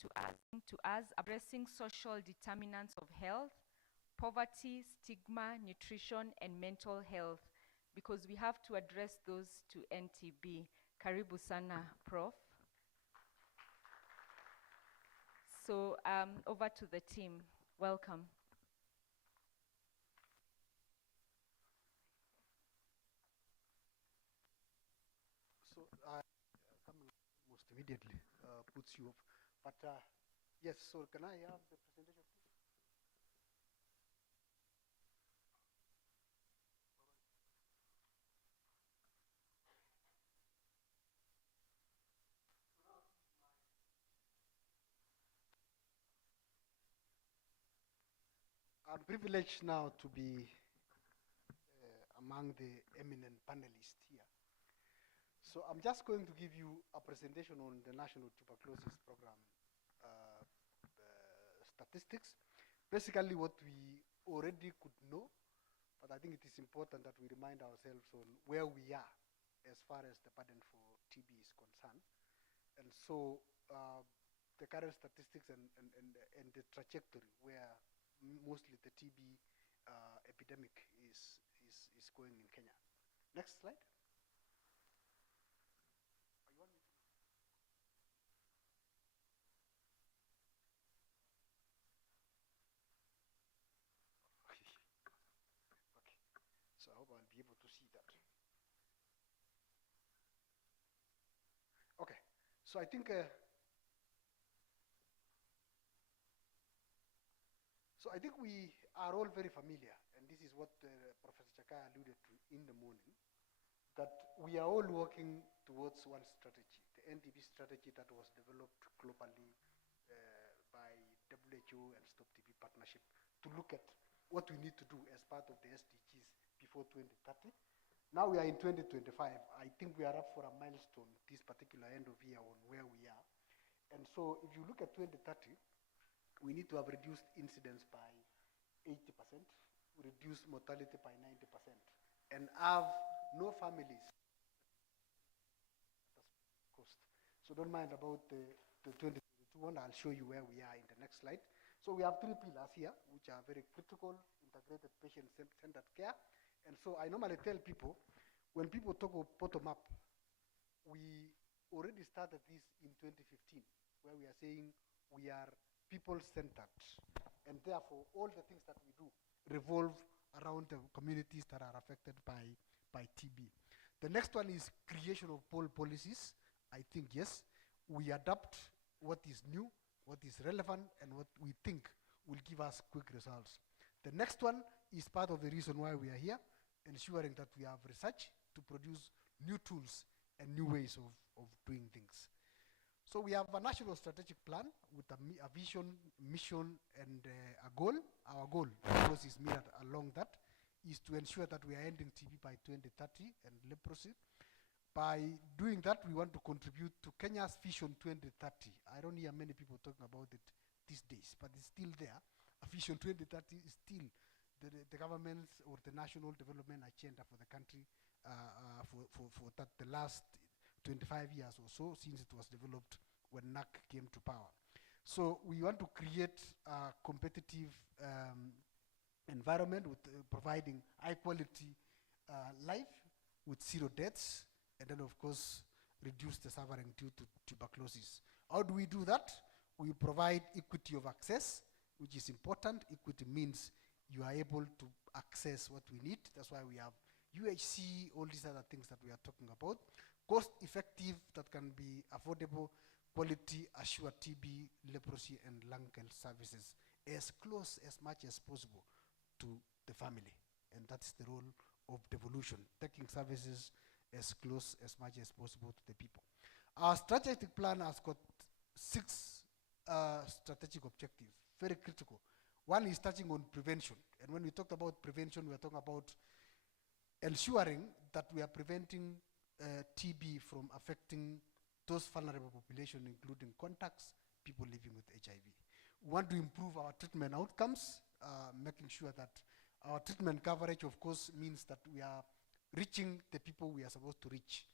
to us addressing social determinants of health, poverty, stigma, nutrition, and mental health, because we have to address those to NTB. Karibu sana, Prof. So over to the team. Welcome. So coming most immediately puts you off. But yes, so can I have the presentation, please? I'm privileged now to be among the eminent panelists here. So I'm just going to give you a presentation on the National Tuberculosis Program statistics. Basically what we already could know, but I think it is important that we remind ourselves on where we are as far as the burden for TB is concerned. And so the current statistics and the trajectory where mostly the TB epidemic is going in Kenya. Next slide. So I hope I'll be able to see that. Okay, so I think we are all very familiar, and this is what Professor Chakai alluded to in the morning, that we are all working towards one strategy, the NTB strategy that was developed globally by WHO and Stop TB Partnership, to look at what we need to do as part of the SDGs before 2030. Now we are in 2025. I think we are up for a milestone this particular end of year on where we are. And so if you look at 2030, we need to have reduced incidence by 80%, reduced mortality by 90%, and have no families cost. So don't mind about the 2022 one. I'll show you where we are in the next slide. So we have 3 pillars here, which are very critical: integrated patient-centered care. And so I normally tell people, when people talk of bottom-up, we already started this in 2015, where we are saying we are people-centered. And therefore, all the things that we do revolve around the communities that are affected by TB. The next one is creation of policies. I think, yes, we adapt what is new, what is relevant, and what we think will give us quick results. The next one is part of the reason why we are here, ensuring that we have research to produce new tools and new ways of doing things. So we have a national strategic plan with a vision, mission, and a goal. Our goal, of course, is mirrored along that, is to ensure that we are ending TB by 2030 and leprosy. By doing that, we want to contribute to Kenya's Vision 2030. I don't hear many people talking about it these days, but it's still there. A Vision 2030 is still the government's or the national development agenda for the country for the last 25 years or so, since it was developed when NAC came to power. So we want to create a competitive environment with providing high quality life with 0 deaths, and then of course reduce the suffering due to tuberculosis. How do we do that? We provide equity of access, which is important. Equity means you are able to access what we need. That's why we have UHC, all these other things that we are talking about. Cost effective, that can be affordable, quality assured TB, leprosy, and lung health services as close as much as possible to the family. And that's the role of devolution, taking services as close as much as possible to the people. Our strategic plan has got 6 strategic objectives, very critical. One is touching on prevention. And when we talk about prevention, we are talking about ensuring that we are preventing TB from affecting those vulnerable population, including contacts, people living with HIV. We want to improve our treatment outcomes, making sure that our treatment coverage, of course, means that we are reaching the people we are supposed to reach.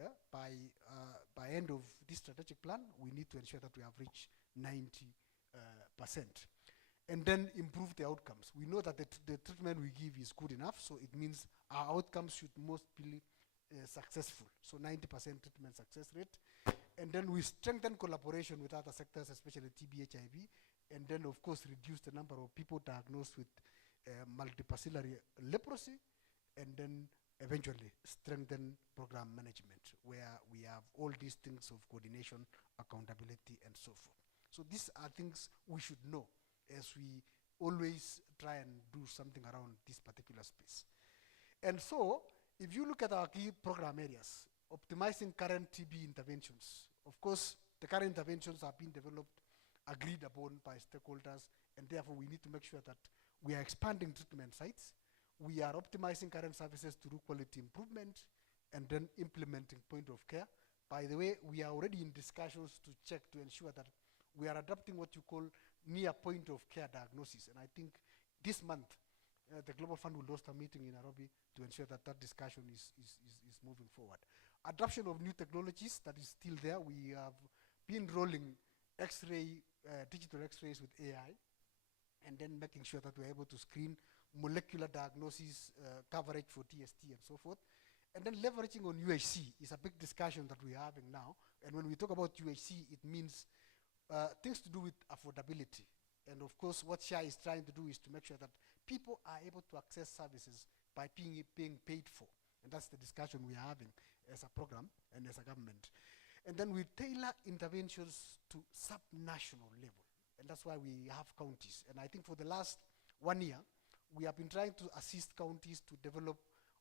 Yeah? By end of this strategic plan, we need to ensure that we have reached 90%. And then improve the outcomes. We know that the treatment we give is good enough, so it means our outcomes should most be successful. So 90% treatment success rate. And then we strengthen collaboration with other sectors, especially TB, HIV, and then of course reduce the number of people diagnosed with multibacillary leprosy, and then eventually strengthen program management, where we have all these things of coordination, accountability, and so forth. So these are things we should know as we always try and do something around this particular space. And so, if you look at our key program areas, optimizing current TB interventions. Of course, the current interventions are being developed, agreed upon by stakeholders, and therefore we need to make sure that we are expanding treatment sites, we are optimizing current services to do quality improvement, and then implementing point of care. By the way, we are already in discussions to check to ensure that we are adopting what you call near point of care diagnosis. And I think this month, the Global Fund will host a meeting in Nairobi to ensure that that discussion is moving forward. Adoption of new technologies, that is still there. We have been rolling X-ray, digital X-rays with AI, and then making sure that we're able to screen molecular diagnosis coverage for TST and so forth. And then leveraging on UHC is a big discussion that we're having now. And when we talk about UHC, it means things to do with affordability. And of course, what SIA is trying to do is to make sure that people are able to access services by being paid for. And that's the discussion we are having as a program and as a government. And then we tailor interventions to sub-national level. And that's why we have counties. And I think for the last 1 year, we have been trying to assist counties to develop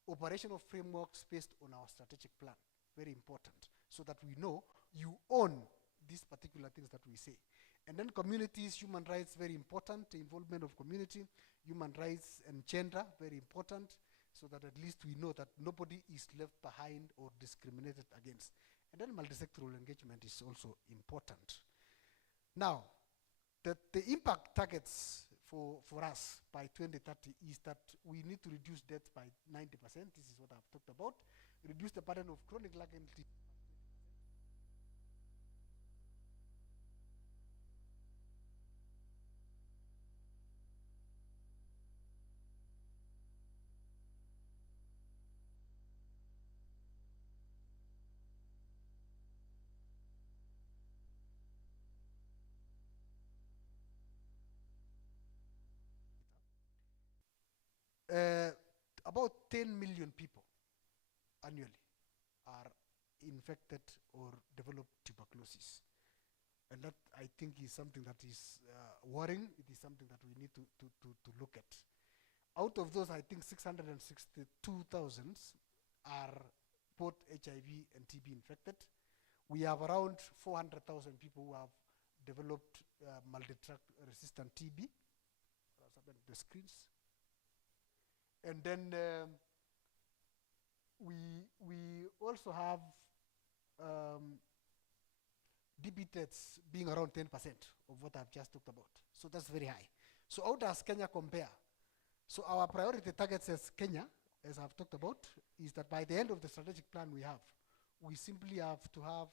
operational frameworks based on our strategic plan. Very important. So that we know you own these particular things that we say. And then communities, human rights, very important. The involvement of community, human rights and gender, very important. So that at least we know that nobody is left behind or discriminated against. And then multisectoral engagement is also important. Now, the impact targets for us by 2030 is that we need to reduce deaths by 90%. This is what I've talked about. Reduce the burden of chronic lung disease. About 10 million people annually are infected or develop tuberculosis. And that, I think, is something that is worrying. It is something that we need to look at. Out of those, I think 662,000 are both HIV and TB infected. We have around 400,000 people who have developed multi-tract resistant TB. The screens. And then we also have TB deaths being around 10% of what I've just talked about. So that's very high. So how does Kenya compare? So our priority targets as Kenya, as I've talked about, is that by the end of the strategic plan we simply have to have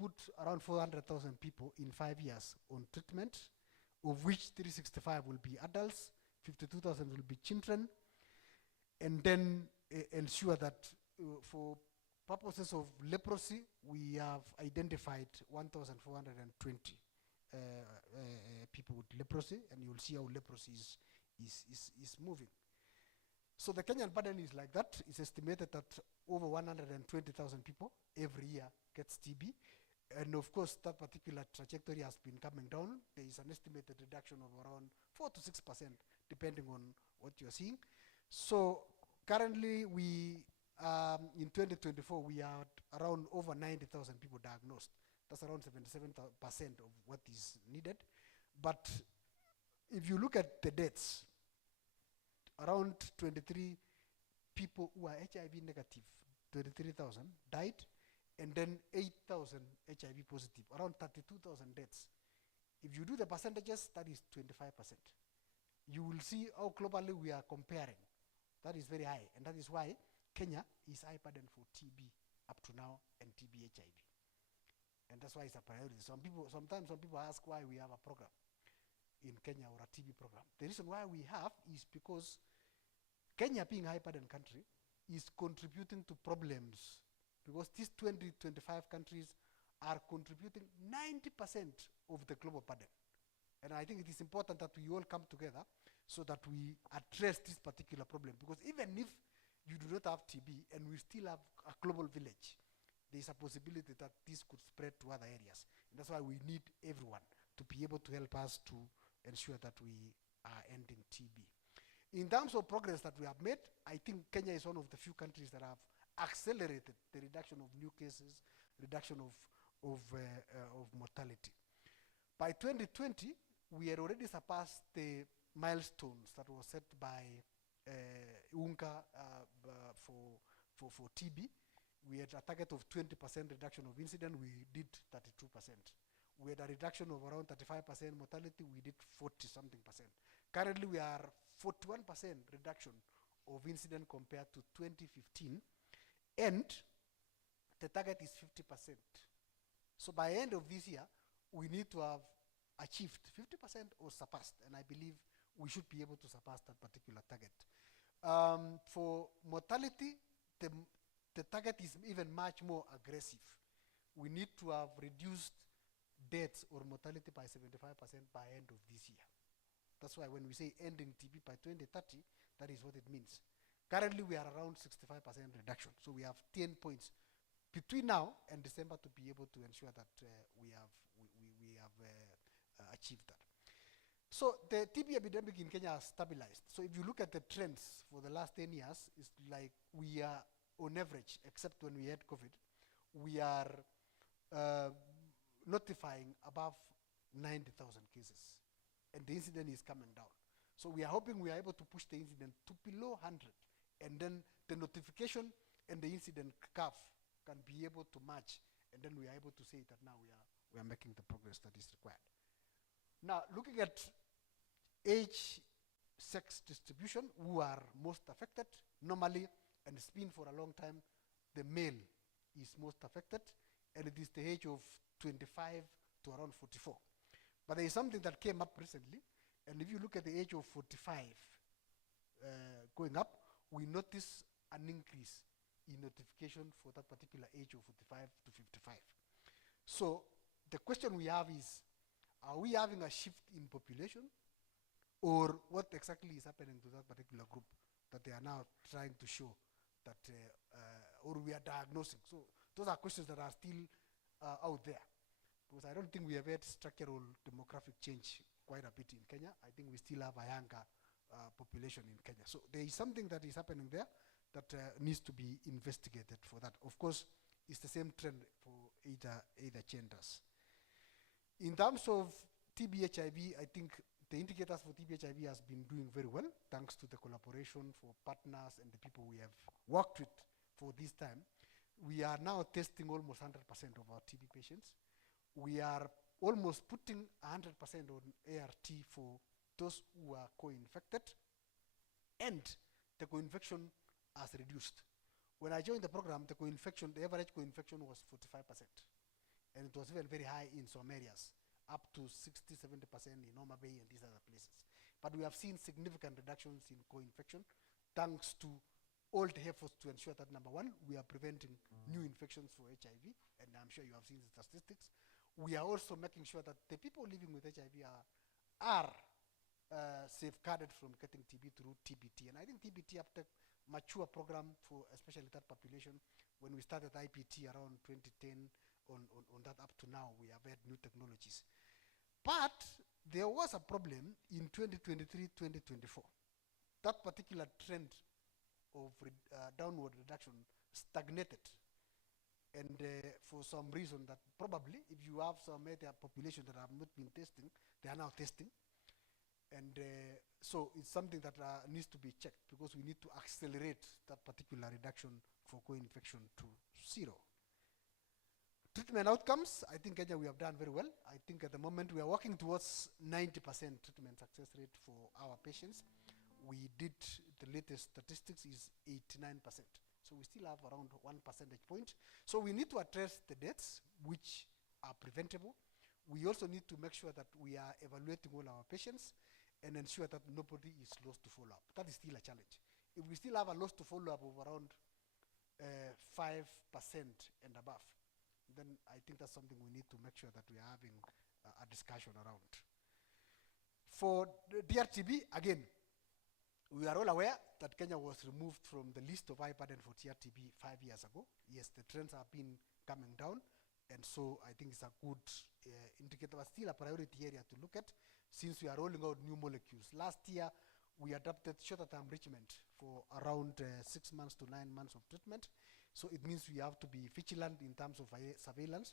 put around 400,000 people in 5 years on treatment, of which 365 will be adults, 52,000 will be children, and then ensure that for purposes of leprosy, we have identified 1,420 people with leprosy, and you'll see how leprosy is moving. So the Kenyan burden is like that. It's estimated that over 120,000 people every year gets TB. And of course, that particular trajectory has been coming down. There is an estimated reduction of around 4 to 6%, depending on what you're seeing. So currently, in 2024, we are around over 90,000 people diagnosed. That's around 77% of what is needed. But if you look at the deaths, around 23 people who are HIV negative, 23,000 died, and then 8,000 HIV positive, around 32,000 deaths. If you do the percentages, that is 25%. You will see how globally we are comparing. That is very high, and that is why Kenya is high burden for TB up to now and TB HIV. And that's why it's a priority. Sometimes some people ask why we have a program in Kenya, or a TB program. The reason why we have is because Kenya, being a high-burden country, is contributing to problems, because these 20, 25 countries are contributing 90% of the global burden. And I think it is important that we all come together so that we address this particular problem, because even if you do not have TB and we still have a global village, there is a possibility that this could spread to other areas. And that's why we need everyone to be able to help us to ensure that we are ending TB. In terms of progress that we have made, I think Kenya is one of the few countries that have accelerated the reduction of new cases, reduction of mortality. By 2020, we had already surpassed the milestones that was set by UNCA for TB. We had a target of 20% reduction of incident, we did 32%. We had a reduction of around 35% mortality, we did 40-something%. Currently, we are 41% reduction of incident compared to 2015, and the target is 50%. So by end of this year, we need to have achieved 50% or surpassed, and I believe we should be able to surpass that particular target. For mortality, the target is even much more aggressive. We need to have reduced deaths or mortality by 75% by end of this year. That's why when we say ending TB by 2030, that is what it means. Currently, we are around 65% reduction. So we have 10 points between now and December to be able to ensure that we have achieved that. So the TB epidemic in Kenya has stabilized. So if you look at the trends for the last 10 years, it's like we are on average, except when we had COVID, we are notifying above 90,000 cases, and the incident is coming down. So we are hoping we are able to push the incident to below 100, and then the notification and the incident curve can be able to match, and then we are able to say that now we are making the progress that is required. Now, looking at age, sex distribution, who are most affected, normally, and it's been for a long time, the male is most affected, and it is the age of 25 to around 44. But there is something that came up recently, and if you look at the age of 45 going up, we notice an increase in notification for that particular age of 45 to 55. So the question we have is, are we having a shift in population, or what exactly is happening to that particular group that they are now trying to show that, or we are diagnosing? So those are questions that are still out there, because I don't think we have had structural demographic change quite a bit in Kenya. I think we still have a younger population in Kenya. So there is something that is happening there that needs to be investigated for that. Of course, it's the same trend for either genders. In terms of TB HIV, I think the indicators for TB HIV has been doing very well, thanks to the collaboration for partners and the people we have worked with for this time. We are now testing almost 100% of our TB patients. We are almost putting 100% on ART for those who are co-infected, and the co-infection has reduced. When I joined the program, the average co-infection was 45%. And it was even very high in some areas, up to 60-70% in Homa Bay and these other places. But we have seen significant reductions in co-infection, thanks to all the efforts to ensure that, number one, we are preventing new infections for HIV, and I'm sure you have seen the statistics. We are also making sure that the people living with HIV are safeguarded from getting TB through TBT. And I think TBT, after mature program for especially that population, when we started IPT around 2010, on that up to now, we have had new technologies. But there was a problem in 2023-2024. That particular trend of downward reduction stagnated. And for some reason that probably, if you have some population that have not been testing, they are now testing. And so it's something that needs to be checked, because we need to accelerate that particular reduction for co-infection to 0. Treatment outcomes, I think Kenya, we have done very well. I think at the moment we are working towards 90% treatment success rate for our patients. We did, the latest statistics is 89%. So we still have around 1 percentage point. So we need to address the deaths, which are preventable. We also need to make sure that we are evaluating all our patients and ensure that nobody is lost to follow-up. That is still a challenge. If we still have a loss to follow-up of around 5% and above, then I think that's something we need to make sure that we are having a discussion around. For the DRTB, again, we are all aware that Kenya was removed from the list of high burden for TRTB 5 years ago. Yes, the trends have been coming down, and so I think it's a good indicator, but still a priority area to look at since we are rolling out new molecules. Last year, we adopted shorter-term regimen for around 6 months to 9 months of treatment. So it means we have to be vigilant in terms of surveillance.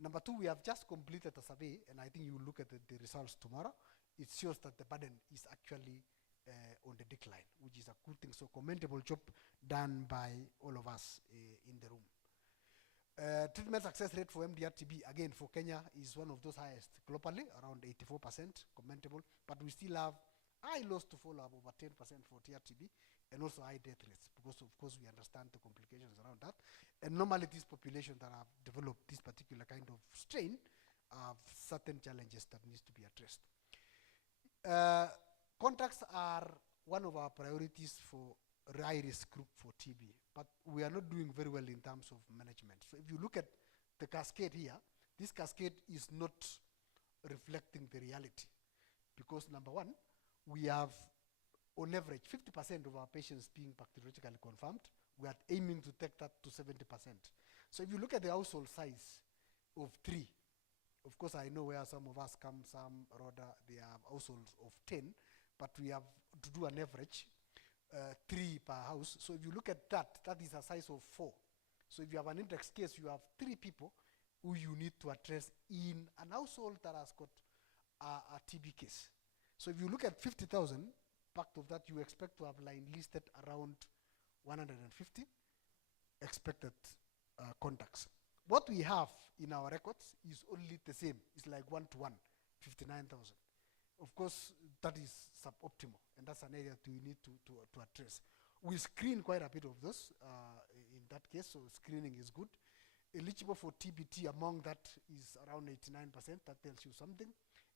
Number two, we have just completed a survey, and I think you look at the results tomorrow. It shows that the burden is actually on the decline, which is a good thing. So commendable job done by all of us in the room. Treatment success rate for MDR-TB, again, for Kenya is one of those highest globally, around 84%, commendable. But we still have high loss to follow-up, over 10% for TRTB, and also high death rates, because of course we understand the complications around that. And normally these populations that have developed this particular kind of strain have certain challenges that needs to be addressed. Contacts are one of our priorities for high-risk group for TB, but we are not doing very well in terms of management. So if you look at the cascade here, this cascade is not reflecting the reality, because number one, we have on average 50% of our patients being bacteriologically confirmed. We are aiming to take that to 70%. So if you look at the household size of 3, of course I know where some of us come, some rather they have households of 10, but we have to do an average 3 per house. So if you look at that, that is a size of 4. So if you have an index case, you have 3 people who you need to address in an household that has got a TB case. So if you look at 50,000, part of that you expect to have line listed around 150 expected contacts. What we have in our records is only the same. It's like 1-to-1, 59,000. Of course, that is suboptimal, and that's an area we need to address. We screen quite a bit of those in that case, so screening is good. Eligible for TBT among that is around 89%. That tells you something.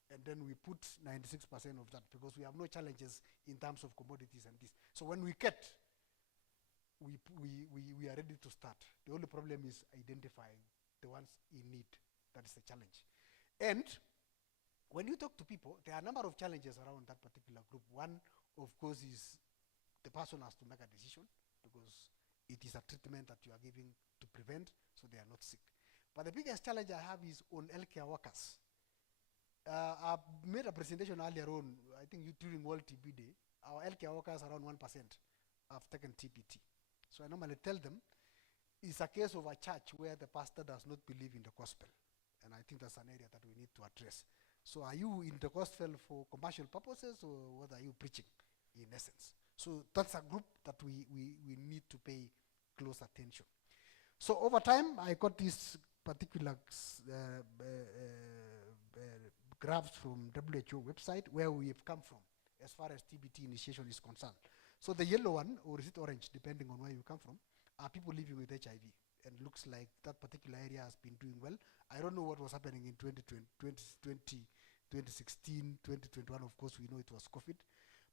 And then we put 96% of that because we have no challenges in terms of commodities and this. So when we get, we are ready to start. The only problem is identifying the ones in need. That is the challenge. And when you talk to people, there are a number of challenges around that particular group. One, of course, is the person has to make a decision because it is a treatment that you are giving to prevent, so they are not sick. But the biggest challenge I have is on healthcare workers. I made a presentation earlier on, I think during World TB Day, our healthcare workers, around 1%, have taken TBT. So I normally tell them, it's a case of a church where the pastor does not believe in the gospel. And I think that's an area that we need to address. So are you in the gospel for commercial purposes, or what are you preaching, in essence? So that's a group that we need to pay close attention. So over time, I got this particular graphs from WHO website where we have come from as far as TBT initiation is concerned. So the yellow one, or is it orange, depending on where you come from, are people living with HIV. And looks like that particular area has been doing well. I don't know what was happening in 2020, 2016, 2021, of course, we know it was COVID.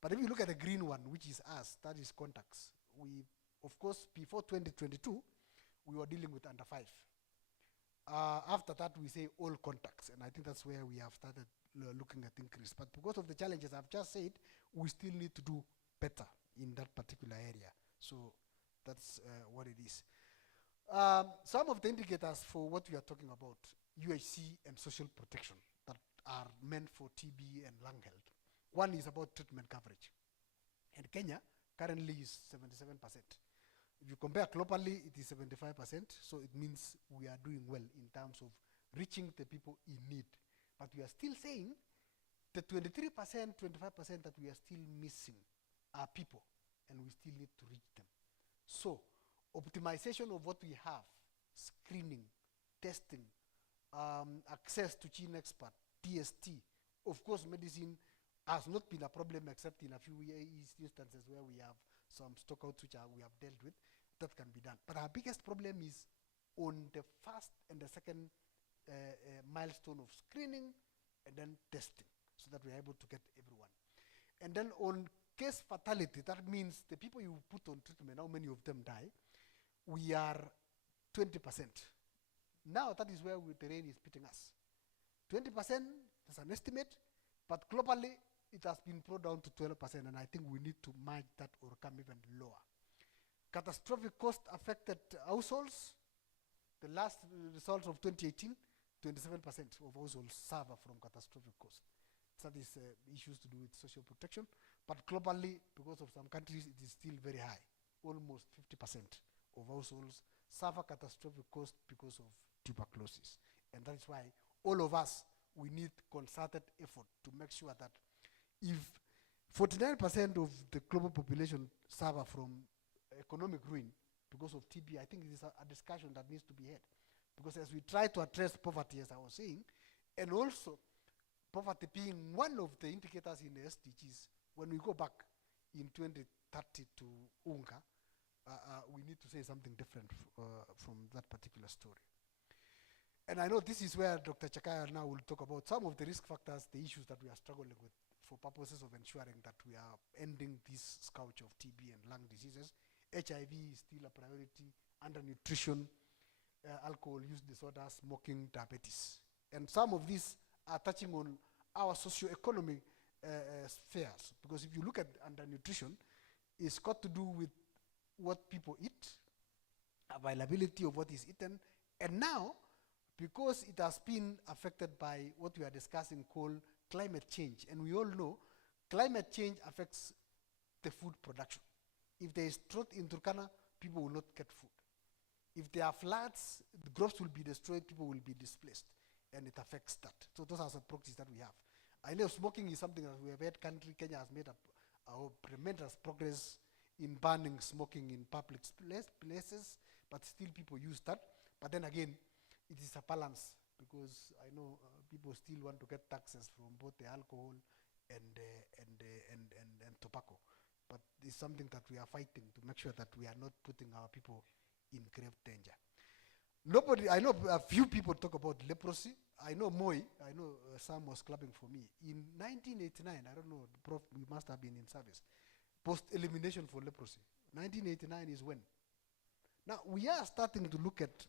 But if you look at the green one, which is us, that is contacts. We, of course, before 2022, we were dealing with under 5. After that, we say all contacts, and I think that's where we have started looking at increase. But because of the challenges I've just said, we still need to do better in that particular area. So that's what it is. Some of the indicators for what we are talking about, UHC and social protection, that are meant for TB and lung health. One is about treatment coverage. And Kenya currently is 77%. If you compare globally, it is 75%, so it means we are doing well in terms of reaching the people in need. But we are still saying the 23%, 25% that we are still missing are people, and we still need to reach them. So optimization of what we have, screening, testing, access to gene expert, DST. Of course, medicine has not been a problem except in a few instances where we have some stockouts which we have dealt with. That can be done. But our biggest problem is on the first and the second milestone of screening and then testing so that we are able to get everyone. And then on case fatality, that means the people you put on treatment, how many of them die, we are 20%. Now that is where the rain is hitting us. 20% is an estimate, but globally it has been brought down to 12%, and I think we need to match that or come even lower. Catastrophic cost affected households. The last results of 2018, 27% of households suffer from catastrophic cost. That is issues to do with social protection, but globally, because of some countries, it is still very high. Almost 50% of households suffer catastrophic cost because of tuberculosis. And that is why all of us, we need concerted effort to make sure that if 49% of the global population suffer from economic ruin because of TB, I think it is a discussion that needs to be had. Because as we try to address poverty, as I was saying, and also poverty being one of the indicators in the SDGs, when we go back in 2030 to UNGA, we need to say something different from that particular story. And I know this is where Dr. Chakaya now will talk about some of the risk factors, the issues that we are struggling with for purposes of ensuring that we are ending this scourge of TB and lung diseases. HIV is still a priority, undernutrition, alcohol use disorder, smoking, diabetes. And some of these are touching on our socio-economic spheres, because if you look at undernutrition, it's got to do with what people eat, availability of what is eaten, and now, because it has been affected by what we are discussing called climate change, and we all know climate change affects the food production. If there is drought in Turkana, people will not get food. If there are floods, the crops will be destroyed, people will be displaced, and it affects that. So those are some proxies that we have. I know smoking is something that we have had country. Kenya has made a tremendous progress in banning smoking in public places, but still people use that. But then again, it is a balance, because I know people still want to get taxes from both the alcohol and tobacco. But it's something that we are fighting to make sure that we are not putting our people in grave danger. I know a few people talk about leprosy. I know Moi, I know Sam was clapping for me. In 1989, I don't know, Prof, we must have been in service, post-elimination for leprosy. 1989 is when? Now, we are starting to look at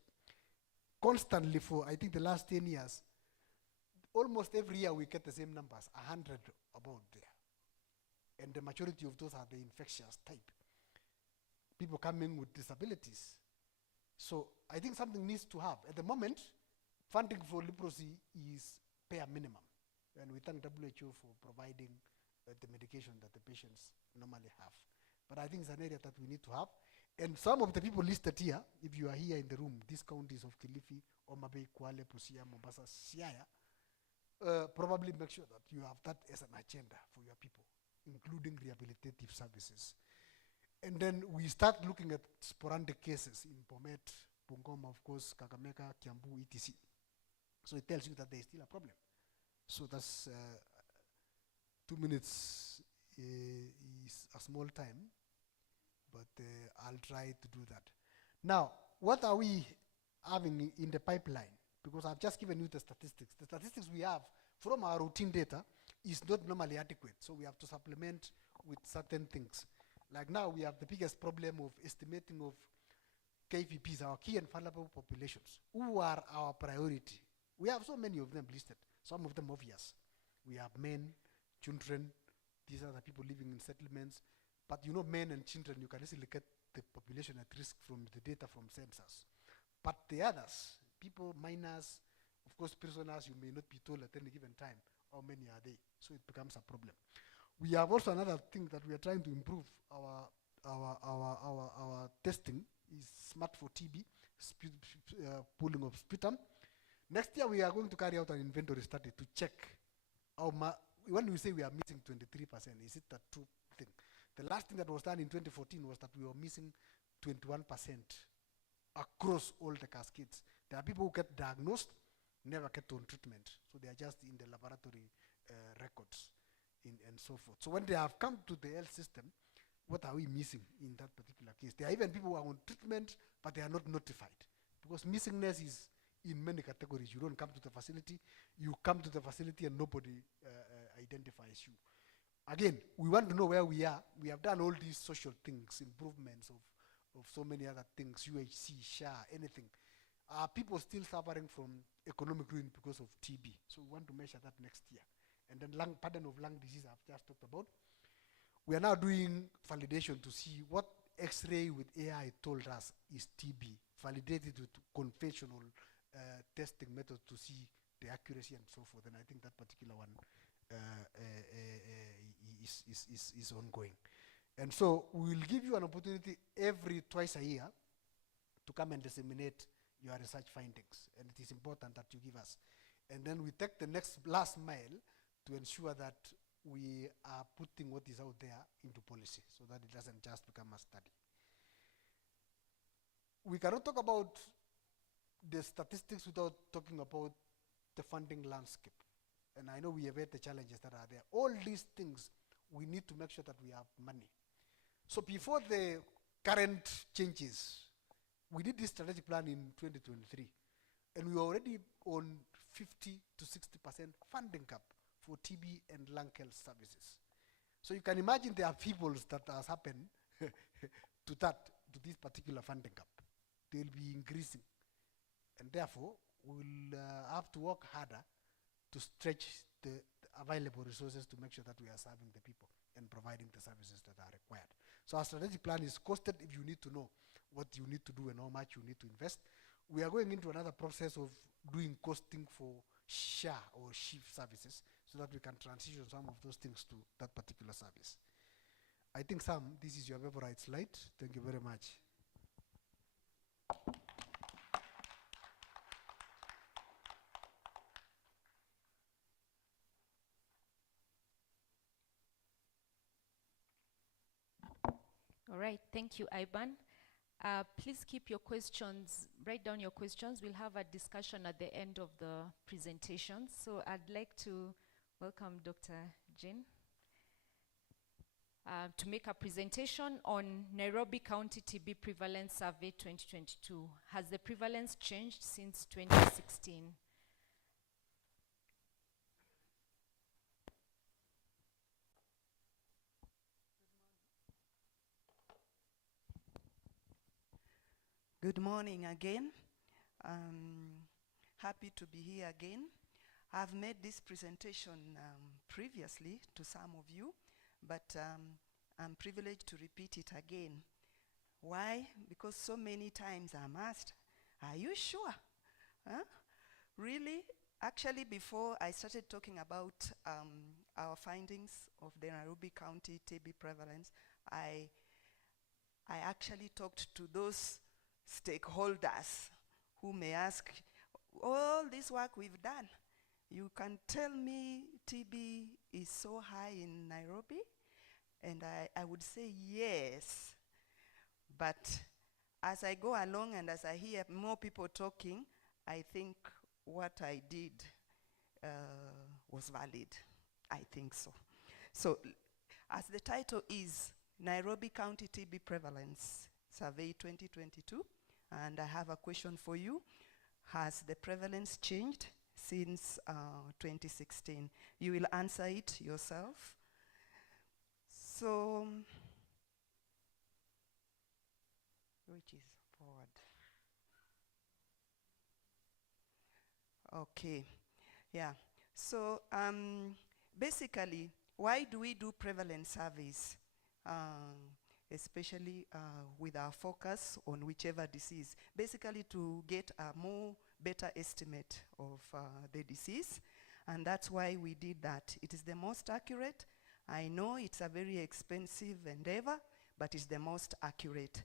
constantly for, I think, the last 10 years, almost every year we get the same numbers, 100 about there. And the majority of those are the infectious type. People coming with disabilities. So I think something needs to have. At the moment, funding for leprosy is bare minimum. And we thank WHO for providing the medication that the patients normally have. But I think it's an area that we need to have. And some of the people listed here, if you are here in the room, these counties of Kilifi, Omabay, Kwale, Busia, Mombasa, Siaya, probably make sure that you have that as an agenda for your people, including rehabilitative services. And then we start looking at sporadic cases in Bomet, Bungoma, of course, Kakamega, Kiambu, etc. So it tells you that there is still a problem. So that's 2 minutes is a small time, but I'll try to do that. Now, what are we having in the pipeline? Because I've just given you the statistics. The statistics we have from our routine data is not normally adequate, so we have to supplement with certain things. Like now, we have the biggest problem of estimating of KVPs, our key and vulnerable populations, who are our priority. We have so many of them listed, some of them obvious. We have men, children, these are the people living in settlements. But you know, men and children, you can easily get the population at risk from the data from census. But the others, people, minors, of course, prisoners, you may not be told at any given time how many are they. So it becomes a problem. We have also another thing that we are trying to improve our testing is smart for TB, pooling of sputum. Next year, we are going to carry out an inventory study to check when we say we are missing 23%, is it a true thing? The last thing that was done in 2014 was that we were missing 21% across all the cascades. There are people who get diagnosed, never get on treatment. So they are just in the laboratory records and so forth. So when they have come to the health system, what are we missing in that particular case? There are even people who are on treatment, but they are not notified. Because missingness in many categories. You don't come to the facility, you come to the facility and nobody identifies you. Again, we want to know where we are. We have done all these social things, improvements of so many other things, UHC, SHA, anything. Are people still suffering from economic ruin because of TB? So we want to measure that next year. And then pattern of lung disease I've just talked about. We are now doing validation to see what X-ray with AI told us is TB, validated with conventional testing methods to see the accuracy and so forth. And I think that particular one is ongoing. And so we will give you an opportunity twice a year to come and disseminate your research findings. And it is important that you give us. And then we take the last mile to ensure that we are putting what is out there into policy so that it doesn't just become a study. We cannot talk about the statistics without talking about the funding landscape. And I know we have had the challenges that are there. All these things, we need to make sure that we have money. So before the current changes, we did this strategic plan in 2023, and we were already on 50 to 60% funding cap for TB and lung health services. So you can imagine there are people that has happened to this particular funding cap. They'll be increasing. And therefore, we'll have to work harder to stretch the available resources to make sure that we are serving the people and providing the services that are required. So our strategic plan is costed if you need to know what you need to do and how much you need to invest. We are going into another process of doing costing for SHA or shift services so that we can transition some of those things to that particular service. I think, Sam, this is your favorite slide. Thank you very much. All right, thank you, Ivan. Please keep your questions, write down your questions. We'll have a discussion at the end of the presentation. So I'd like to welcome Dr. Jean to make a presentation on Nairobi County TB Prevalence Survey 2022. Has the prevalence changed since 2016? Good morning again. Happy to be here again. I've made this presentation previously to some of you, but I'm privileged to repeat it again. Why? Because so many times I'm asked, are you sure? Huh? Really? Actually, before I started talking about our findings of the Nairobi County TB prevalence, I actually talked to those stakeholders who may ask, all this work we've done, you can tell me TB is so high in Nairobi? And I would say yes. But as I go along and as I hear more people talking, I think what I did was valid. I think so. So as the title is Nairobi County TB Prevalence Survey 2022, and I have a question for you. Has the prevalence changed since 2016? You will answer it yourself. So, which is forward? Okay, yeah. So basically, why do we do prevalence surveys? Especially with our focus on whichever disease, basically to get a better estimate of the disease, and that's why we did that. It is the most accurate. I know it's a very expensive endeavor, but it's the most accurate.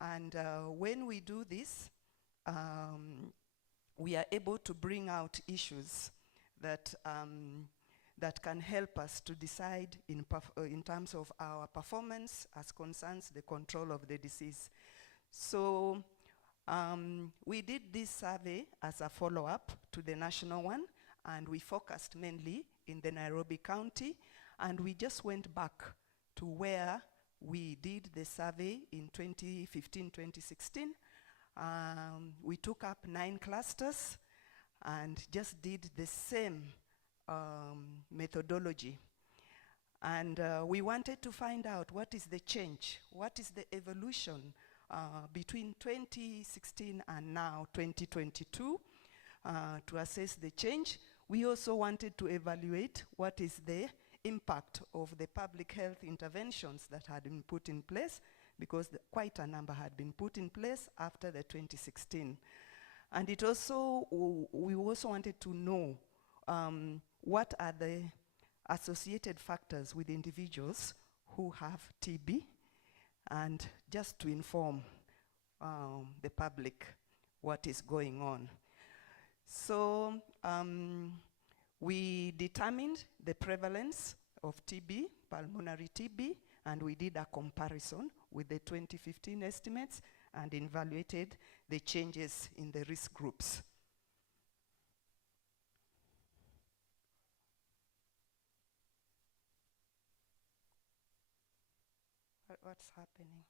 And when we do this, we are able to bring out issues that that can help us to decide in terms of our performance as concerns the control of the disease. So we did this survey as a follow-up to the national one, and we focused mainly in the Nairobi County, and we just went back to where we did the survey in 2015, 2016, We took up 9 clusters and just did the same methodology. And we wanted to find out what is the change, what is the evolution between 2016 and now 2022 to assess the change. We also wanted to evaluate what is the impact of the public health interventions that had been put in place, because quite a number had been put in place after the 2016. And it also, we also wanted to know what are the associated factors with individuals who have TB, and just to inform the public what is going on. So we determined the prevalence of TB, pulmonary TB, and we did a comparison with the 2015 estimates and evaluated the changes in the risk groups. What's happening?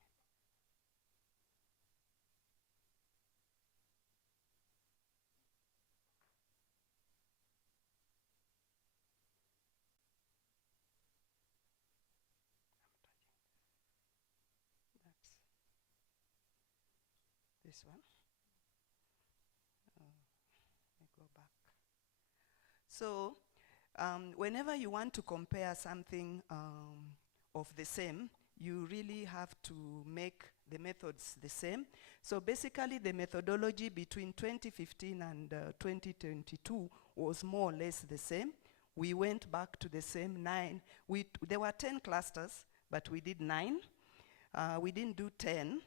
That's this one. Let me go back. So, whenever you want to compare something of the same, you really have to make the methods the same. So basically the methodology between 2015 and 2022 was more or less the same. We went back to the same 9. There were 10 clusters, but we did 9. We didn't do 10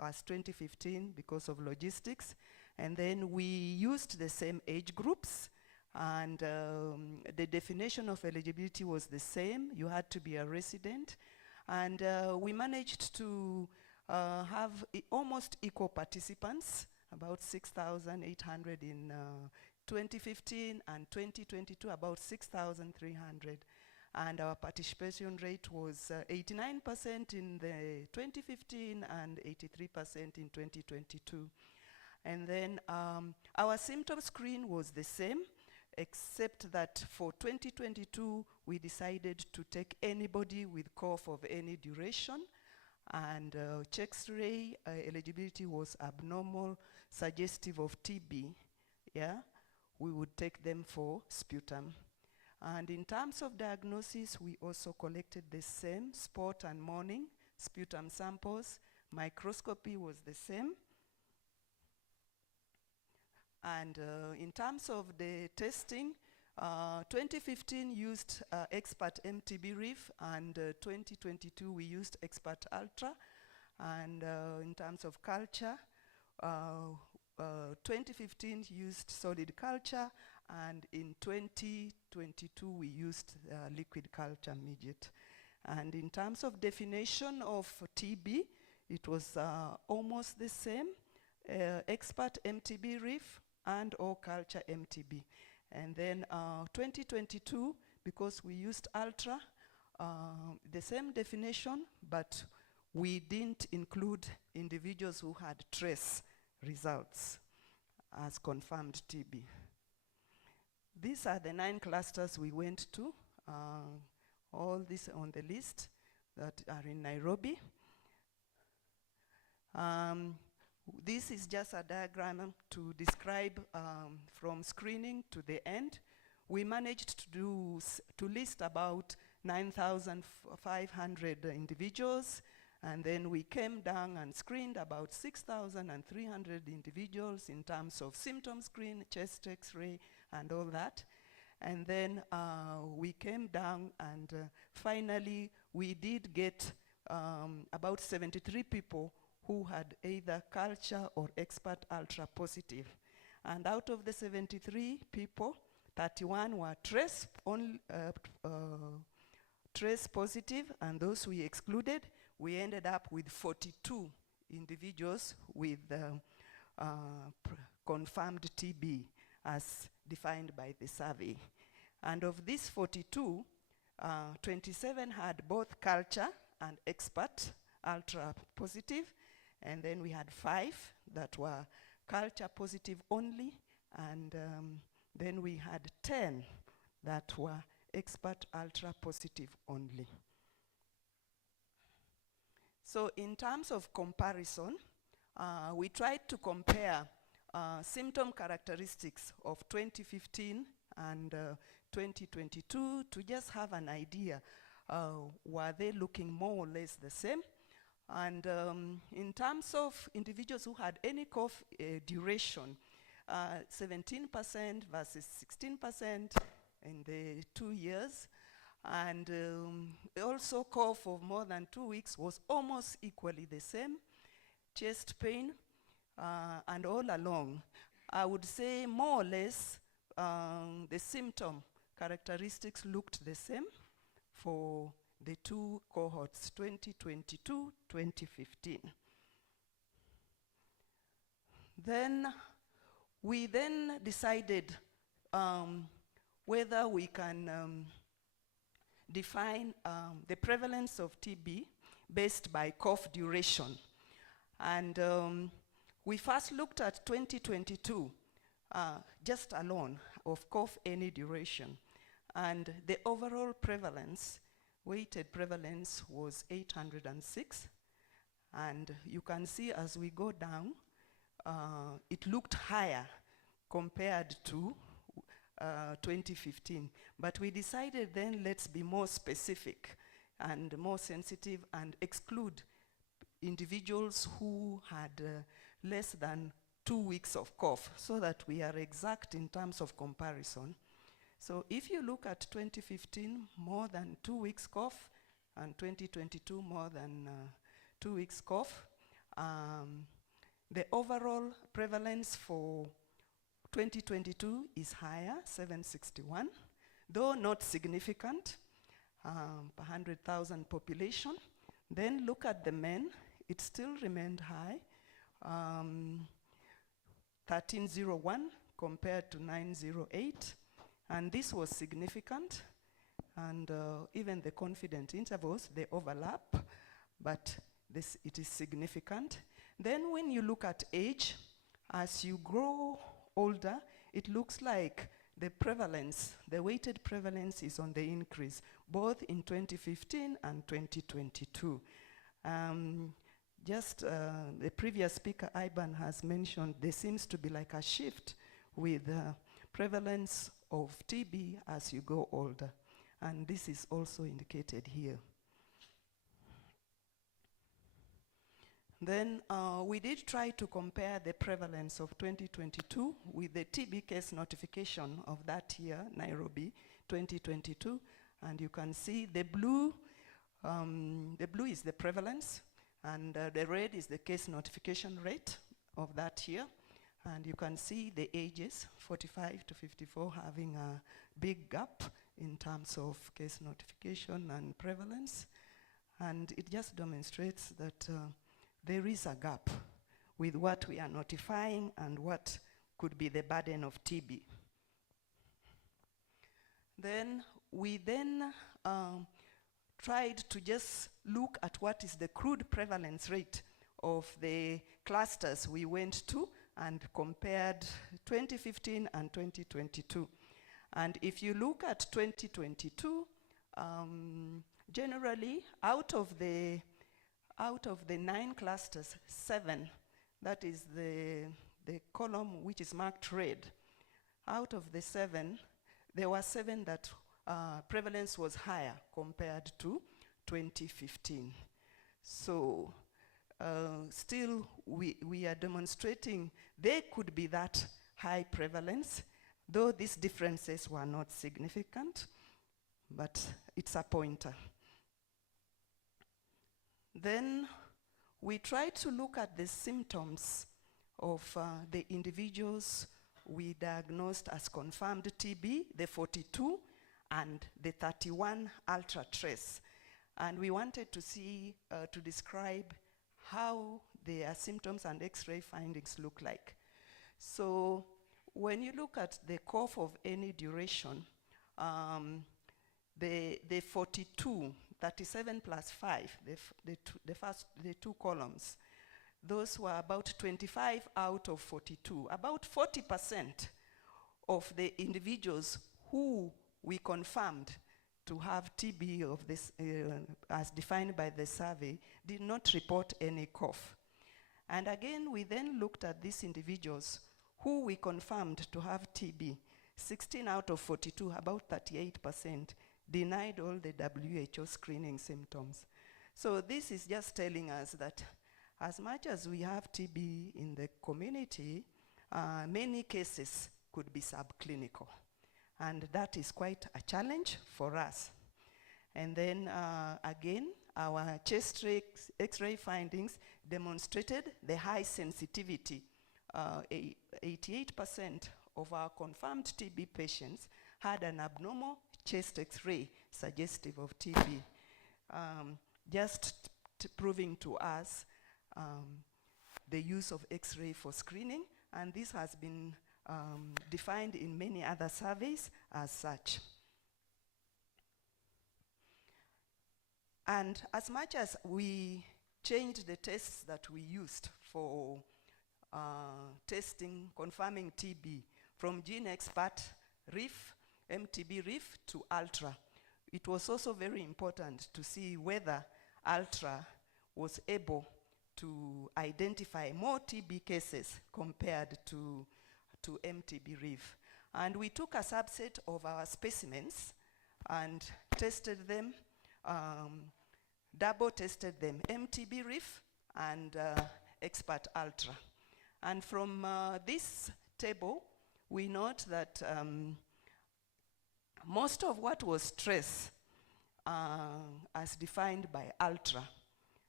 as 2015 because of logistics. And then we used the same age groups, and the definition of eligibility was the same. You had to be a resident. And we managed to have almost equal participants, about 6,800 in 2015, and 2022 about 6,300. And our participation rate was 89% in the 2015 and 83% in 2022. And then our symptom screen was the same, except that for 2022, we decided to take anybody with cough of any duration, and chest ray eligibility was abnormal, suggestive of TB. Yeah, we would take them for sputum. And in terms of diagnosis, we also collected the same spot and morning sputum samples. Microscopy was the same. And in terms of the testing, 2015 used Expert MTB-RIF, and 2022 we used Expert Ultra. And in terms of culture, 2015 used solid culture, and in 2022 we used liquid culture midget. And in terms of definition of TB, it was almost the same, Expert MTB-RIF and or culture MTB. And then 2022, because we used Ultra, the same definition, but we didn't include individuals who had trace results as confirmed TB. These are the 9 clusters we went to, all this on the list that are in Nairobi. This is just a diagram to describe from screening to the end. We managed to list about 9,500 individuals, and then we came down and screened about 6,300 individuals in terms of symptom screen, chest X-ray, and all that. And then we came down, and finally we did get about 73 people who had either culture or Expert Ultra positive. And out of the 73 people, 31 were trace positive, and those we excluded. We ended up with 42 individuals with confirmed TB as defined by the survey. And of these 42, 27 had both culture and Expert Ultra positive, and then we had 5 that were culture positive only, and then we had 10 that were expert ultra positive only. So in terms of comparison, we tried to compare symptom characteristics of 2015 and 2022 to just have an idea, were they looking more or less the same? And in terms of individuals who had any cough duration, 17% versus 16% in the 2 years, and also cough of more than 2 weeks was almost equally the same. Chest pain, and all along, I would say more or less the symptom characteristics looked the same for the two cohorts, 2022, 2015. Then we decided whether we can define the prevalence of TB based by cough duration. And we first looked at 2022, just alone, of cough any duration. And the overall prevalence, weighted prevalence, was 806. And you can see as we go down, it looked higher compared to 2015. But we decided then, let's be more specific and more sensitive and exclude individuals who had less than 2 weeks of cough, so that we are exact in terms of comparison. So if you look at 2015, more than 2 weeks cough, and 2022, more than 2 weeks cough, the overall prevalence for 2022 is higher, 761, though not significant, per 100,000 population. Then look at the men, it still remained high, 1301 compared to 908, and this was significant, and even the confident intervals, they overlap, but it is significant. Then when you look at age, as you grow older, it looks like the prevalence, the weighted prevalence, is on the increase, both in 2015 and 2022. The previous speaker, Iban, has mentioned there seems to be like a shift with prevalence of TB as you go older, and this is also indicated here. Then we did try to compare the prevalence of 2022 with the TB case notification of that year, Nairobi 2022, and you can see the blue is the prevalence, and the red is the case notification rate of that year. And you can see the ages, 45 to 54, having a big gap in terms of case notification and prevalence. And it just demonstrates that there is a gap with what we are notifying and what could be the burden of TB. Then we tried to just look at what is the crude prevalence rate of the clusters we went to, and compared 2015 and 2022. And if you look at 2022, generally out of the 9 clusters, 7, that is the column which is marked red, out of the 7, there were 7 that prevalence was higher compared to 2015. So still we are demonstrating there could be that high prevalence, though these differences were not significant, but it's a pointer. Then we tried to look at the symptoms of the individuals we diagnosed as confirmed TB, the 42 and the 31 ultra trace. And we wanted to see, to describe how their symptoms and X-ray findings look like. So when you look at the cough of any duration, the 42, 37 plus 5, the two columns, those were about 25 out of 42. About 40% of the individuals who we confirmed to have TB of this, as defined by the survey, did not report any cough. And again, we then looked at these individuals who we confirmed to have TB. 16 out of 42, about 38%, denied all the WHO screening symptoms. So this is just telling us that as much as we have TB in the community, many cases could be subclinical. And that is quite a challenge for us. And then again, our chest X-ray findings demonstrated the high sensitivity. 88% of our confirmed TB patients had an abnormal chest X-ray suggestive of TB, just proving to us the use of X-ray for screening, and this has been defined in many other surveys as such. And as much as we changed the tests that we used for testing, confirming TB, from Gene Expert, RIF, MTB RIF to Ultra, it was also very important to see whether Ultra was able to identify more TB cases compared to MTB RIF. And we took a subset of our specimens and tested them, double tested them, MTB RIF and Expert Ultra. And from this table, we note that most of what was stress, as defined by Ultra,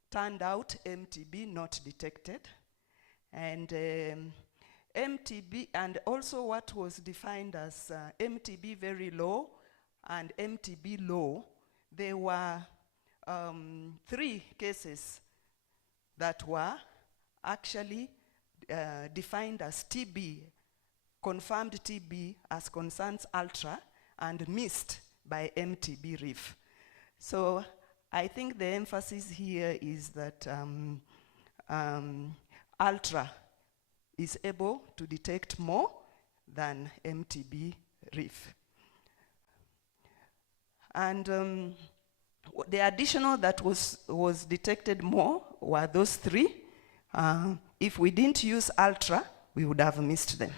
turned out MTB not detected. And MTB, and also what was defined as MTB very low and MTB low, there were 3 cases that were actually defined as TB, confirmed TB as concerns Ultra, and missed by MTB RIF. So I think the emphasis here is that Ultra is able to detect more than MTB RIF. And the additional that was detected more were those 3. If we didn't use Ultra, we would have missed them.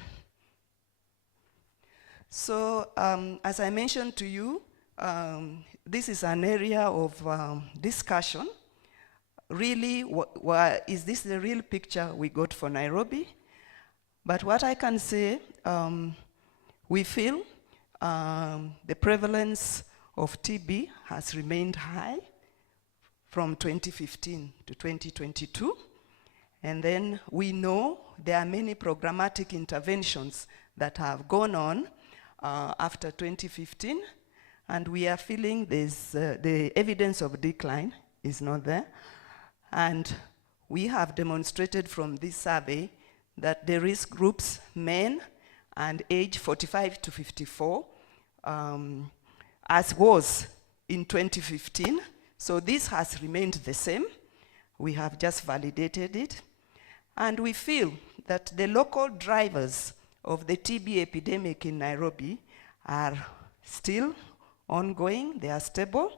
So as I mentioned to you, this is an area of discussion. Really, is this the real picture we got for Nairobi? But what I can say, we feel the prevalence of TB has remained high from 2015 to 2022. And then we know there are many programmatic interventions that have gone on after 2015, and we are feeling the evidence of decline is not there. And we have demonstrated from this survey that the risk groups, men and age 45 to 54, as was in 2015. So this has remained the same. We have just validated it. And we feel that the local drivers of the TB epidemic in Nairobi are still ongoing, they are stable.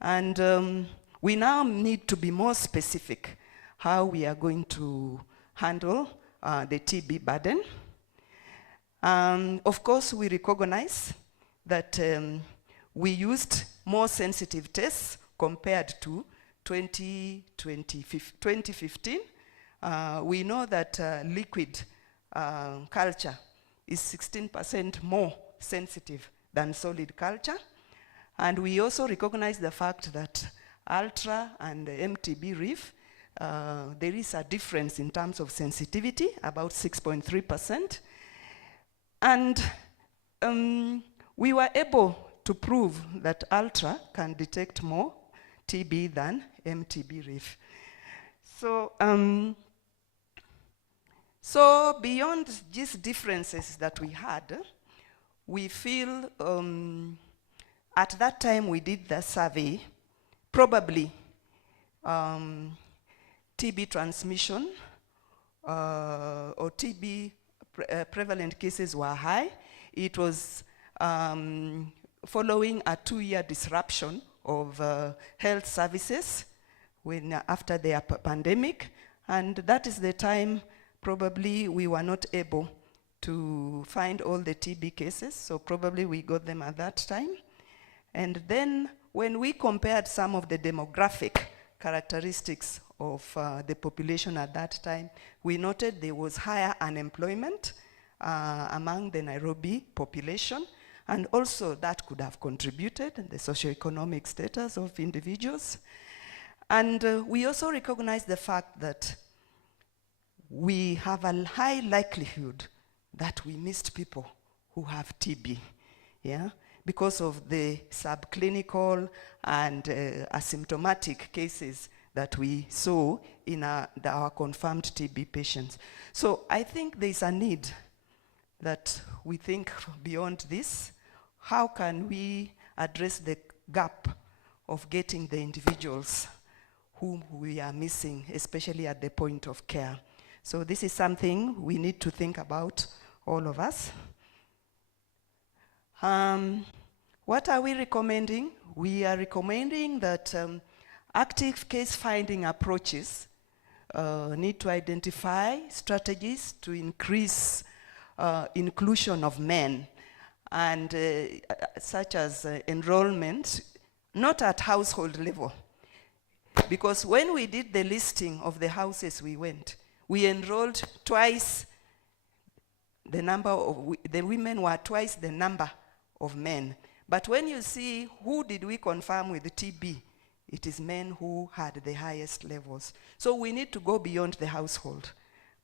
And we now need to be more specific how we are going to handle the TB burden. Of course, we recognize that we used more sensitive tests compared to 2015. We know that liquid culture is 16% more sensitive than solid culture. And we also recognize the fact that Ultra and MTB RIF, there is a difference in terms of sensitivity, about 6.3%. And we were able to prove that Ultra can detect more TB than MTB RIF. So beyond these differences that we had, we feel at that time we did the survey, probably TB transmission or TB prevalent cases were high. It was following a 2-year disruption of health services after the pandemic, and that is the time probably we were not able to find all the TB cases, so probably we got them at that time. And then when we compared some of the demographic characteristics of the population at that time, we noted there was higher unemployment among the Nairobi population, and also that could have contributed the socioeconomic status of individuals. And we also recognize the fact that we have a high likelihood that we missed people who have TB, yeah, because of the subclinical and asymptomatic cases that we saw in our confirmed TB patients. So I think there's a need that we think beyond this. How can we address the gap of getting the individuals whom we are missing, especially at the point of care? So this is something we need to think about, all of us. What are we recommending? We are recommending that active case finding approaches need to identify strategies to increase inclusion of men, and such as enrollment, not at household level. Because when we did the listing of the houses we enrolled twice the number of, the women were twice the number of men. But when you see who did we confirm with TB, it is men who had the highest levels. So we need to go beyond the household,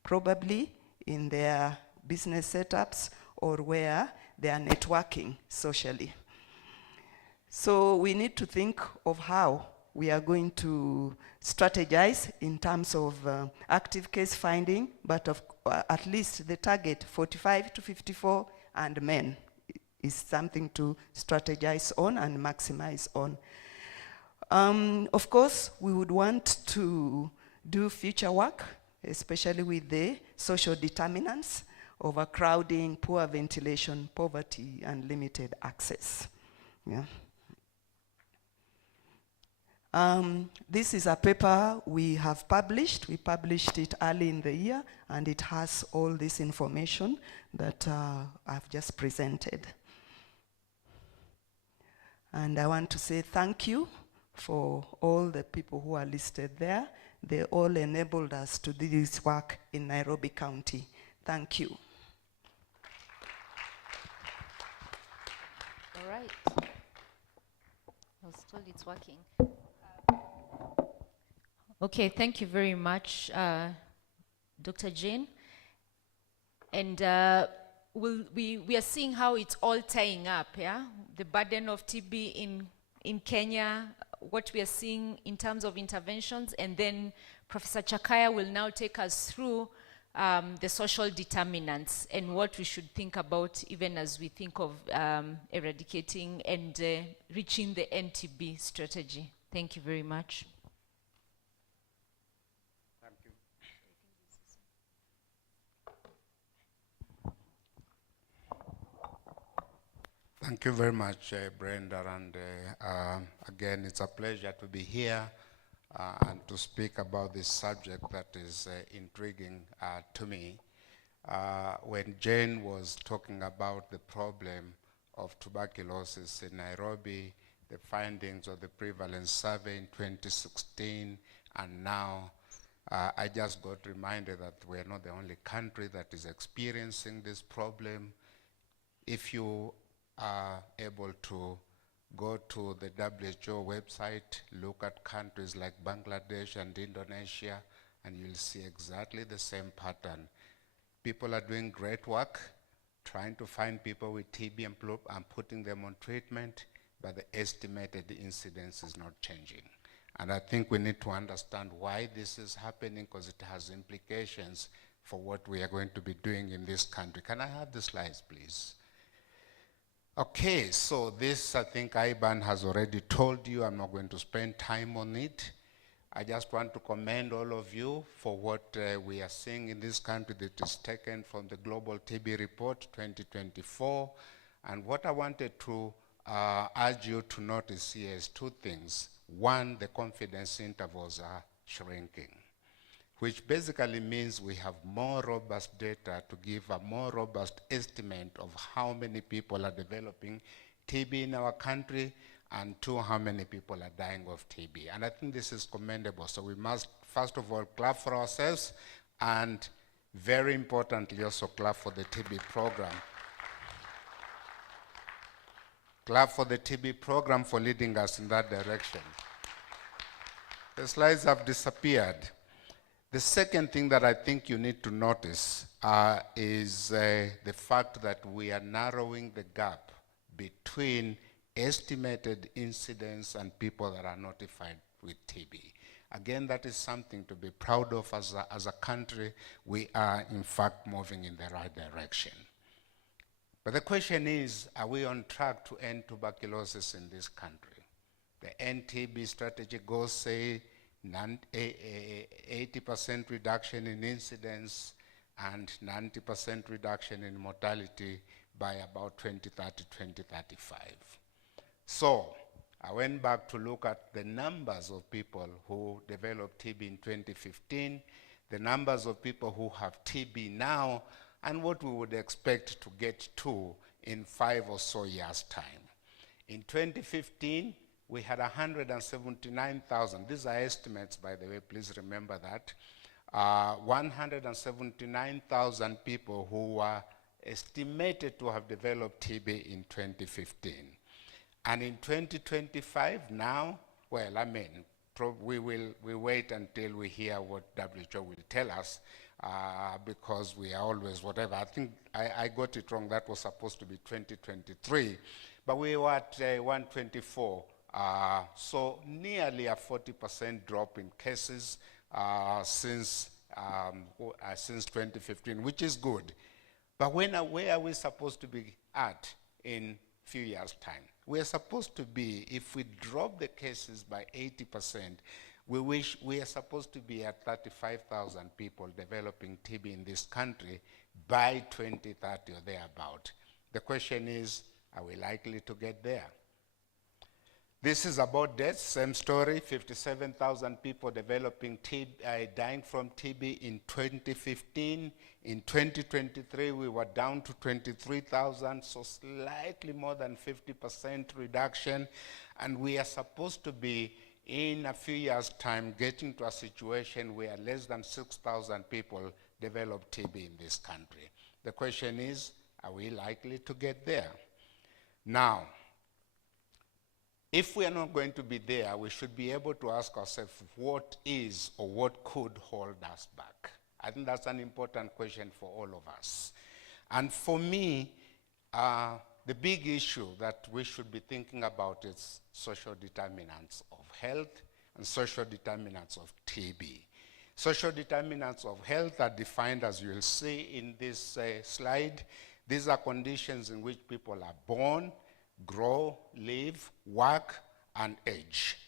probably in their business setups or where they are networking socially. So we need to think of how we are going to strategize in terms of active case finding, but at least the target 45 to 54 and men is something to strategize on and maximize on. Of course, we would want to do future work, especially with the social determinants: overcrowding, poor ventilation, poverty, and limited access. Yeah. This is a paper we have published. We published it early in the year, and it has all this information that I've just presented. And I want to say thank you for all the people who are listed there. They all enabled us to do this work in Nairobi County. Thank you. All right. I was told it's working. Okay, thank you very much, Dr. Jane. And we are seeing how it's all tying up, yeah? The burden of TB in Kenya, what we are seeing in terms of interventions, and then Professor Chakaya will now take us through the social determinants and what we should think about even as we think of eradicating and reaching the NTB strategy. Thank you very much. Thank you very much, Brenda, and again, it's a pleasure to be here and to speak about this subject that is intriguing to me. When Jane was talking about the problem of tuberculosis in Nairobi, the findings of the Prevalence survey in 2016, and now I just got reminded that we're not the only country that is experiencing this problem. If you are able to go to the WHO website, look at countries like Bangladesh and Indonesia, and you'll see exactly the same pattern. People are doing great work, trying to find people with TB and putting them on treatment, but the estimated incidence is not changing. And I think we need to understand why this is happening, because it has implications for what we are going to be doing in this country. Can I have the slides, please? Okay, so this I think Iban has already told you. I'm not going to spend time on it. I just want to commend all of you for what we are seeing in this country that is taken from the Global TB Report 2024. And what I wanted to urge you to notice here is two things. One, the confidence intervals are shrinking, which basically means we have more robust data to give a more robust estimate of how many people are developing TB in our country, and two, how many people are dying of TB. And I think this is commendable. So we must, first of all, clap for ourselves, and very importantly, also clap for the TB program. Clap for the TB program for leading us in that direction. The slides have disappeared. The second thing that I think you need to notice is the fact that we are narrowing the gap between estimated incidence and people that are notified with TB. Again, that is something to be proud of as a country. We are, in fact, moving in the right direction. But the question is, are we on track to end tuberculosis in this country? The NTB strategy goals say 80% reduction in incidence and 90% reduction in mortality by about 2030, 2035. So I went back to look at the numbers of people who developed TB in 2015, the numbers of people who have TB now, and what we would expect to get to in 5 or so years' time. In 2015, we had 179,000. These are estimates, by the way, please remember that. 179,000 people who were estimated to have developed TB in 2015. And in 2025 now, well, I mean, we wait until we hear what WHO will tell us, because we are always whatever. I think I got it wrong. That was supposed to be 2023, but we were at 124. So nearly a 40% drop in cases since 2015, which is good. But where are we supposed to be at in a few years' time? We are supposed to be, if we drop the cases by 80%, we are supposed to be at 35,000 people developing TB in this country by 2030 or thereabout. The question is, are we likely to get there? This is about deaths, same story, 57,000 people developing TB, dying from TB in 2015. In 2023, we were down to 23,000, so slightly more than 50% reduction. And we are supposed to be, in a few years' time, getting to a situation where less than 6,000 people develop TB in this country. The question is, are we likely to get there? Now, if we are not going to be there, we should be able to ask ourselves what is or what could hold us back. I think that's an important question for all of us. And for me, the big issue that we should be thinking about is social determinants of health and social determinants of TB. Social determinants of health are defined, as you'll see in this slide. These are conditions in which people are born, grow, live, work, and age.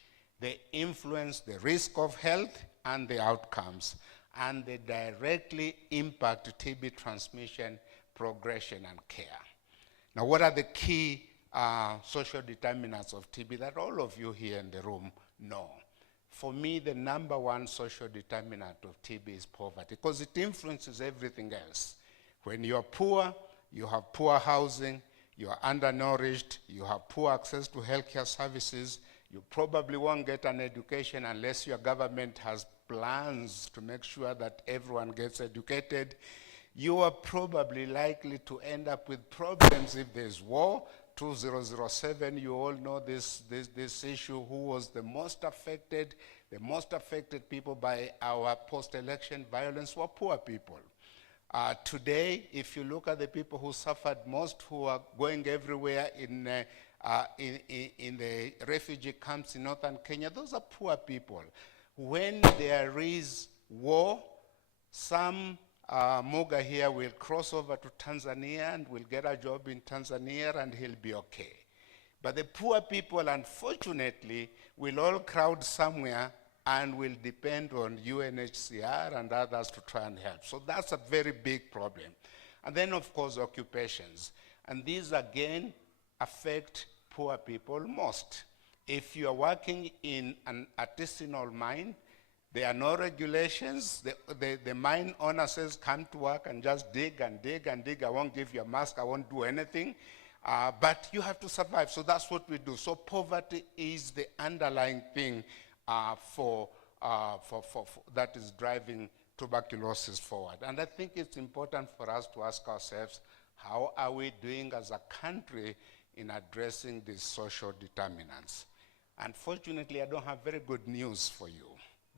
They influence the risk of health and the outcomes, and they directly impact TB transmission, progression, and care. Now, what are the key social determinants of TB that all of you here in the room know? For me, the number one social determinant of TB is poverty, because it influences everything else. When you're poor, you have poor housing, you are undernourished, you have poor access to healthcare services, you probably won't get an education unless your government has plans to make sure that everyone gets educated. You are probably likely to end up with problems if there's war. 2007, you all know this issue. Who was the most affected? The most affected people by our post-election violence were poor people. Today, if you look at the people who suffered most, who are going everywhere in the refugee camps in northern Kenya, those are poor people. When there is war, some Muga here will cross over to Tanzania and will get a job in Tanzania and he'll be okay. But the poor people, unfortunately, will all crowd somewhere and will depend on UNHCR and others to try and help. So that's a very big problem. And then, of course, occupations. And these, again, affect poor people most. If you are working in an artisanal mine, there are no regulations. The mine owner says, come to work and just dig and dig and dig. I won't give you a mask. I won't do anything. But you have to survive. So that's what we do. So poverty is the underlying thing that is driving tuberculosis forward. And I think it's important for us to ask ourselves, how are we doing as a country in addressing these social determinants? Unfortunately, I don't have very good news for you.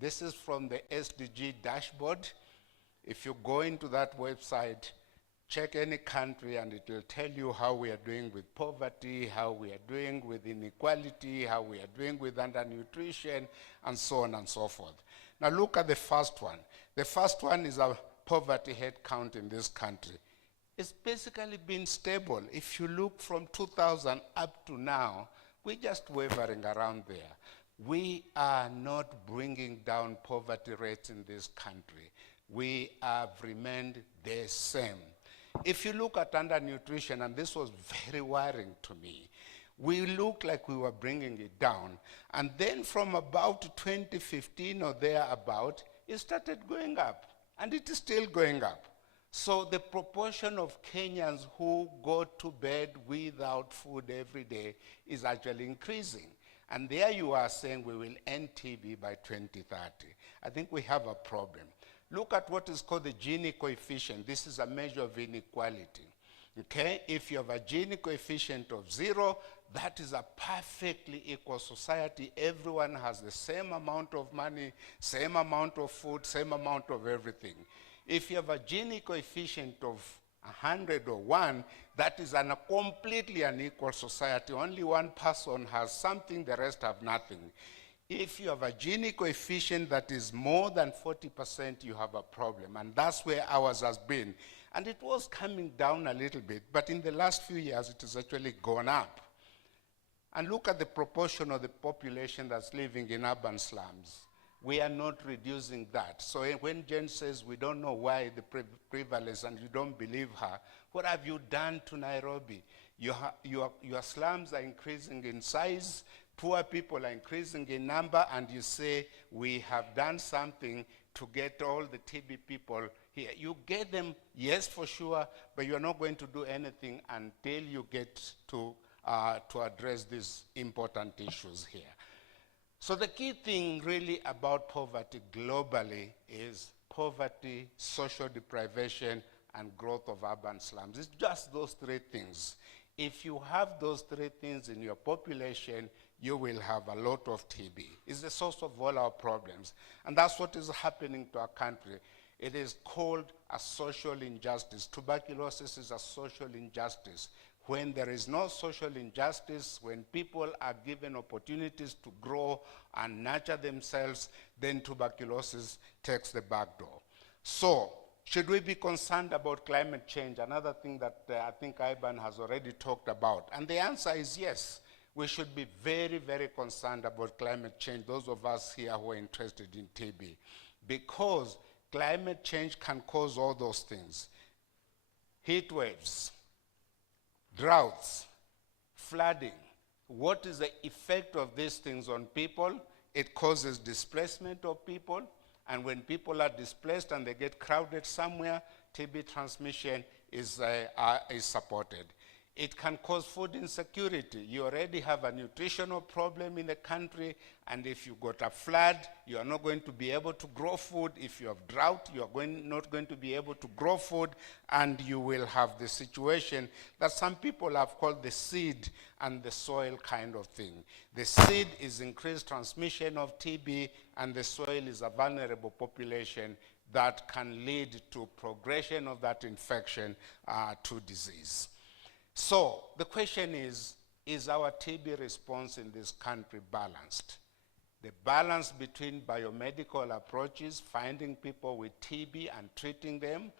This is from the SDG dashboard. If you go into that website, check any country and it will tell you how we are doing with poverty, how we are doing with inequality, how we are doing with undernutrition, and so on and so forth. Now look at the first one. The first one is our poverty head count in this country. It's basically been stable. If you look from 2000 up to now, we're just wavering around there. We are not bringing down poverty rates in this country. We have remained the same. If you look at undernutrition, and this was very worrying to me, we looked like we were bringing it down. And then from about 2015 or thereabout, it started going up. And it is still going up. So the proportion of Kenyans who go to bed without food every day is actually increasing. And there you are saying we will end TB by 2030. I think we have a problem. Look at what is called the Gini coefficient. This is a measure of inequality. Okay? If you have a Gini coefficient of 0, that is a perfectly equal society. Everyone has the same amount of money, same amount of food, same amount of everything. If you have a Gini coefficient of 100 or 1, that is a completely unequal society. Only one person has something, the rest have nothing. If you have a Gini coefficient that is more than 40%, you have a problem. And that's where ours has been. And it was coming down a little bit, but in the last few years, it has actually gone up. And look at the proportion of the population that's living in urban slums. We are not reducing that. So when Jen says we don't know why the prevalence and you don't believe her, what have you done to Nairobi? Your slums are increasing in size, poor people are increasing in number, and you say we have done something to get all the TB people here. You get them, yes, for sure, but you're not going to do anything until you get to address these important issues here. So the key thing really about poverty globally is poverty, social deprivation, and growth of urban slums. It's just those three things. If you have those three things in your population, you will have a lot of TB. It's the source of all our problems. And that's what is happening to our country. It is called a social injustice. Tuberculosis is a social injustice. When there is no social injustice, when people are given opportunities to grow and nurture themselves, then tuberculosis takes the back door. So, should we be concerned about climate change? Another thing that I think Ivan has already talked about. And the answer is yes. We should be very, very concerned about climate change, those of us here who are interested in TB. Because climate change can cause all those things. Heat waves, droughts, flooding. What is the effect of these things on people? It causes displacement of people, and when people are displaced and they get crowded somewhere, TB transmission is supported. It can cause food insecurity. You already have a nutritional problem in the country, and if you got a flood, you are not going to be able to grow food. If you have drought, you are not going to be able to grow food, and you will have the situation that some people have called the seed and the soil kind of thing. The seed is increased transmission of TB, and the soil is a vulnerable population that can lead to progression of that infection to disease. So the question is our TB response in this country balanced? The balance between biomedical approaches, finding people with TB and treating them,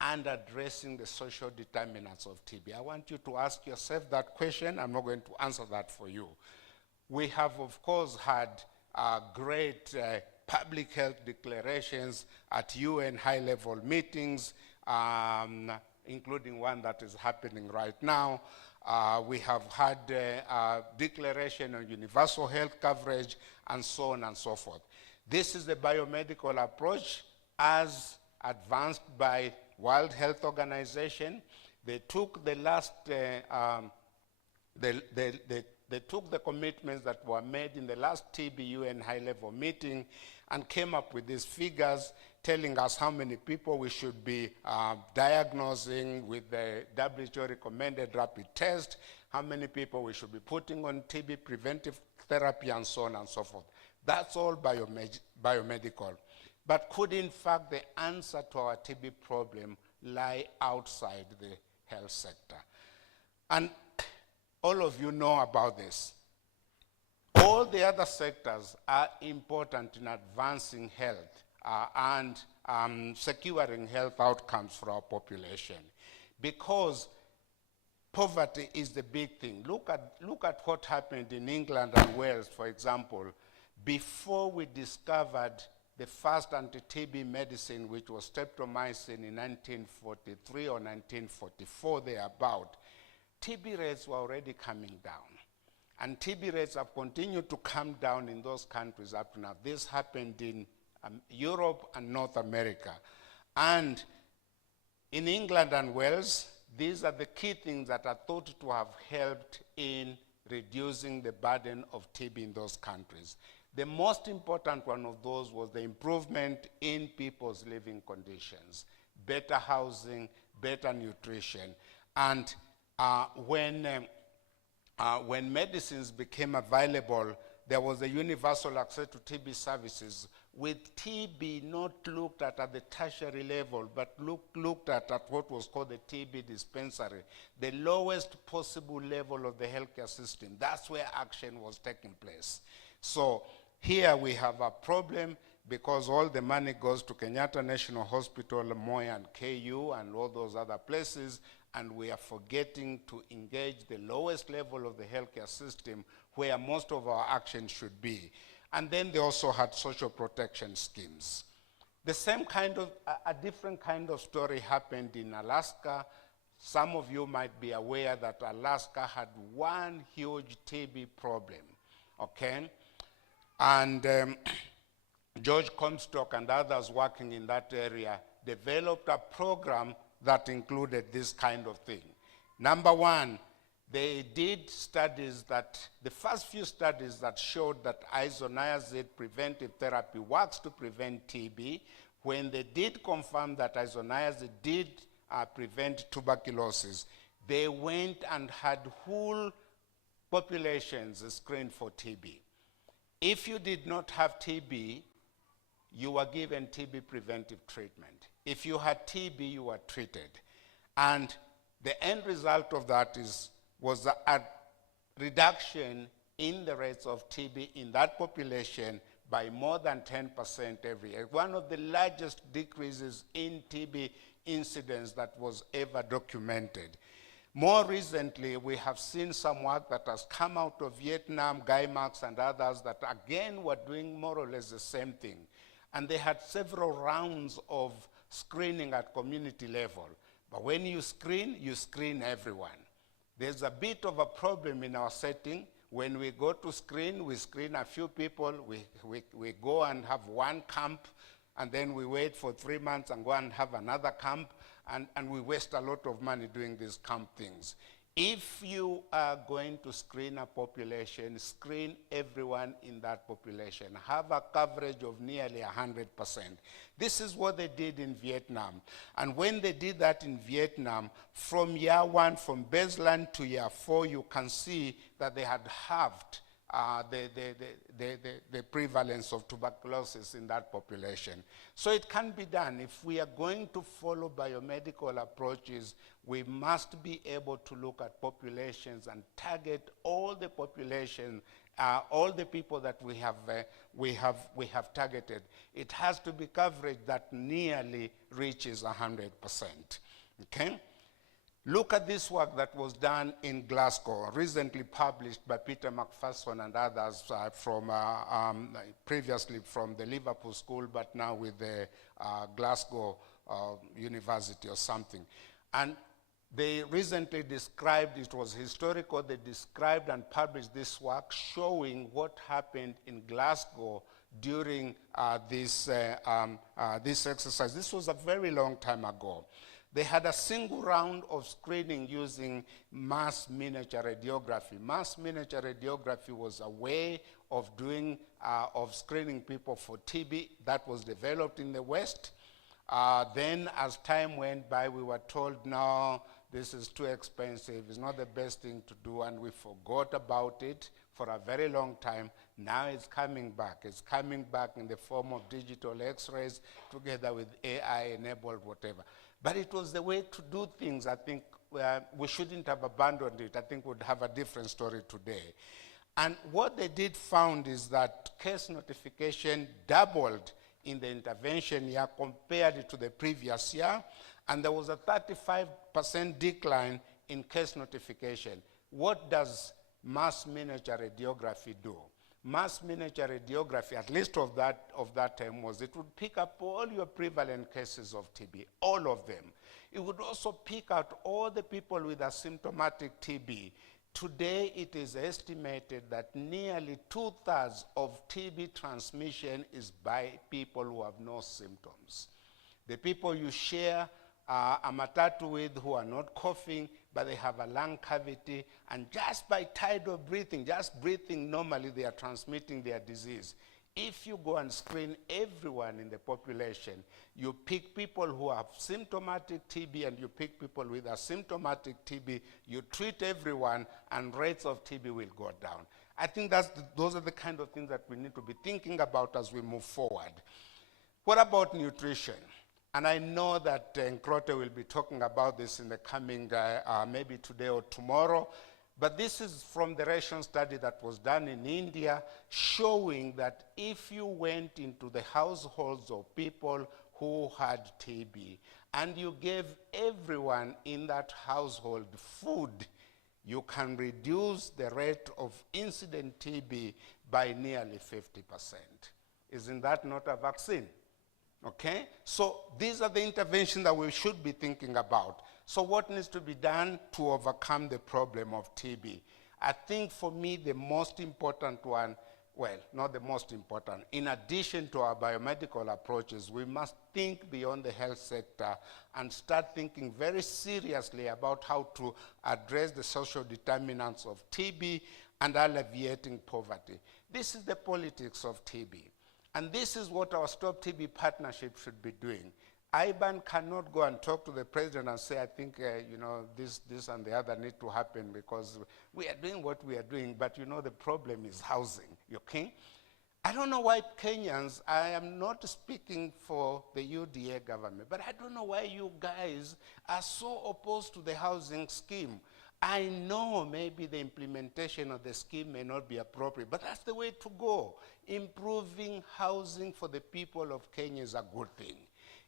and addressing the social determinants of TB. I want you to ask yourself that question. I'm not going to answer that for you. We have, of course, had great public health declarations at UN high-level meetings, including one that is happening right now. We have had a declaration on universal health coverage and so on and so forth. This is the biomedical approach as advanced by World Health Organization. They took the last, they took the commitments that were made in the last TB UN high-level meeting and came up with these figures telling us how many people we should be diagnosing with the WHO recommended rapid test, how many people we should be putting on TB preventive therapy, and so on and so forth. That's all biomedical. But could in fact the answer to our TB problem lie outside the health sector? And all of you know about this. All the other sectors are important in advancing health and securing health outcomes for our population, because poverty is the big thing. Look at what happened in England and Wales, for example. Before we discovered the first anti-TB medicine, which was streptomycin in 1943 or 1944, thereabout, TB rates were already coming down. And TB rates have continued to come down in those countries up to now. This happened in Europe and North America. And in England and Wales, these are the key things that are thought to have helped in reducing the burden of TB in those countries. The most important one of those was the improvement in people's living conditions, better housing, better nutrition. And when medicines became available, there was a universal access to TB services, with TB not looked at the tertiary level, but looked at what was called the TB dispensary, the lowest possible level of the healthcare system. That's where action was taking place. So here we have a problem because all the money goes to Kenyatta National Hospital, Moi and KU and all those other places, and we are forgetting to engage the lowest level of the healthcare system where most of our action should be. And then they also had social protection schemes. The same kind of, a different kind of story happened in Alaska. Some of you might be aware that Alaska had one huge TB problem, okay? And George Comstock and others working in that area developed a program that included this kind of thing. Number one, they did studies that, the first few studies that showed that isoniazid preventive therapy works to prevent TB. When they did confirm that isoniazid did prevent tuberculosis, they went and had whole populations screened for TB. If you did not have TB, you were given TB preventive treatment. If you had TB, you were treated. And the end result of that was a reduction in the rates of TB in that population by more than 10% every year. One of the largest decreases in TB incidence that was ever documented. More recently, we have seen some work that has come out of Vietnam, Guy Marks and others that again were doing more or less the same thing. And they had several rounds of screening at community level. But when you screen everyone. There's a bit of a problem in our setting. When we go to screen, we screen a few people, we go and have one camp, and then we wait for 3 months and go and have another camp, and we waste a lot of money doing these camp things. If you are going to screen a population, screen everyone in that population. Have a coverage of nearly 100%. This is what they did in Vietnam. And when they did that in Vietnam, from year one, from baseline to year 4, you can see that they had halved the prevalence of tuberculosis in that population. So it can be done. If we are going to follow biomedical approaches, we must be able to look at populations and target all the population, all the people that we have targeted. It has to be coverage that nearly reaches 100%. Okay? Look at this work that was done in Glasgow, recently published by Peter McPherson and others previously from the Liverpool School, but now with the Glasgow University or something. And they recently described, it was historical, they described and published this work showing what happened in Glasgow during this exercise. This was a very long time ago. They had a single round of screening using mass miniature radiography. Mass miniature radiography was a way of doing, of screening people for TB that was developed in the West. Then as time went by, we were told, no, this is too expensive, it's not the best thing to do, and we forgot about it for a very long time. Now it's coming back. It's coming back in the form of digital x-rays together with AI-enabled whatever. But it was the way to do things. I think we shouldn't have abandoned it. I think we'd have a different story today. And what they did found is that case notification doubled in the intervention year compared to the previous year, and there was a 35% decline in case notification. What does mass miniature radiography do? Mass miniature radiography, at least of that time, was it would pick up all your prevalent cases of TB, all of them. It would also pick out all the people with asymptomatic TB. Today, it is estimated that nearly 2/3 of TB transmission is by people who have no symptoms. The people you share a matatu with who are not coughing, but they have a lung cavity, and just by tidal breathing, just breathing normally, they are transmitting their disease. If you go and screen everyone in the population, you pick people who have symptomatic TB and you pick people with asymptomatic TB, you treat everyone, and rates of TB will go down. I think those are the kind of things that we need to be thinking about as we move forward. What about nutrition? And I know that Nkrote will be talking about this in the coming, maybe today or tomorrow. But this is from the ration study that was done in India, showing that if you went into the households of people who had TB and you gave everyone in that household food, you can reduce the rate of incident TB by nearly 50%. Isn't that not a vaccine? Okay, so these are the interventions that we should be thinking about. So what needs to be done to overcome the problem of TB? I think for me the most important one, well, not the most important, in addition to our biomedical approaches, we must think beyond the health sector and start thinking very seriously about how to address the social determinants of TB and alleviating poverty. This is the politics of TB. And this is what our Stop TB partnership should be doing. IBAN cannot go and talk to the president and say, I think, this and the other need to happen because we are doing what we are doing, but the problem is housing, okay? I don't know why Kenyans, I am not speaking for the UDA government, but I don't know why you guys are so opposed to the housing scheme. I know maybe the implementation of the scheme may not be appropriate, but that's the way to go. Improving housing for the people of Kenya is a good thing.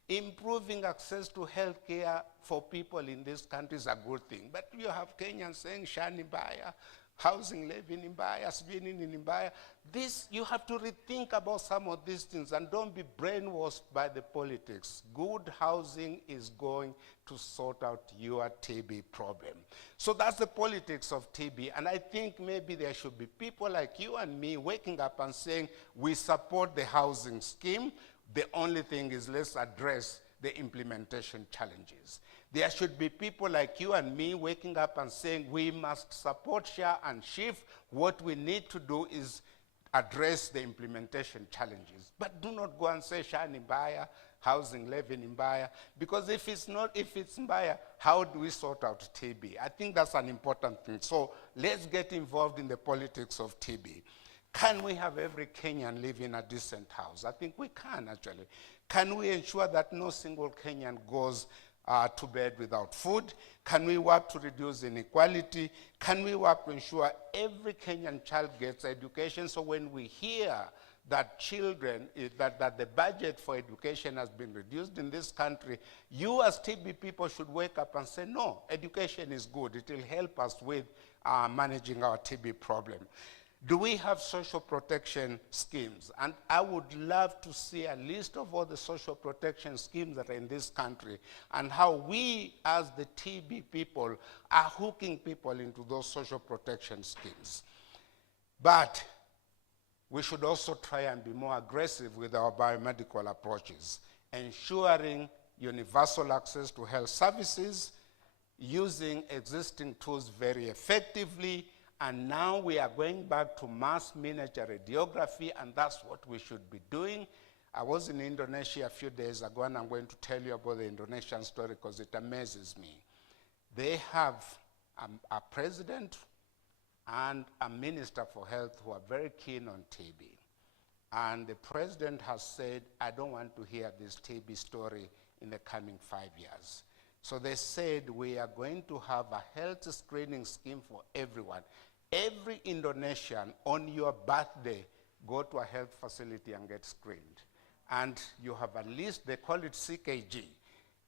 Improving access to health care for people in this country is a good thing. But you have Kenyans saying, Shani Mbaya, housing levy in Mbaya, Sbini in Mbaya. This, you have to rethink about some of these things and don't be brainwashed by the politics. Good housing is going to sort out your TB problem. So that's the politics of TB. And I think maybe there should be people like you and me waking up and saying, we support the housing scheme. The only thing is let's address the implementation challenges. There should be people like you and me waking up and saying we must support share and shift. What we need to do is address the implementation challenges. But do not go and say share in Mbaya, housing levy in Mbaya, because if it's Mbaya, how do we sort out TB? I think that's an important thing. So let's get involved in the politics of TB. Can we have every Kenyan live in a decent house? I think we can, actually. Can we ensure that no single Kenyan goes to bed without food? Can we work to reduce inequality? Can we work to ensure every Kenyan child gets education? So when we hear that children, that the budget for education has been reduced in this country, you as TB people should wake up and say, no, education is good. It will help us with managing our TB problem. Do we have social protection schemes? And I would love to see a list of all the social protection schemes that are in this country and how we as the TB people are hooking people into those social protection schemes. But we should also try and be more aggressive with our biomedical approaches, ensuring universal access to health services, using existing tools very effectively, and now we are going back to mass miniature radiography, and that's what we should be doing. I was in Indonesia a few days ago, and I'm going to tell you about the Indonesian story because it amazes me. They have a president and a minister for health who are very keen on TB. And the president has said, I don't want to hear this TB story in the coming 5 years. So they said, we are going to have a health screening scheme for everyone. Every Indonesian on your birthday, go to a health facility and get screened. And you have a list, they call it CKG.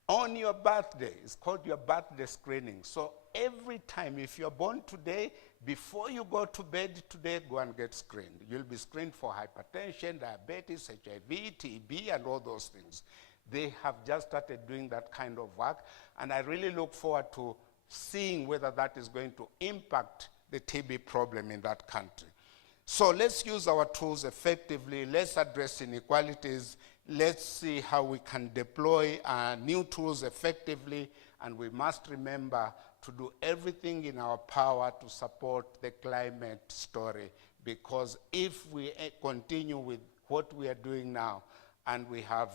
On your birthday, it's called your birthday screening. So every time, if you're born today, before you go to bed today, go and get screened. You'll be screened for hypertension, diabetes, HIV, TB, and all those things. They have just started doing that kind of work, and I really look forward to seeing whether that is going to impact the TB problem in that country. So let's use our tools effectively. Let's address inequalities. Let's see how we can deploy new tools effectively, and we must remember to do everything in our power to support the climate story, because if we continue with what we are doing now, and we have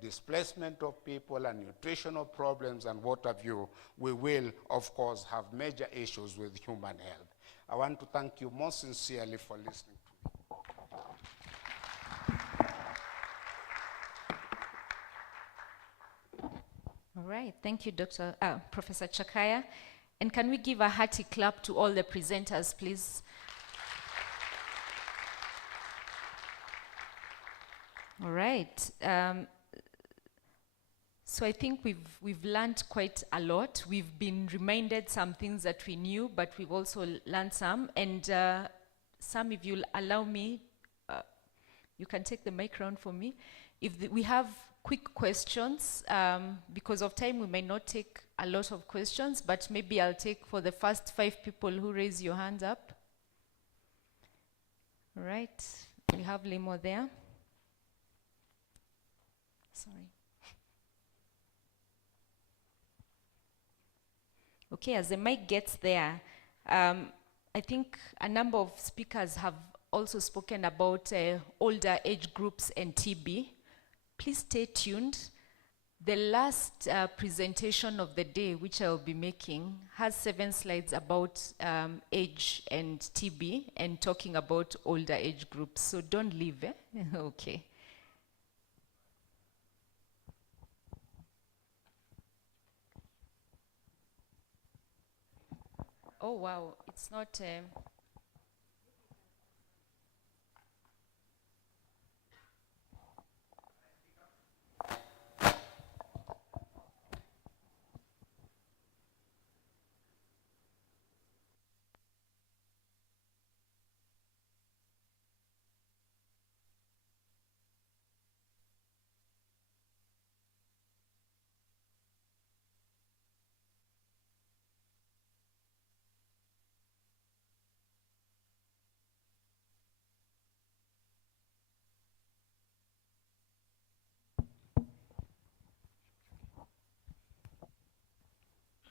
displacement of people and nutritional problems and what have you, we will, of course, have major issues with human health. I want to thank you most sincerely for listening to me. All right, thank you, Professor Chakaya. And can we give a hearty clap to all the presenters, please? All right. So I think we've learned quite a lot. We've been reminded some things that we knew, but we've also learned some. And some, if you'll allow me, you can take the mic round for me. We have quick questions, because of time we may not take a lot of questions, but maybe I'll take for the first 5 people who raise your hands up. All right, we have Limo there. Sorry. Okay, as the mic gets there, I think a number of speakers have also spoken about older age groups and TB. Please stay tuned. The last presentation of the day, which I will be making, has 7 slides about age and TB and talking about older age groups. So don't leave, eh? Okay. Oh, wow, it's not...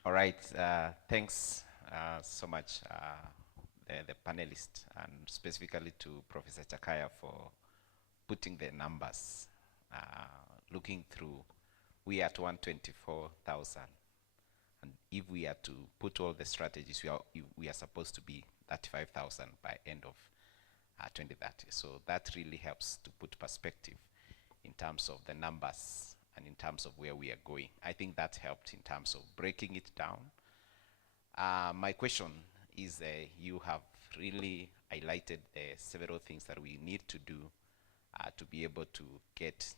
All right, thanks so much, the panelists, and specifically to Professor Chakaya for putting the numbers, looking through. We are at 124,000, and if we are to put all the strategies, we are supposed to be 35,000 by end of 2030. So that really helps to put perspective in terms of the numbers and in terms of where we are going. I think that helped in terms of breaking it down. My question is, you have really highlighted several things that we need to do to be able to get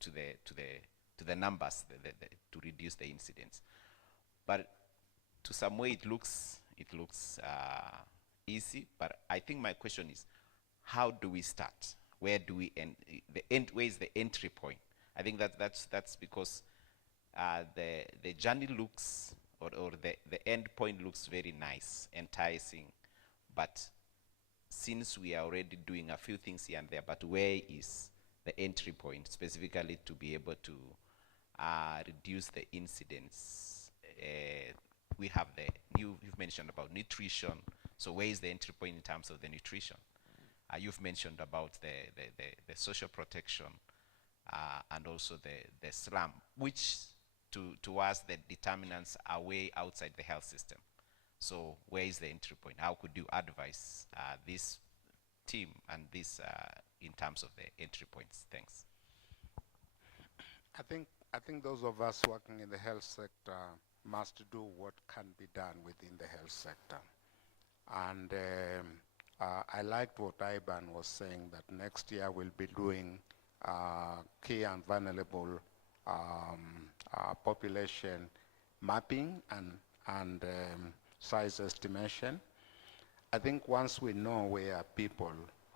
to the numbers to reduce the incidence. But to some way it looks easy. But I think my question is, how do we start? Where do we end? Where is the entry point? I think that's because the journey looks, or the end point looks very nice, enticing, but since we are already doing a few things here and there, but where is the entry point specifically to be able to reduce the incidence? We have you've mentioned about nutrition, so where is the entry point in terms of the nutrition? You've mentioned about the social protection and also the slum, which to us the determinants are way outside the health system. So where is the entry point? How could you advise this team and this in terms of the entry points? Thanks. I think those of us working in the health sector must do what can be done within the health sector. And I liked what Iban was saying, that next year we'll be doing key and vulnerable population mapping and size estimation. I think once we know where people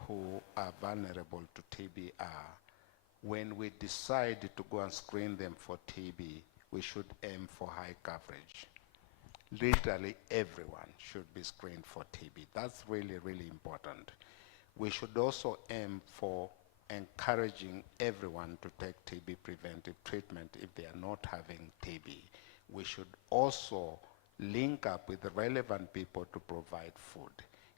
who are vulnerable to TB are, when we decide to go and screen them for TB, we should aim for high coverage. Literally everyone should be screened for TB. That's really, really important. We should also aim for encouraging everyone to take TB preventive treatment if they are not having TB. We should also link up with the relevant people to provide food.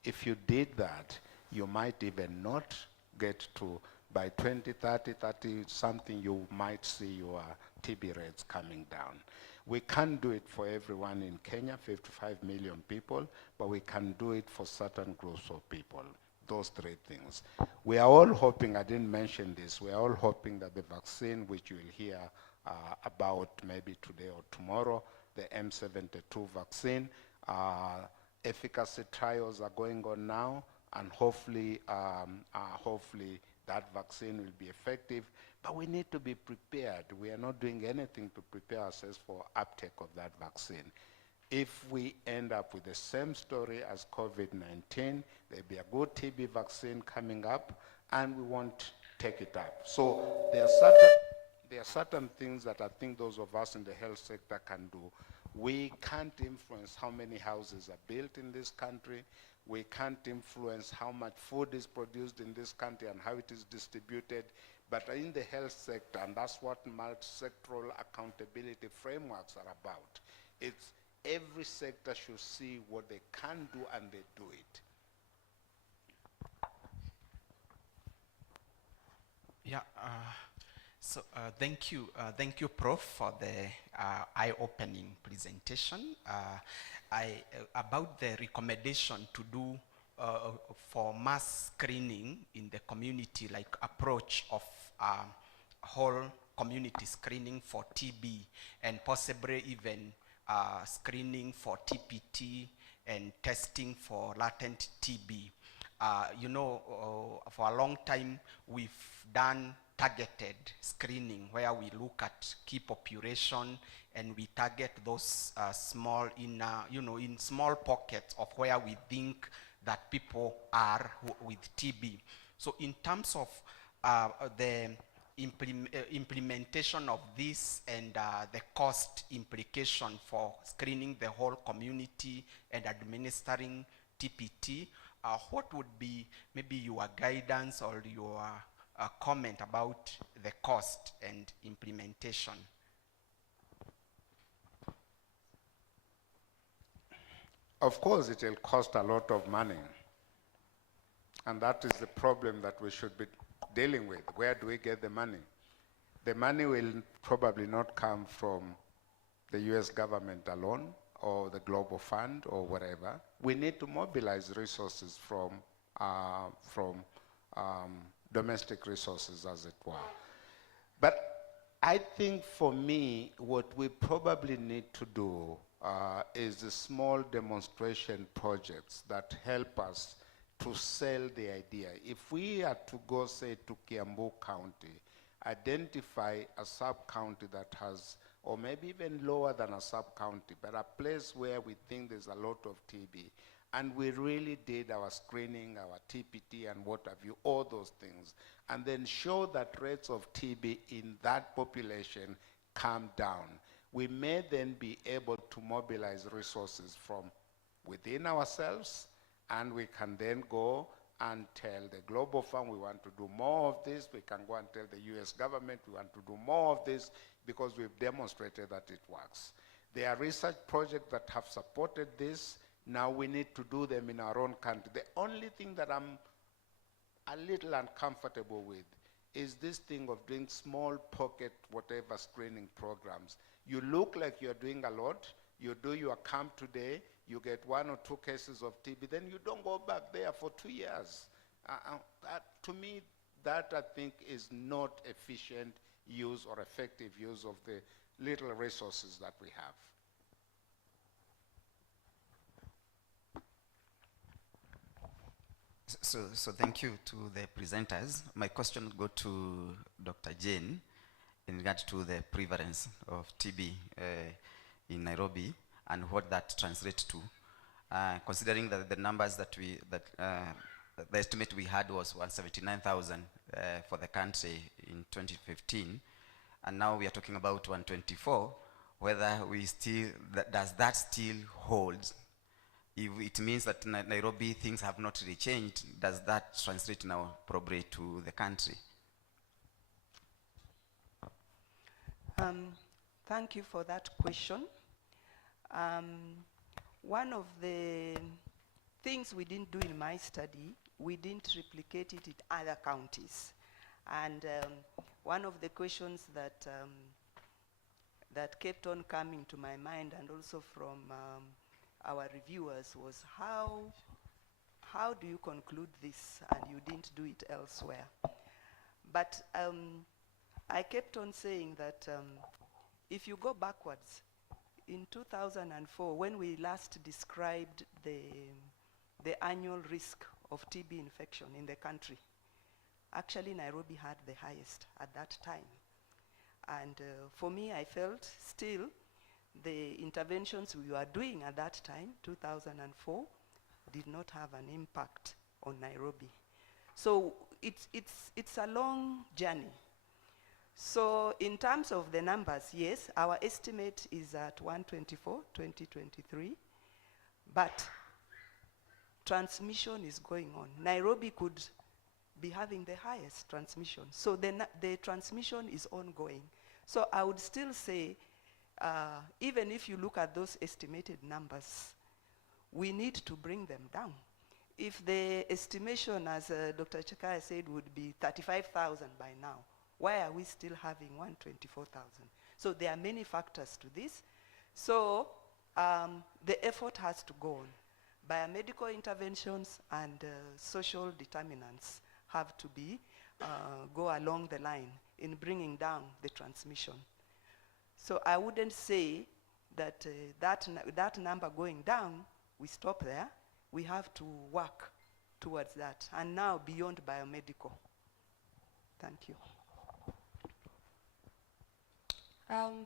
If you did that, you might even not get to, by 2030, 30 something, you might see your TB rates coming down. We can't do it for everyone in Kenya, 55 million people, but we can do it for certain groups of people. Those three things. We are all hoping, I didn't mention this, we are all hoping that the vaccine, which you will hear about maybe today or tomorrow, the M72 vaccine, efficacy trials are going on now, and hopefully that vaccine will be effective. But we need to be prepared. We are not doing anything to prepare ourselves for uptake of that vaccine. If we end up with the same story as COVID-19, there'll be a good TB vaccine coming up, and we won't take it up. So there are certain things that I think those of us in the health sector can do. We can't influence how many houses are built in this country. We can't influence how much food is produced in this country and how it is distributed. But in the health sector, and that's what multi-sectoral accountability frameworks are about, it's every sector should see what they can do and they do it. Yeah, thank you, Prof, for the eye-opening presentation. About the recommendation to do for mass screening in the community, like approach of whole community screening for TB, and possibly even screening for TPT and testing for latent TB. You know, for a long time we've done targeted screening where we look at key population and we target those small in small pockets of where we think that people are with TB. So in terms of the implementation of this and the cost implication for screening the whole community and administering TPT, what would be maybe your guidance or your comment about the cost and implementation? Of course, it will cost a lot of money. And that is the problem that we should be dealing with. Where do we get the money? The money will probably not come from the US government alone or the Global Fund or whatever. We need to mobilize resources from domestic resources, as it were. But I think for me, what we probably need to do is the small demonstration projects that help us to sell the idea. If we are to go, say, to Kiambu County, identify a sub-county that has, or maybe even lower than a sub-county, but a place where we think there's a lot of TB, and we really did our screening, our TPT, and what have you, all those things, and then show that rates of TB in that population come down, we may then be able to mobilize resources from within ourselves, and we can then go and tell the Global Fund we want to do more of this. We can go and tell the US government we want to do more of this because we've demonstrated that it works. There are research projects that have supported this. Now we need to do them in our own country. The only thing that I'm a little uncomfortable with is this thing of doing small pocket whatever screening programs. You look like you're doing a lot. You do your camp today, you get 1 or 2 cases of TB, then you don't go back there for 2 years. To me, that I think is not efficient use or effective use of the little resources that we have. So thank you to the presenters. My question will go to Dr. Jane in regard to the prevalence of TB in Nairobi and what that translates to. Considering that the numbers that the estimate we had was 179,000 for the country in 2015, and now we are talking about 124, whether we still, does that still hold? If it means that Nairobi things have not really changed, does that translate now probably to the country? Thank you for that question. One of the things we didn't do in my study, we didn't replicate it in other counties. And one of the questions that that kept on coming to my mind, and also from our reviewers, was how do you conclude this and you didn't do it elsewhere? But I kept on saying that if you go backwards, in 2004, when we last described the annual risk of TB infection in the country, actually Nairobi had the highest at that time. And for me, I felt still the interventions we were doing at that time, 2004, did not have an impact on Nairobi. So it's a long journey. So in terms of the numbers, yes, our estimate is at 124, 2023, but transmission is going on. Nairobi could be having the highest transmission. So the transmission is ongoing. So I would still say, even if you look at those estimated numbers, we need to bring them down. If the estimation, as Dr. Chakaya said, would be 35,000 by now, why are we still having 124,000? So there are many factors to this. So the effort has to go on. Biomedical interventions and social determinants have to be go along the line in bringing down the transmission. So I wouldn't say that that number going down, we stop there. We have to work towards that. And now beyond biomedical. Thank you.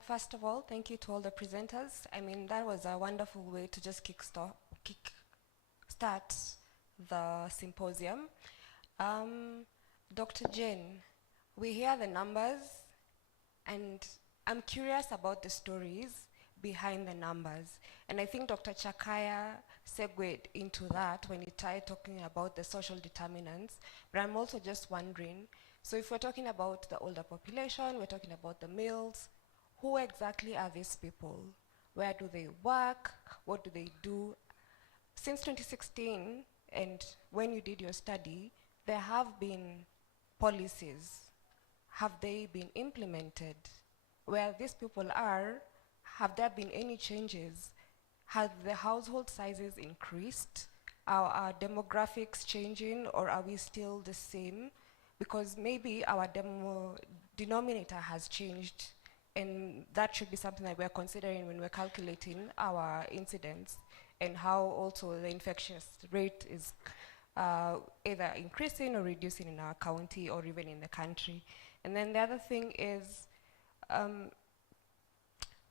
First of all, thank you to all the presenters. I mean, that was a wonderful way to just kickstart the symposium. Dr. Jane, we hear the numbers, and I'm curious about the stories behind the numbers. And I think Dr. Chakaya segued into that when he started talking about the social determinants. But I'm also just wondering, so if we're talking about the older population, we're talking about the males, who exactly are these people? Where do they work? What do they do? Since 2016, and when you did your study, there have been policies. Have they been implemented? Where these people are, have there been any changes? Have the household sizes increased? Are our demographics changing, or are we still the same? Because maybe our denominator has changed, and that should be something that we're considering when we're calculating our incidence and how also the infectious rate is either increasing or reducing in our county or even in the country. And then the other thing is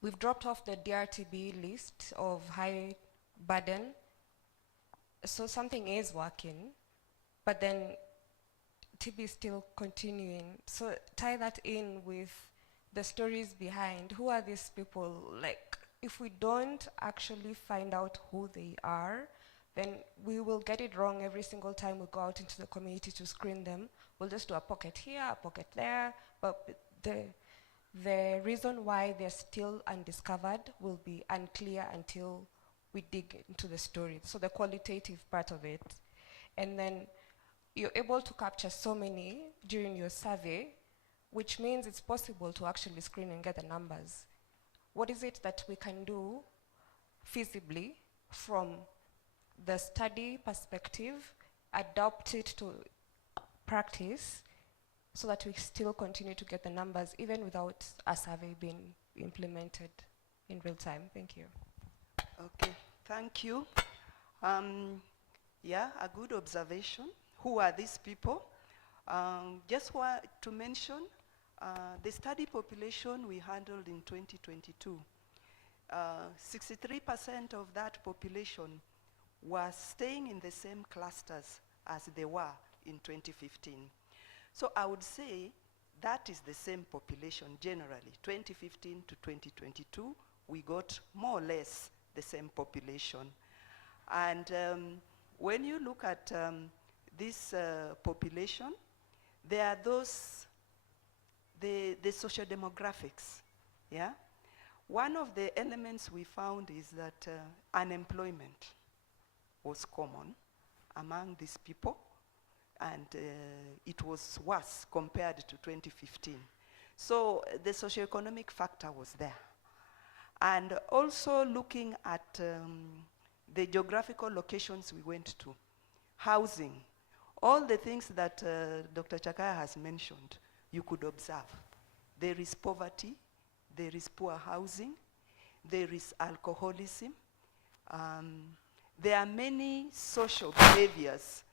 we've dropped off the DRTB list of high burden. So something is working, but then TB is still continuing. So tie that in with the stories behind. Who are these people? Like, if we don't actually find out who they are, then we will get it wrong every single time we go out into the community to screen them. We'll just do a pocket here, a pocket there, but the reason why they're still undiscovered will be unclear until we dig into the story. So the qualitative part of it. And then you're able to capture so many during your survey, which means it's possible to actually screen and get the numbers. What is it that we can do feasibly from the study perspective, adopt it to practice, so that we still continue to get the numbers even without a survey being implemented in real time? Thank you. Okay, thank you. Yeah, a good observation. Who are these people? Just want to mention the study population we handled in 2022. 63% of that population was staying in the same clusters as they were in 2015. So I would say that is the same population generally. 2015 to 2022, we got more or less the same population. And when you look at this population, there are those, the social demographics, yeah? One of the elements we found is that unemployment was common among these people, and it was worse compared to 2015. So the socioeconomic factor was there. And also looking at the geographical locations we went to, housing, all the things that Dr. Chakaya has mentioned, you could observe. There is poverty, there is poor housing, there is alcoholism. There are many social behaviors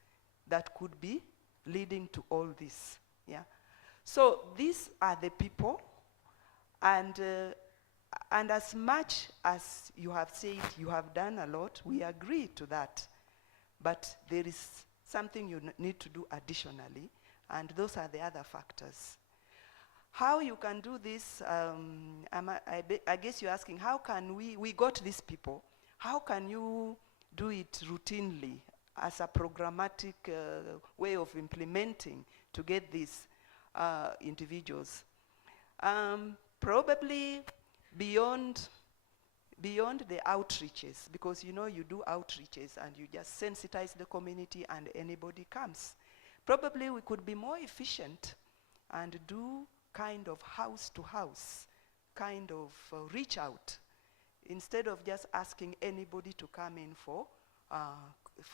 that could be leading to all this, yeah? So these are the people, and as much as you have said you have done a lot, we agree to that, but there is something you need to do additionally, and those are the other factors. How you can do this, I guess you're asking, how can we got these people, how can you do it routinely as a programmatic way of implementing to get these individuals? Probably beyond the outreaches, because you know you do outreaches and you just sensitize the community and anybody comes. Probably we could be more efficient and do kind of house to house, kind of reach out, instead of just asking anybody to come in for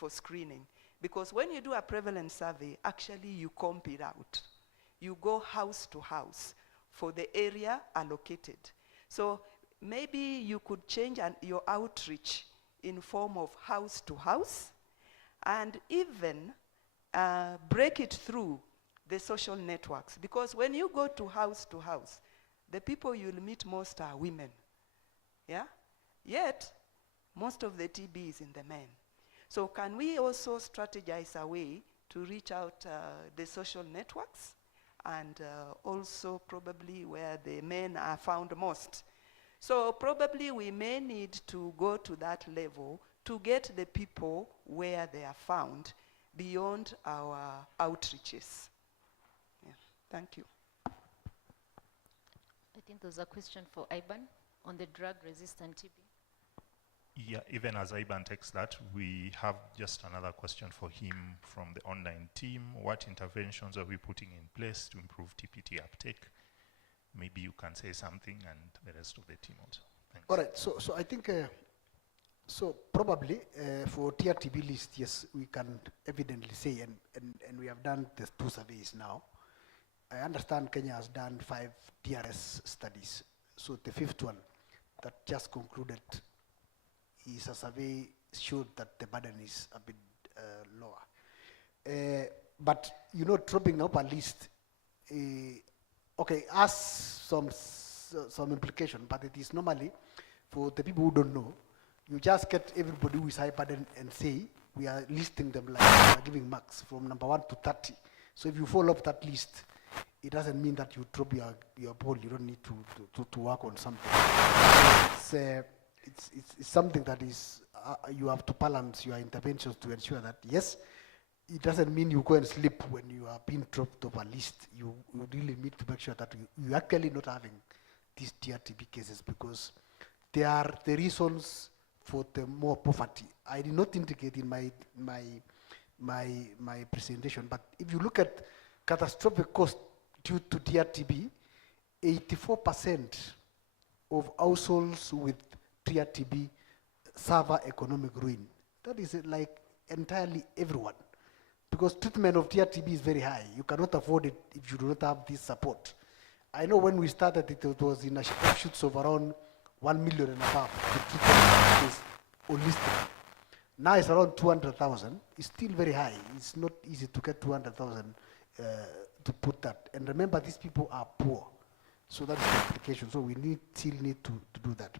screening. Because when you do a prevalence survey, actually you comp it out. You go house to house for the area allocated. So maybe you could change your outreach in form of house to house, and even break it through the social networks. Because when you go to house, the people you'll meet most are women, yeah? Yet, most of the TB is in the men. So can we also strategize a way to reach out the social networks, and also probably where the men are found most? So probably we may need to go to that level to get the people where they are found beyond our outreaches. Yeah. Thank you. I think there's a question for Iban on the drug-resistant TB. Yeah, even as Iban takes that, we have just another question for him from the online team. What interventions are we putting in place to improve TPT uptake? Maybe you can say something, and the rest of the team also. Thanks. All right, so I think, so probably for TRTB list, yes, we can evidently say, and we have done the 2 surveys now. I understand Kenya has done 5 DRS studies. So the 5th one that just concluded is a survey showed that the burden is a bit lower. But you know, dropping up a list, okay, has some implication, but it is normally, for the people who don't know, you just get everybody who is high burden and say, we are listing them like we are giving marks from number 1 to 30. So if you follow up that list, it doesn't mean that you drop your ball. You don't need to work on something. It's something that is, you have to balance your interventions to ensure that, yes, it doesn't mean you go and sleep when you are being dropped off a list. You really need to make sure that you actually not having these TB cases, because they are the reasons for the more poverty. I did not indicate in my presentation, but if you look at catastrophic cost due to TB, 84% of households with TB suffer economic ruin. That is like entirely everyone, because treatment of TB is very high. You cannot afford it if you do not have this support. I know when we started it was in offshoots of around 1 million and above to treat this holistically. Now it's around 200,000. It's still very high. It's not easy to get 200,000 to put that. And remember, these people are poor. So that's the implication. So we still need to do that.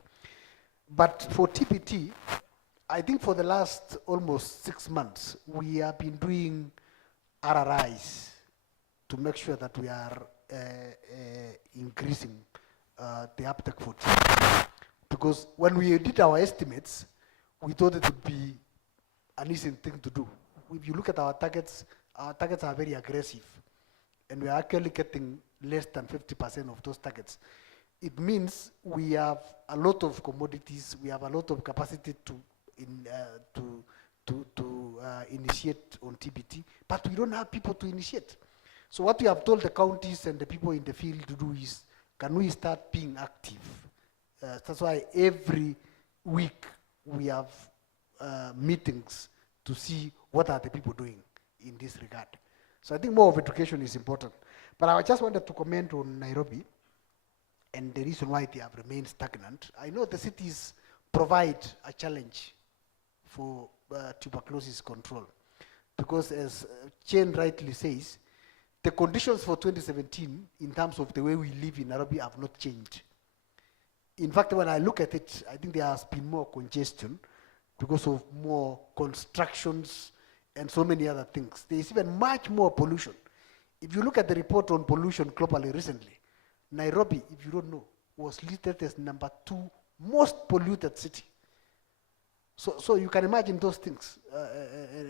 But for TBT, I think for the last almost 6 months, we have been doing RRIs to make sure that we are increasing the uptake for TB. Because when we did our estimates, we thought it would be an easy thing to do. If you look at our targets are very aggressive, and we are actually getting less than 50% of those targets. It means we have a lot of commodities, we have a lot of capacity to initiate on TBT, but we don't have people to initiate. So what we have told the counties and the people in the field to do is, can we start being active? That's why every week we have meetings to see what are the people doing in this regard. So I think more of education is important. But I just wanted to comment on Nairobi and the reason why they have remained stagnant. I know the cities provide a challenge for tuberculosis control, because as Jane rightly says, the conditions for 2017 in terms of the way we live in Nairobi have not changed. In fact, when I look at it, I think there has been more congestion because of more constructions and so many other things. There is even much more pollution. If you look at the report on pollution globally recently, Nairobi, if you don't know, was listed as number 2 most polluted city. So you can imagine those things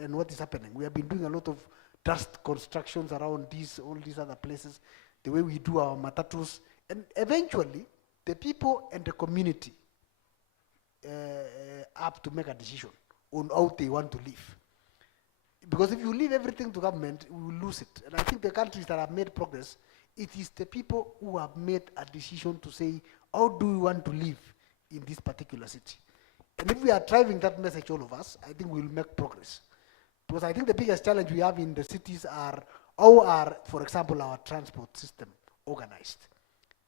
and what is happening. We have been doing a lot of dust constructions around all these other places, the way we do our matatus, and eventually the people and the community have to make a decision on how they want to live. Because if you leave everything to government, we will lose it. And I think the countries that have made progress, it is the people who have made a decision to say, how do we want to live in this particular city? And if we are driving that message, all of us, I think we will make progress. Because I think the biggest challenge we have in the cities are, how are, for example, our transport system organized?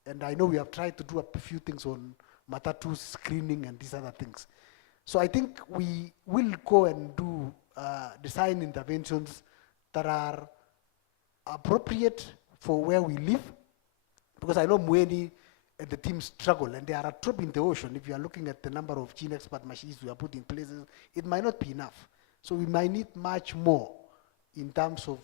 And I know we have tried to do a few things on matatu screening and these other things. So I think we will go and do design interventions that are appropriate for where we live, because I know Mweni and the team struggle, and they are a drop in the ocean. If you are looking at the number of gene expert machines we are putting in places, it might not be enough. So we might need much more in terms of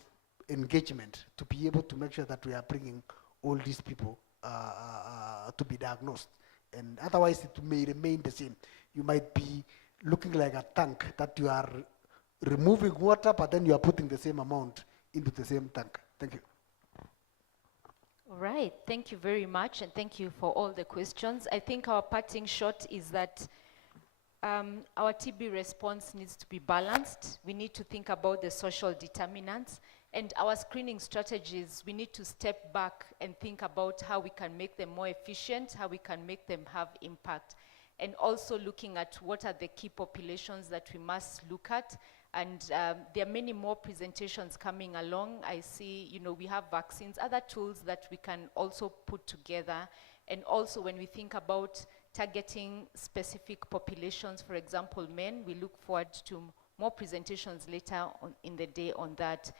engagement to be able to make sure that we are bringing all these people to be diagnosed. And otherwise it may remain the same. You might be looking like a tank that you are removing water, but then you are putting the same amount into the same tank. Thank you. All right, thank you very much, and thank you for all the questions. I think our parting shot is that our TB response needs to be balanced. We need to think about the social determinants, and our screening strategies, we need to step back and think about how we can make them more efficient, how we can make them have impact, and also looking at what are the key populations that we must look at. And there are many more presentations coming along. I see, we have vaccines, other tools that we can also put together. And also when we think about targeting specific populations, for example, men, we look forward to more presentations later on in the day on that.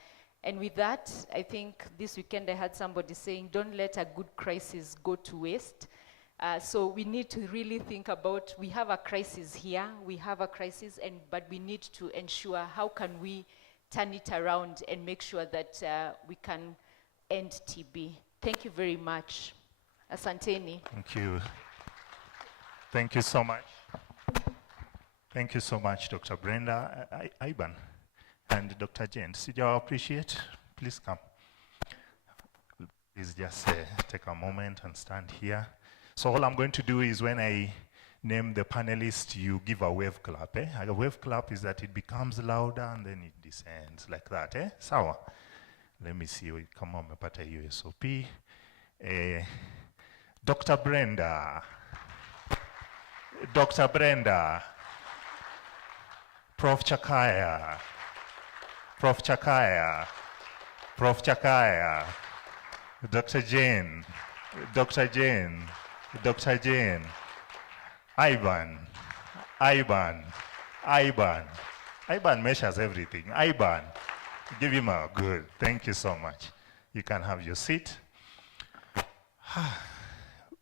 And with that, I think this weekend I had somebody saying, don't let a good crisis go to waste. So we need to really think about, we have a crisis here, but we need to ensure how can we turn it around and make sure that we can end TB. Thank you very much. Asanteni. Thank you. Thank you so much. Thank you so much, Dr. Brenda, Ivan, and Dr. Jane. Did you appreciate? Please come. Please just take a moment and stand here. So all I'm going to do is when I name the panelist, you give a wave clap. A wave clap is that it becomes louder and then it descends like that. Sawa. Let me see. Come on, mepata USOP. Dr. Brenda. Dr. Brenda. Prof. Chakaya. Prof. Chakaya. Prof. Chakaya. Dr. Jane. Dr. Jane. Dr. Jane. Ivan. Ivan. Ivan. Ivan measures everything. Ivan. Give him a good. Thank you so much. You can have your seat.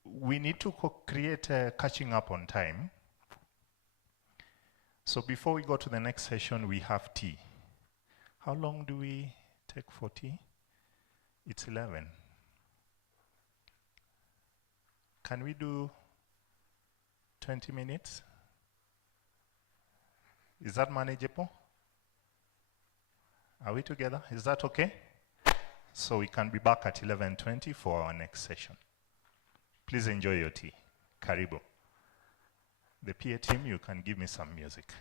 We need to create a catching up on time. So before we go to the next session, we have tea. How long do we take for tea? It's 11. Can we do 20 minutes? Is that manageable? Are we together? Is that okay? So we can be back at 11:20 for our next session. Please enjoy your tea. Karibu. The PA team, you can give me some music.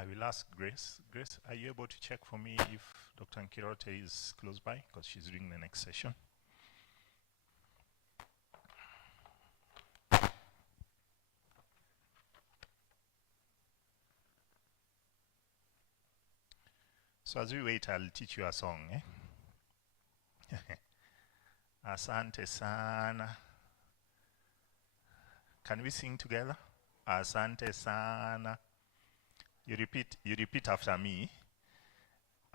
I will ask Grace. Grace, are you able to check for me if Dr. Nkirote is close by? Because she's doing the next session. So as we wait, I'll teach you a song. Asante sana. Can we sing together? Asante sana. You repeat after me.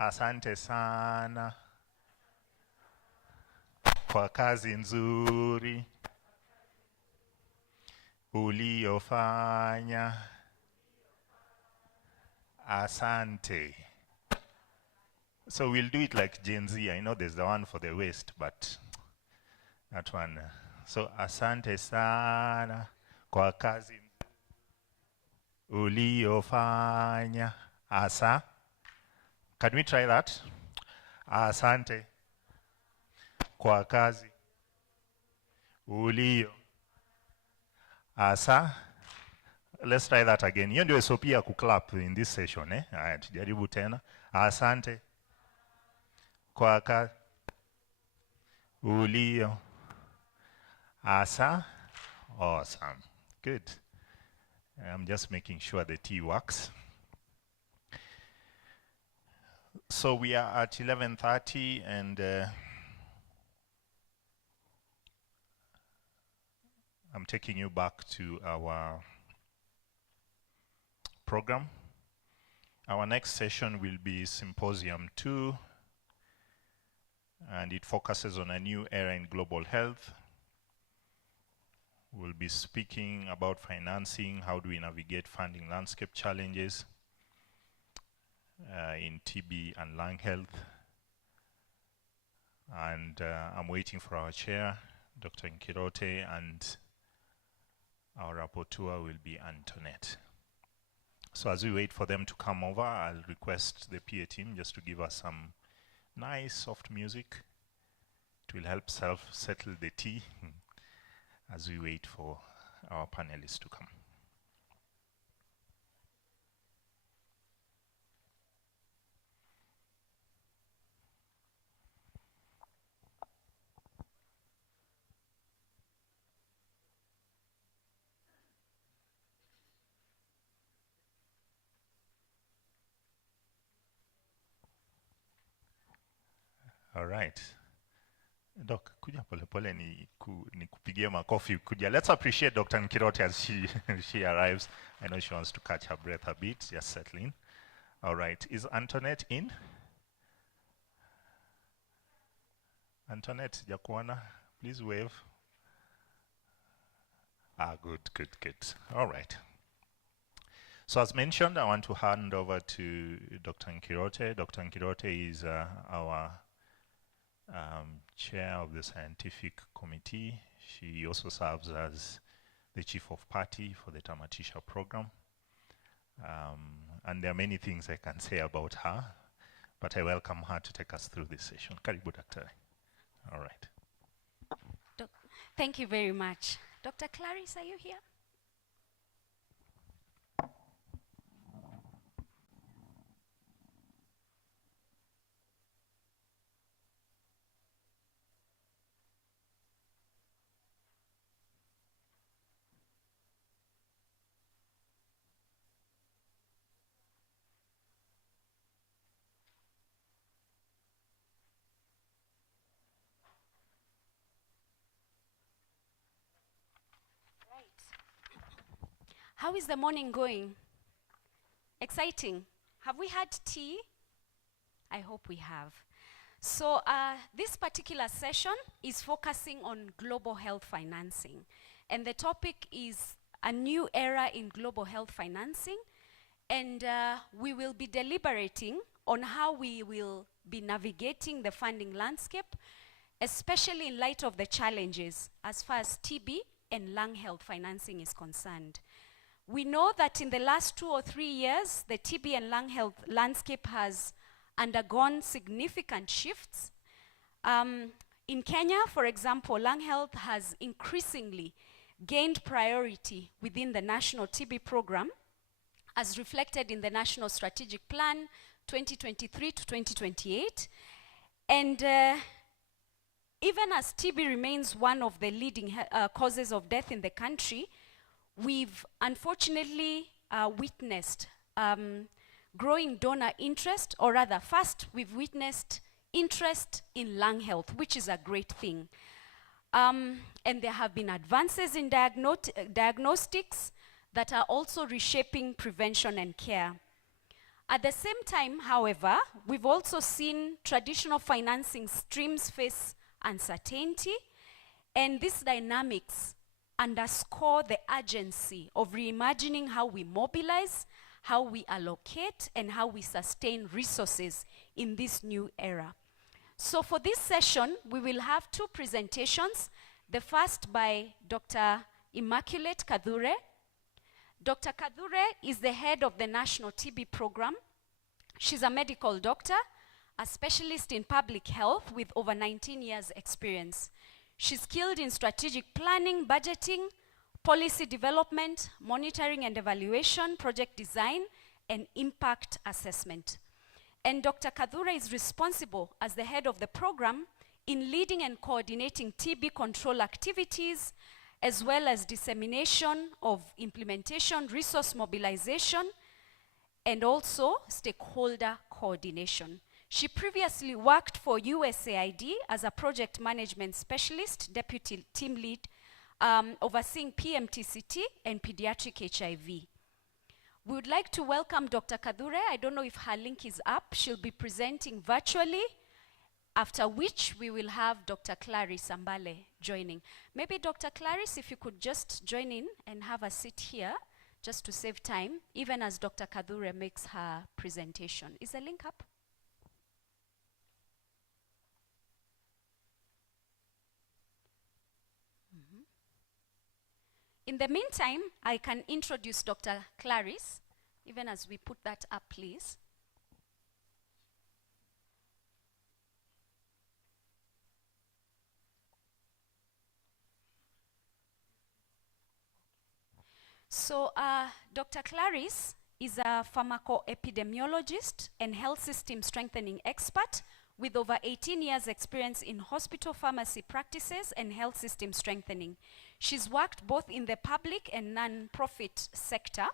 Asante sana kwa kazi nzuri uliyofanya. Asante. So we'll do it like Gen Z. I know there's the one for the West, but that one. So asante sana kwa kazi uliyofanya. Asa. Can we try that? Asante kwa kazi uliyo. Asa. Let's try that again. Hiyo ndio SOP ya kuclap in this session. Haya, tujaribu tena. Asante kwa kazi uliyo. Asa. Awesome. Good. I'm just making sure the T works. So we are at 11:30 and I'm taking you back to our program. Our next session will be Symposium 2, and it focuses on a new era in global health. We'll be speaking about financing, how do we navigate funding landscape challenges in TB and lung health. And I'm waiting for our chair, Dr. Nkirote, and our rapporteur will be Antoinette. So as we wait for them to come over, I'll request the PA team just to give us some nice soft music. It will help settle the tea as we wait for our panelists to come. All right. Doc, kuja pole pole ni kupigia makofi kuja. Let's appreciate Dr. Nkirote as she arrives. I know she wants to catch her breath a bit, just settling. All right. Is Antoinette in? Antoinette, Jakuana, please wave. Good. All right. So as mentioned, I want to hand over to Dr. Nkirote. Dr. Nkirote is our chair of the scientific committee. She also serves as the chief of party for the Tamatisha program. And there are many things I can say about her, but I welcome her to take us through this session. Karibu, Dr. All right. Thank you very much. Dr. Clarice, are you here? How is the morning going? Exciting. Have we had tea? I hope we have. So this particular session is focusing on global health financing. And the topic is a new era in global health financing. And we will be deliberating on how we will be navigating the funding landscape, especially in light of the challenges as far as TB and lung health financing is concerned. We know that in the last 2 or 3 years, the TB and lung health landscape has undergone significant shifts. In Kenya, for example, lung health has increasingly gained priority within the national TB program as reflected in the National Strategic Plan 2023 to 2028. And even as TB remains one of the leading causes of death in the country, we've unfortunately witnessed growing donor interest, or rather, first, we've witnessed interest in lung health, which is a great thing. And there have been advances in diagnostics that are also reshaping prevention and care. At the same time, however, we've also seen traditional financing streams face uncertainty, and these dynamics underscore the urgency of reimagining how we mobilize, how we allocate, and how we sustain resources in this new era. So for this session, we will have two presentations. The first by Dr. Immaculate Kadhure. Dr. Kadhure is the head of the National TB Program. She's a medical doctor, a specialist in public health with over 19 years experience. She's skilled in strategic planning, budgeting, policy development, monitoring and evaluation, project design, and impact assessment. And Dr. Kadhure is responsible as the head of the program in leading and coordinating TB control activities, as well as dissemination of implementation, resource mobilization, and also stakeholder coordination. She previously worked for USAID as a project management specialist, deputy team lead, overseeing PMTCT and pediatric HIV. We would like to welcome Dr. Kadhure. I don't know if her link is up. She'll be presenting virtually, after which we will have Dr. Clarice Ambale joining. Maybe Dr. Clarice, if you could just join in and have a seat here, just to save time, even as Dr. Kadhure makes her presentation. Is the link up? In the meantime, I can introduce Dr. Clarice, even as we put that up, please. So Dr. Clarice is a pharmacoepidemiologist and health system strengthening expert with over 18 years experience in hospital pharmacy practices and health system strengthening. She's worked both in the public and non-profit sector,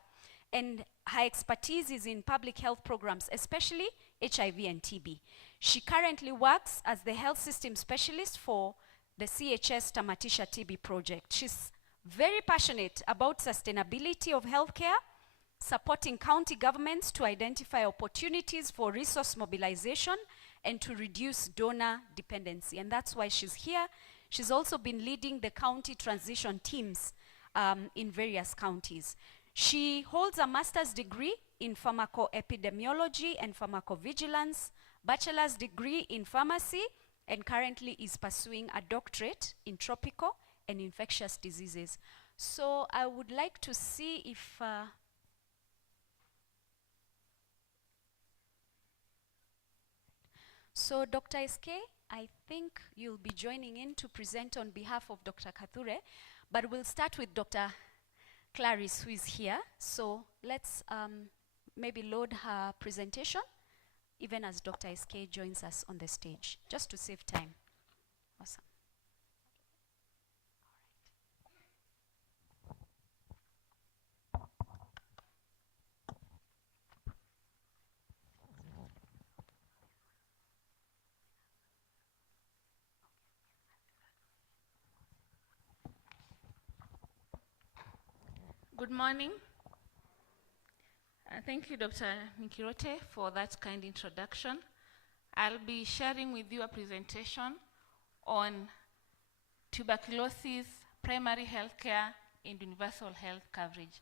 and her expertise is in public health programs, especially HIV and TB. She currently works as the health system specialist for the CHS Tamatisha TB project. She's very passionate about sustainability of healthcare, supporting county governments to identify opportunities for resource mobilization and to reduce donor dependency. And that's why she's here. She's also been leading the county transition teams in various counties. She holds a master's degree in pharmacoepidemiology and pharmacovigilance, bachelor's degree in pharmacy, and currently is pursuing a doctorate in tropical and infectious diseases. So I would like to see if so Dr. SK, I think you'll be joining in to present on behalf of Dr. Kadhure, but we'll start with Dr. Clarice, who is here. So let's maybe load her presentation, even as Dr. SK joins us on the stage, just to save time. Awesome. Good morning. Thank you, Dr. Mikirote, for that kind introduction. I'll be sharing with you a presentation on tuberculosis, primary health care, and universal health coverage.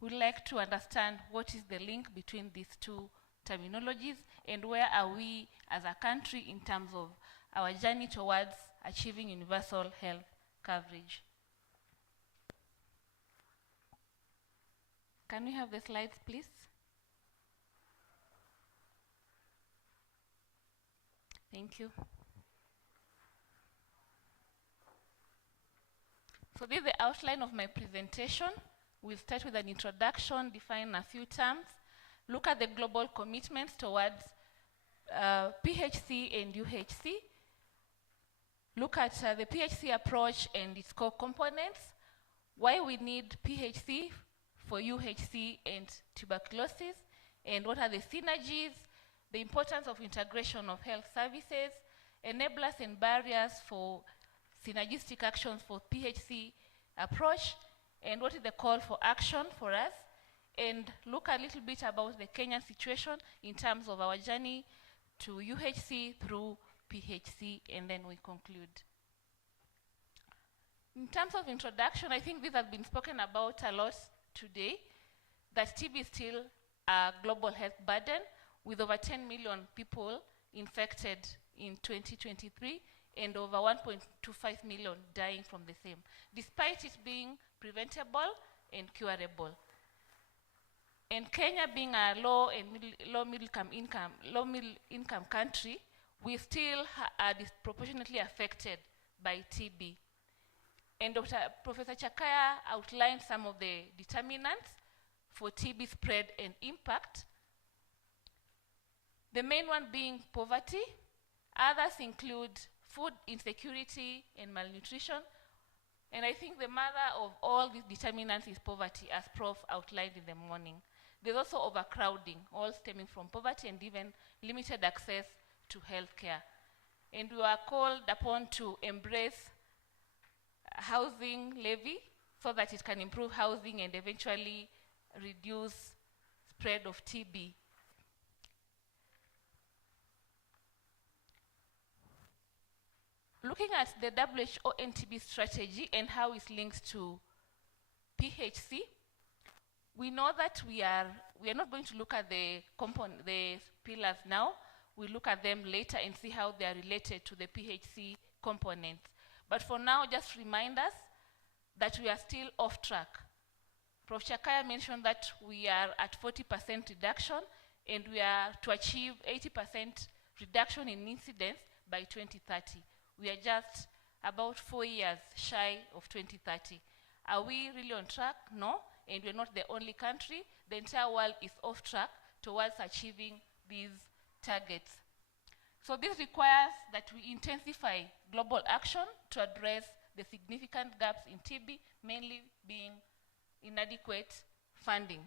We'd like to understand what is the link between these two terminologies and where are we as a country in terms of our journey towards achieving universal health coverage. Can we have the slides, please? Thank you. So this is the outline of my presentation. We'll start with an introduction, define a few terms, look at the global commitments towards PHC and UHC, look at the PHC approach and its core components, why we need PHC for UHC and tuberculosis, and what are the synergies, the importance of integration of health services, enablers and barriers for synergistic actions for PHC approach, and what is the call for action for us, and look a little bit about the Kenyan situation in terms of our journey to UHC through PHC, and then we conclude. In terms of introduction, I think this has been spoken about a lot today, that TB is still a global health burden with over 10 million people infected in 2023 and over 1.25 million dying from the same, despite it being preventable and curable. And Kenya being a low middle income country, we still are disproportionately affected by TB. And Professor Chakaya outlined some of the determinants for TB spread and impact. The main one being poverty. Others include food insecurity and malnutrition. And I think the mother of all these determinants is poverty, as Prof outlined in the morning. There's also overcrowding, all stemming from poverty and even limited access to healthcare. And we are called upon to embrace housing levy so that it can improve housing and eventually reduce spread of TB. Looking at the WHO NTB strategy and how it's linked to PHC, we know that we are not going to look at the pillars now. We'll look at them later and see how they are related to the PHC components. But for now, just remind us that we are still off track. Prof. Chakaya mentioned that we are at 40% reduction, and we are to achieve 80% reduction in incidence by 2030. We are just about 4 years shy of 2030. Are we really on track? No, and we're not the only country. The entire world is off track towards achieving these targets. So this requires that we intensify global action to address the significant gaps in TB, mainly being inadequate funding.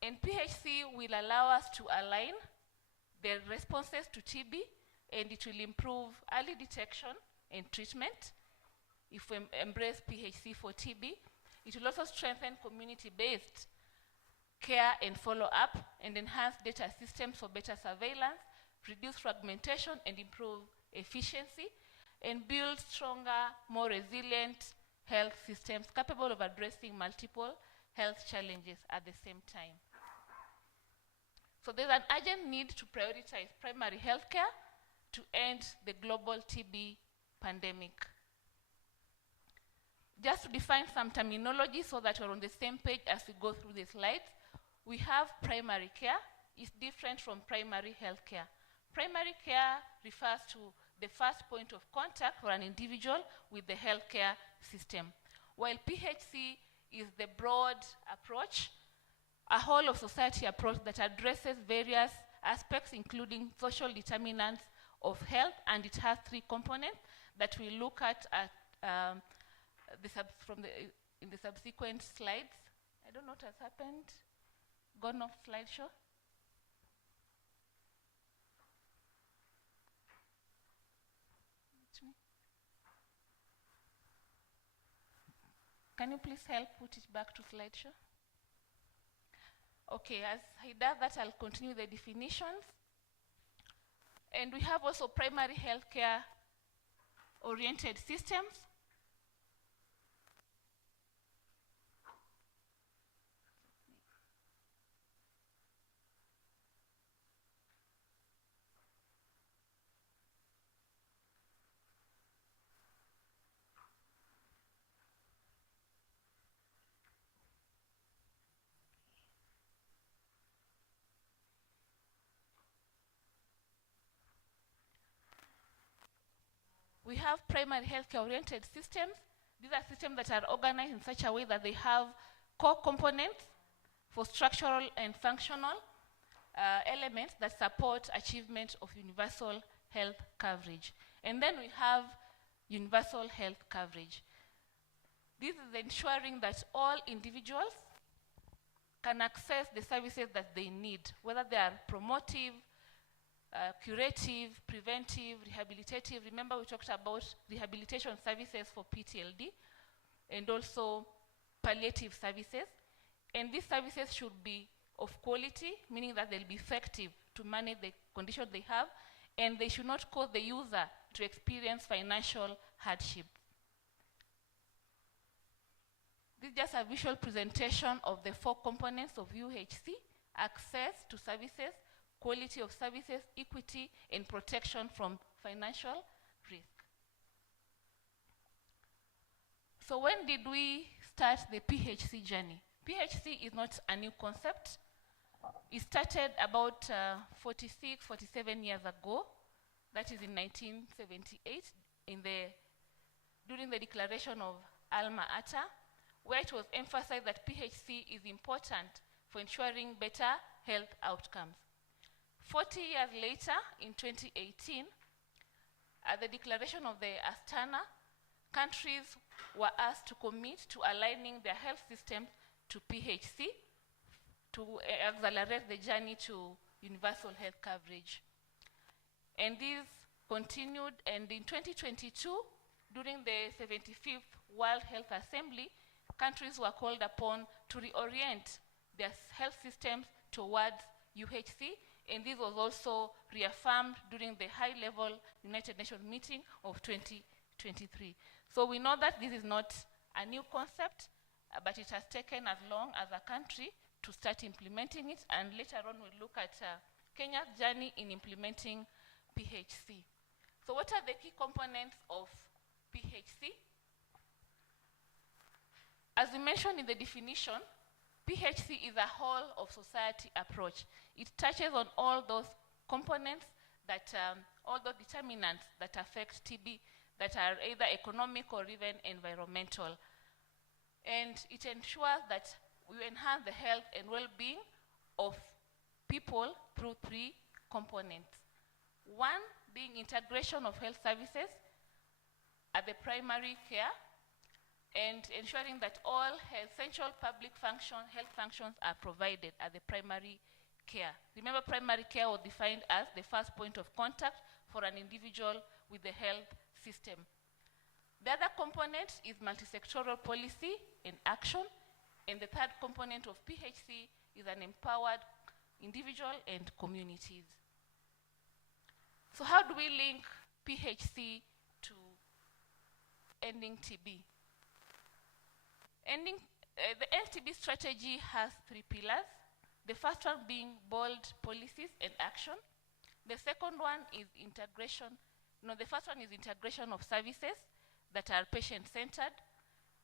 And PHC will allow us to align the responses to TB, and it will improve early detection and treatment if we embrace PHC for TB. It will also strengthen community-based care and follow-up and enhance data systems for better surveillance, reduce fragmentation and improve efficiency, and build stronger, more resilient health systems capable of addressing multiple health challenges at the same time. So there's an urgent need to prioritize primary healthcare to end the global TB pandemic. Just to define some terminology so that we're on the same page as we go through the slides, we have primary care. It's different from primary health care. Primary care refers to the first point of contact for an individual with the healthcare system, while PHC is the broad approach, a whole of society approach that addresses various aspects, including social determinants of health, and it has 3 components that we look at in the subsequent slides. I don't know what has happened. Gone off slideshow. Can you please help put it back to slideshow? Okay, as he does that, I'll continue the definitions. And we have also primary healthcare oriented systems. We have primary healthcare oriented systems These are systems that are organized in such a way that they have core components for structural and functional elements that support achievement of universal health coverage. And then we have universal health coverage. This is ensuring that all individuals can access the services that they need, whether they are promotive, curative, preventive, rehabilitative. Remember we talked about rehabilitation services for PTLD and also palliative services. And these services should be of quality, meaning that they'll be effective to manage the condition they have, and they should not cause the user to experience financial hardship. This is just a visual presentation of the 4 components of UHC: access to services, quality of services, equity, and protection from financial risk. So when did we start the PHC journey? PHC is not a new concept. It started about 46, 47 years ago. That is in 1978, during the declaration of Alma Ata, where it was emphasized that PHC is important for ensuring better health outcomes. 40 years later, in 2018, at the declaration of the Astana, countries were asked to commit to aligning their health systems to PHC to accelerate the journey to universal health coverage. And this continued, and in 2022, during the 75th World Health Assembly, countries were called upon to reorient their health systems towards UHC, and this was also reaffirmed during the high-level United Nations meeting of 2023. So we know that this is not a new concept, but it has taken as long as a country to start implementing it, and later on we'll look at Kenya's journey in implementing PHC. So what are the key components of PHC? As we mentioned in the definition, PHC is a whole of society approach. It touches on all those components that, all those determinants that affect TB that are either economic or even environmental. And it ensures that we enhance the health and well-being of people through 3 components. 1 being integration of health services at the primary care, and ensuring that all essential public health functions are provided at the primary care. Remember, primary care was defined as the first point of contact for an individual with the health system. The other component is multisectoral policy and action, and the 3rd component of PHC is an empowered individual and communities. So how do we link PHC to ending TB? The NTB strategy has 3 pillars. The first one being bold policies and action. The second one is integration. The first one is integration of services that are patient-centered.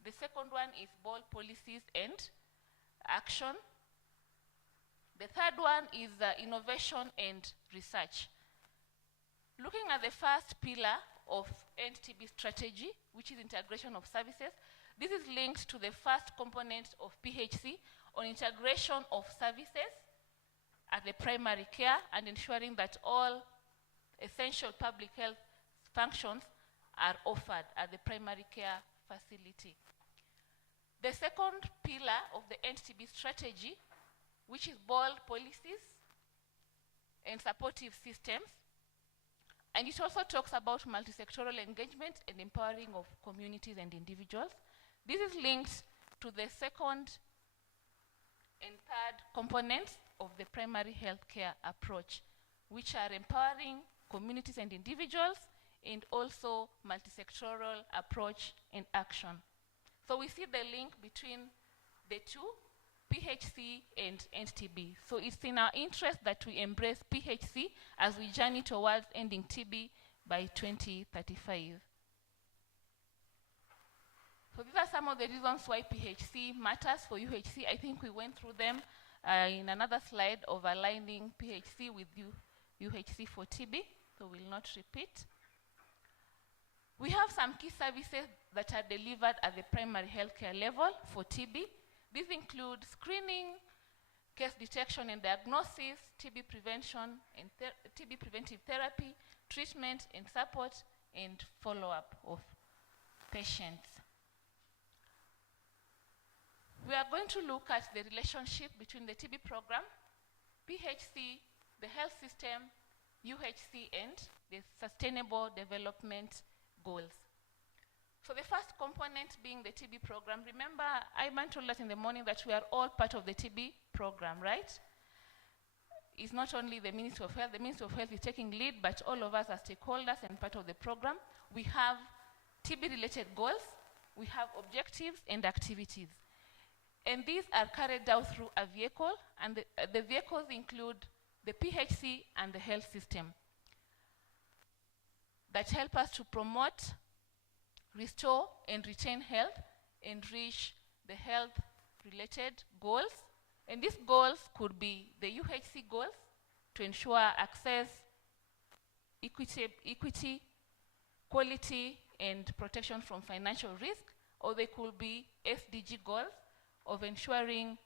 The second one is bold policies and action. The third one is innovation and research. Looking at the first pillar of NTB strategy, which is integration of services, this is linked to the first component of PHC on integration of services at the primary care and ensuring that all essential public health functions are offered at the primary care facility. The second pillar of the NTB strategy, which is bold policies and supportive systems, and it also talks about multisectoral engagement and empowering of communities and individuals. This is linked to the second and third components of the primary healthcare approach, which are empowering communities and individuals and also multisectoral approach and action. So we see the link between the 2, PHC and TB. So it's in our interest that we embrace PHC as we journey towards ending TB by 2035. So these are some of the reasons why PHC matters for UHC. I think we went through them in another slide of aligning PHC with UHC for TB, so we'll not repeat. We have some key services that are delivered at the primary healthcare level for TB. These include screening, case detection and diagnosis, TB prevention and TB preventive therapy, treatment and support, and follow-up of patients. We are going to look at the relationship between the TB program, PHC, the health system, UHC, and the Sustainable Development Goals. So the first component being the TB program. Remember, Ivan told us in the morning that we are all part of the TB program, right? It's not only the Ministry of Health. The Ministry of Health is taking lead, but all of us are stakeholders and part of the program. We have TB-related goals. We have objectives and activities. And these are carried out through a vehicle, and the vehicles include the PHC and the health system that help us to promote, restore, and retain health and reach the health-related goals. And these goals could be the UHC goals to ensure access, equity, quality, and protection from financial risk, or they could be SDG goals of ensuring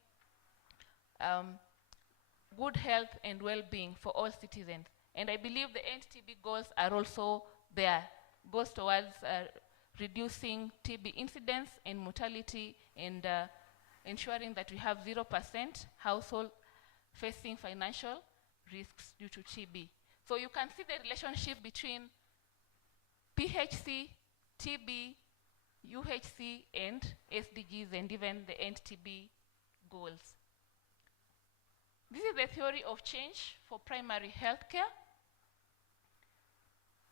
good health and well-being for all citizens. And I believe the TB goals are also there, goes towards reducing TB incidence and mortality, and ensuring that we have 0% household facing financial risks due to TB. So you can see the relationship between PHC, TB, UHC, and SDGs, and even the TB goals. This is the theory of change for primary healthcare.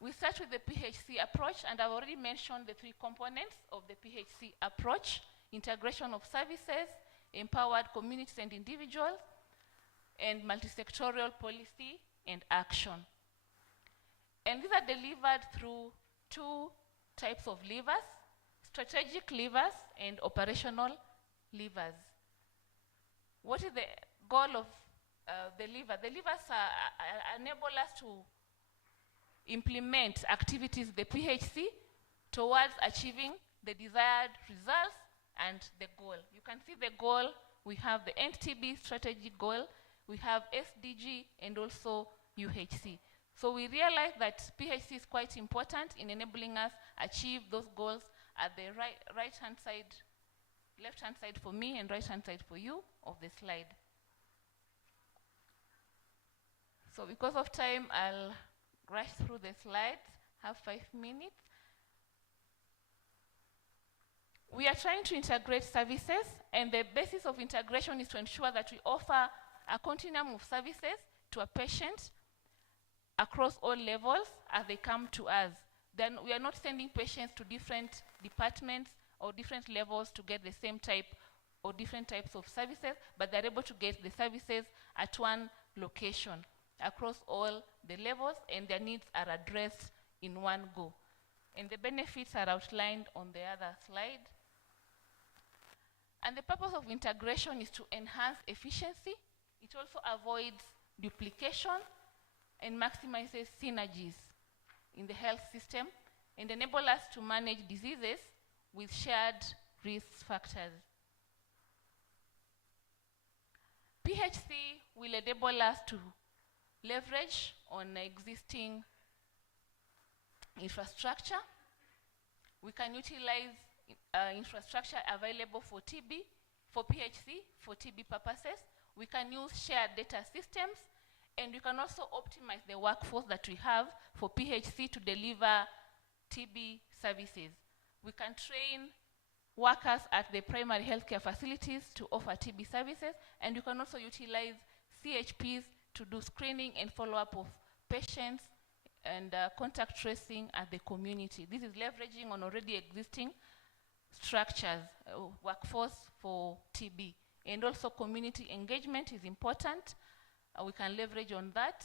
We start with the PHC approach, and I've already mentioned the 3 components of the PHC approach: integration of services, empowered communities and individuals, and multisectorial policy and action. And these are delivered through 2 types of levers: strategic levers and operational levers. What is the goal of the lever? The levers enable us to implement activities, the PHC, towards achieving the desired results and the goal. You can see the goal. We have the TB strategy goal, we have SDG, and also UHC. So we realize that PHC is quite important in enabling us achieve those goals at the right-hand side, left-hand side for me and right-hand side for you of the slide. So because of time, I'll rush through the slides, have 5 minutes. We are trying to integrate services, and the basis of integration is to ensure that we offer a continuum of services to a patient across all levels as they come to us. Then we are not sending patients to different departments or different levels to get the same type or different types of services, but they're able to get the services at one location across all the levels, and their needs are addressed in one go. And the benefits are outlined on the other slide. And the purpose of integration is to enhance efficiency. It also avoids duplication and maximizes synergies in the health system and enable us to manage diseases with shared risk factors. PHC will enable us to leverage on existing infrastructure. We can utilize infrastructure available for TB, for PHC, for TB purposes. We can use shared data systems, and we can also optimize the workforce that we have for PHC to deliver TB services. We can train workers at the primary healthcare facilities to offer TB services, and you can also utilize CHPs to do screening and follow-up of patients and contact tracing at the community. This is leveraging on already existing structures, workforce for TB. And also community engagement is important. We can leverage on that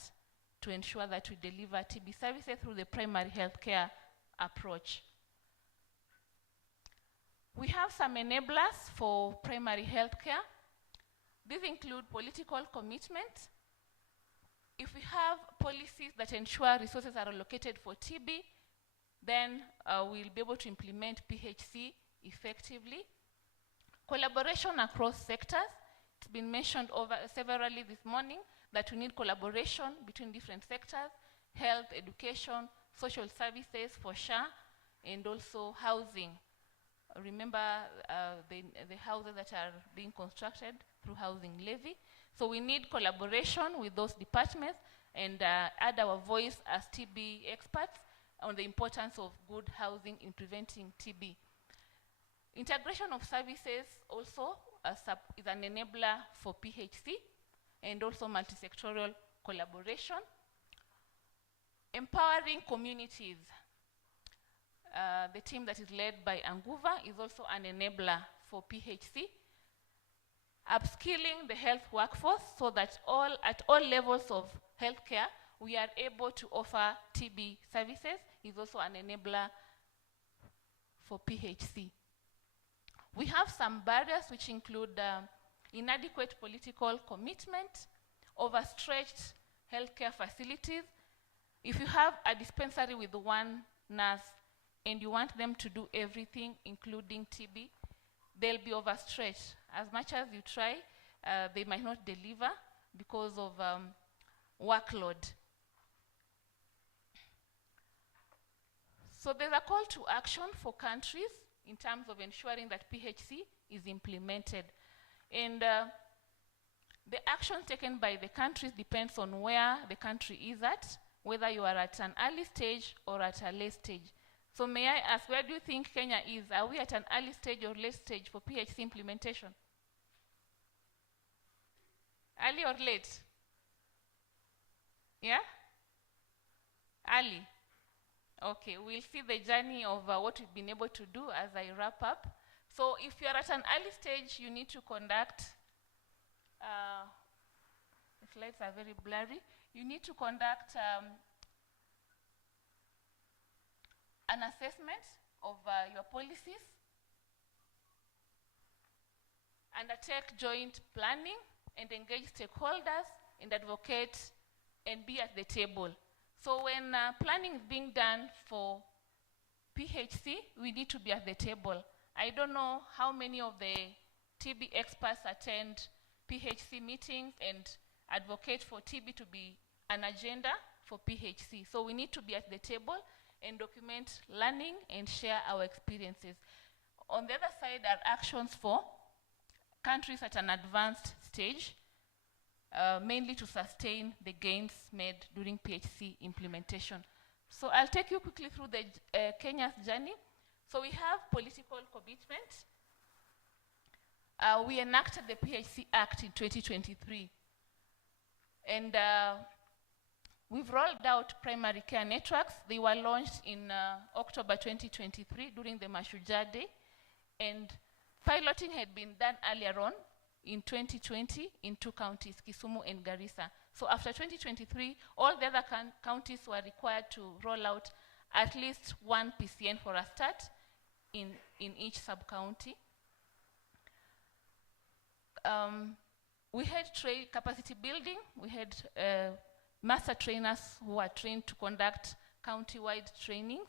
to ensure that we deliver TB services through the primary healthcare approach. We have some enablers for primary healthcare. These include political commitment. If we have policies that ensure resources are allocated for TB, then we'll be able to implement PHC effectively. Collaboration across sectors. It's been mentioned severally this morning that we need collaboration between different sectors, health, education, social services for sure, and also housing. Remember the houses that are being constructed through housing levy. So we need collaboration with those departments and add our voice as TB experts on the importance of good housing in preventing TB. Integration of services also is an enabler for PHC and also multisectorial collaboration. Empowering communities. The team that is led by Anguva is also an enabler for PHC. Upskilling the health workforce so that at all levels of healthcare we are able to offer TB services is also an enabler for PHC. We have some barriers which include inadequate political commitment, overstretched healthcare facilities. If you have a dispensary with one nurse and you want them to do everything, including TB, they'll be overstretched. As much as you try, they might not deliver because of workload. So there's a call to action for countries in terms of ensuring that PHC is implemented. And the action taken by the countries depends on where the country is at, whether you are at an early stage or at a late stage. So may I ask, where do you think Kenya is? Are we at an early stage or late stage for PHC implementation? Early or late? Yeah? Early. Okay, we'll see the journey of what we've been able to do as I wrap up. So if you're at an early stage, you need to conduct, the slides are very blurry, you need to conduct an assessment of your policies, undertake joint planning, and engage stakeholders and advocate and be at the table. So when planning is being done for PHC, we need to be at the table. I don't know how many of the TB experts attend PHC meetings and advocate for TB to be an agenda for PHC. So we need to be at the table and document learning and share our experiences. On the other side are actions for countries at an advanced stage, mainly to sustain the gains made during PHC implementation. So I'll take you quickly through the Kenya's journey. So we have political commitment. We enacted the PHC Act in 2023. And we've rolled out primary care networks. They were launched in October 2023 during the Mashujaa Day. And piloting had been done earlier on in 2020 in 2 counties, Kisumu and Garissa. So after 2023, all the other counties were required to roll out at least 1 PCN for a start in each sub-county. We had capacity building. We had master trainers who were trained to conduct county-wide trainings.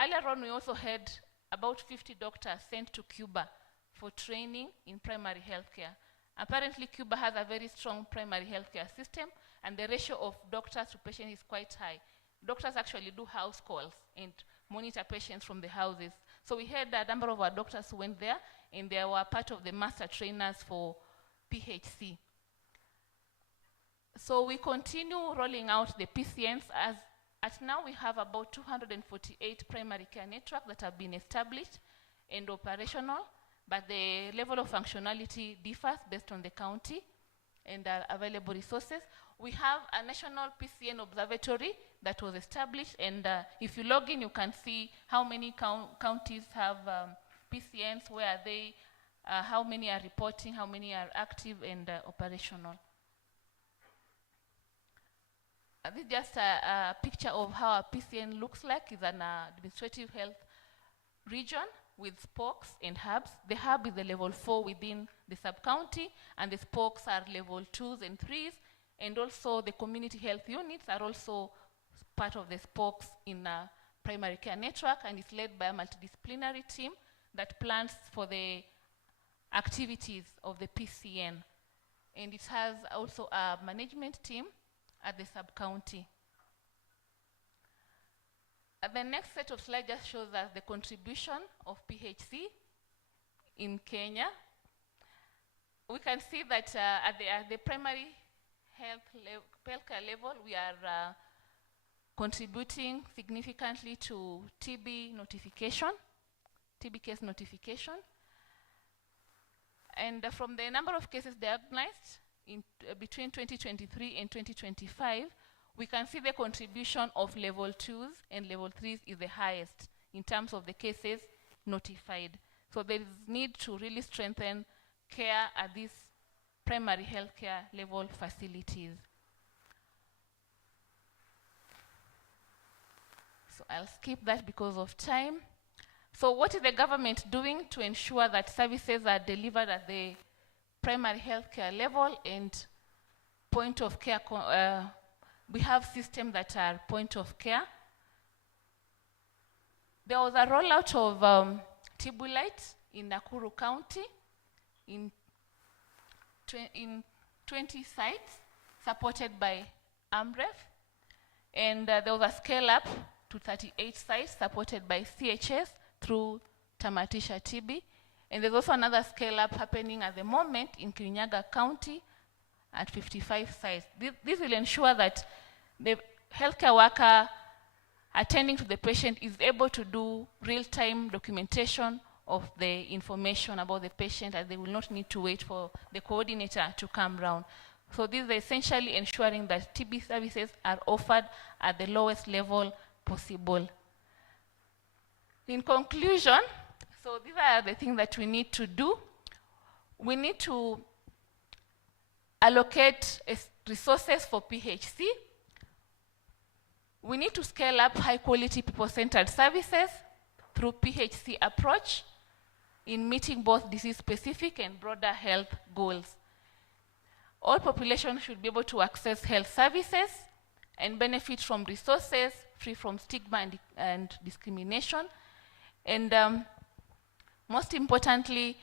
Earlier on, we also had about 50 doctors sent to Cuba for training in primary healthcare. Apparently, Cuba has a very strong primary healthcare system, and the ratio of doctors to patients is quite high. Doctors actually do house calls and monitor patients from the houses. So we had a number of our doctors who went there, and they were part of the master trainers for PHC. So we continue rolling out the PCNs. As at now, we have about 248 primary care networks that have been established and operational, but the level of functionality differs based on the county and available resources. We have a national PCN observatory that was established, and if you log in, you can see how many counties have PCNs, where are they, how many are reporting, how many are active and operational. This is just a picture of how a PCN looks like. It's an administrative health region with spokes and hubs. The hub is the level 4 within the sub-county, and the spokes are level 2s and 3s, and also the community health units are also part of the spokes in primary care network, and it's led by a multidisciplinary team that plans for the activities of the PCN. And it has also a management team at the sub-county. The next set of slides just shows us the contribution of PHC in Kenya. We can see that at the primary healthcare level, we are contributing significantly to TB notification, TB case notification. And from the number of cases diagnosed in between 2023 and 2025, we can see the contribution of level 2s and level 3s is the highest in terms of the cases notified. So there is need to really strengthen care at these primary healthcare level facilities. So I'll skip that because of time. So what is the government doing to ensure that services are delivered at the primary healthcare level and point of care? We have systems that are point of care. There was a rollout of TB Lite in Nakuru County in 20 sites supported by AMREF. And there was a scale up to 38 sites supported by CHS through Tamatisha TB. And there's also another scale up happening at the moment in Kirinyaga County at 55 sites. This will ensure that the healthcare worker attending to the patient is able to do real-time documentation of the information about the patient, and they will not need to wait for the coordinator to come round. So this is essentially ensuring that TB services are offered at the lowest level possible. In conclusion, so these are the things that we need to do. We need to allocate resources for PHC. We need to scale up high-quality people-centered services through PHC approach in meeting both disease-specific and broader health goals. All populations should be able to access health services and benefit from resources free from stigma and discrimination. And most importantly,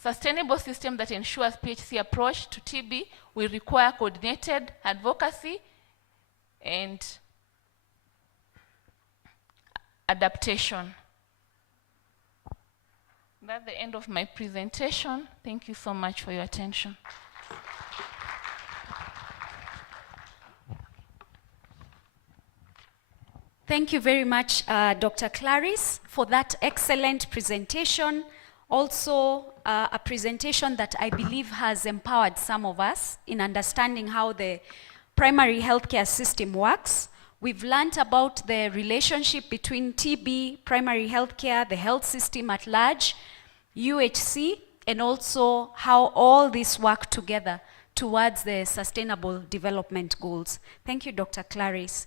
sustainable system that ensures PHC approach to TB will require coordinated advocacy and adaptation. That's the end of my presentation. Thank you so much for your attention. Thank you very much, Dr. Clarice, for that excellent presentation. Also, a presentation that I believe has empowered some of us in understanding how the primary healthcare system works. We've learned about the relationship between TB, primary healthcare, the health system at large, UHC, and also how all this work together towards the sustainable development goals. Thank you, Dr. Clarice.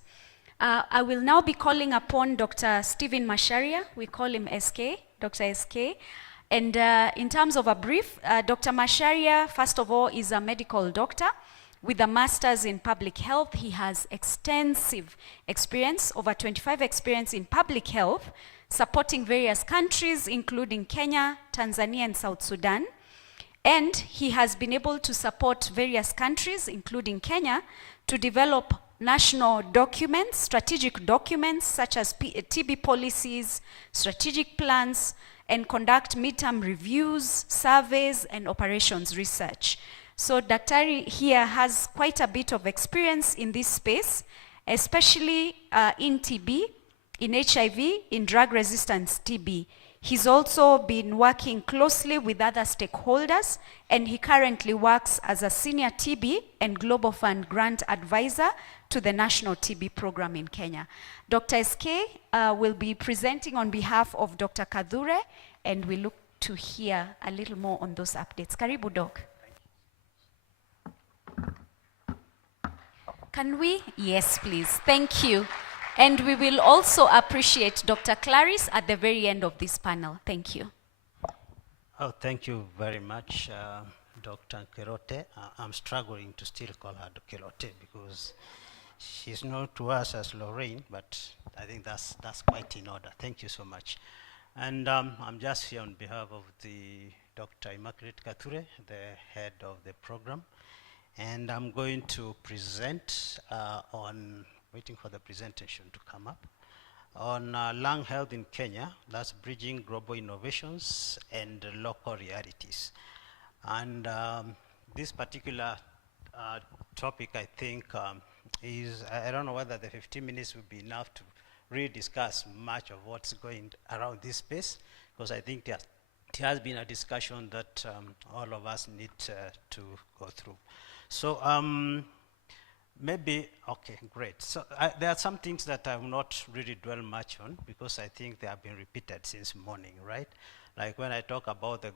I will now be calling upon Dr. Stephen Macharia. We call him SK, Dr. SK. And in terms of a brief, Dr. Macharia, first of all, is a medical doctor with a master's in public health. He has extensive experience, over 25 experience in public health, supporting various countries, including Kenya, Tanzania, and South Sudan. And he has been able to support various countries, including Kenya, to develop national documents, strategic documents, such as TB policies, strategic plans, and conduct midterm reviews, surveys, and operations research. So Daktari here has quite a bit of experience in this space, especially in TB, in HIV, in drug-resistant TB. He's also been working closely with other stakeholders, and he currently works as a senior TB and Global Fund grant advisor to the National TB program in Kenya. Dr. SK will be presenting on behalf of Dr. Kadhure, and we look to hear a little more on those updates. Karibu, Doc. Can we? Yes, please. Thank you. And we will also appreciate Dr. Clarice at the very end of this panel. Thank you. Oh, thank you very much, Dr. Kerote. I'm struggling to still call her Kerote because she's known to us as Lorraine, but I think that's quite in order. Thank you so much. And I'm just here on behalf of the Dr. Immaculate Kature, the head of the program. And I'm going to present on, waiting for the presentation to come up, on lung health in Kenya. That's bridging global innovations and local realities. And this particular topic, I think, is, I don't know whether the 15 minutes will be enough to really discuss much of what's going around this space, because I think there has been a discussion that all of us need to go through. So maybe, okay, great. So there are some things that I will not really dwell much on, because I think they have been repeated since morning, right? Like when I talk about the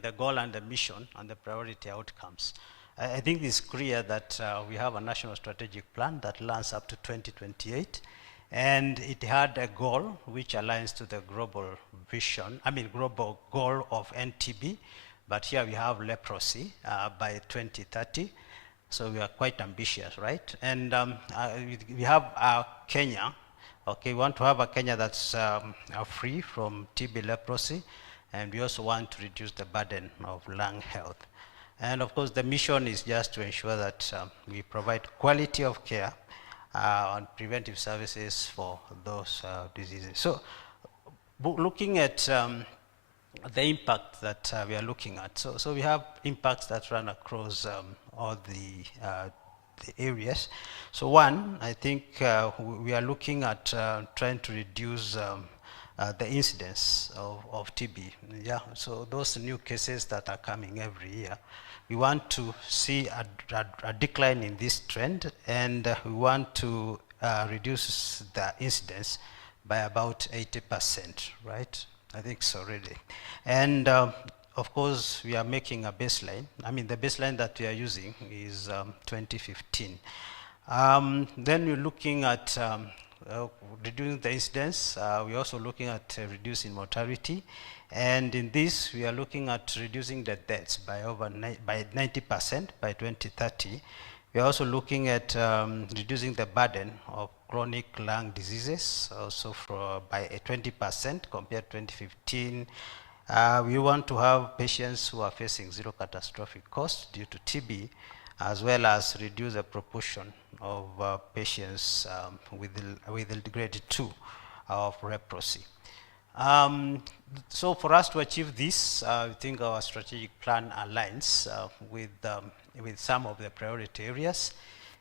the goal and the mission and the priority outcomes. I think it's clear that we have a national strategic plan that runs up to 2028, and it had a goal which aligns to the global vision, global goal of NTB, but here we have leprosy by 2030, so we are quite ambitious, right? And we have Kenya. Okay, we want to have a Kenya that's free from TB leprosy, and we also want to reduce the burden of lung health. And of course, the mission is just to ensure that we provide quality of care and preventive services for those diseases. So, looking at the impact that we are looking at, so we have impacts that run across all the areas. So one, I think we are looking at trying to reduce the incidence of TB. Yeah, so those new cases that are coming every year, we want to see a decline in this trend, and we want to reduce the incidence by about 80%, right? I think so, really. And of course, we are making a baseline. The baseline that we are using is 2015. Then we're looking at reducing the incidence. We're also looking at reducing mortality. And in this, we are looking at reducing the deaths by 90% by 2030. We are also looking at reducing the burden of chronic lung diseases, also by 20% compared to 2015. We want to have patients who are facing zero catastrophic costs due to TB, as well as reduce the proportion of patients with grade 2 of leprosy. So for us to achieve this, I think our strategic plan aligns with some of the priority areas.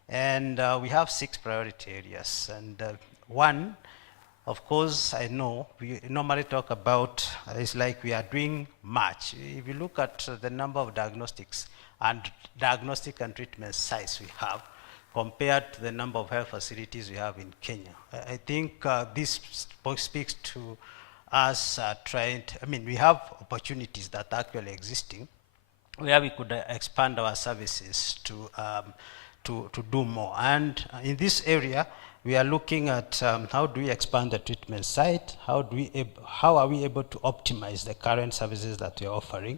And we have 6 priority areas. And one, of course, I know we normally talk about, it's like we are doing much. If you look at the number of diagnostic and treatment sites we have, compared to the number of health facilities we have in Kenya, I think this speaks to us trying to, we have opportunities that are actually existing where we could expand our services to do more. And in this area, we are looking at how do we expand the treatment site, how are we able to optimize the current services that we are offering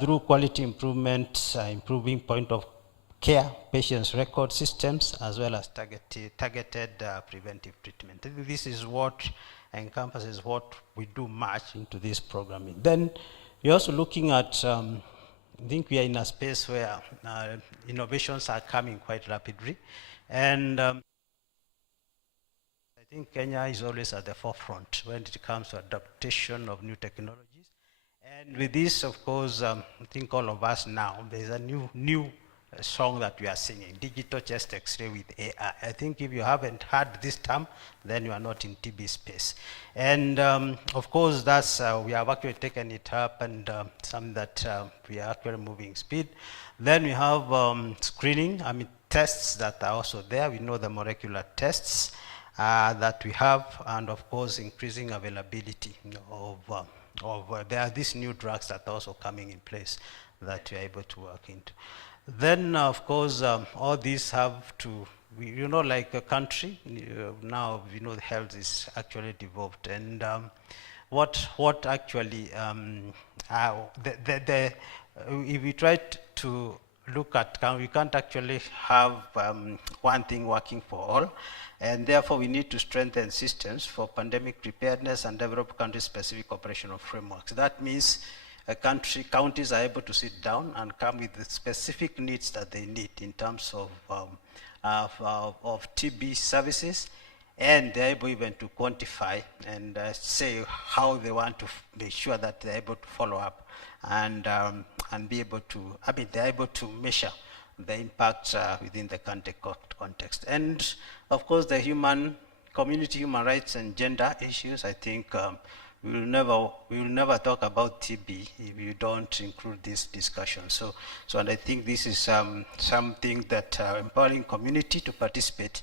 through quality improvement, improving point of care, patients' record systems, as well as targeted preventive treatment. This is what encompasses what we do much into this programming. Then we're also looking at, I think we are in a space where innovations are coming quite rapidly. And I think Kenya is always at the forefront when it comes to adaptation of new technologies. And with this, of course, I think all of us now, there's a new song that we are singing, digital chest X-ray with AI. I think if you haven't heard this term, then you are not in TB space. And of course, that's we have actually taken it up, and something that we are actually moving speed. Then we have screening, tests that are also there. We know the molecular tests that we have, and of course, increasing availability of there are these new drugs that are also coming in place that we are able to work into. Then, of course, all these have to, like a country, now we know the health is actually devolved. And what actually, if we try to look at, we can't actually have one thing working for all, and therefore we need to strengthen systems for pandemic preparedness and develop country-specific operational frameworks. That means counties are able to sit down and come with the specific needs that they need in terms of TB services, and they're able even to quantify and say how they want to make sure that they're able to follow up and be able to, they're able to measure the impact within the context. And of course, the community human rights and gender issues, I think we will never talk about TB if you don't include this discussion. So and I think this is something that empowering community to participate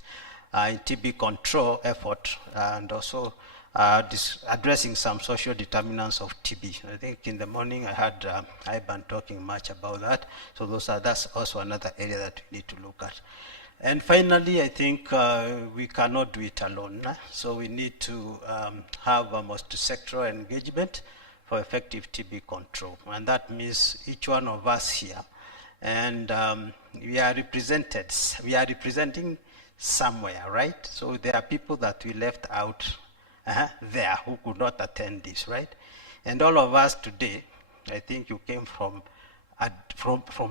in TB control effort, and also addressing some social determinants of TB. I think in the morning I had Ivan talking much about that. So that's also another area that we need to look at. And finally, I think we cannot do it alone. So we need to have a multi-sectoral engagement for effective TB control. And that means each one of us here. And we are representing somewhere, right? So there are people that we left out there who could not attend this, right? And all of us today, I think you came from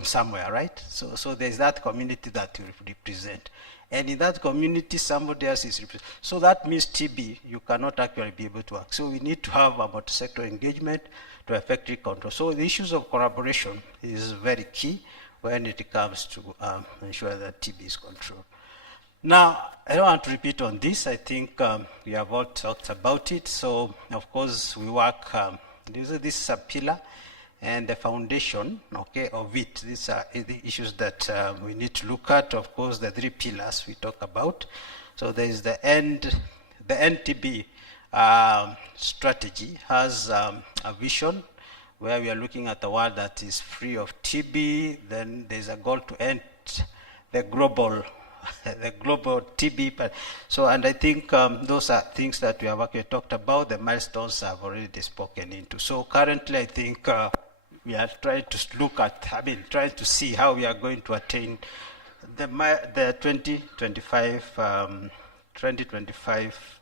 somewhere, right? So there's that community that you represent. And in that community, somebody else is represented. So that means TB, you cannot actually be able to work. So we need to have a multi-sector engagement to effectively control. So the issues of collaboration is very key when it comes to ensure that TB is controlled. Now, I don't want to repeat on this. I think we have all talked about it. So, of course, we work, this is a pillar and the foundation, okay, of it. These are the issues that we need to look at. Of course, the three pillars we talk about. So there is the NTB strategy has a vision where we are looking at a world that is free of TB. Then there's a goal to end the global TB. So, and I think those are things that we have actually talked about. The milestones I've already spoken into. So currently, I think we are trying to look at, trying to see how we are going to attain the 2025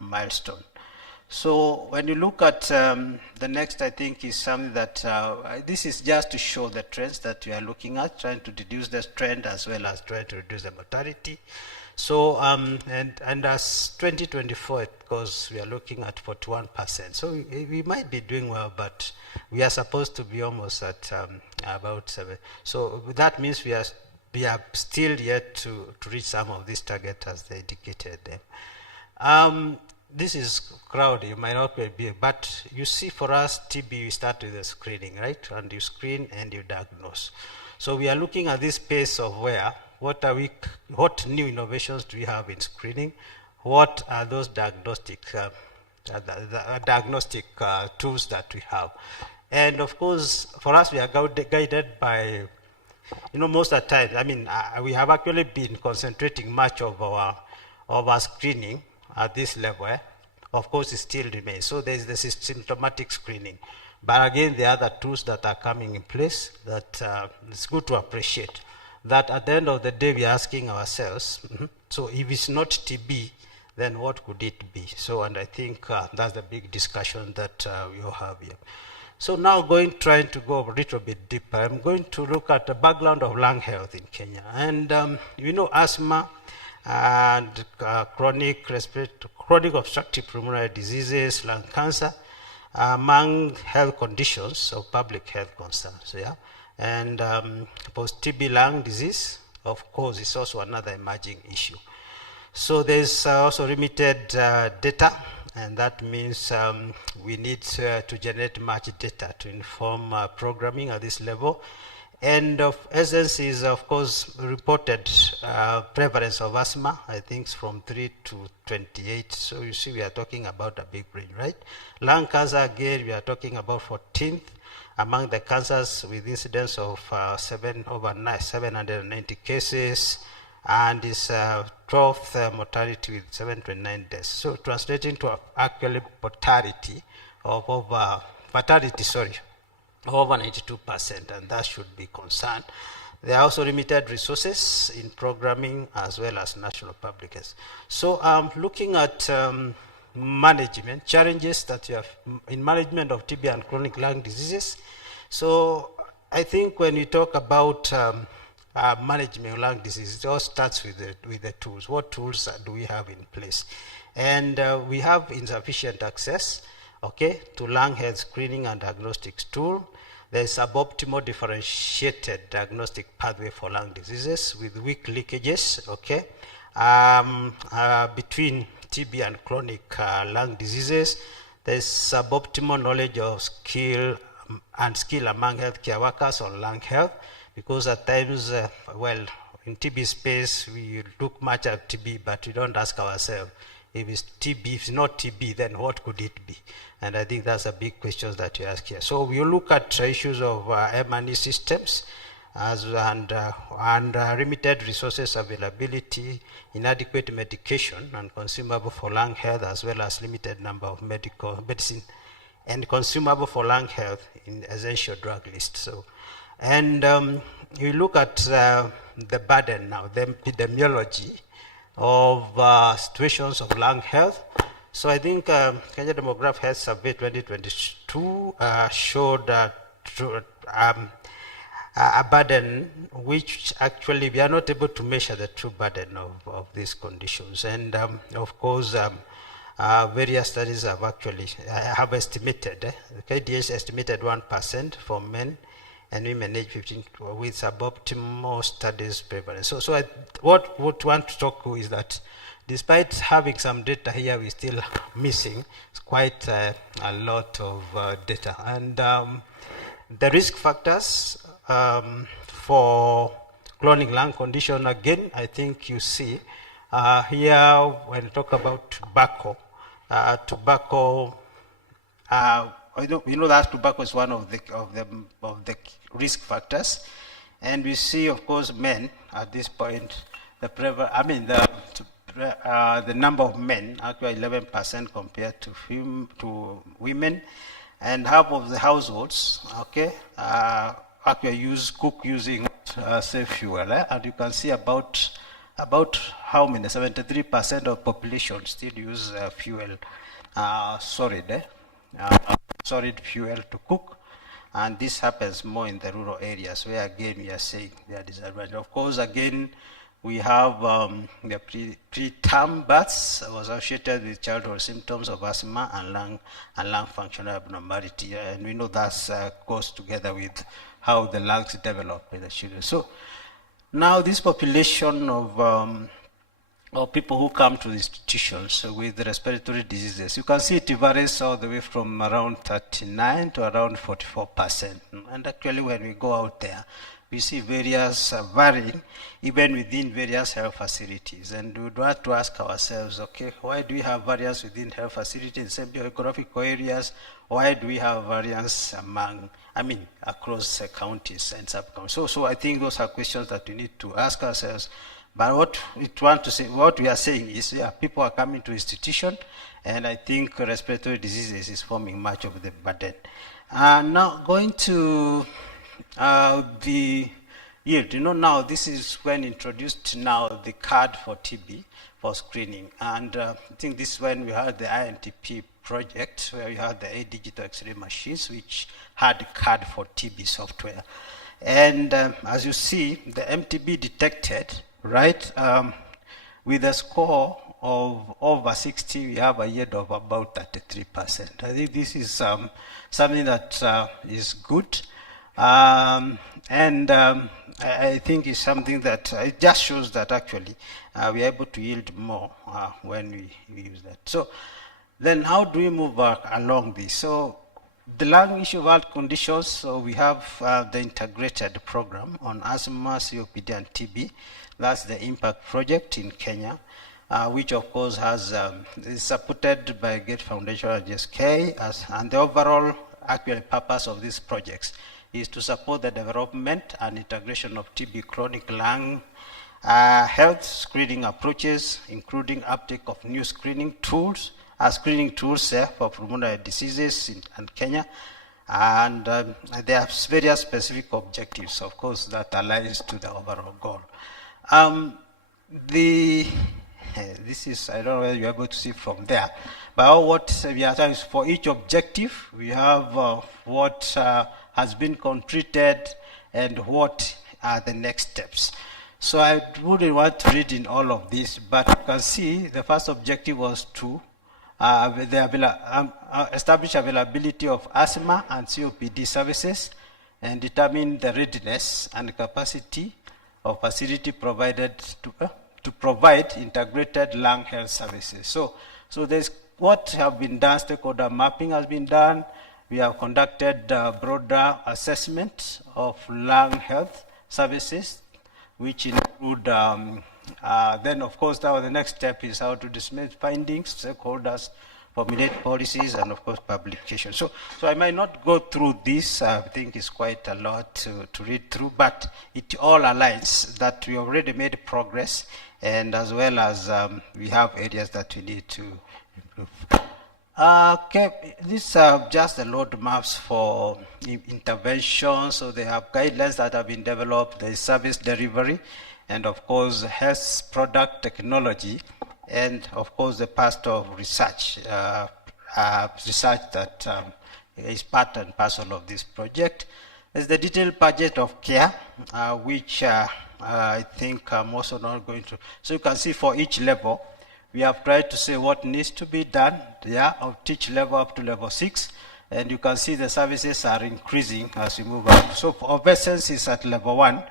milestone. So when you look at the next, I think is something that, this is just to show the trends that we are looking at, trying to reduce the trend as well as trying to reduce the mortality. So, and as 2024, because we are looking at 41%. So we might be doing well, but we are supposed to be almost at about 7. So that means we are still yet to reach some of these targets as they indicated them. This is crowded, you might not be, but you see for us, TB, we start with the screening, right? And you screen and you diagnose. So we are looking at this space of what new innovations do we have in screening? What are those diagnostic tools that we have? And of course, for us, we are guided by, most of the time, we have actually been concentrating much of our screening at this level. Of course, it still remains. So there's the symptomatic screening. But again, the other tools that are coming in place that it's good to appreciate. That at the end of the day, we're asking ourselves, so if it's not TB, then what could it be? So, and I think that's the big discussion that we all have here. So now trying to go a little bit deeper, I'm going to look at the background of lung health in Kenya. And asthma and chronic obstructive pulmonary diseases, lung cancer, among health conditions of public health concerns, yeah. And post-TB lung disease, of course, is also another emerging issue. So there's also limited data, and that means we need to generate much data to inform programming at this level. And of essence is, of course, reported prevalence of asthma, I think from 3 to 28. So you see we are talking about a big range, right? Lung cancer, again, we are talking about 14th among the cancers with incidence of 790 cases, and is 12th mortality with 729 deaths. So translating to actually fatality over 92%, and that should be concerned. There are also limited resources in programming as well as national public health. So looking at management, challenges that you have in management of TB and chronic lung diseases. So I think when you talk about management of lung disease, it all starts with the tools. What tools do we have in place? And we have insufficient access, okay, to lung health screening and diagnostics tool. There is suboptimal differentiated diagnostic pathway for lung diseases with weak leakages, okay, between TB and chronic lung diseases. There is suboptimal knowledge of skill among healthcare workers on lung health, because at times, well, in TB space, we look much at TB, but we don't ask ourselves, if it's TB, if it's not TB, then what could it be? And I think that's a big question that you ask here. So we look at issues of M&E systems and limited resources availability, inadequate medication and consumable for lung health, as well as limited number of medicine and consumable for lung health in essential drug list. So, and you look at the burden now, the epidemiology of situations of lung health. So I think Kenya Demographic Health Survey 2022 showed a burden which actually we are not able to measure the true burden of these conditions. And of course, various studies have actually estimated, KDH estimated 1% for men and women age 15 with suboptimal studies prevalence. So what we want to talk to is that despite having some data here, we're still missing quite a lot of data. And the risk factors for chronic lung condition, again, I think you see here when you talk about tobacco, we know that tobacco is one of the risk factors, and we see, of course, men at this point. The number of men actually 11% compared to women, and half of the households, okay, actually cook using safe fuel, and you can see about how many 73% of population still use fuel, solid fuel to cook, and this happens more in the rural areas where again we are saying there are disadvantages. Of course, again we have the preterm births associated with childhood symptoms of asthma and lung functional abnormality, and we know that goes together with how the lungs develop in the children. So now this population of people who come to the institutions with respiratory diseases, you can see it varies all the way from around 39 to around 44%. And actually when we go out there, we see various varying even within various health facilities. And we would want to ask ourselves, okay, why do we have variance within health facilities in same geographical areas? Why do we have variance across counties and sub-counties? So I think those are questions that we need to ask ourselves. But what we are saying is, people are coming to institution, and I think respiratory diseases is forming much of the burden. Now going to the yield. Now this is when introduced now the card for TB for screening, and I think this is when we had the INTP project where we had the 8 digital X-ray machines which had card for TB software, and as you see, the MTB detected, right, with a score of over 60, we have a yield of about 33%. I think this is something that is good, and I think it's something that it just shows that actually we are able to yield more when we use that. So then how do we move along this? So the lung issue of health conditions, so we have the integrated program on asthma, COPD, and TB. That's the IMPACT project in Kenya, which of course is supported by Gates Foundation and GSK, and the overall actual purpose of these projects is to support the development and integration of TB chronic lung health screening approaches, including uptake of new screening tools for pulmonary diseases in Kenya, And there are various specific objectives, of course, that aligns to the overall goal. This is, I don't know whether you're able to see from there, but what we are saying is for each objective, we have what has been completed and what are the next steps. So I wouldn't want to read in all of this, but you can see the first objective was to establish availability of asthma and COPD services and determine the readiness and capacity of facility provided to provide integrated lung health services. So there's what have been done, stakeholder mapping has been done. We have conducted broader assessment of lung health services, which include, then of course now the next step is how to disseminate findings, stakeholders, formulate policies, and of course publication. So I might not go through this, I think it's quite a lot to read through, but it all aligns that we already made progress, and as well as we have areas that we need to improve. Okay, these are just the road maps for interventions. So they have guidelines that have been developed, the service delivery, and of course health product technology, and of course the part of research, research that is part and parcel of this project. There's the detailed budget of care, which I think I'm also not going to. So you can see for each level, we have tried to say what needs to be done, of each level up to level 6, and you can see the services are increasing as we move up. So for obeisance is at level 1,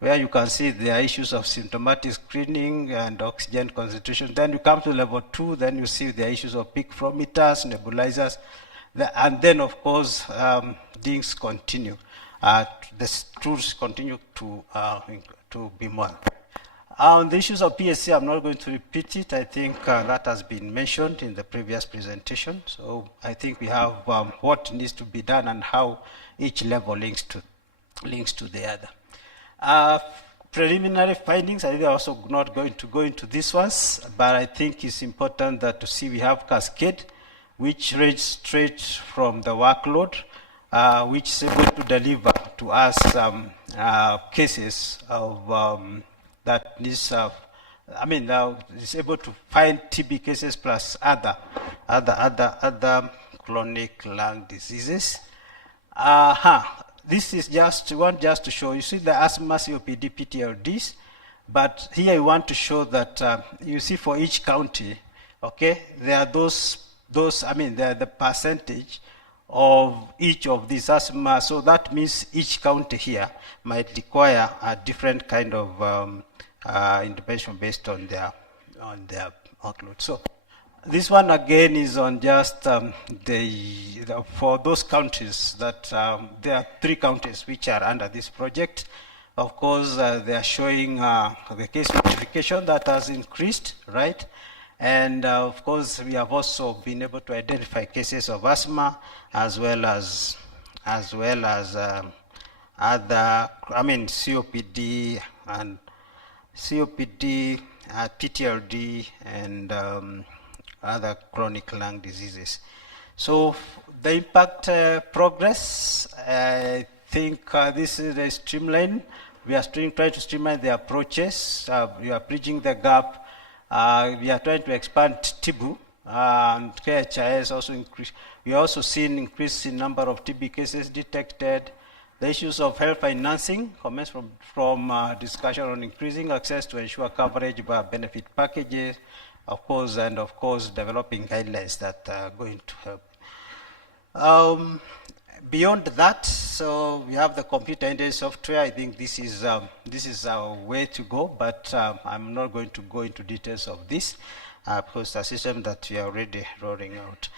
where you can see there are issues of symptomatic screening and oxygen concentration. Then you come to level 2, then you see the issues of peak flow meters, nebulizers, and then of course things continue. The tools continue to be more. On the issues of PHC, I'm not going to repeat it. I think that has been mentioned in the previous presentation. So I think we have what needs to be done and how each level links to the other. Preliminary findings, I think I'm also not going to go into these ones, but I think it's important that to see we have cascade, which ranges straight from the workload, which is able to deliver to us cases of that needs, is able to find TB cases plus other chronic lung diseases. This is just to show, you see the asthma, COPD, PTLDs, but here I want to show that you see for each county, okay, there are the percentage of each of these asthma, so that means each county here might require a different kind of intervention based on their workload. So this one again is on just for those counties that there are 3 counties which are under this project. Of course, they are showing the case notification that has increased, right? And of course, we have also been able to identify cases of asthma as well as other, COPD and COPD, PTLD, and other chronic lung diseases. So the impact progress, I think this is a streamline. We are trying to streamline the approaches. We are bridging the gap. We are trying to expand TB, and KHIS also increased. We are also seeing increase in number of TB cases detected. The issues of health financing comments from discussion on increasing access to ensure coverage by benefit packages, of course, and of course developing guidelines that are going to help. Beyond that, so we have the computer-aided software. I think this is our way to go, but I'm not going to go into details of this because the system that we are already rolling out.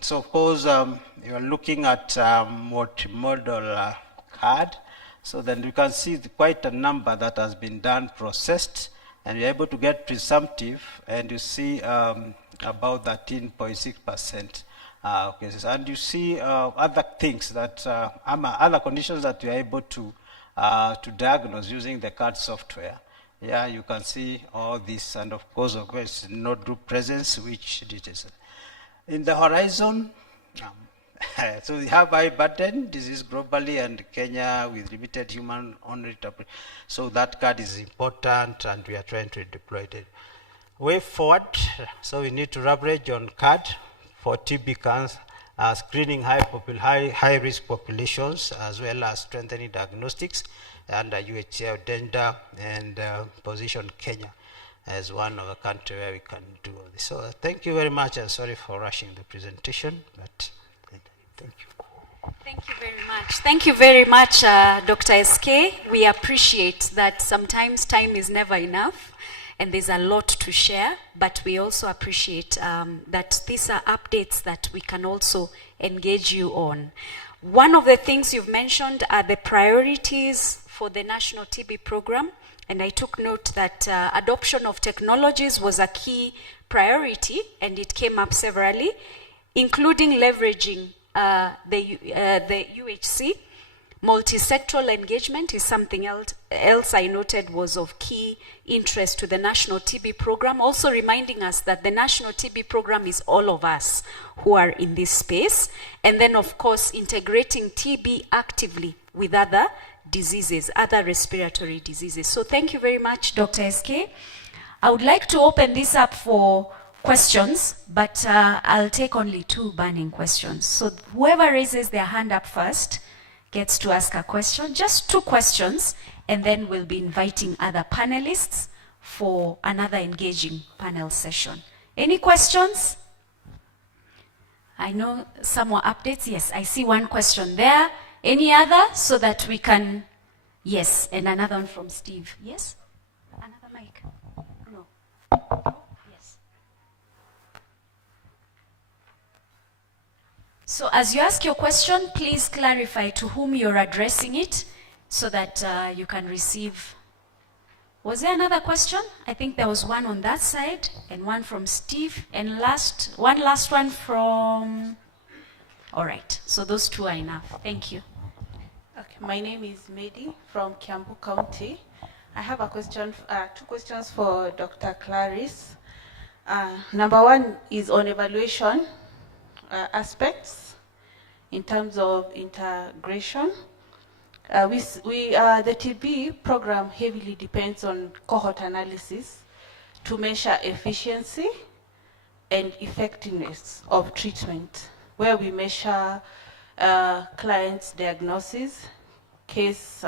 So of course, you are looking at multimodal card. So then you can see quite a number that has been done, processed, and you're able to get presumptive, and you see about 13.6% cases. And you see other things that, other conditions that you are able to diagnose using the CAD software. Yeah, you can see all this, and of course, node group presence, which details. In the horizon, So we have high burden disease globally, and Kenya with limited human only. So that card is important, and we are trying to deploy it. Way forward, so we need to leverage on card for TB cancer, screening high risk populations, as well as strengthening diagnostics, and UHC agenda, and position Kenya as one of the country where we can do this. So thank you very much, and sorry for rushing the presentation, but thank you. Thank you very much. Thank you very much, Dr. SK. We appreciate that sometimes time is never enough, and there's a lot to share, but we also appreciate that these are updates that we can also engage you on. One of the things you've mentioned are the priorities for the National TB Program, and I took note that adoption of technologies was a key priority, and it came up severally, including leveraging the UHC. Multi-sectoral engagement is something else I noted was of key interest to the National TB Program, also reminding us that the National TB Program is all of us who are in this space, and then of course integrating TB actively with other diseases, other respiratory diseases. So thank you very much, Dr. SK. I would like to open this up for questions, but I'll take only 2 burning questions. So whoever raises their hand up first gets to ask a question, just 2 questions, and then we'll be inviting other panelists for another engaging panel session. Any questions? I know some more updates. Yes, I see 1 question there. Any other, so that we can, yes, and another one from Steve. Yes? Another mic? No. Yes. So as you ask your question, please clarify to whom you're addressing it, so that you can receive. Was there another question? I think there was one on that side, and one from Steve, and one last one from, all right, so those 2 are enough. Thank you. Okay, my name is Medi from Kiambu County. I have a question, 2 questions for Dr. Clarice. Number 1 is on evaluation aspects in terms of integration. The TB program heavily depends on cohort analysis to measure efficiency and effectiveness of treatment, where we measure clients' diagnosis, case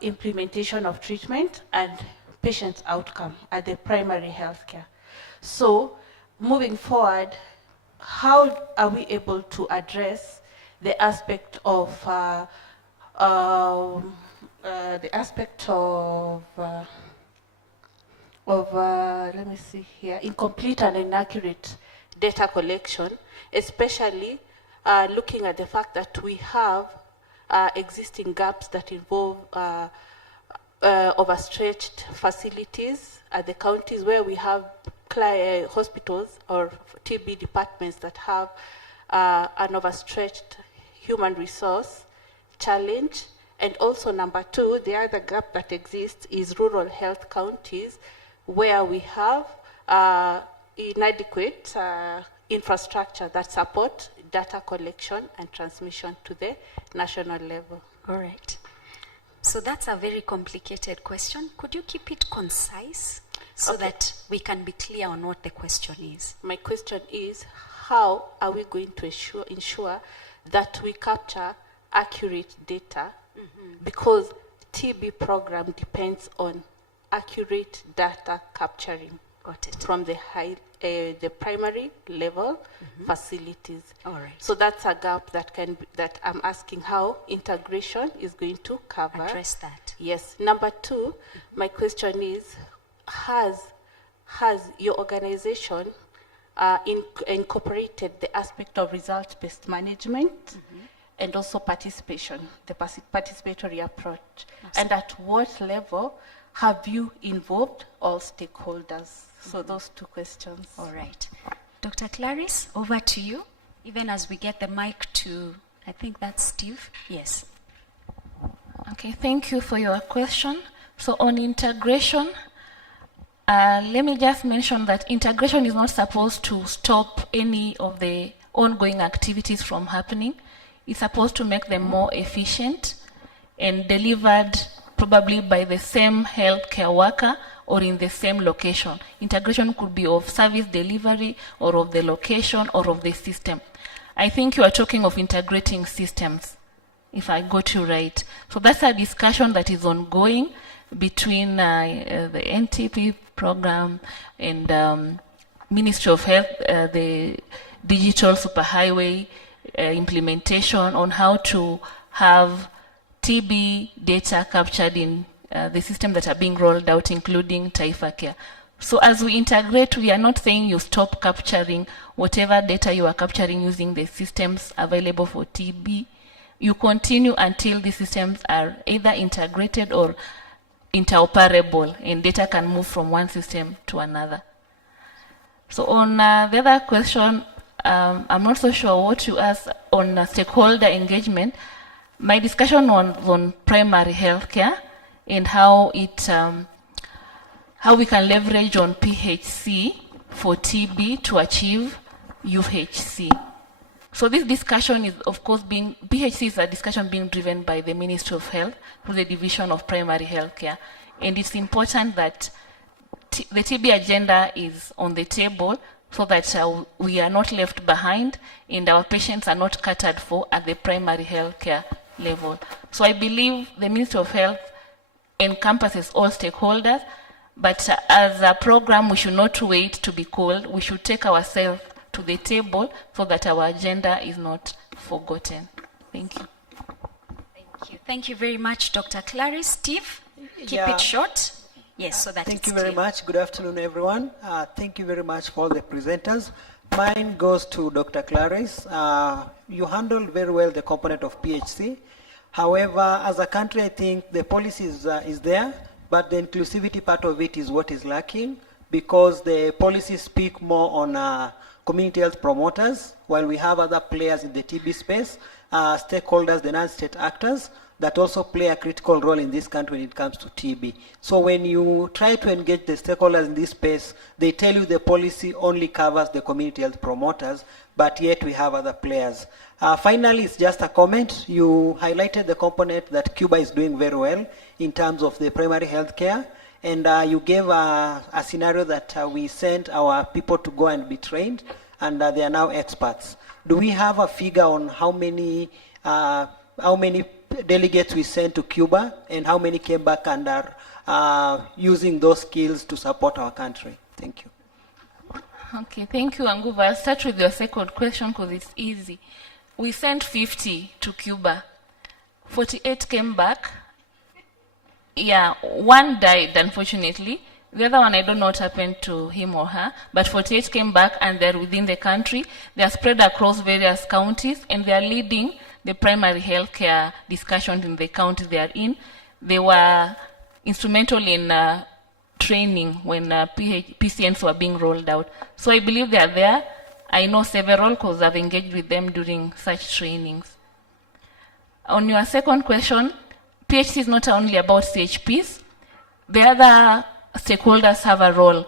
implementation of treatment, and patient outcome at the primary healthcare. So moving forward, how are we able to address the aspect of let me see here, incomplete and inaccurate data collection, especially looking at the fact that we have existing gaps that involve overstretched facilities at the counties, where we have hospitals or TB departments that have an overstretched human resource challenge. And also number 2, the other gap that exists is rural health counties, where we have inadequate infrastructure that support data collection and transmission to the national level. All right. So that's a very complicated question. Could you keep it concise so that we can be clear on what the question is? My question is, how are we going to ensure that we capture accurate data? Because TB program depends on accurate data capturing. Got it. From the primary level facilities. All right. So that's a gap that I'm asking how integration is going to cover. Address that. Yes. Number 2, my question is, has your organization incorporated the aspect of result-based management and also participation, the participatory approach? And at what level have you involved all stakeholders? So those 2 questions. All right. Dr. Clarice, over to you, even as we get the mic to, I think that's Steve. Yes. Okay, thank you for your question. So on integration, let me just mention that integration is not supposed to stop any of the ongoing activities from happening. It's supposed to make them more efficient and delivered probably by the same healthcare worker or in the same location. Integration could be of service delivery or of the location or of the system. I think you are talking of integrating systems, if I got you right. So that's a discussion that is ongoing between the NTP program and Ministry of Health, the digital superhighway implementation on how to have TB data captured in the systems that are being rolled out, including Taifa Care. So as we integrate, we are not saying you stop capturing whatever data you are capturing using the systems available for TB. You continue until the systems are either integrated or interoperable and data can move from one system to another. So on the other question, I'm not so sure what you asked on stakeholder engagement. My discussion on primary healthcare and how it how we can leverage on PHC for TB to achieve UHC. So this discussion is, of course, PHC is a discussion being driven by the Ministry of Health through the Division of Primary Healthcare. And it's important that the TB agenda is on the table so that we are not left behind and our patients are not catered for at the primary healthcare level. So I believe the Ministry of Health encompasses all stakeholders, but as a program, we should not wait to be called. We should take ourselves to the table so that our agenda is not forgotten. Thank you. Thank you. Thank you very much, Dr. Clarice. Steve, keep Yeah. it short. Yes, so that Thank it's you very clear. much. Good afternoon, everyone. Thank you very much for all the presenters. Mine goes to Dr. Clarice. You handled very well the component of PHC. However, as a country, I think the policy is there, but the inclusivity part of it is what is lacking, because the policies speak more on community health promoters, while we have other players in the TB space, stakeholders, the non-state actors, that also play a critical role in this country when it comes to TB. So when you try to engage the stakeholders in this space, they tell you the policy only covers the community health promoters, but yet we have other players. Finally, it's just a comment. You highlighted the component that Cuba is doing very well in terms of the primary health care, and you gave a scenario that we sent our people to go and be trained, and they are now experts. Do we have a figure on how many delegates we sent to Cuba and how many came back and are using those skills to support our country? Thank you. Okay, thank you, Anguva. I'll start with your second question because it's easy. We sent 50 to Cuba. 48 came back. Yeah, one died, unfortunately. The other one, I don't know what happened to him or her, but 48 came back and they're within the country. They are spread across various counties and they are leading the primary healthcare discussions in the counties they are in. They were instrumental in training when PCNs were being rolled out. So I believe they are there. I know several because I've engaged with them during such trainings. On your second question, PHC is not only about CHPs. The other stakeholders have a role.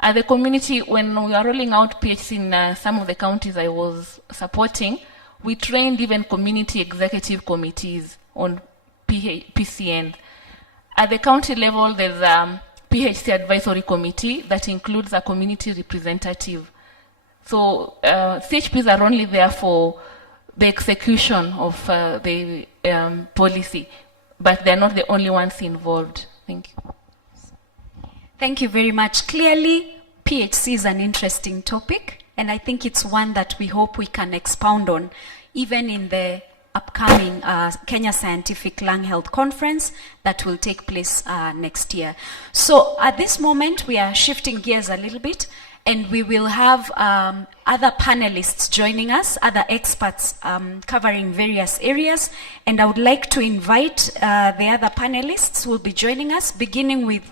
At the community, when we are rolling out PHC in some of the counties I was supporting, we trained even community executive committees on PCN. At the county level, there's a PHC advisory committee that includes a community representative. So CHPs are only there for the execution of the policy, but they're not the only ones involved. Thank you. Thank you very much. Clearly, PHC is an interesting topic, and I think it's one that we hope we can expound on, even in the upcoming Kenya Scientific Lung Health Conference that will take place next year. So at this moment, we are shifting gears a little bit, and we will have other panelists joining us, other experts covering various areas. And I would like to invite the other panelists who will be joining us, beginning with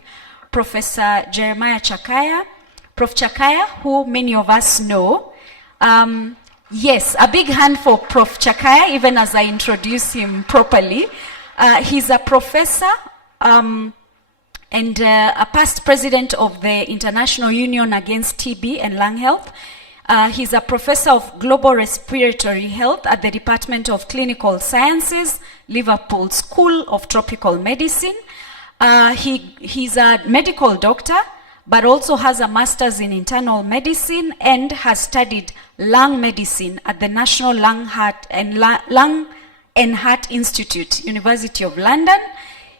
Professor Jeremiah Chakaya. Prof. Chakaya, who many of us know. Yes, a big hand for Prof. Chakaya, even as I introduce him properly. He's a professor and a past president of the International Union Against TB and Lung Health. He's a professor of global respiratory health at the Department of Clinical Sciences, Liverpool School of Tropical Medicine. He's a medical doctor, but also has a master's in internal medicine and has studied lung medicine at the National Lung and Heart Institute, University of London.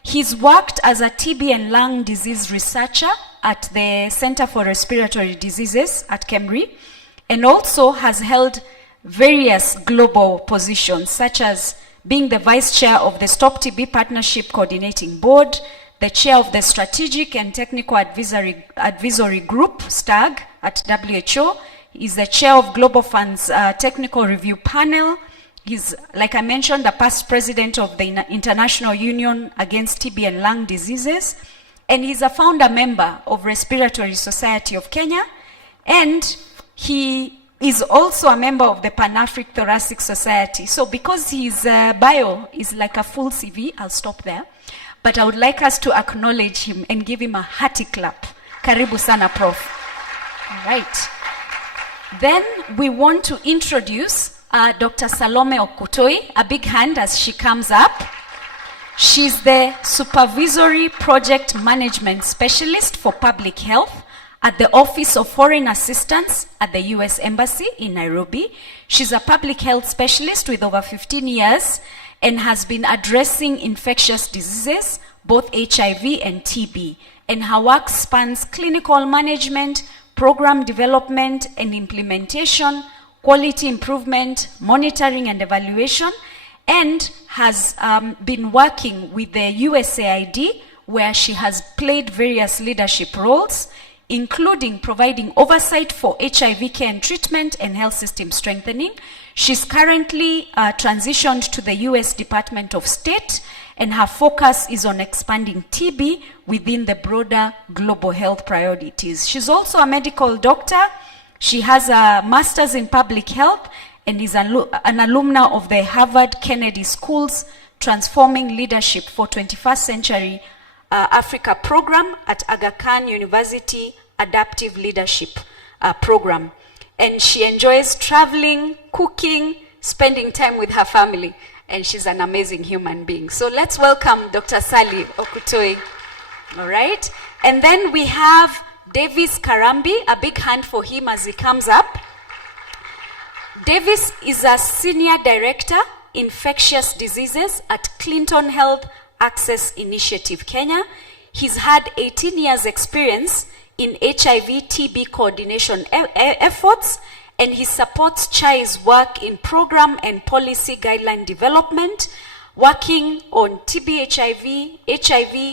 He's worked as a TB and lung disease researcher at the Center for Respiratory Diseases at Cambridge, and also has held various global positions, such as being the vice chair of the Stop TB Partnership Coordinating Board, the chair of the Strategic and Technical Advisory Group, STAG, at WHO. He's the chair of Global Fund's Technical Review Panel. He's, like I mentioned, the past president of the International Union Against TB and Lung Diseases. And he's a founder member of Respiratory Society of Kenya. And he is also a member of the Pan-African Thoracic Society. So because his bio is like a full CV, I'll stop there. But I would like us to acknowledge him and give him a hearty clap. Karibu sana, Prof. All right. Then we want to introduce Dr. Salome Okutoi. A big hand as she comes up. She's the Supervisory Project Management Specialist for Public Health at the Office of Foreign Assistance at the US Embassy in Nairobi. She's a public health specialist with over 15 years and has been addressing infectious diseases, both HIV and TB. And her work spans clinical management, program development and implementation, quality improvement, monitoring and evaluation, and has been working with the USAID, where she has played various leadership roles, including providing oversight for HIV care and treatment and health system strengthening. She's currently transitioned to the US Department of State, and her focus is on expanding TB within the broader global health priorities. She's also a medical doctor. She has a master's in public health and is an alumna of the Harvard Kennedy School's Transforming Leadership for 21st Century Africa program at Aga Khan University Adaptive Leadership program. And she enjoys traveling, cooking, spending time with her family. And she's an amazing human being. So let's welcome Dr. Sally Okutoi. All right. And then we have Davis Karambi. A big hand for him as he comes up. Davis is a Senior Director, Infectious Diseases at Clinton Health Access Initiative, Kenya. He's had 18 years experience in HIV TB coordination efforts, and he supports CHAI's work in program and policy guideline development, working on TB HIV,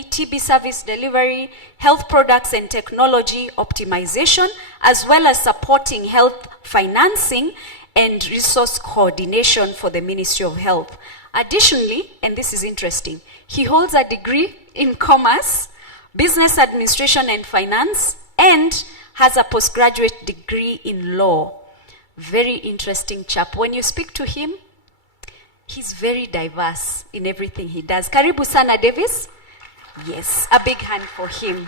TB service delivery, health products and technology optimization, as well as supporting health financing and resource coordination for the Ministry of Health. Additionally, and this is interesting, he holds a degree in commerce, business administration and finance, and has a postgraduate degree in law. Very interesting chap. When you speak to him, he's very diverse in everything he does. Karibu sana, Davis. Yes, a big hand for him.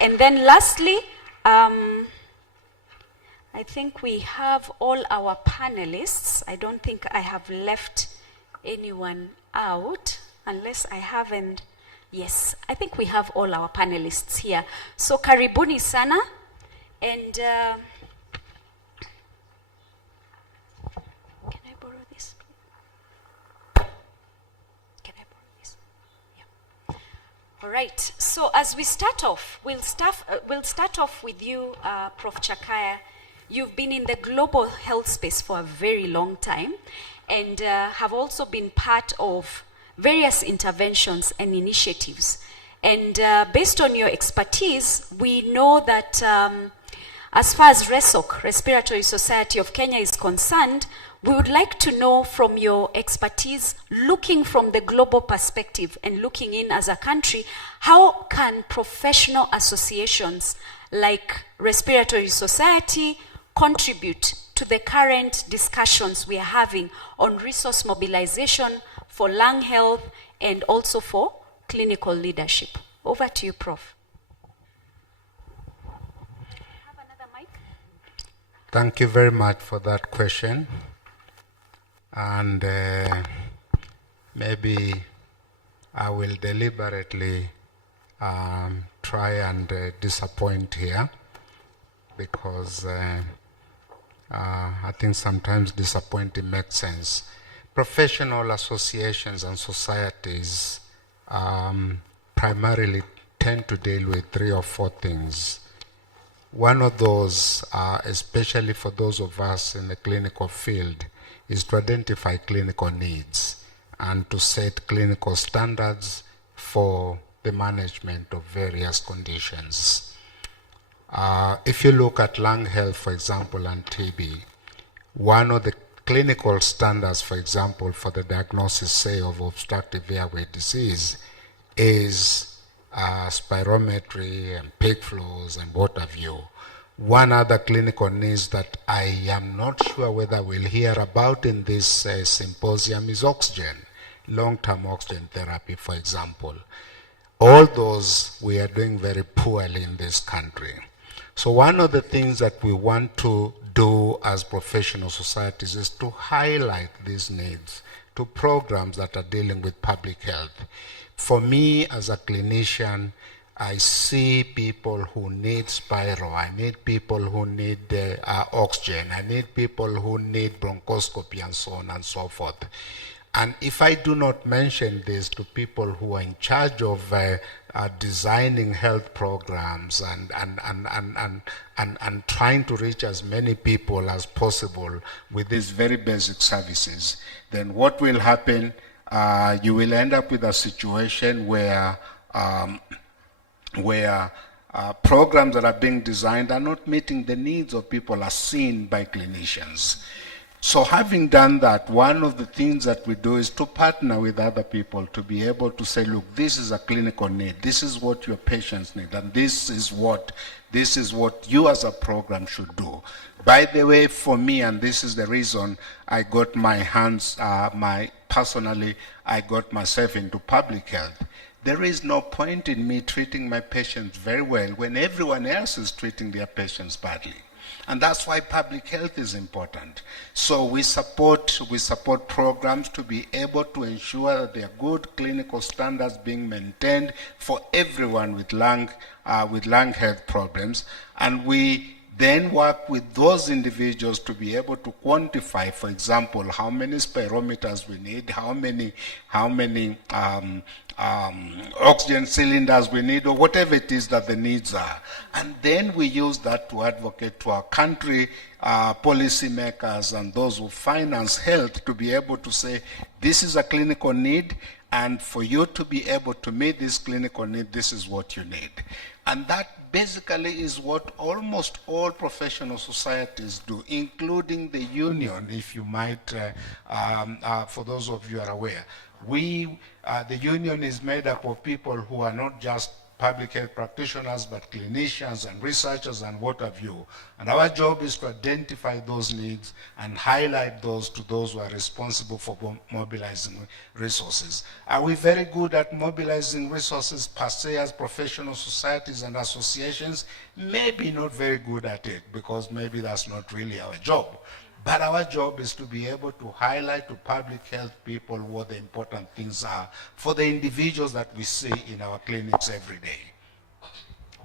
And then lastly, I think we have all our panelists. I don't think I have left anyone out, unless I haven't. Yes, I think we have all our panelists here. So karibuni sana, and can I borrow this? Can I borrow this? Yeah. All right. So as we start off, we'll start off with you, Prof. Chakaya. You've been in the global health space for a very long time, and have also been part of various interventions and initiatives. And based on your expertise, we know that as far as RESOC, Respiratory Society of Kenya, is concerned, we would like to know from your expertise, looking from the global perspective and looking in as a country, how can professional associations like Respiratory Society contribute to the current discussions we are having on resource mobilization for lung health and also for clinical leadership? Over to you, Prof. Have another mic? Thank you very much for that question. And maybe I will deliberately try and disappoint here, because I think sometimes disappointing makes sense. Professional associations and societies primarily tend to deal with 3 or 4 things. One of those, especially for those of us in the clinical field, is to identify clinical needs and to set clinical standards for the management of various conditions. If you look at lung health, for example, and TB, one of the clinical standards, for example, for the diagnosis, say, of obstructive airway disease is spirometry and peak flows and what have you. One other clinical needs that I am not sure whether we'll hear about in this symposium is oxygen, long-term oxygen therapy, for example. All those we are doing very poorly in this country. So one of the things that we want to do as professional societies is to highlight these needs to programs that are dealing with public health. For me, as a clinician, I see people who need spiro, I need people who need oxygen, I need people who need bronchoscopy and so on and so forth. And if I do not mention this to people who are in charge of designing health programs and trying to reach as many people as possible with these very basic services, then what will happen? You will end up with a situation where programs that are being designed are not meeting the needs of people as seen by clinicians. So having done that, one of the things that we do is to partner with other people to be able to say, look, this is a clinical need, this is what your patients need, and this is what you as a program should do. By the way, for me, and this is the reason I got my hands, personally, I got myself into public health. There is no point in me treating my patients very well when everyone else is treating their patients badly. And that's why public health is important. So we support programs to be able to ensure that there are good clinical standards being maintained for everyone with lung health problems. And we then work with those individuals to be able to quantify, for example, how many spirometers we need, how many oxygen cylinders we need, or whatever it is that the needs are. And then we use that to advocate to our country, policymakers and those who finance health to be able to say, this is a clinical need, and for you to be able to meet this clinical need, this is what you need. And that basically is what almost all professional societies do, including the union, if you might, for those of you who are aware. The union is made up of people who are not just public health practitioners, but clinicians and researchers and what have you. And our job is to identify those needs and highlight those to those who are responsible for mobilizing resources. Are we very good at mobilizing resources per se as professional societies and associations? Maybe not very good at it, because maybe that's not really our job. But our job is to be able to highlight to public health people what the important things are for the individuals that we see in our clinics every day.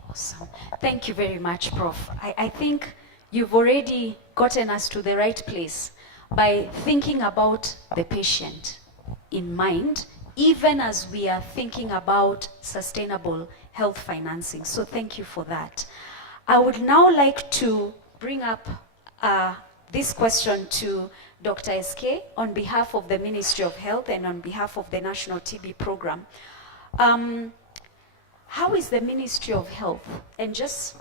Awesome. Thank you very much, Prof. I think you've already gotten us to the right place by thinking about the patient in mind, even as we are thinking about sustainable health financing. So thank you for that. I would now like to bring up this question to Dr. SK on behalf of the Ministry of Health and on behalf of the National TB Program. How is the Ministry of Health, and just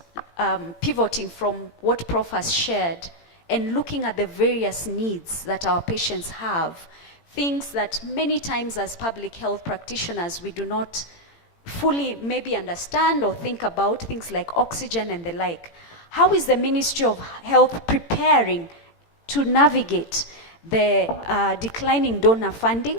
pivoting from what Prof has shared and looking at the various needs that our patients have, things that many times as public health practitioners we do not fully maybe understand or think about, things like oxygen and the like. How is the Ministry of Health preparing to navigate the declining donor funding,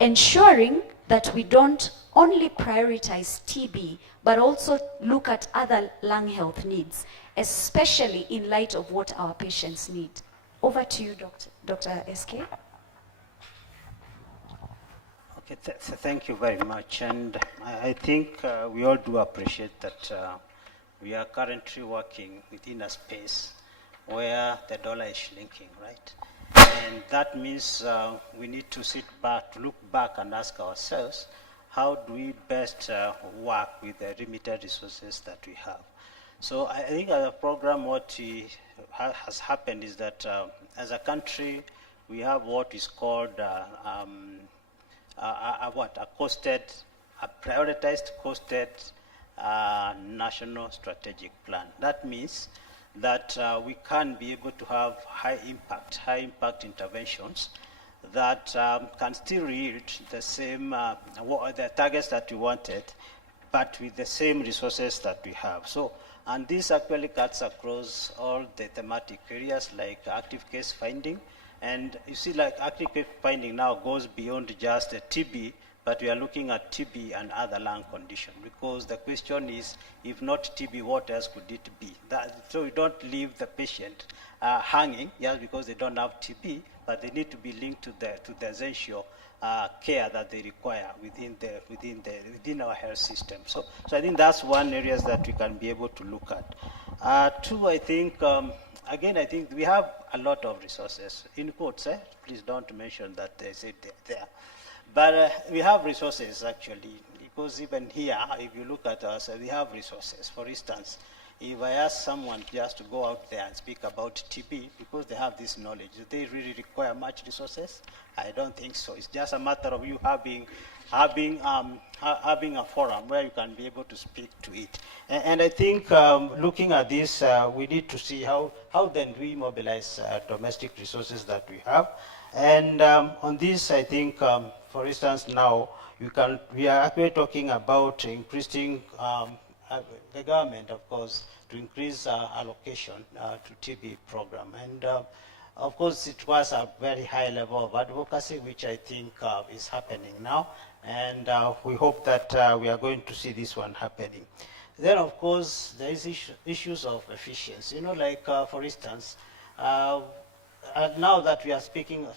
ensuring that we don't only prioritize TB, but also look at other lung health needs, especially in light of what our patients need? Over to you, Dr. SK. Okay, thank you very much. And I think we all do appreciate that we are currently working within a space where the dollar is shrinking, right? And that means we need to sit back, to look back and ask ourselves, how do we best work with the limited resources that we have? So I think as a program, what has happened is that as a country, we have what is called a prioritized costed national strategic plan. That means that we can be able to have high impact interventions that can still reach the same the targets that we wanted, but with the same resources that we have. So, and this actually cuts across all the thematic areas like active case finding. And you see, like active case finding now goes beyond just the TB, but we are looking at TB and other lung conditions, because the question is, if not TB, what else could it be? So we don't leave the patient hanging just because they don't have TB, but they need to be linked to the essential care that they require within our health system. So I think that's one area that we can be able to look at. Two, I think, again, I think we have a lot of resources. In quotes, please don't mention that they said they're there. But we have resources, actually, because even here, if you look at us, we have resources. For instance, if I ask someone just to go out there and speak about TB, because they have this knowledge, do they really require much resources? I don't think so. It's just a matter of you having a forum where you can be able to speak to it. And I think looking at this, we need to see how then we mobilize domestic resources that we have. And on this, I think, for instance, now we are actually talking about increasing the government, of course, to increase allocation to TB program. And of course, it was a very high level of advocacy, which I think is happening now. And we hope that we are going to see this one happening. Then, of course, there is issues of efficiency. You know, like, for instance, now that we are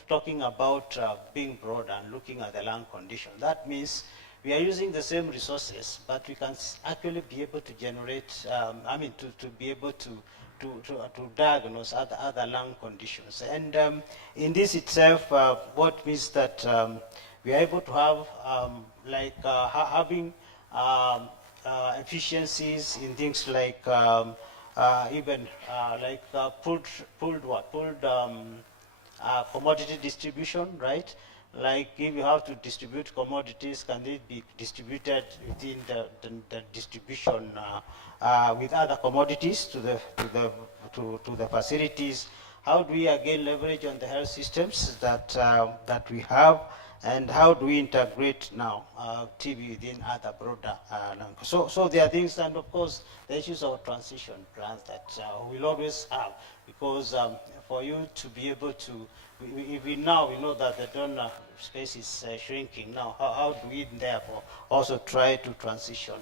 talking about being broad and looking at the lung condition, that means we are using the same resources, but we can actually be able to generate, to be able to diagnose other lung conditions. And in this itself, what means that we are able to have, having efficiencies in things like pooled commodity distribution, right? Like if you have to distribute commodities, can they be distributed within the distribution with other commodities to the facilities? How do we again leverage on the health systems that we have, and how do we integrate now TB within other broader so there are things, and of course the issues of transition plans that we'll always have, because for you to be able to, we know that the donor space is shrinking now. How do we therefore also try to transition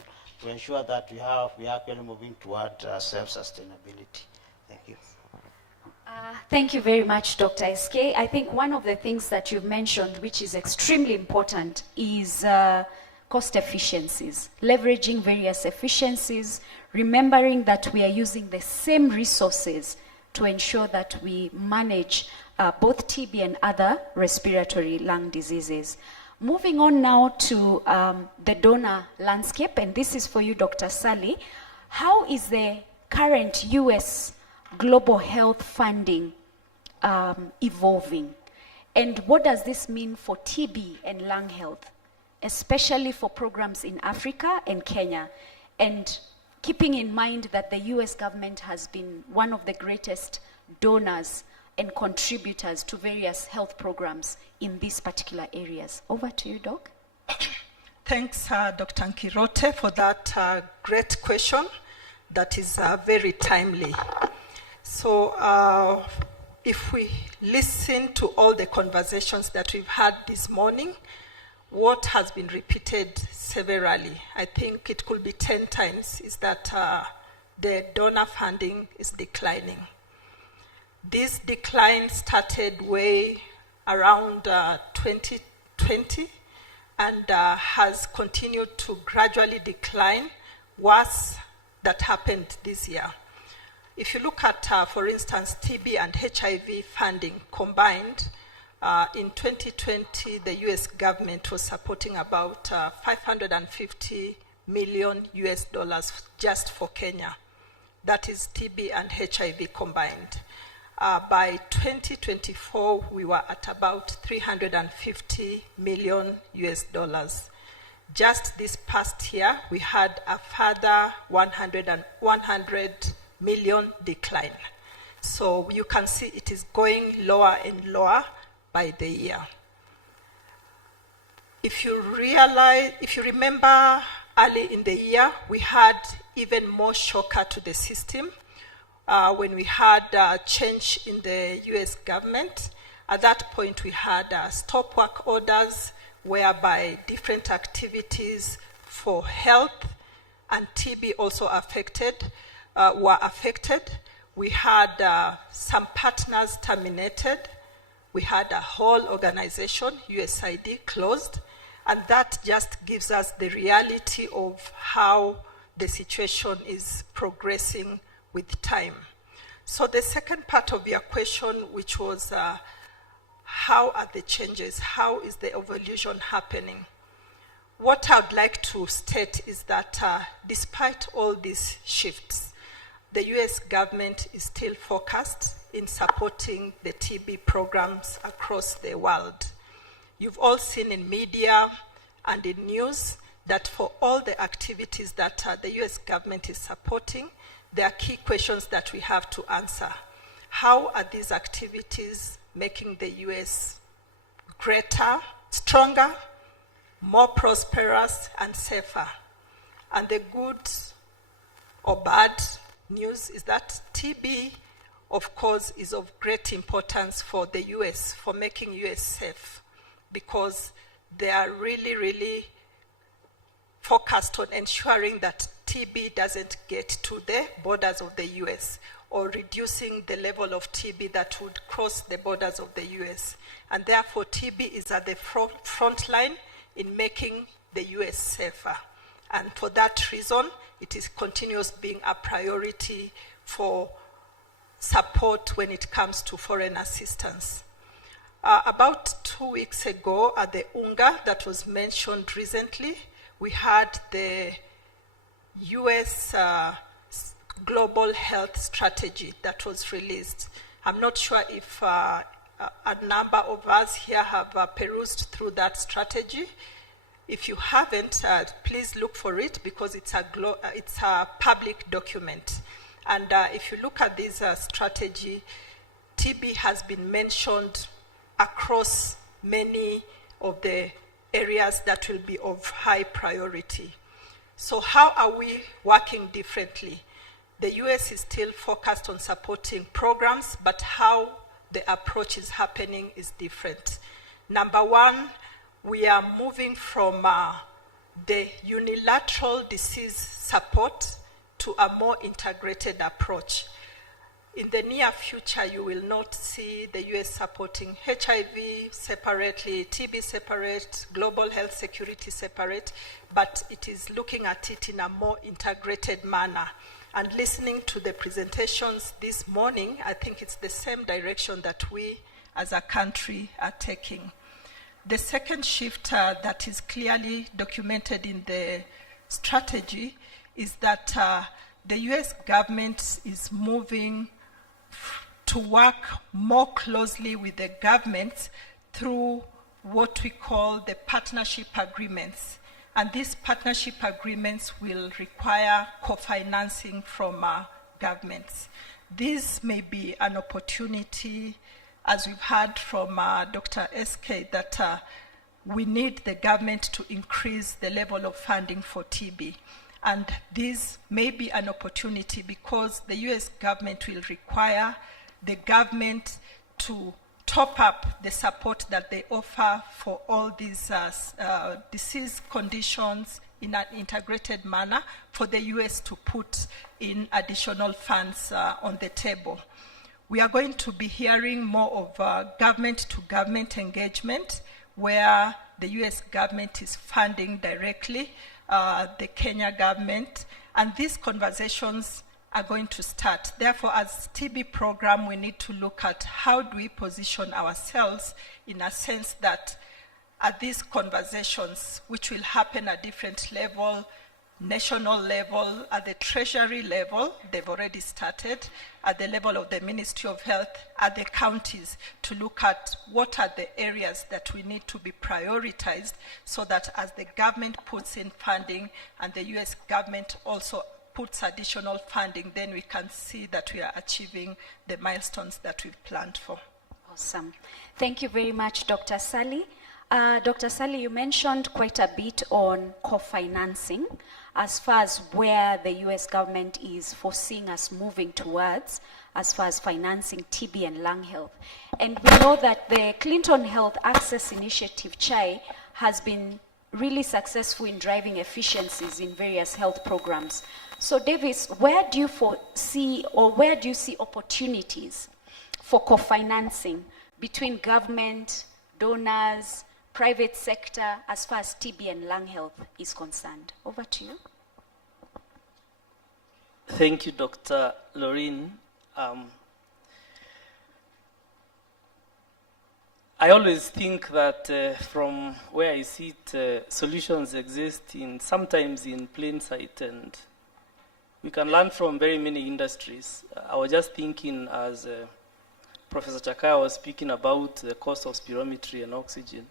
to ensure that we are actually moving toward self-sustainability? Thank you. Thank you very much, Dr. SK. I think one of the things that you've mentioned, which is extremely important, is cost efficiencies, leveraging various efficiencies, remembering that we are using the same resources to ensure that we manage both TB and other respiratory lung diseases. Moving on now to the donor landscape, and this is for you, Dr. Sally. How is the current US global health funding evolving? And what does this mean for TB and lung health, especially for programs in Africa and Kenya? And keeping in mind that the US government has been one of the greatest donors and contributors to various health programs in these particular areas. Over to you, Doc. Thanks, Dr. Nkirote, for that great question that is very timely. So if we listen to all the conversations that we've had this morning, what has been repeated severally, I think it could be 10 times, is that the donor funding is declining. This decline started way around 2020 and has continued to gradually decline, worse that happened this year. If you look at, for instance, TB and HIV funding combined, in 2020, the US government was supporting about $550 million just for Kenya. That is TB and HIV combined. By 2024, we were at about $350 million. Just this past year, we had a further 100 million decline. So you can see it is going lower and lower by the year. If you remember early in the year, we had even more shocker to the system when we had a change in the US government. At that point, we had stop work orders whereby different activities for health and TB also were affected. We had some partners terminated. We had a whole organization, USAID, closed. And that just gives us the reality of how the situation is progressing with time. So the second part of your question, which was how are the changes? How is the evolution happening? What I would like to state is that despite all these shifts, the US government is still focused in supporting the TB programs across the world. You've all seen in media and in news that for all the activities that the US government is supporting, there are key questions that we have to answer. How are these activities making the US greater, stronger, more prosperous, and safer? And the good or bad news is that TB, of course, is of great importance for the US, for making US safe, because they are really, really focused on ensuring that TB doesn't get to the borders of the US or reducing the level of TB that would cross the borders of the US. And therefore, TB is at the front line in making the US safer. And for that reason, it is continuous being a priority for support when it comes to foreign assistance. About 2 weeks ago at the UNGA that was mentioned recently, we had the US Global Health Strategy that was released. I'm not sure if a number of us here have perused through that strategy. If you haven't, please look for it because it's a public document. And if you look at this strategy, TB has been mentioned across many of the areas that will be of high priority. So how are we working differently? The US is still focused on supporting programs, but how the approach is happening is different. Number one, we are moving from the unilateral disease support to a more integrated approach. In the near future, you will not see the US supporting HIV separately, TB separate, global health security separate, but it is looking at it in a more integrated manner. And listening to the presentations this morning, I think it's the same direction that we as a country are taking. The second shift that is clearly documented in the strategy is that the US government is moving to work more closely with the governments through what we call the partnership agreements. And these partnership agreements will require co-financing from governments. This may be an opportunity, as we've heard from Dr. SK, that we need the government to increase the level of funding for TB. And this may be an opportunity because the US government will require the government to top up the support that they offer for all these disease conditions in an integrated manner for the US to put in additional funds on the table. We are going to be hearing more of government-to-government engagement, where the US government is funding directly the Kenya government, and these conversations are going to start. Therefore, as TB program, we need to look at how do we position ourselves in a sense that at these conversations, which will happen at different level, national level, at the treasury level, they've already started, at the level of the Ministry of Health, at the counties, to look at what are the areas that we need to be prioritized so that as the government puts in funding and the US government also puts additional funding, then we can see that we are achieving the milestones that we've planned for. Awesome. Thank you very much, Dr. Sally. Dr. Sally, you mentioned quite a bit on co-financing as far as where the US government is foreseeing us moving towards as far as financing TB and lung health. And we know that the Clinton Health Access Initiative, CHAI, has been really successful in driving efficiencies in various health programs. So Davis, where do you foresee or where do you see opportunities for co-financing between government, donors, private sector, as far as TB and lung health is concerned? Over to you. Thank you, Dr. Lorraine. I always think that from where I sit, solutions exist sometimes in plain sight, and we can learn from very many industries. I was just thinking as Professor Chakaya was speaking about the cost of spirometry and oxygen.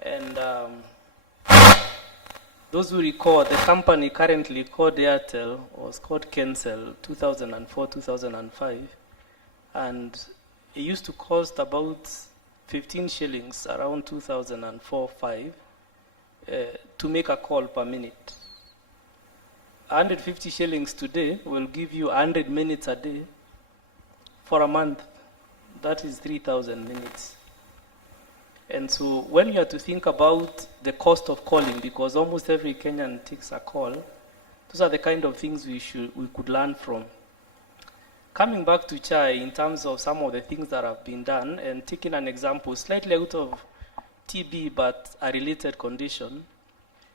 And those who recall, the company currently called Airtel was called Kensel 2004-2005. And it used to cost about 15 shillings, around 2004-05, to make a call per minute. 150 shillings today will give you 100 minutes a day for a month. That is 3,000 minutes. And so when you have to think about the cost of calling, because almost every Kenyan takes a call, those are the kind of things we could learn from. Coming back to CHAI in terms of some of the things that have been done, and taking an example slightly out of TB but a related condition,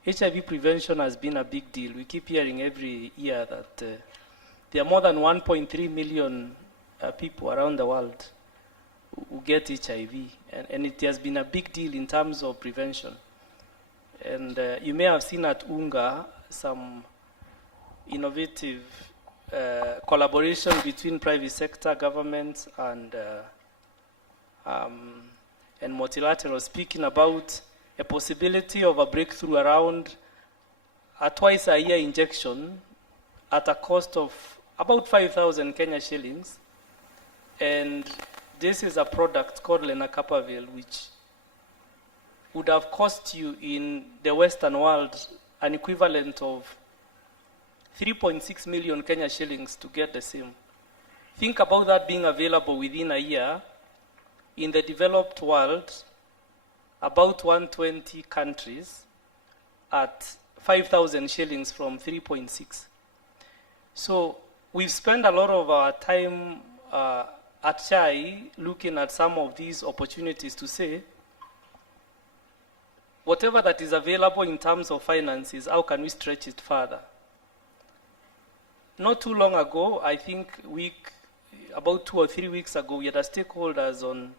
HIV prevention has been a big deal. We keep hearing every year that there are more than 1.3 million people around the world who get HIV, and it has been a big deal in terms of prevention. And you may have seen at UNGA some innovative collaboration between private sector, governments, and multilateral, speaking about a possibility of a breakthrough around a twice-a-year injection at a cost of about 5,000 Kenya shillings. And this is a product called lenacapavir, which would have cost you in the Western world an equivalent of 3.6 million Kenya shillings to get the same. Think about that being available within a year. In the developed world, about 120 countries at 5,000 shillings from 3.6. So we've spent a lot of our time at CHAI looking at some of these opportunities to say, whatever that is available in terms of finances, how can we stretch it further? Not too long ago, I think about 2 or 3 weeks ago, we had a stakeholders on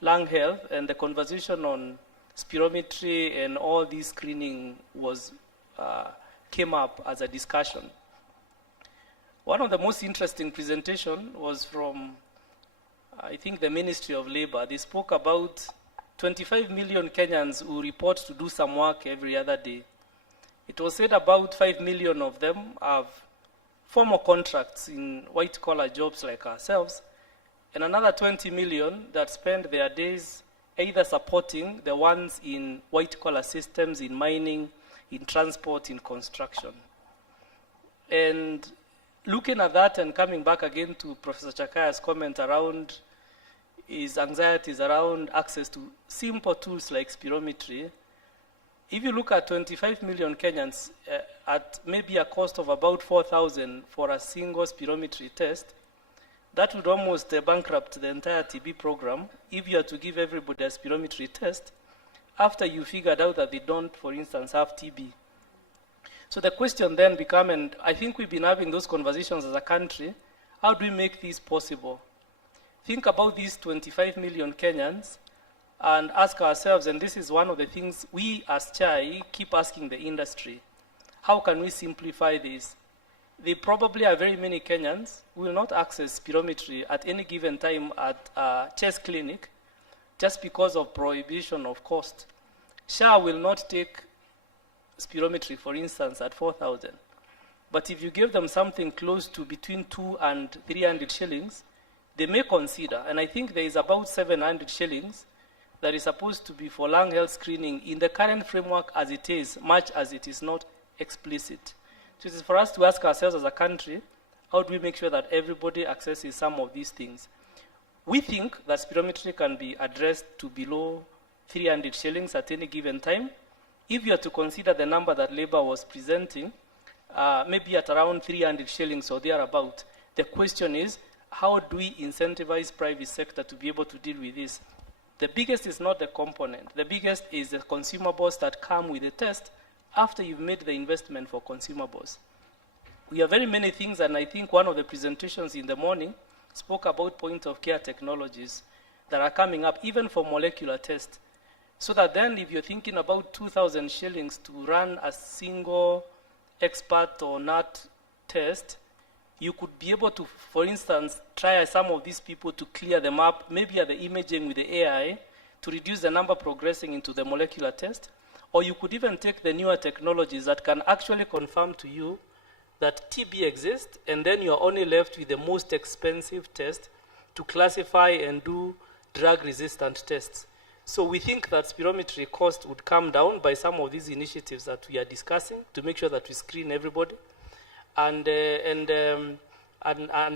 lung health, and the conversation on spirometry and all this screening came up as a discussion. One of the most interesting presentation was from, I think, the Ministry of Labor. They spoke about 25 million Kenyans who report to do some work every other day. It was said about 5 million of them have formal contracts in white-collar jobs like ourselves, and another 20 million that spend their days either supporting the ones in white-collar systems, in mining, in transport, in construction. And looking at that and coming back again to Professor Chakaya's comment around is anxieties around access to simple tools like spirometry. If you look at 25 million Kenyans at maybe a cost of about 4,000 for a single spirometry test, that would almost bankrupt the entire TB program if you are to give everybody a spirometry test after you figured out that they don't, for instance, have TB. So the question then becomes, and I think we've been having those conversations as a country, how do we make this possible? Think about these 25 million Kenyans and ask ourselves, and this is one of the things we as CHAI keep asking the industry, how can we simplify this? There probably are very many Kenyans who will not access spirometry at any given time at a chest clinic just because of prohibition of cost. SHA will not take spirometry, for instance, at 4,000. But if you give them something close to between 200 and 300 shillings, they may consider, and I think there is about 700 shillings that is supposed to be for lung health screening in the current framework as it is, much as it is not explicit. So it is for us to ask ourselves as a country, how do we make sure that everybody accesses some of these things? We think that spirometry can be addressed to below 300 shillings at any given time. If you are to consider the number that Labour was presenting, maybe at around 300 shillings or thereabout, the question is, how do we incentivize private sector to be able to deal with this? The biggest is not the component. The biggest is the consumables that come with the test after you've made the investment for consumables. We have very many things, and I think one of the presentations in the morning spoke about point-of-care technologies that are coming up, even for molecular tests. So that then if you're thinking about 2,000 shillings to run a single expert or NAT test, you could be able to, for instance, try some of these people to clear them up, maybe at the imaging with the AI, to reduce the number progressing into the molecular test. Or you could even take the newer technologies that can actually confirm to you that TB exists, and then you're only left with the most expensive test to classify and do drug-resistant tests. So we think that spirometry cost would come down by some of these initiatives that we are discussing to make sure that we screen everybody. And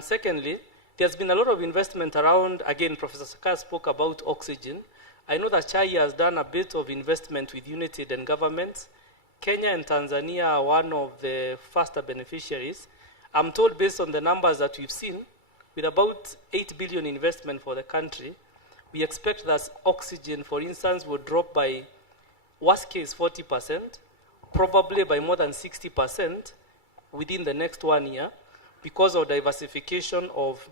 secondly, there's been a lot of investment around, again, Professor Sakaya spoke about oxygen. I know that CHAI has done a bit of investment with United and governments. Kenya and Tanzania are one of the faster beneficiaries. I'm told based on the numbers that we've seen, with about 8 billion investment for the country, we expect that oxygen, for instance, will drop by, worst case, 40%, probably by more than 60% within the next 1 year because of diversification of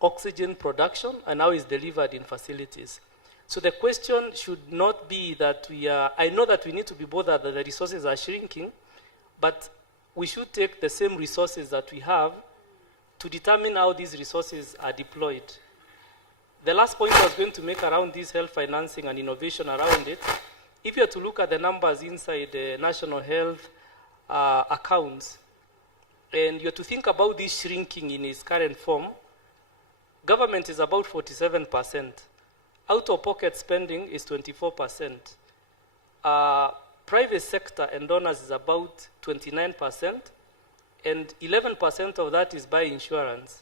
oxygen production and how it's delivered in facilities. So the question should not be that I know that we need to be bothered that the resources are shrinking, but we should take the same resources that we have to determine how these resources are deployed. The last point I was going to make around this health financing and innovation around it, if you are to look at the numbers inside the national health accounts, and you are to think about this shrinking in its current form, government is about 47%. Out-of-pocket spending is 24%. Private sector and donors is about 29%, and 11% of that is by insurance.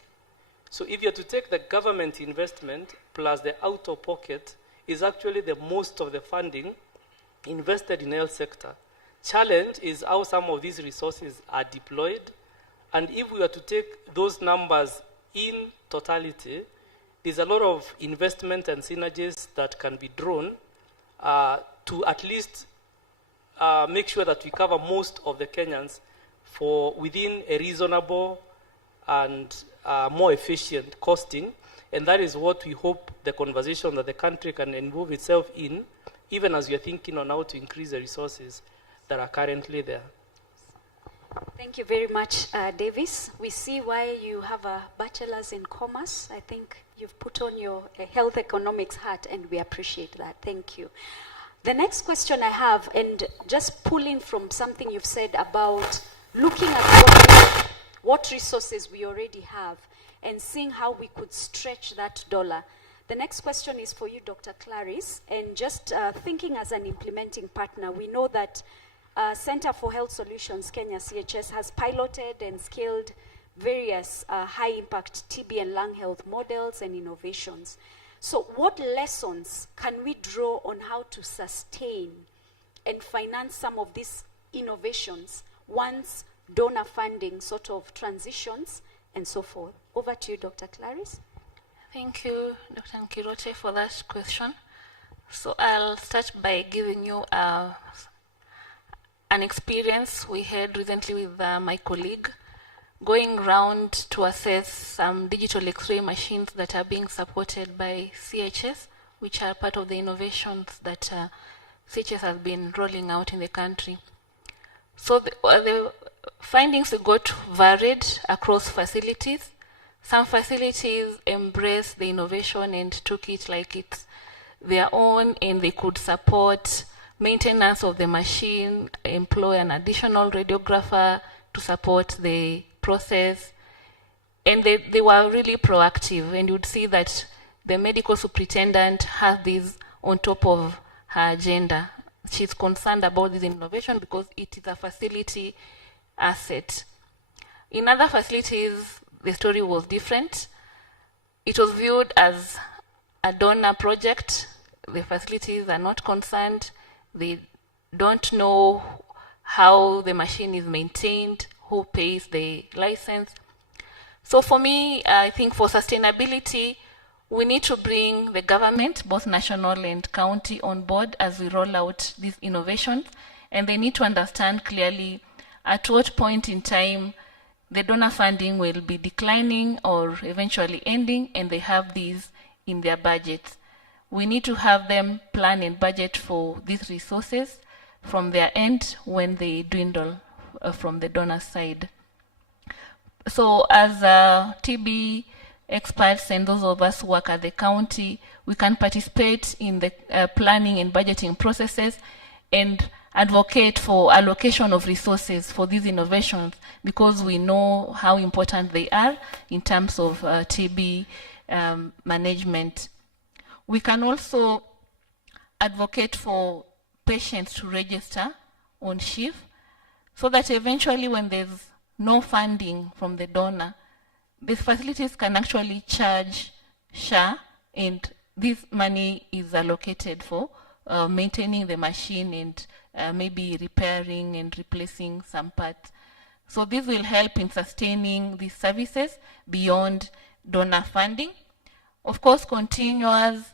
So if you're to take the government investment plus the out-of-pocket, is actually the most of the funding invested in health sector. Challenge is how some of these resources are deployed, and if we were to take those numbers in totality, there's a lot of investment and synergies that can be drawn to at least make sure that we cover most of the Kenyans for within a reasonable and more efficient costing. And that is what we hope the conversation that the country can involve itself in, even as we are thinking on how to increase the resources that are currently there. Thank you very much, Davis. We see why you have a bachelor's in commerce. I think you've put on your health economics hat, and we appreciate that. Thank you. The next question I have, and just pulling from something you've said about looking at what resources we already have and seeing how we could stretch that dollar. The next question is for you, Dr. Clarice, and just thinking as an implementing partner, we know that Center for Health Solutions, Kenya CHS, has piloted and scaled various high-impact TB and lung health models and innovations. So what lessons can we draw on how to sustain and finance some of these innovations once donor funding sort of transitions and so forth? Over to you, Dr. Clarice. Thank you, Dr. Nkiroche, for that question. So I'll start by giving you an experience we had recently with my colleague, going around to assess some digital X-ray machines that are being supported by CHS, which are part of the innovations that CHS has been rolling out in the country. So the findings we got varied across facilities. Some facilities embraced the innovation and took it like it's their own, and they could support maintenance of the machine, employ an additional radiographer to support the process. And they were really proactive, and you'd see that the medical superintendent has this on top of her agenda. She's concerned about this innovation because it is a facility asset. In other facilities, the story was different. It was viewed as a donor project. The facilities are not concerned. They don't know how the machine is maintained, who pays the license. So for me, I think for sustainability, we need to bring the government, both national and county, on board as we roll out these innovations. And they need to understand clearly at what point in time the donor funding will be declining or eventually ending, and they have these in their budgets. We need to have them plan and budget for these resources from their end when they dwindle from the donor side. So as TB experts and those of us who work at the county, we can participate in the planning and budgeting processes and advocate for allocation of resources for these innovations, because we know how important they are in terms of TB management. We can also advocate for patients to register on shift, so that eventually when there's no funding from the donor, these facilities can actually charge SHA, and this money is allocated for maintaining the machine and maybe repairing and replacing some parts. So this will help in sustaining these services beyond donor funding. Of course, continuous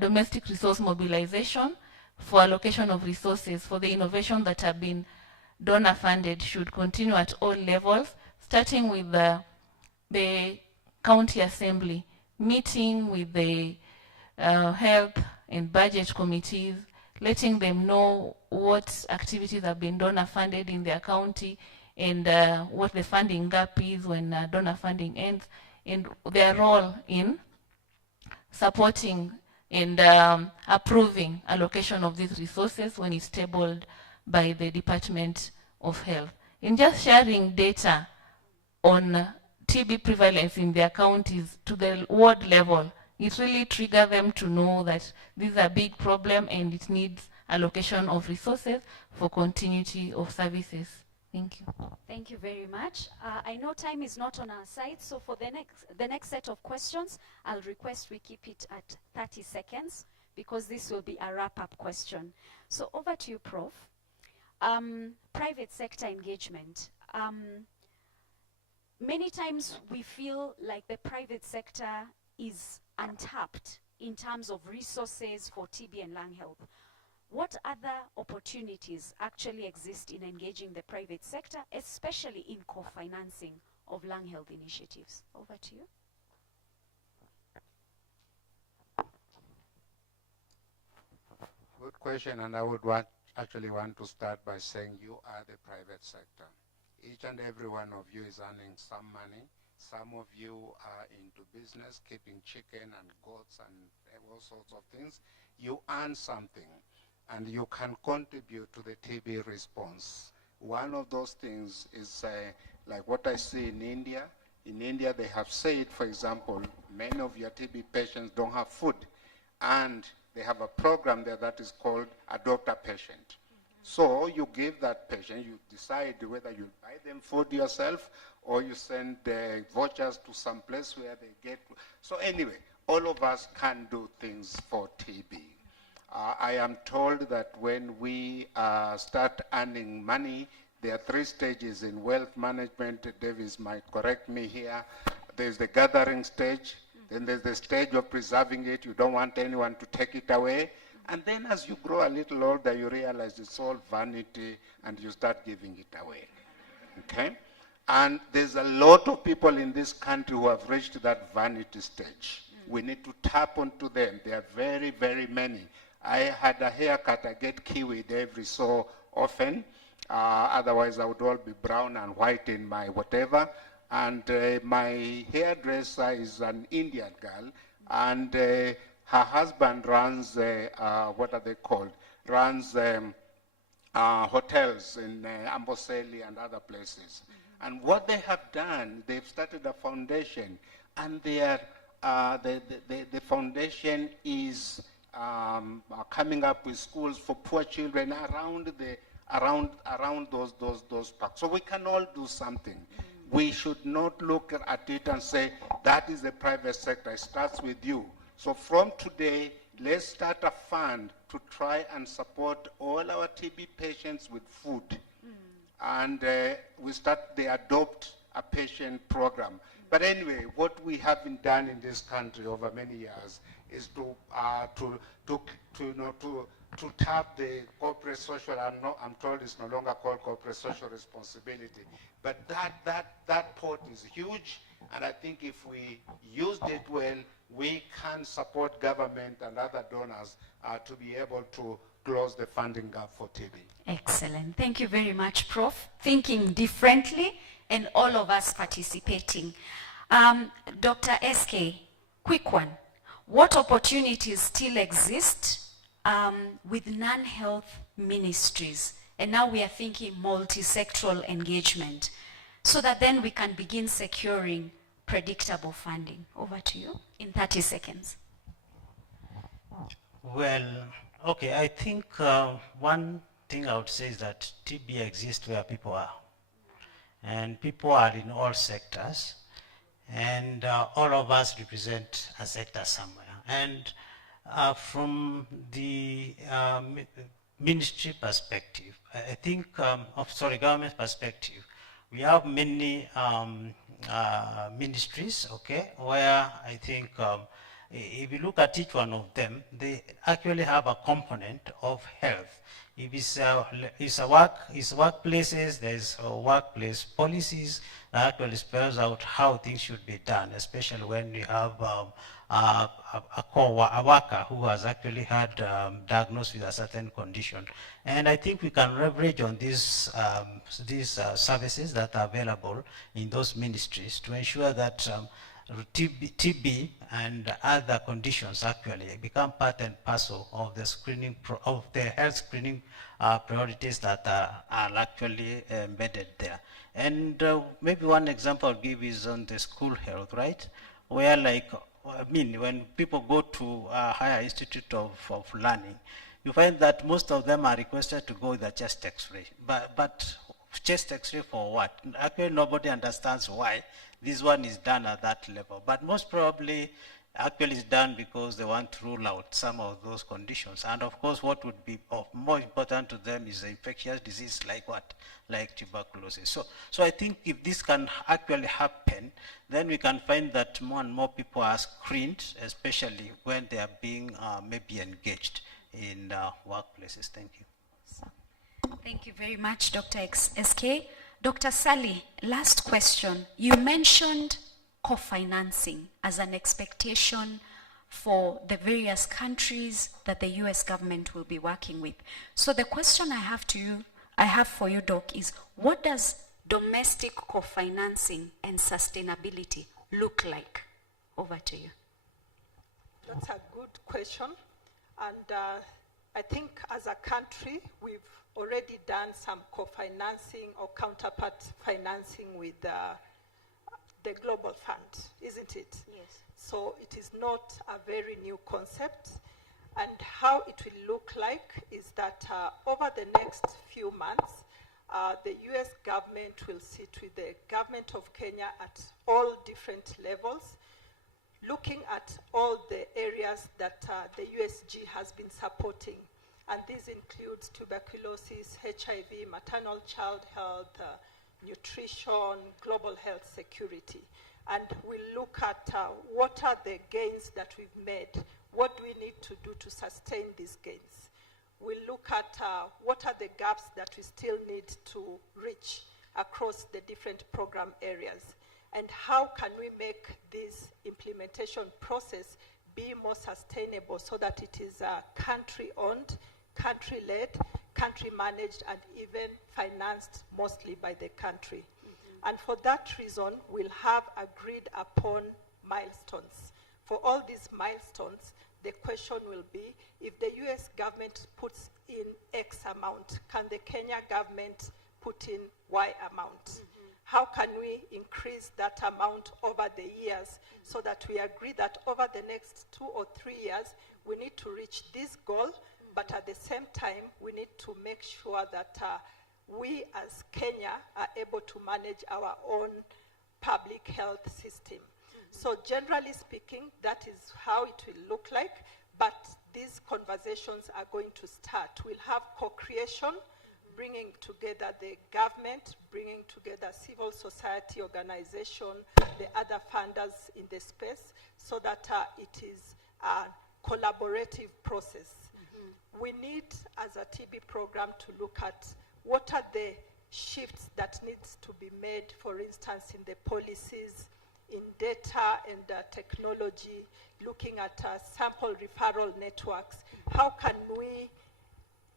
domestic resource mobilization for allocation of resources for the innovations that have been donor funded should continue at all levels, starting with the county assembly, meeting with the health and budget committees, letting them know what activities have been donor funded in their county and what the funding gap is when donor funding ends, and their role in supporting and approving allocation of these resources when it's tabled by the Department of Health. In just sharing data on TB prevalence in their counties to the ward level, it really triggers them to know that this is a big problem and it needs allocation of resources for continuity of services. Thank you. Thank you very much. I know time is not on our side, so for the next set of questions, I'll request we keep it at 30 seconds because this will be a wrap-up question. So over to you, Prof. Private sector engagement. Many times we feel like the private sector is untapped in terms of resources for TB and lung health. What other opportunities actually exist in engaging the private sector, especially in co-financing of lung health initiatives? Over to you. Good question, and I would actually want to start by saying you are the private sector. Each and every one of you is earning some money. Some of you are into business, keeping chicken and goats and all sorts of things. You earn something, and you can contribute to the TB response. One of those things is like what I see in India. In India, they have said, for example, many of your TB patients don't have food, and they have a program there that is called Adopt a Patient. So you give that patient, you decide whether you buy them food yourself or you send vouchers to some place where they get. So anyway, all of us can do things for TB. I am told that when we start earning money, there are 3 stages in wealth management. Davis might correct me here. There's the gathering stage, then there's the stage of preserving it. You don't want anyone to take it away. And then as you grow a little older, you realize it's all vanity and you start giving it away. Okay? And there's a lot of people in this country who have reached that vanity stage. We need to tap onto them. There are very, very many. I had a haircut. I get kiwied every so often. Otherwise, I would all be brown and white in my whatever. And my hairdresser is an Indian girl. And her husband runs, what are they called? Runs hotels in Amboseli and other places. And what they have done, they've started a foundation. And they are, the foundation is coming up with schools for poor children around those parks. So we can all do something. We should not look at it and say, that is the private sector. It starts with you. So from today, let's start a fund to try and support all our TB patients with food. And they adopt a patient program. But anyway, what we haven't done in this country over many years is to tap the corporate social. I'm told it's no longer called corporate social responsibility. But that pot is huge, and I think if we used it well, we can support government and other donors to be able to close the funding gap for TB. Excellent. Thank you very much, Prof. Thinking differently and all of us participating. Dr. SK, quick one. What opportunities still exist with non-health ministries? And now we are thinking multi-sectoral engagement so that then we can begin securing predictable funding. Over to you in 30 seconds. Well, okay, I think one thing I would say is that TB exists where people are. And people are in all sectors. And all of us represent a sector somewhere. And from the ministry perspective, I think, government perspective, we have many ministries, okay, where I think if you look at each one of them, they actually have a component of health. If it's workplaces, there's workplace policies that actually spells out how things should be done, especially when you have a worker who has actually had diagnosed with a certain condition. And I think we can leverage on these services that are available in those ministries to ensure that TB and other conditions actually become part and parcel of the screening of the health screening priorities that are actually embedded there. And maybe one example I'll give is on the school health, right? Where when people go to a higher institute of learning, you find that most of them are requested to go with a chest x-ray. But chest x-ray for what? Actually, nobody understands why this one is done at that level. But most probably, actually it's done because they want to rule out some of those conditions. And of course, what would be more important to them is the infectious disease like what? Like tuberculosis. So I think if this can actually happen, then we can find that more and more people are screened, especially when they are being maybe engaged in workplaces. Thank you. Thank you very much, Dr. SK. Dr. Sally, last question. You mentioned co-financing as an expectation for the various countries that the US government will be working with. So the question I have for you, Doc, is what does domestic co-financing and sustainability look like? Over to you. That's a good question. And I think as a country, we've already done some co-financing or counterpart financing with the Global Fund, isn't it? Yes. So it is not a very new concept. And how it will look like is that over the next few months, the US government will sit with the government of Kenya at all different levels, looking at all the areas that the USG has been supporting. And this includes tuberculosis, HIV, maternal child health, nutrition, global health security. And we look at what are the gains that we've made, what do we need to do to sustain these gains. We look at what are the gaps that we still need to reach across the different program areas, and how can we make this implementation process be more sustainable so that it is country-owned, country-led, country-managed, and even financed mostly by the country. And for that reason, we'll have agreed upon milestones. For all these milestones, the question will be, if the US government puts in X amount, can the Kenya government put in Y amount? How can we increase that amount over the years so that we agree that over the next 2 or 3 years, we need to reach this goal, but at the same time, we need to make sure that we as Kenya are able to manage our own public health system. So generally speaking, that is how it will look like, but these conversations are going to start. We'll have co-creation, bringing together the government, bringing together civil society organization, the other funders in the space, so that it is a collaborative process. We need, as a TB program, to look at what are the shifts that needs to be made, for instance, in the policies, in data and technology, looking at sample referral networks. How can we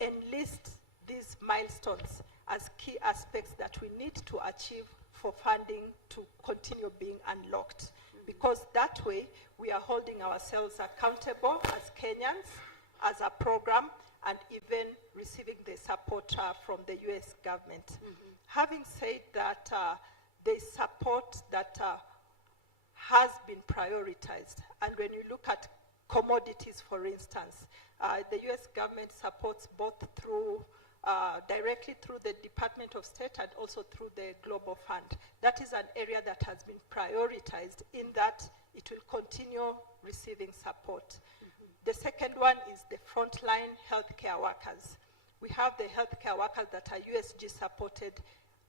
enlist these milestones as key aspects that we need to achieve for funding to continue being unlocked? Because that way, we are holding ourselves accountable as Kenyans, as a program, and even receiving the support from the US government. Having said that, the support that has been prioritized, and when you look at commodities, for instance, the US government supports both through directly through the Department of State and also through the Global Fund. That is an area that has been prioritized in that it will continue receiving support. The second one is the frontline healthcare workers. We have the healthcare workers that are USG supported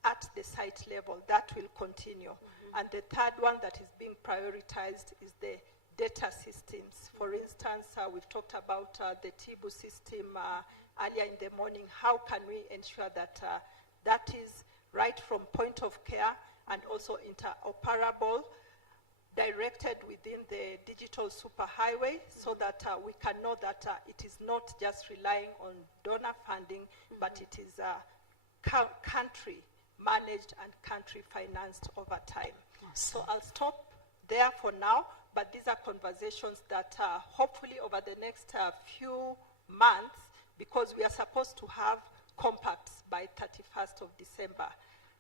at the site level. That will continue. And the third one that is being prioritized is the data systems. For instance, we've talked about the TB system earlier in the morning. How can we ensure that that is right from point of care and also interoperable, directed within the digital superhighway, so that we can know that it is not just relying on donor funding, but it is country managed and country financed over time. So I'll stop there for now, but these are conversations that hopefully over the next few months, because we are supposed to have compacts by 31st of December.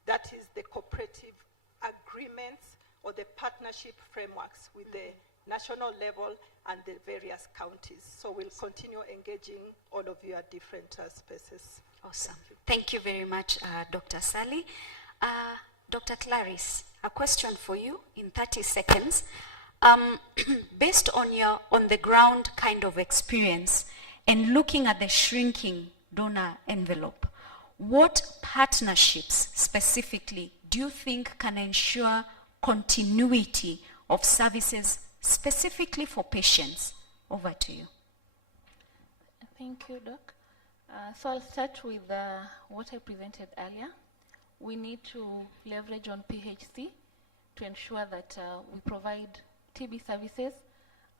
That is the cooperative agreements or the partnership frameworks with the national level and the various counties. So we'll continue engaging all of you at different spaces. Awesome. Thank you very much, Dr. Sally. Dr. Clarice, a question for you in 30 seconds. Based on your on-the-ground kind of experience and looking at the shrinking donor envelope, what partnerships specifically do you think can ensure continuity of services specifically for patients? Over to you. Thank you, Doc. So I'll start with what I presented earlier. We need to leverage on PHC to ensure that we provide TB services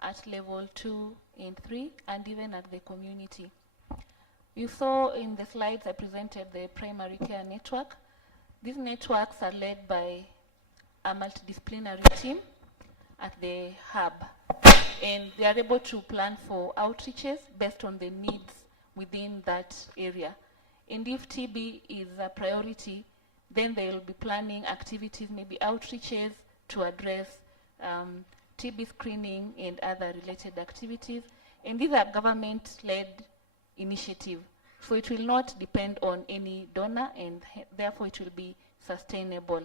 at level 2 and 3 and even at the community. You saw in the slides I presented the primary care network. These networks are led by a multidisciplinary team at the hub, and they are able to plan for outreaches based on the needs within that area. And if TB is a priority, then they will be planning activities, maybe outreaches to address TB screening and other related activities. And these are government-led initiatives, so it will not depend on any donor, and therefore it will be sustainable.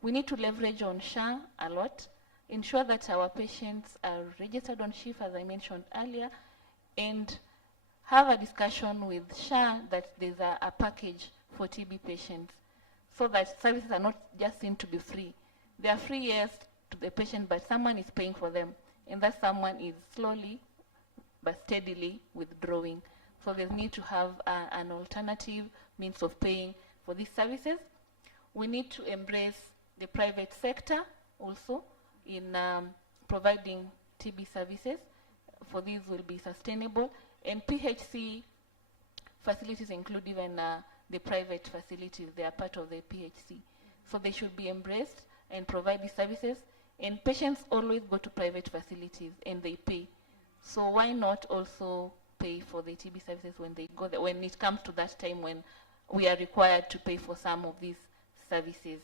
We need to leverage on SHA a lot. ensure that our patients are registered on shift, as I mentioned earlier, and have a discussion with SHA that there's a package for TB patients, so that services are not just seen to be free. They are free, yes, to the patient, but someone is paying for them, and that someone is slowly but steadily withdrawing. So there's need to have an alternative means of paying for these services. We need to embrace the private sector also in providing TB services. For these will be sustainable. And PHC facilities include even the private facilities. They are part of the PHC. So they should be embraced and provide these services. And patients always go to private facilities and they pay. So why not also pay for the TB services when they go there, when it comes to that time when we are required to pay for some of these services?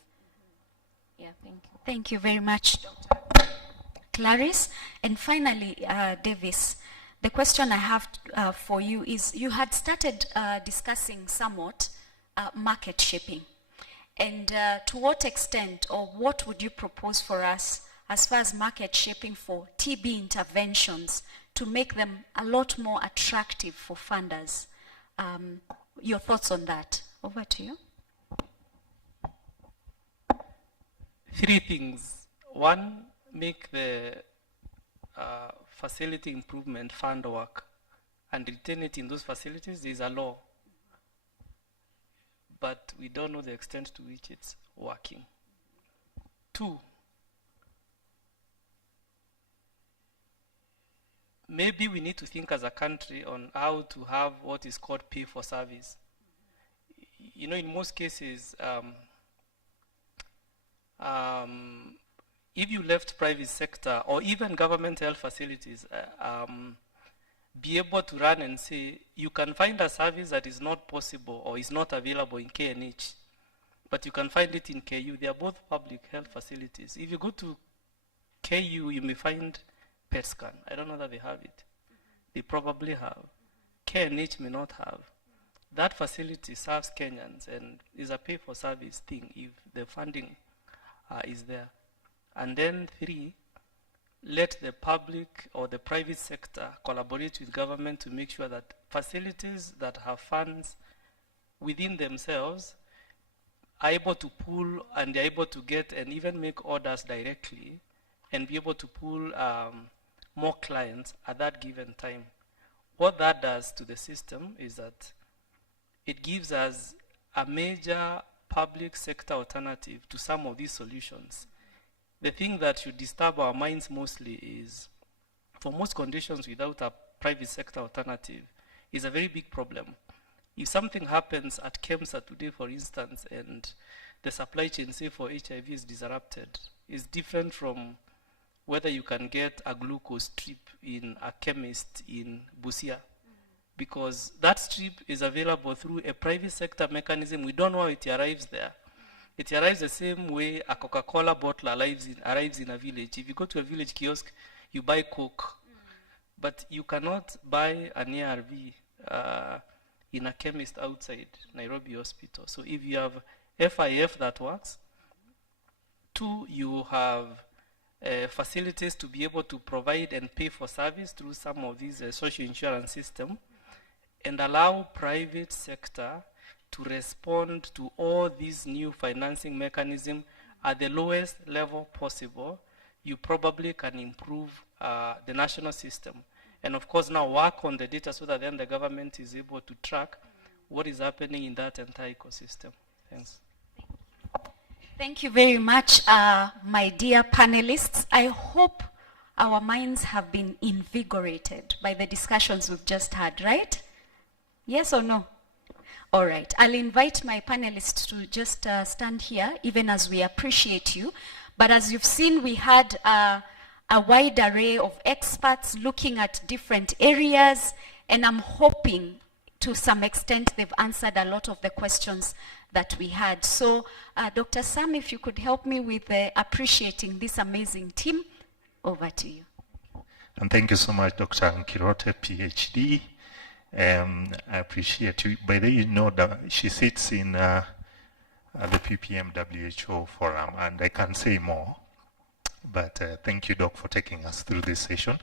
Yeah, thank you. Thank you very much, Dr. Clarice. And finally, Davis, the question I have for you is, you had started discussing somewhat market shaping. And to what extent, or what would you propose for us as far as market shaping for TB interventions to make them a lot more attractive for funders? Your thoughts on that? Over to you. 3 things. 1, make the facility improvement fund work and retain it in those facilities is a law. But we don't know the extent to which it's working. 2, maybe we need to think as a country on how to have what is called pay for service. You know, in most cases, if you left private sector or even government health facilities, be able to run and say, you can find a service that is not possible or is not available in KNH, but you can find it in KU. They are both public health facilities. If you go to KU, you may find PET scan. I don't know that they have it. They probably have. KNH may not have. That facility serves Kenyans and is a pay-for-service thing if the funding is there. And then 3, let the public or the private sector collaborate with government to make sure that facilities that have funds within themselves are able to pool and they're able to get and even make orders directly and be able to pool more clients at that given time. What that does to the system is that it gives us a major public sector alternative to some of these solutions. The thing that should disturb our minds mostly is, for most conditions without a private sector alternative, is a very big problem. If something happens at KEMSA today, for instance, and the supply chain, say for HIV, is disrupted, it's different from whether you can get a glucose strip in a chemist in Busia. Because that strip is available through a private sector mechanism. We don't know how it arrives there. It arrives the same way a Coca-Cola bottle arrives in a village. If you go to a village kiosk, you buy Coke. But you cannot buy an ARV in a chemist outside Nairobi Hospital. So if you have FIF that works, 2, you have facilities to be able to provide and pay for service through some of these social insurance system, and allow private sector to respond to all these new financing mechanisms at the lowest level possible, you probably can improve the national system. And of course now work on the data so that then the government is able to track what is happening in that entire ecosystem. Thanks. Thank you very much, my dear panelists. I hope our minds have been invigorated by the discussions we've just had, right? Yes or no? All right. I'll invite my panelists to just stand here, even as we appreciate you. But as you've seen, we had a wide array of experts looking at different areas, and I'm hoping to some extent they've answered a lot of the questions that we had. So, Dr. Sam, if you could help me with appreciating this amazing team, over to you. And thank you so much, Dr. Nkirote, PhD. I appreciate you. By the way, you know that she sits in the PPM WHO forum, and I can say more. but thank you, Doc, for taking us through this session.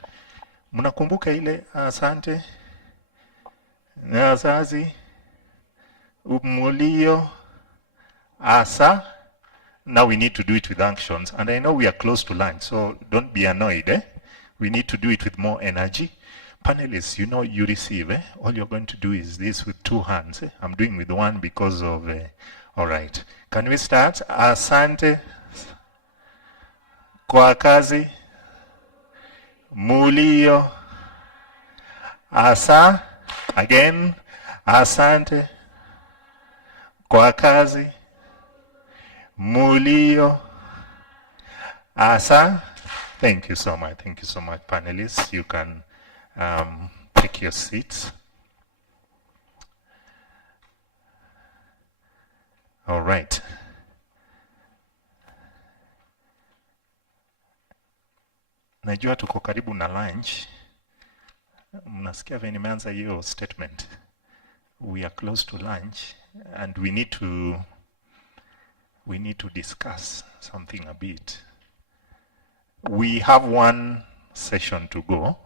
Mnakumbuka ile asante na wazazi umulio asa. Now we need to do it with actions, and I know we are close to lunch, so don't be annoyed. We need to do it with more energy. Panelists, you know you receive. All you're going to do is this with 2 hands. I'm doing with 1 because of... all right. Can we start? Asante kwa kazi mulio asa. Again. Asante kwa kazi mulio asa. Thank you so much. Thank you so much, panelists. You can take your seats. All right. Najua tuko karibu na lunch. Mnasikia vile nimeanza hiyo statement. We are close to lunch and we need to discuss something a bit. We have 1 session to go.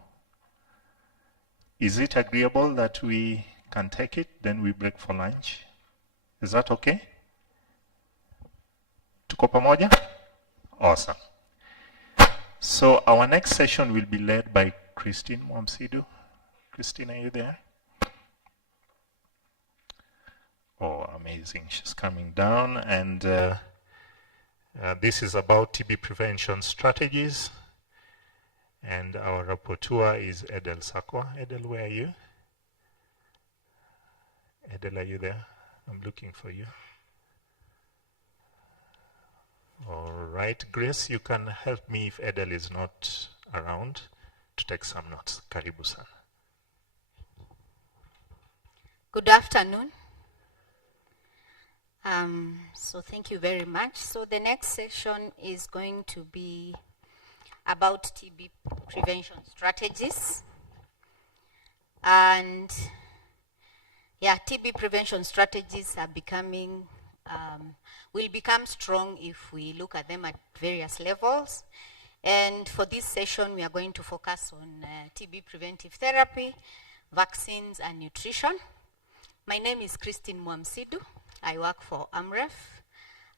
Is it agreeable that we can take it, then we break for lunch? Is that okay? Tuko pamoja? Awesome. So our next session will be led by Christine Mwamsidu. Christine, are you there? Oh, amazing. She's coming down. And this is about TB prevention strategies. And our rapporteur is Edel Sakwa. Edel, where are you? Edel, are you there? I'm looking for you. All right, Grace, you can help me if Edel is not around to take some notes. Karibu sana. Good afternoon. So thank you very much. So the next session is going to be about TB prevention strategies. And yeah, TB prevention strategies are becoming, will become strong if we look at them at various levels. And for this session, we are going to focus on TB preventive therapy, vaccines, and nutrition. My name is Christine Mwamsidu. I work for AMREF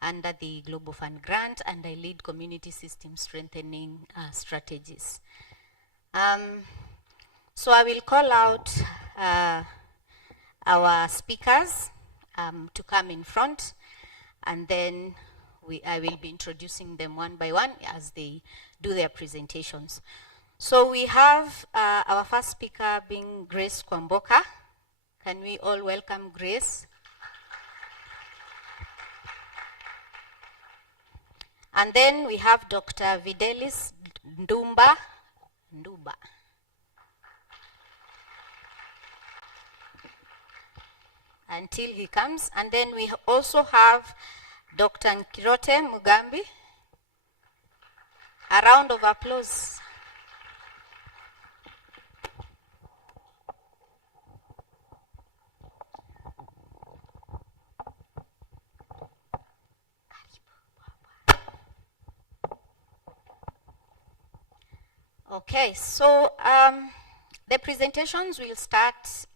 under the Global Fund Grant, and I lead community system strengthening strategies. So I will call out our speakers to come in front, and then I will be introducing them one by one as they do their presentations. So we have our first speaker being Grace Kwamboka. Can we all welcome Grace? And then we have Dr. Videlis Nduba. Until he comes. And then we also have Dr. Nkirote Mugambi. A round of applause. Okay, so the presentations will start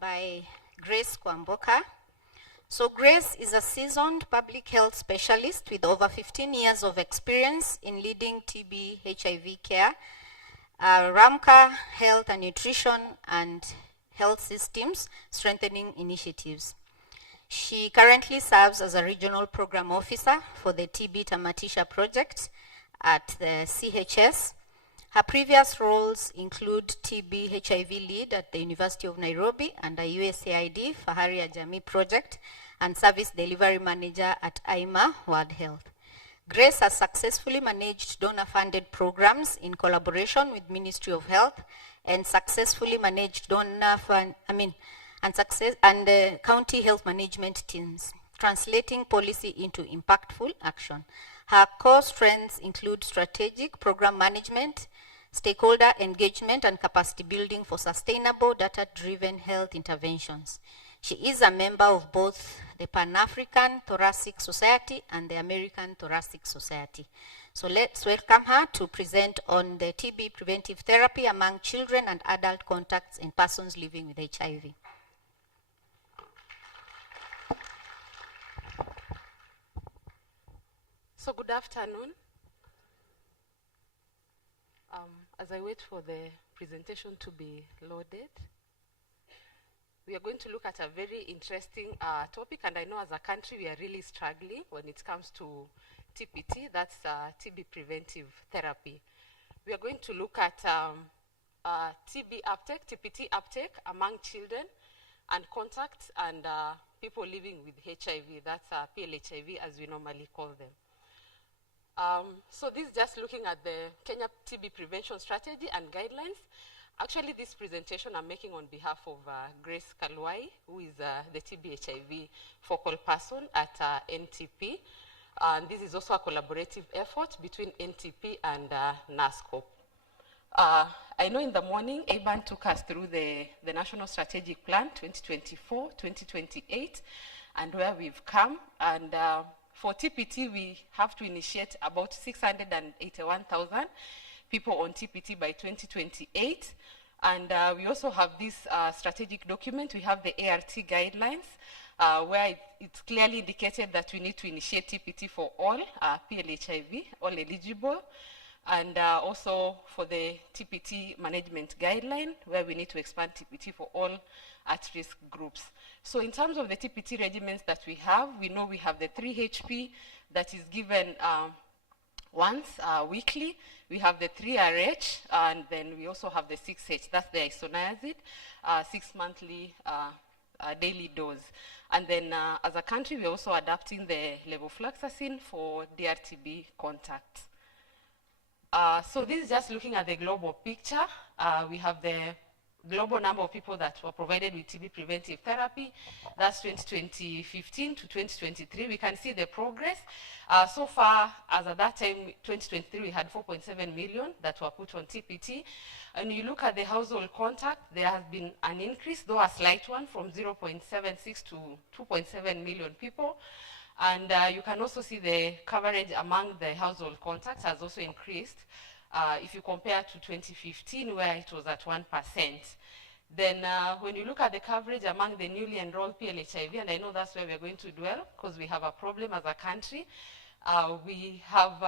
by Grace Kwamboka. So Grace is a seasoned public health specialist with over 15 years of experience in leading TB HIV care, RAMCA health and nutrition and health systems strengthening initiatives. She currently serves as a regional program officer for the TB Tamatisha project at the CHS. Her previous roles include TB HIV lead at the University of Nairobi under USAID Fahari ya Jamii project and service delivery manager at IMA World Health. Grace has successfully managed donor-funded programs in collaboration with Ministry of Health and successfully managed county health management teams, translating policy into impactful action. Her core strengths include strategic program management, stakeholder engagement, and capacity building for sustainable data-driven health interventions. She is a member of both the Pan-African Thoracic Society and the American Thoracic Society. So let's welcome her to present on the TB preventive therapy among children and adult contacts in persons living with HIV. So good afternoon. As I wait for the presentation to be loaded, we are going to look at a very interesting topic, and I know as a country we are really struggling when it comes to TPT, that's TB preventive therapy. We are going to look at TB uptake, TPT uptake among children and contacts and people living with HIV, that's PLHIV as we normally call them. So this is just looking at the Kenya TB prevention strategy and guidelines. Actually, this presentation I'm making on behalf of Grace Kalwai, who is the TB HIV focal person at NTP. And this is also a collaborative effort between NTP and NASCOP. I know in the morning, Eban took us through the National Strategic Plan 2024-2028 and where we've come. And for TPT, we have to initiate about 681,000 people on TPT by 2028. And we also have this strategic document. We have the ART guidelines, where it's clearly indicated that we need to initiate TPT for all PLHIV, all eligible. And also for the TPT management guideline, where we need to expand TPT for all at-risk groups. So in terms of the TPT regimens that we have, we know we have the 3 HP that is given once weekly. We have the 3 RH, and then we also have the 6H, that's the isoniazid, 6 monthly daily dose. And then as a country, we're also adapting the levofloxacin for DRTB contacts. So this is just looking at the global picture. We have the global number of people that were provided with TB preventive therapy. That's 2015 to 2023. We can see the progress. So far, as at that time, 2023, we had 4.7 million that were put on TPT. And you look at the household contact, there has been an increase, though a slight one, from 0.76 to 2.7 million people. And you can also see the coverage among the household contacts has also increased. If you compare to 2015, where it was at 1%. Then when you look at the coverage among the newly enrolled PLHIV, and I know that's where we're going to dwell, because we have a problem as a country, we have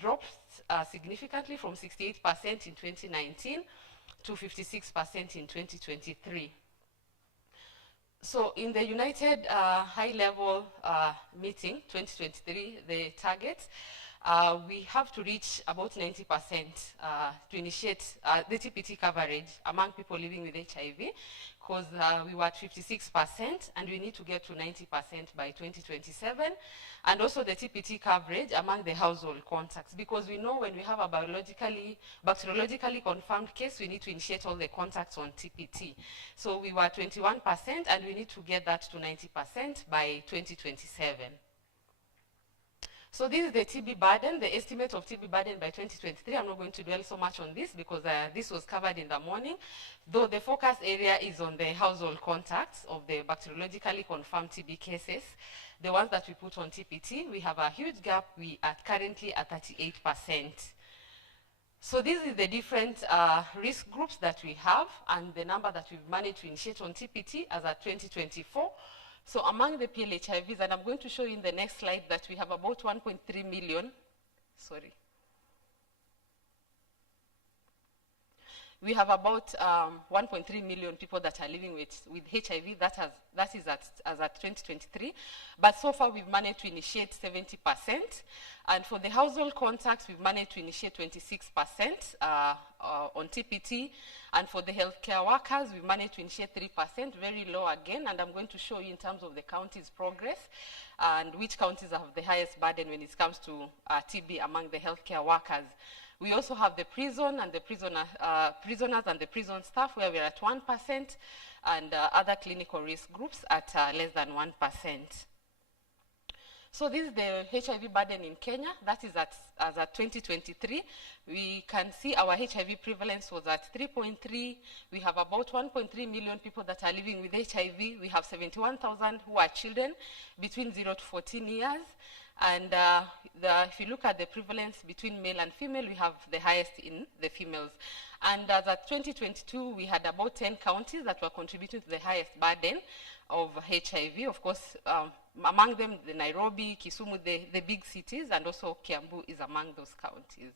dropped significantly from 68% in 2019 to 56% in 2023. So in the United High-Level Meeting 2023, the targets, we have to reach about 90% to initiate the TPT coverage among people living with HIV, because we were at 56%, and we need to get to 90% by 2027. And also the TPT coverage among the household contacts, because we know when we have a bacteriologically confirmed case, we need to initiate all the contacts on TPT. So we were at 21%, and we need to get that to 90% by 2027. So this is the TB burden, the estimate of TB burden by 2023. I'm not going to dwell so much on this because this was covered in the morning, though the focus area is on the household contacts of the bacteriologically confirmed TB cases, the ones that we put on TPT. We have a huge gap. We are currently at 38%. So this is the different risk groups that we have and the number that we've managed to initiate on TPT as at 2024. So among the PLHIVs, and I'm going to show you in the next slide that we have about 1.3 million, we have about 1.3 million people that are living with HIV. That is as at 2023. But so far, we've managed to initiate 70%. And for the household contacts, we've managed to initiate 26% on TPT. And for the healthcare workers, we've managed to initiate 3%, very low again. And I'm going to show you in terms of the counties' progress and which counties have the highest burden when it comes to TB among the healthcare workers. We also have the prison and the prisoners and the prison staff, where we're at 1%, and other clinical risk groups at less than 1%. So this is the HIV burden in Kenya. That is as at 2023. We can see our HIV prevalence was at 3.3. We have about 1.3 million people that are living with HIV. We have 71,000 who are children between 0 to 14 years. And if you look at the prevalence between male and female, we have the highest in the females. And as at 2022, we had about 10 counties that were contributing to the highest burden of HIV. Of course, among them, the Nairobi, Kisumu, the big cities, and also Kiambu is among those counties.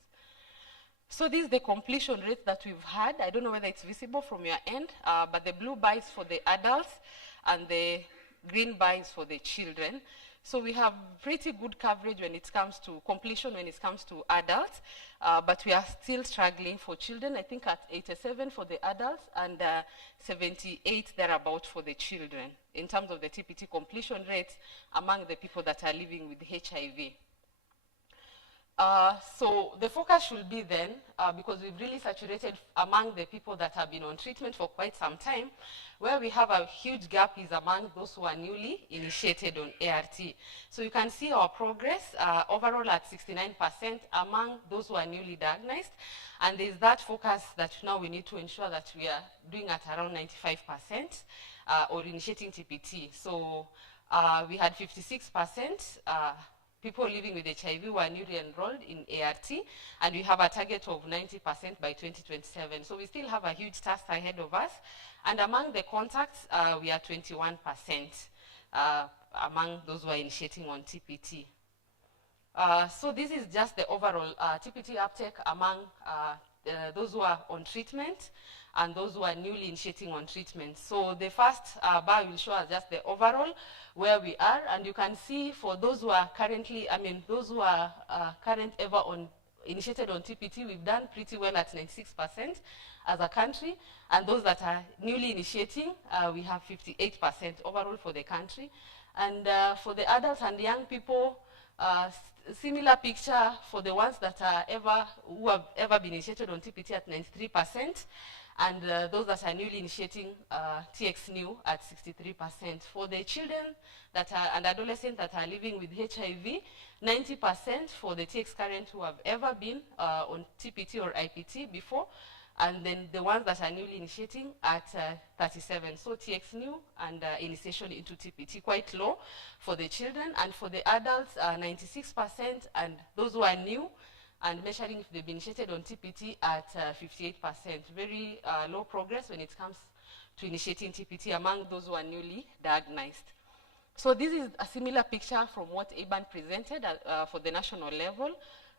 So this is the completion rate that we've had. I don't know whether it's visible from your end, but the blue bar is for the adults and the green bar is for the children. So we have pretty good coverage when it comes to completion, when it comes to adults, but we are still struggling for children. I think at 87 for the adults and 78 thereabout for the children in terms of the TPT completion rates among the people that are living with HIV. So the focus should be then, because we've really saturated among the people that have been on treatment for quite some time, where we have a huge gap is among those who are newly initiated on ART. So you can see our progress overall at 69% among those who are newly diagnosed. And there's that focus that now we need to ensure that we are doing at around 95% or initiating TPT. So we had 56% people living with HIV who are newly enrolled in ART, and we have a target of 90% by 2027. So we still have a huge task ahead of us. And among the contacts, we are 21% among those who are initiating on TPT. So this is just the overall TPT uptake among those who are on treatment and those who are newly initiating on treatment. So the first bar will show us just the overall where we are, and you can see for those who are currently, those who are initiated on TPT, we've done pretty well at 96% as a country, and those that are newly initiating, we have 58% overall for the country. And for the adults and young people, similar picture for the ones that are who have ever been initiated on TPT at 93%, and those that are newly initiating TX new at 63%. For the children that are and adolescents that are living with HIV, 90% for the TX current who have ever been on TPT or IPT before, and then the ones that are newly initiating at 37. So TX new and initiation into TPT quite low for the children, and for the adults 96%, and those who are new and measuring if they've been initiated on TPT at 58%. Very low progress when it comes to initiating TPT among those who are newly diagnosed. So this is a similar picture from what ABAN presented for the national level.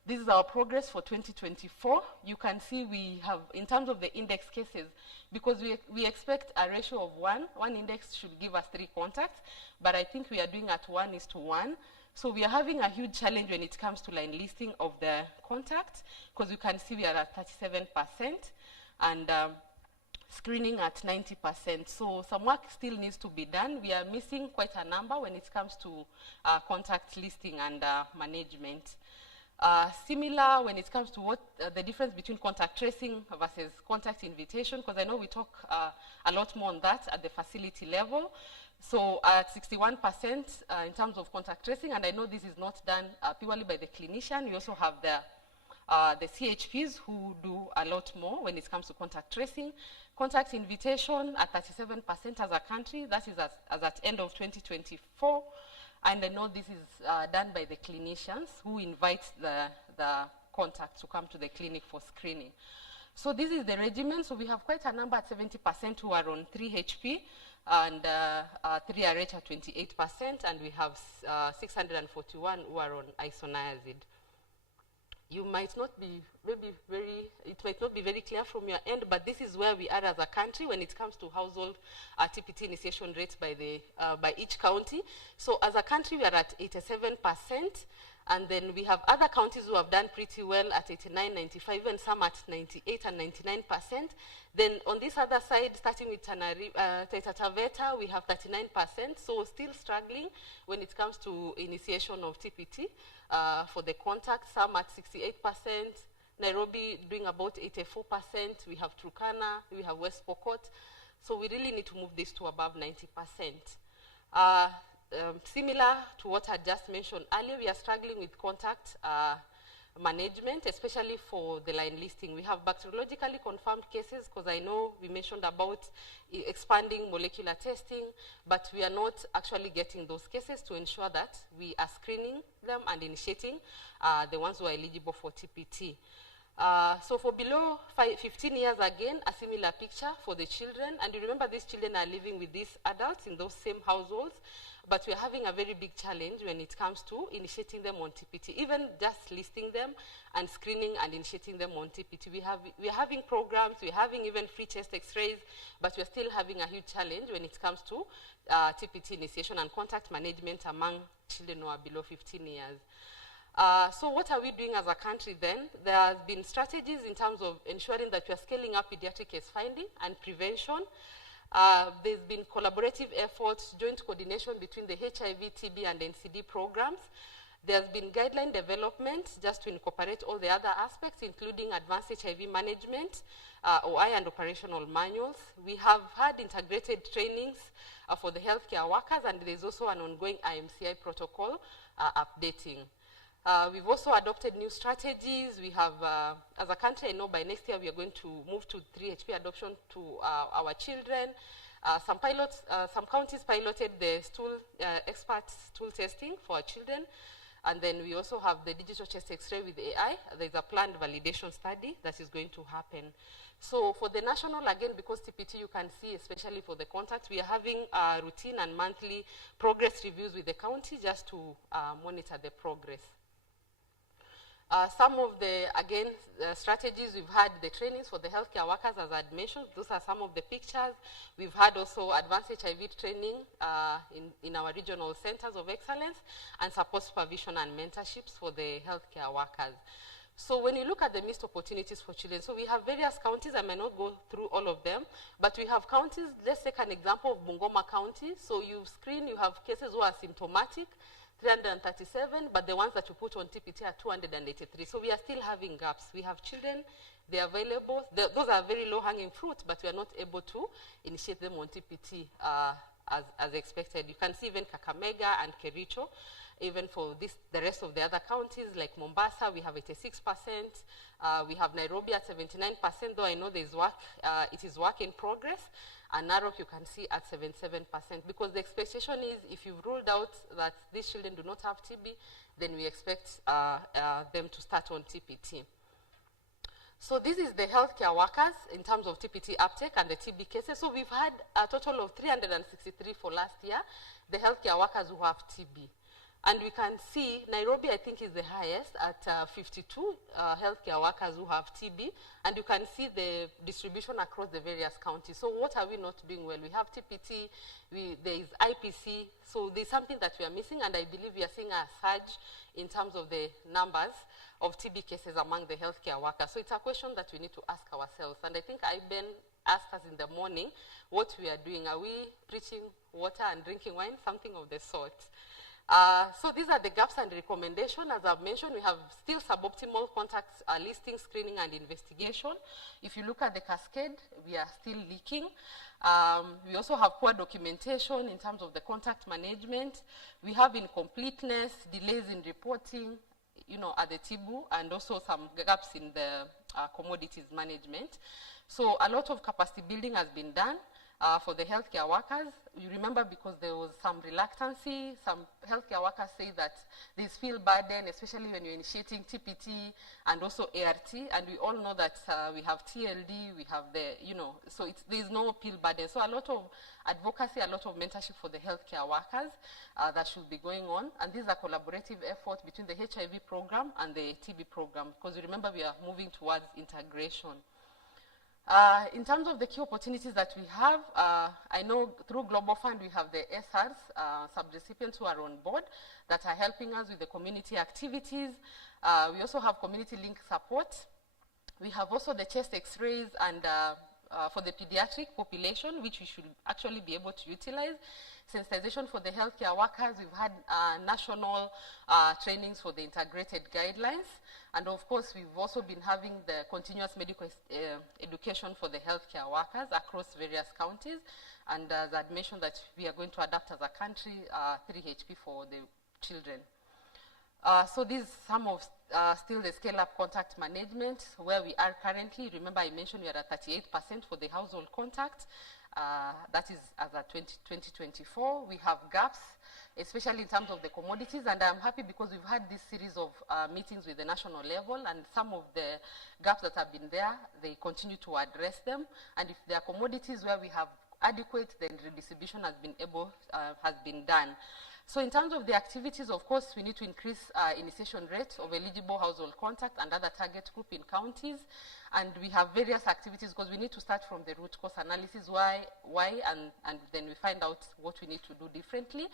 This is our progress for 2024. You can see we have, in terms of the index cases, because we expect a ratio of 1 index should give us 3 contacts, but I think we are doing at 1:1. So we are having a huge challenge when it comes to line listing of the contacts, because you can see we are at 37% and screening at 90%. So some work still needs to be done. We are missing quite a number when it comes to contact listing and management. Similar when it comes to what the difference between contact tracing versus contact invitation, because I know we talk a lot more on that at the facility level. So at 61% in terms of contact tracing, and I know this is not done purely by the clinician. We also have the CHPs who do a lot more when it comes to contact tracing. Contact invitation at 37% as a country. That is as at end of 2024. And I know this is done by the clinicians who invite the contacts to come to the clinic for screening. So this is the regimen. So we have quite a number at 70% who are on 3HP and 3RH at 28%, and we have 641 who are on isoniazid. You might not be it might not be very clear from your end, but this is where we are as a country when it comes to household TPT initiation rates by each county. So as a country, we are at 87%, and then we have other counties who have done pretty well at 89, 95, and some at 98 and 99%. Then on this other side, starting with Taita Taveta, we have 39%, so still struggling when it comes to initiation of TPT for the contact, some at 68%, Nairobi doing about 84%, we have Turkana, we have West Pokot, so we really need to move this to above 90%. similar to what I just mentioned earlier, we are struggling with contact management, especially for the line listing. We have bacteriologically confirmed cases, because I know we mentioned about expanding molecular testing, but we are not actually getting those cases to ensure that we are screening them and initiating the ones who are eligible for TPT. So for below 15 years, again, a similar picture for the children. And you remember these children are living with these adults in those same households, but we are having a very big challenge when it comes to initiating them on TPT, even just listing them and screening and initiating them on TPT. We are having programs, we're having even free chest x-rays, but we're still having a huge challenge when it comes to TPT initiation and contact management among children who are below 15 years. So what are we doing as a country then? There have been strategies in terms of ensuring that we are scaling up pediatric case finding and prevention. There's been collaborative efforts, joint coordination between the HIV, TB, and NCD programs. There's been guideline development just to incorporate all the other aspects, including advanced HIV management, OI, and operational manuals. We have had integrated trainings for the healthcare workers, and there's also an ongoing IMCI protocol updating. We've also adopted new strategies. We have, as a country, I know by next year we are going to move to 3HP adoption to our children. Some counties piloted the expert stool testing for our children. And then we also have the digital chest x-ray with AI. There's a planned validation study that is going to happen. So for the national, again, because TPT you can see, especially for the contacts, we are having routine and monthly progress reviews with the county just to monitor the progress. Some of the, again, strategies, we've had the trainings for the healthcare workers, as I had mentioned. Those are some of the pictures. We've had also advanced HIV training in our regional centers of excellence, and support supervision and mentorships for the healthcare workers. So when you look at the missed opportunities for children, so we have various counties. I may not go through all of them, but we have counties. Let's take an example of Bungoma County. So you screen, you have cases who are symptomatic, 337, but the ones that you put on TPT are 283. So we are still having gaps. We have children, they are available. Those are very low-hanging fruit, but we are not able to initiate them on TPT as expected. You can see even Kakamega and Kericho. Even for the rest of the other counties, like Mombasa, we have 86%. We have Nairobi at 79%, though I know there's work, it is work in progress. And Narok, you can see at 77%, because the expectation is if you've ruled out that these children do not have TB, then we expect them to start on TPT. So this is the healthcare workers in terms of TPT uptake and the TB cases. So we've had a total of 363 for last year, the healthcare workers who have TB. And we can see Nairobi, I think, is the highest at 52 healthcare workers who have TB. And you can see the distribution across the various counties. So what are we not doing well? We have TPT, there is IPC. So there's something that we are missing. And I believe we are seeing a surge in terms of the numbers of TB cases among the healthcare workers. So it's a question that we need to ask ourselves. And I think Iben asked us in the morning what we are doing. Are we preaching water and drinking wine? Something of the sort. So these are the gaps and recommendations. As I've mentioned, we have still suboptimal contacts listing, screening, and investigation. If you look at the cascade, we are still leaking. We also have poor documentation in terms of the contact management. We have incompleteness, delays in reporting, at the TBU, and also some gaps in the commodities management. So a lot of capacity building has been done. For the healthcare workers, you remember, because there was some reluctancy, some healthcare workers say that there's feel burden, especially when you're initiating TPT and also ART, and we all know that we have TLD, we have so there's no pill burden. So a lot of advocacy, a lot of mentorship for the healthcare workers that should be going on, and these are collaborative efforts between the HIV program and the TB program, because you remember we are moving towards integration. In terms of the key opportunities that we have, I know through Global Fund we have the SRs, sub-recipients who are on board that are helping us with the community activities. We also have community link support. We have also the chest x-rays and for the pediatric population, which we should actually be able to utilize. Sensitization for the healthcare workers. We've had national trainings for the integrated guidelines. And of course, we've also been having the continuous medical education for the healthcare workers across various counties. And as I'd mentioned that we are going to adapt as a country 3HP for the children. So these some of still the scale-up contact management where we are currently. Remember I mentioned we are at 38% for the household contact. That is as at 2024. We have gaps, especially in terms of the commodities, and I'm happy because we've had this series of meetings with the national level, and some of the gaps that have been there, they continue to address them. And if there are commodities where we have adequate, then redistribution has been done. So in terms of the activities, of course, we need to increase initiation rate of eligible household contact and other target group in counties. And we have various activities because we need to start from the root cause analysis, why, and then we find out what we need to do differently.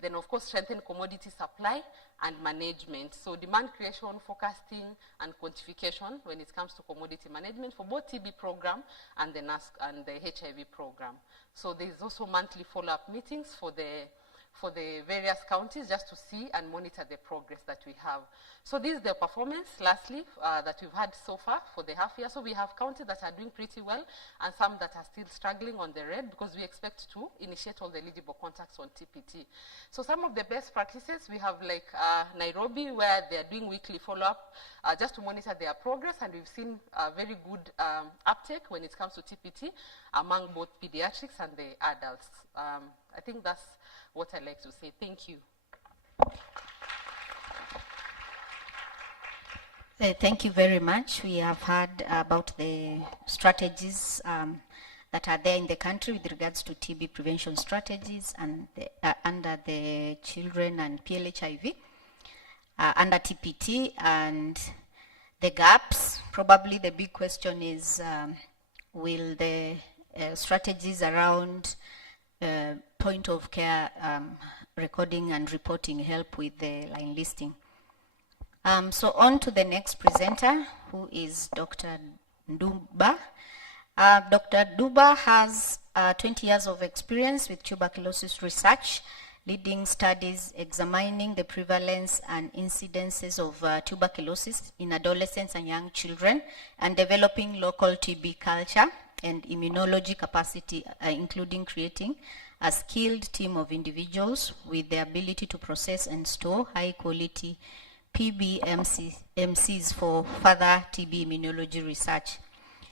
Then, of course, strengthen commodity supply and management. So demand creation, forecasting, and quantification when it comes to commodity management for both TB program and the NASC and the HIV program. So there's also monthly follow-up meetings for the various counties just to see and monitor the progress that we have. So this is the performance, lastly, that we've had so far for the half year. So we have counties that are doing pretty well and some that are still struggling on the red because we expect to initiate all the eligible contacts on TPT. So some of the best practices, we have like Nairobi where they are doing weekly follow-up just to monitor their progress, and we've seen very good uptake when it comes to TPT among both pediatrics and the adults. I think that's what I'd like to say. Thank you. Thank you very much. We have heard about the strategies that are there in the country with regards to TB prevention strategies and under the Children and PLWHIV, under TPT, and the gaps. Probably the big question is, will the strategies around point of care recording and reporting help with the line listing? So on to the next presenter, who is Dr. Nduba. Dr. Nduba has 20 years of experience with tuberculosis research, leading studies examining the prevalence and incidences of tuberculosis in adolescents and young children, and developing local TB culture and immunology capacity, including creating a skilled team of individuals with the ability to process and store high-quality PBMCs for further TB immunology research.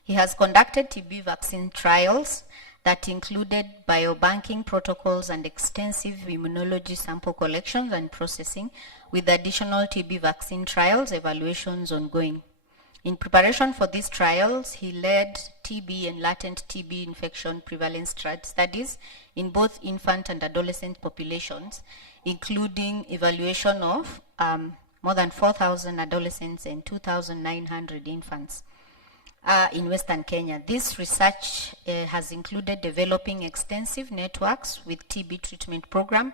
He has conducted TB vaccine trials that included biobanking protocols and extensive immunology sample collections and processing, with additional TB vaccine trials evaluations ongoing. In preparation for these trials, he led TB and latent TB infection prevalence studies in both infant and adolescent populations, including evaluation of more than 4,000 adolescents and 2,900 infants in Western Kenya. This research has included developing extensive networks with TB treatment program,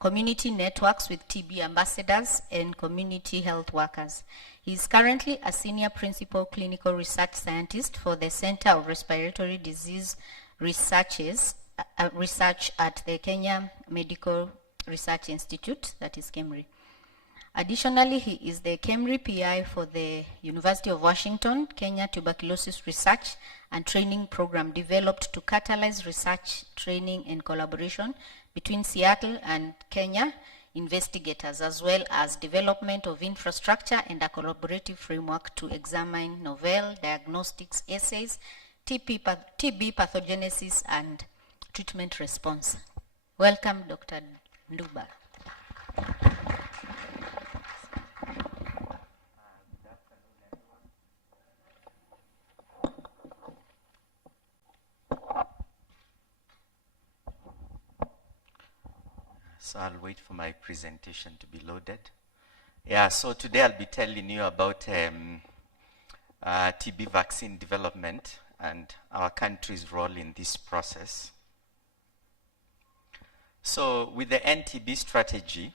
community networks with TB ambassadors, and community health workers. He is currently a senior principal clinical research scientist for the Center of Respiratory Disease research at the Kenya Medical Research Institute, that is KEMRI. Additionally, he is the KEMRI PI for the University of Washington, Kenya Tuberculosis Research and Training Program, developed to catalyze research, training, and collaboration between Seattle and Kenya investigators, as well as development of infrastructure and a collaborative framework to examine novel diagnostics assays, TB pathogenesis, and treatment response. Welcome, Dr. Nduba. So I'll wait for my presentation to be loaded. Yeah, so today I'll be telling you about TB vaccine development and our country's role in this process. So with the NTB strategy,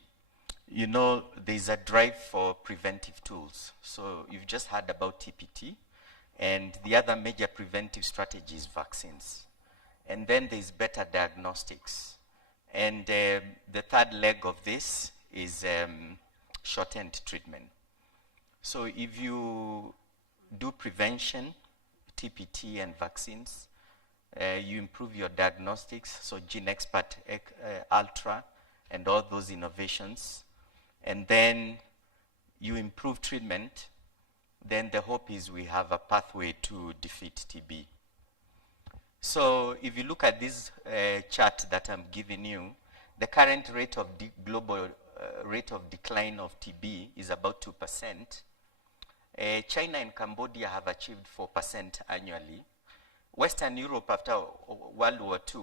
you know, there's a drive for preventive tools. So you've just heard about TPT, And the other major preventive strategy is vaccines. And then there's better diagnostics. And the third leg of this is shortened treatment. So if you do prevention, TPT and vaccines, you improve your diagnostics, so GeneXpert Ultra and all those innovations, and then you improve treatment, then the hope is we have a pathway to defeat TB. So if you look at this chart that I'm giving you, the current rate of global rate of decline of TB is about 2%. China and Cambodia have achieved 4% annually. Western Europe, after World War II,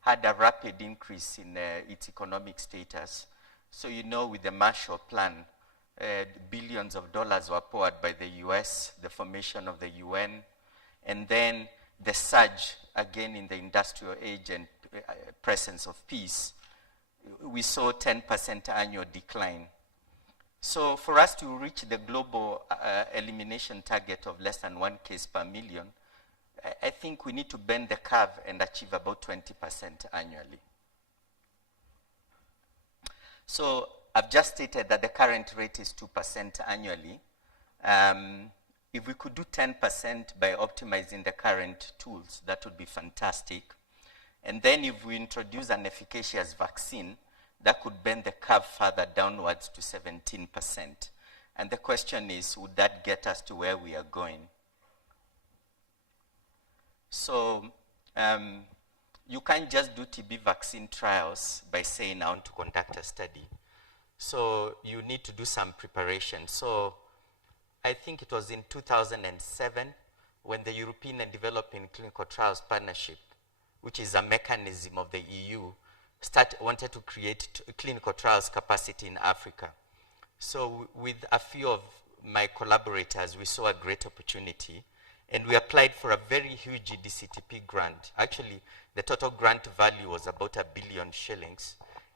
had a rapid increase in its economic status. So you know, with the Marshall Plan, billions of dollars were poured by the US, the formation of the UN, and then the surge again in the industrial age and presence of peace. We saw 10% annual decline. So for us to reach the global elimination target of less than 1 case per million, I think we need to bend the curve and achieve about 20% annually. So I've just stated that the current rate is 2% annually. If we could do 10% by optimizing the current tools, that would be fantastic. And then if we introduce an efficacious vaccine, that could bend the curve further downwards to 17%. And the question is, would that get us to where we are going? So you can't just do TB vaccine trials by saying I want to conduct a study. So you need to do some preparation. So I think it was in 2007 when the European and Developing Clinical Trials Partnership, which is a mechanism of the EU, wanted to create clinical trials capacity in Africa. So with a few of my collaborators, we saw a great opportunity, and we applied for a very huge DCTP grant. Actually, the total grant value was about £1 billion,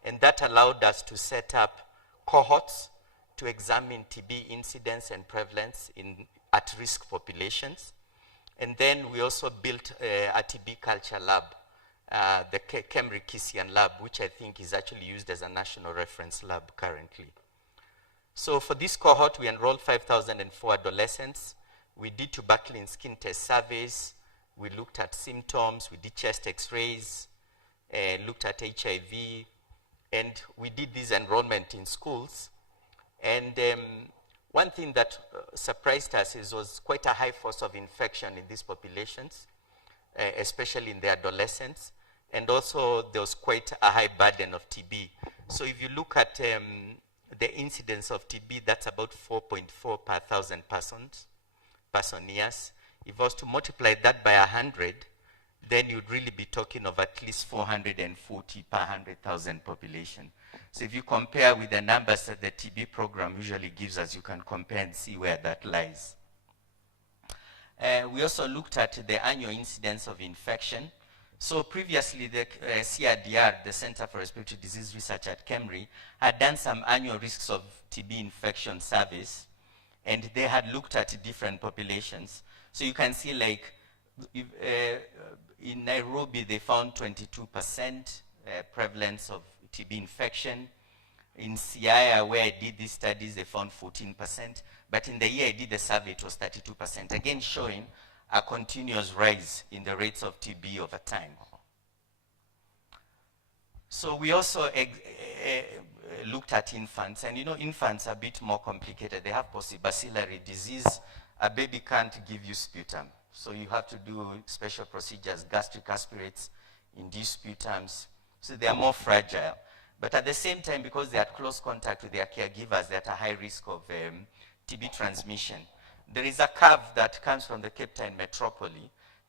and that allowed us to set up cohorts to examine TB incidence and prevalence in at-risk populations. And then we also built a TB culture lab, the Kemri-Kisian lab, which I think is actually used as a national reference lab currently. So for this cohort, we enrolled 5,004 adolescents. We did tuberculin and skin test surveys. We looked at symptoms. We did chest x-rays, looked at HIV, and we did this enrollment in schools. And one thing that surprised us is was quite a high force of infection in these populations, especially in the adolescents. And also there was quite a high burden of TB. So if you look at the incidence of TB, that's about 4.4 per 1,000 person years. If I was to multiply that by 100, then you'd really be talking of at least 440 per 100,000 population. So if you compare with the numbers that the TB program usually gives us, you can compare and see where that lies. We also looked at the annual incidence of infection. So previously, the CRDR, the Center for Respiratory Disease Research at Kemri, had done some annual risks of TB infection surveys, and they had looked at different populations. So you can see, like, in Nairobi, they found 22% prevalence of TB infection. In SIA, where I did these studies, they found 14%. But in the year I did the survey, it was 32%. Again, showing a continuous rise in the rates of TB over time. So we also looked at infants. And you know, infants are a bit more complicated. They have bacillary disease. A baby can't give you sputum. So you have to do special procedures, gastric aspirates, induce sputums. So they are more fragile. But at the same time, because they are at close contact with their caregivers, they're at a high risk of TB transmission. There is a curve that comes from the Cape Town metropole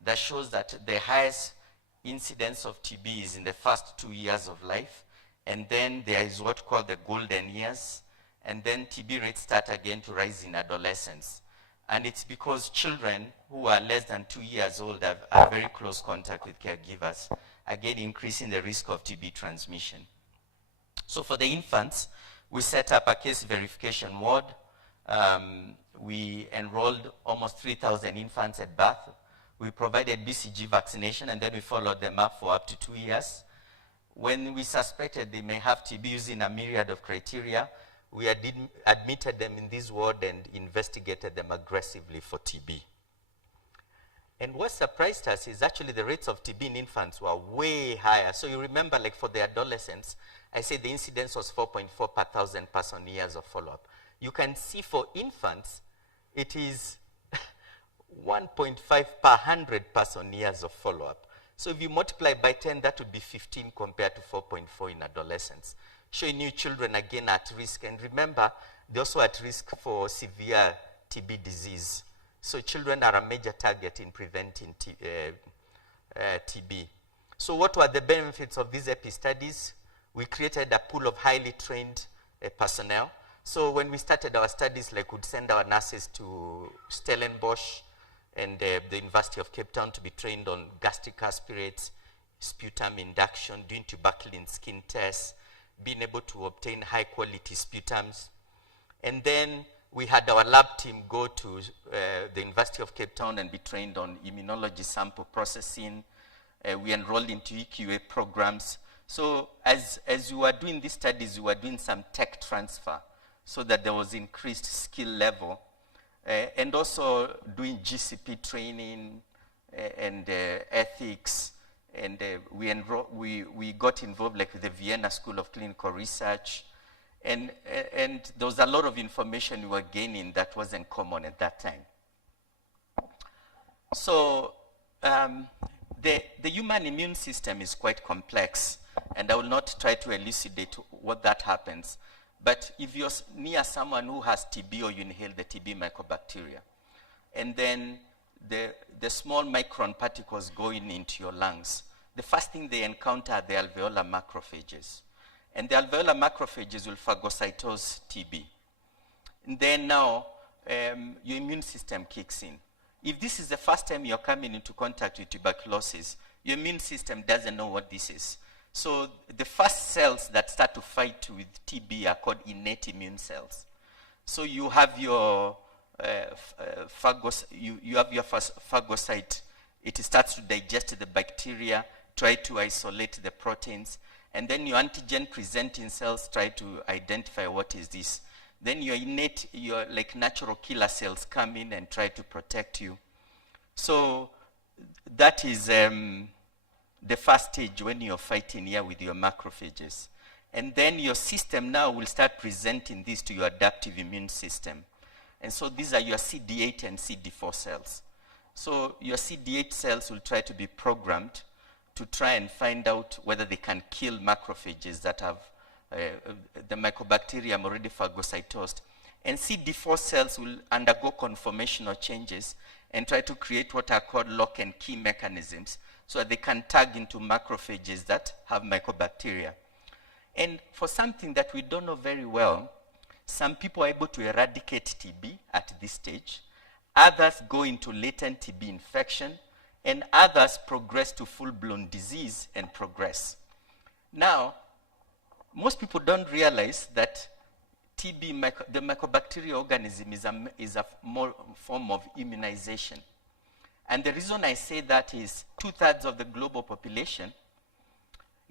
that shows that the highest incidence of TB is in the first 2 years of life. And then there is what called the golden years. And then TB rates start again to rise in adolescence. And it's because children who are less than 2 years old have very close contact with caregivers, again increasing the risk of TB transmission. So for the infants, we set up a case verification ward. We enrolled almost 3,000 infants at birth. We provided BCG vaccination, and then we followed them up for up to 2 years. When we suspected they may have TB using a myriad of criteria, we admitted them in this ward and investigated them aggressively for TB. And what surprised us is actually the rates of TB in infants were way higher. So you remember, like for the adolescents, I said the incidence was 4.4 per 1,000 person years of follow-up. You can see for infants, it is 1.5 per 100 person years of follow-up. So if you multiply by 10, that would be 15 compared to 4.4 in adolescents, showing you children again at risk. And remember, they're also at risk for severe TB disease. So children are a major target in preventing TB. So what were the benefits of these EPI studies? We created a pool of highly trained personnel. So when we started our studies, like we'd send our nurses to Stellenbosch and the University of Cape Town to be trained on gastric aspirates, sputum induction, doing tuberculin skin tests, being able to obtain high quality sputums. And then we had our lab team go to the University of Cape Town and be trained on immunology sample processing. We enrolled into EQA programs. So as we were doing these studies, we were doing some tech transfer so that there was increased skill level. And also doing GCP training and ethics, and we got involved like with the Vienna School of Clinical Research, and there was a lot of information we were gaining that wasn't common at that time. So the human immune system is quite complex, and I will not try to elucidate what that happens. But if you're near someone who has TB or you inhale the TB mycobacteria, and then the small micron particles going into your lungs, the first thing they encounter are the alveolar macrophages. And the alveolar macrophages will phagocytose TB. And then now, your immune system kicks in. If this is the first time you're coming into contact with tuberculosis, your immune system doesn't know what this is. So the first cells that start to fight with TB are called innate immune cells. So you have your phagocyte. It starts to digest the bacteria, try to isolate the proteins, and then your antigen presenting cells try to identify what is this. Then your innate, your like natural killer cells come in and try to protect you. So that is the first stage when you're fighting here with your macrophages. And then your system now will start presenting this to your adaptive immune system. And so these are your CD8 and CD4 cells. So your CD8 cells will try to be programmed to try and find out whether they can kill macrophages that have the mycobacterium already phagocytosed. And CD4 cells will undergo conformational changes and try to create what are called lock and key mechanisms so that they can tag into macrophages that have mycobacteria. And for something that we don't know very well, some people are able to eradicate TB at this stage, others go into latent TB infection, and others progress to full-blown disease and progress. Now, most people don't realize that TB, the mycobacterial organism, is a more form of immunization. And the reason I say that is 2/3 of the global population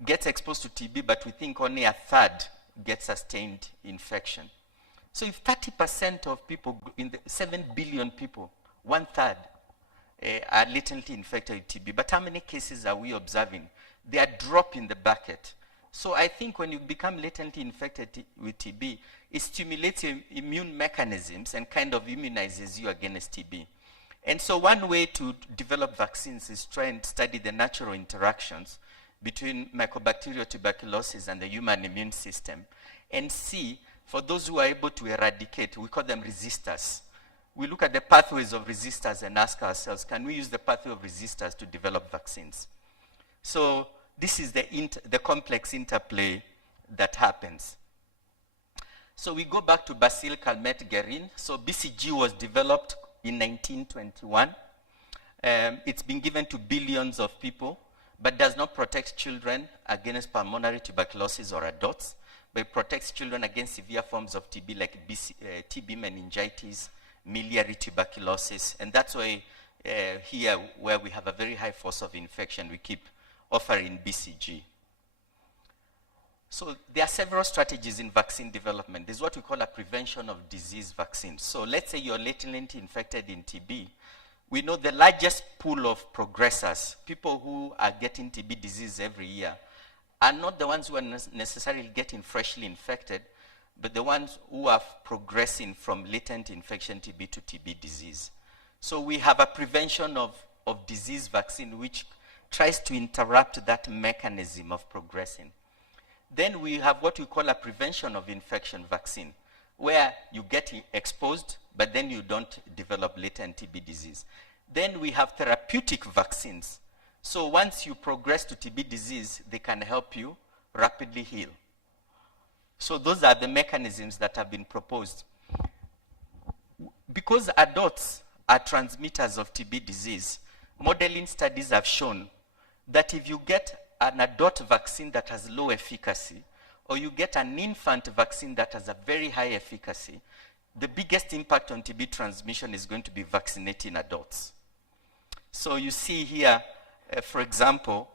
gets exposed to TB, but we think only 1/3 gets sustained infection. So if 30% of people, in the 7 billion people, 1/3 are latently infected with TB, but how many cases are we observing? They are drop in the bucket. So I think when you become latently infected with TB, it stimulates your immune mechanisms and kind of immunizes you against TB. And so one way to develop vaccines is try and study the natural interactions between mycobacterial tuberculosis and the human immune system and see, for those who are able to eradicate, we call them resistors. We look at the pathways of resistors and ask ourselves, can we use the pathway of resistors to develop vaccines? So this is the complex interplay that happens. So we go back to Basile Calmette-Guerin. So BCG was developed in 1921. It's been given to billions of people, but does not protect children against pulmonary tuberculosis or adults. but it protects children against severe forms of TB like TB meningitis, miliary tuberculosis, and that's why here, where we have a very high force of infection, we keep offering BCG. So there are several strategies in vaccine development. There's what we call a prevention of disease vaccine. So let's say you're latently infected in TB. We know the largest pool of progressors, people who are getting TB disease every year, are not the ones who are necessarily getting freshly infected, but the ones who are progressing from latent infection TB to TB disease. So we have a prevention of disease vaccine which tries to interrupt that mechanism of progressing. Then we have what we call a prevention of infection vaccine, where you get exposed, but then you don't develop latent TB disease. Then we have therapeutic vaccines. So once you progress to TB disease, they can help you rapidly heal. So those are the mechanisms that have been proposed. Because adults are transmitters of TB disease, modeling studies have shown that if you get an adult vaccine that has low efficacy, or you get an infant vaccine that has a very high efficacy, the biggest impact on TB transmission is going to be vaccinating adults. So you see here, for example,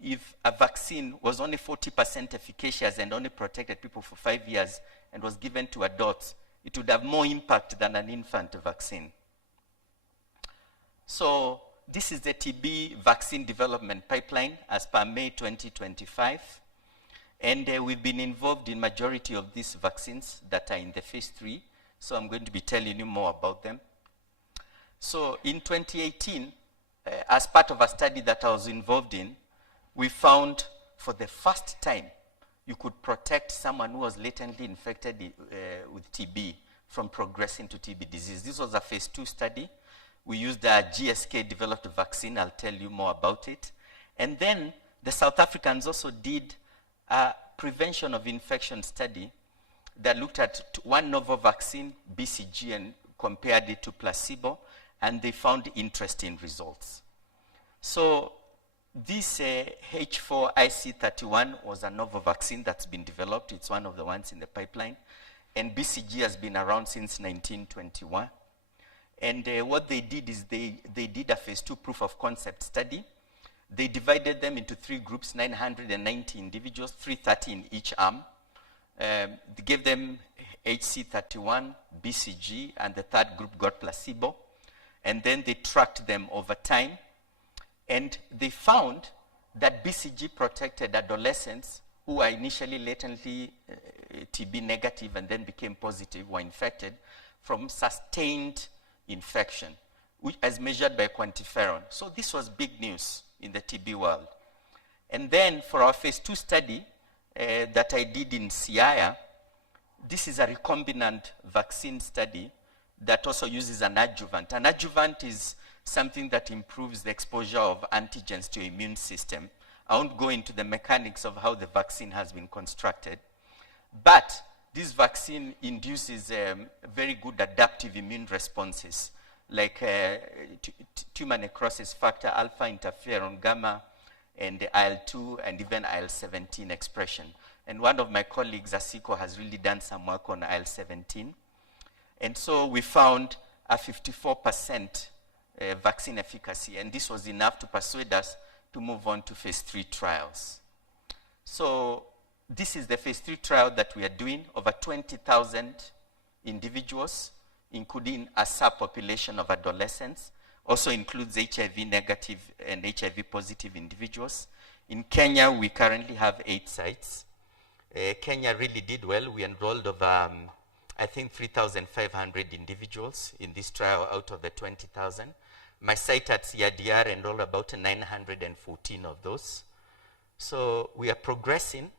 if a vaccine was only 40% efficacious and only protected people for 5 years and was given to adults, it would have more impact than an infant vaccine. So this is the TB vaccine development pipeline as per May 2025. And we've been involved in majority of these vaccines that are in the phase 3. So I'm going to be telling you more about them. So in 2018, as part of a study that I was involved in, we found for the first time you could protect someone who was latently infected with TB from progressing to TB disease. This was a phase 2 study. We used a GSK-developed vaccine. I'll tell you more about it. And then the South Africans also did a prevention of infection study that looked at one novel vaccine, BCG, and compared it to placebo, and they found interesting results. So this H4 IC31 was a novel vaccine that's been developed. It's one of the ones in the pipeline. And BCG has been around since 1921. And what they did is they did a phase 2 proof of concept study. They divided them into 3 groups, 990 individuals, 330 in each arm. They gave them HC31, BCG, and the third group got placebo. And then they tracked them over time. And they found that BCG protected adolescents who were initially latently TB negative and then became positive, were infected, from sustained infection, which as measured by quantiferon. So this was big news in the TB world. And then for our phase 2 study that I did in SIA, this is a recombinant vaccine study that also uses an adjuvant. An adjuvant is something that improves the exposure of antigens to your immune system. I won't go into the mechanics of how the vaccine has been constructed, but this vaccine induces very good adaptive immune responses, like tumor necrosis factor, alpha interferon gamma, and IL-2, and even IL-17 expression. And one of my colleagues, Asiko, has really done some work on IL-17. And so we found a 54% vaccine efficacy, and this was enough to persuade us to move on to phase 3 trials. So this is the phase 3 trial that we are doing, over 20,000 individuals, including a subpopulation of adolescents, also includes HIV negative and HIV positive individuals. In Kenya, we currently have 8 sites. Kenya really did well. We enrolled over, I think, 3,500 individuals in this trial out of the 20,000. My site at CRDR enrolled about 914 of those. So we are progressing,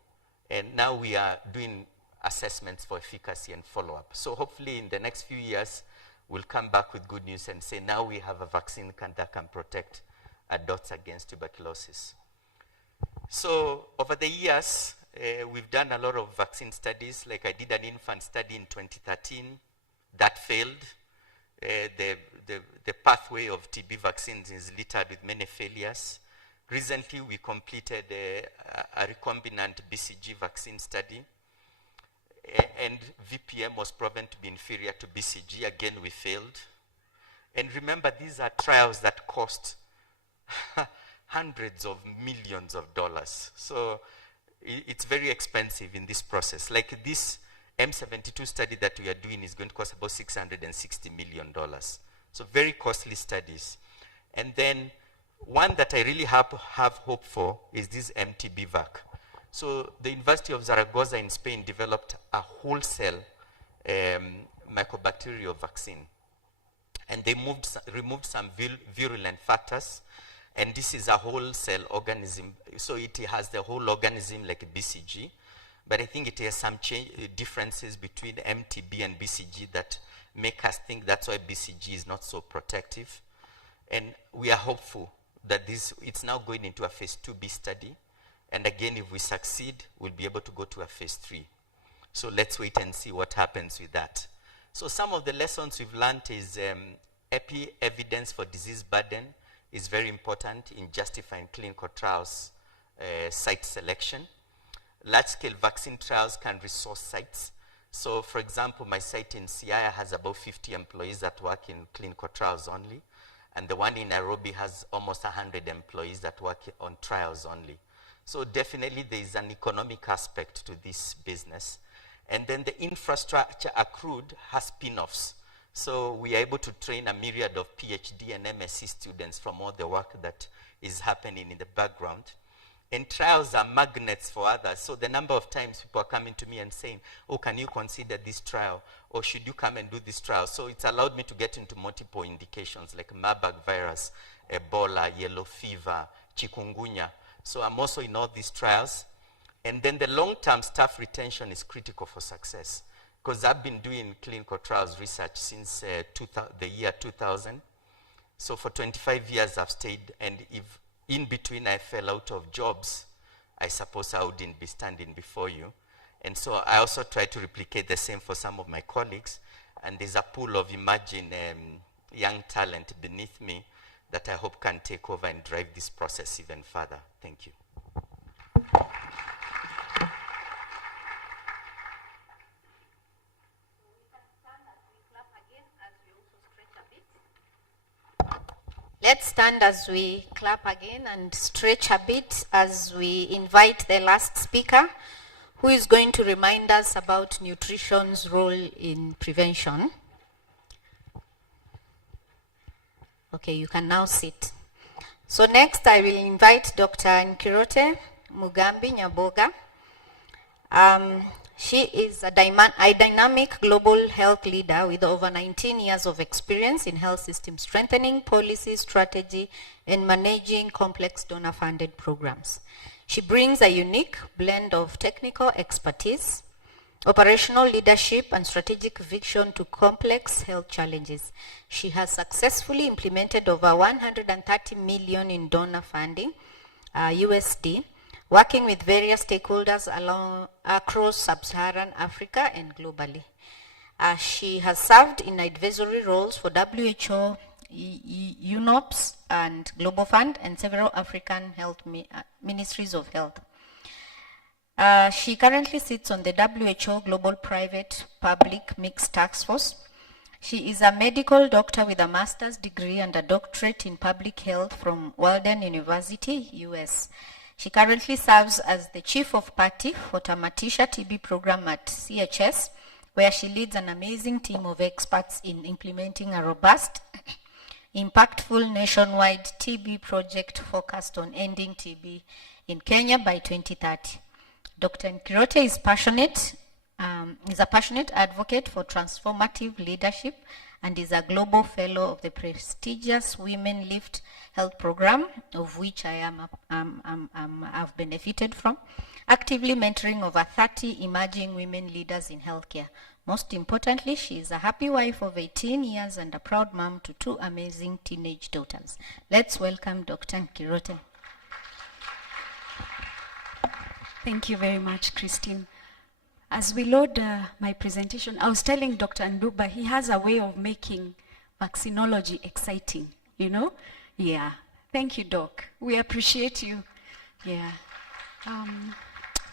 and now we are doing assessments for efficacy and follow-up. So hopefully in the next few years, we'll come back with good news and say now we have a vaccine that can protect adults against tuberculosis. So over the years, we've done a lot of vaccine studies. Like I did an infant study in 2013. That failed. The pathway of TB vaccines is littered with many failures. Recently, we completed a recombinant BCG vaccine study, and VPM was proven to be inferior to BCG. Again, we failed. And remember, these are trials that cost hundreds of millions of dollars. So it's very expensive in this process. Like this M72 study that we are doing is going to cost about $660 million. So very costly studies. And then one that I really have hope for is this MTB-vac. So the University of Zaragoza in Spain developed a wholesale mycobacterial vaccine. And they removed some virulent factors. And this is a wholesale organism. So it has the whole organism like a BCG. But I think it has some differences between MTB and BCG that make us think that's why BCG is not so protective. And we are hopeful that it's now going into a phase 2B study. And again, if we succeed, we'll be able to go to a phase 3. So let's wait and see what happens with that. So some of the lessons we've learned is evidence for disease burden is very important in justifying clinical trials site selection. Large-scale vaccine trials can resource sites. So for example, my site in SIA has about 50 employees that work in clinical trials only. And the one in Nairobi has almost 100 employees that work on trials only. So definitely there is an economic aspect to this business. And then the infrastructure accrued has spin-offs. So we are able to train a myriad of PhD and MSc students from all the work that is happening in the background. And trials are magnets for others. So the number of times people are coming to me and saying, oh, can you consider this trial? Or should you come and do this trial? So it's allowed me to get into multiple indications like Marburg virus, Ebola, yellow fever, chikungunya. So I'm also in all these trials. And then the long-term staff retention is critical for success. Because I've been doing clinical trials research since the year 2000. So for 25 years I've stayed, and if in between I fell out of jobs, I suppose I wouldn't be standing before you. And so I also try to replicate the same for some of my colleagues. And there's a pool of emerging young talent beneath me that I hope can take over and drive this process even further. Thank you. Let's stand as we clap again and stretch a bit as we invite the last speaker, who is going to remind us about nutrition's role in prevention. Okay, you can now sit. So next I will invite Dr. Nkirote Mugambi Nyaboga. She is a dynamic global health leader with over 19 years of experience in health system strengthening, policy, strategy, and managing complex donor-funded programs. She brings a unique blend of technical expertise, operational leadership, and strategic vision to complex health challenges. She has successfully implemented over 130 million in donor funding, USD, working with various stakeholders across sub-Saharan Africa and globally. She has served in advisory roles for WHO, UNOPS, and Global Fund, and several African health ministries of health. She currently sits on the WHO Global Private Public Mixed Task Force. She is a medical doctor with a master's degree and a doctorate in public health from Walden University, US. She currently serves as the chief of party for Tamatisha TB program at CHS, where she leads an amazing team of experts in implementing a robust, impactful nationwide TB project focused on ending TB in Kenya by 2030. Dr. Nkirote is a passionate advocate for transformative leadership and is a global fellow of the prestigious Women Lift Health Program, of which I've benefited from, actively mentoring over 30 emerging women leaders in healthcare. Most importantly, she is a happy wife of 18 years and a proud mom to 2 amazing teenage daughters. Let's welcome Dr. Nkirote. Thank you very much, Christine. As we load my presentation, I was telling Dr. Nduba he has a way of making vaccinology exciting, you know? Yeah, Thank you, Doc. We appreciate you. Yeah.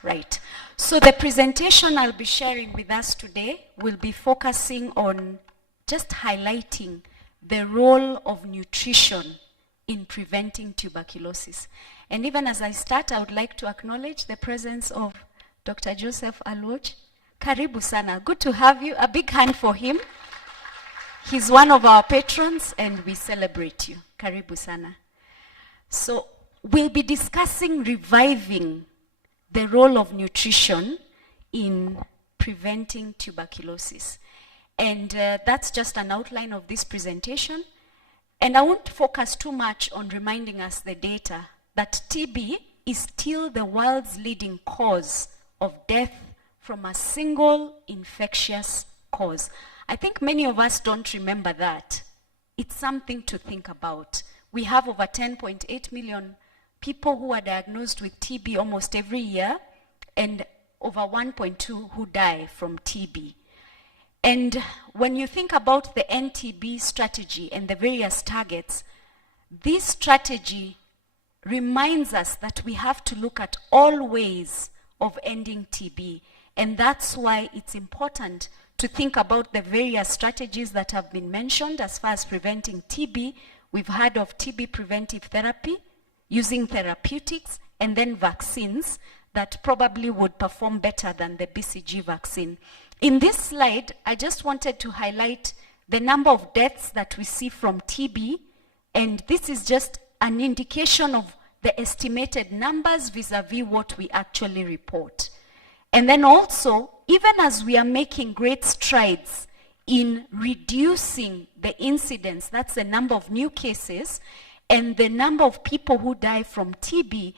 Right. So the presentation I'll be sharing with us today will be focusing on just highlighting the role of nutrition in preventing tuberculosis. And even as I start, I would like to acknowledge the presence of Dr. Joseph Alwoj. Karibu sana. Good to have you. A big hand for him. He's one of our patrons and we celebrate you. Karibu sana. So we'll be discussing reviving the role of nutrition in preventing tuberculosis. And that's just an outline of this presentation. And I won't focus too much on reminding us the data that TB is still the world's leading cause of death from a single infectious cause. I think many of us don't remember that. It's something to think about. We have over 10.8 million people who are diagnosed with TB almost every year, and over 1.2 who die from TB. And when you think about the NTB strategy and the various targets, this strategy reminds us that we have to look at all ways of ending TB. And that's why it's important to think about the various strategies that have been mentioned as far as preventing TB. We've heard of TB preventive therapy, using therapeutics, and then vaccines that probably would perform better than the BCG vaccine. In this slide, I just wanted to highlight the number of deaths that we see from TB, and this is just an indication of the estimated numbers vis-a-vis what we actually report. And then also, even as we are making great strides in reducing the incidence, that's the number of new cases, and the number of people who die from TB,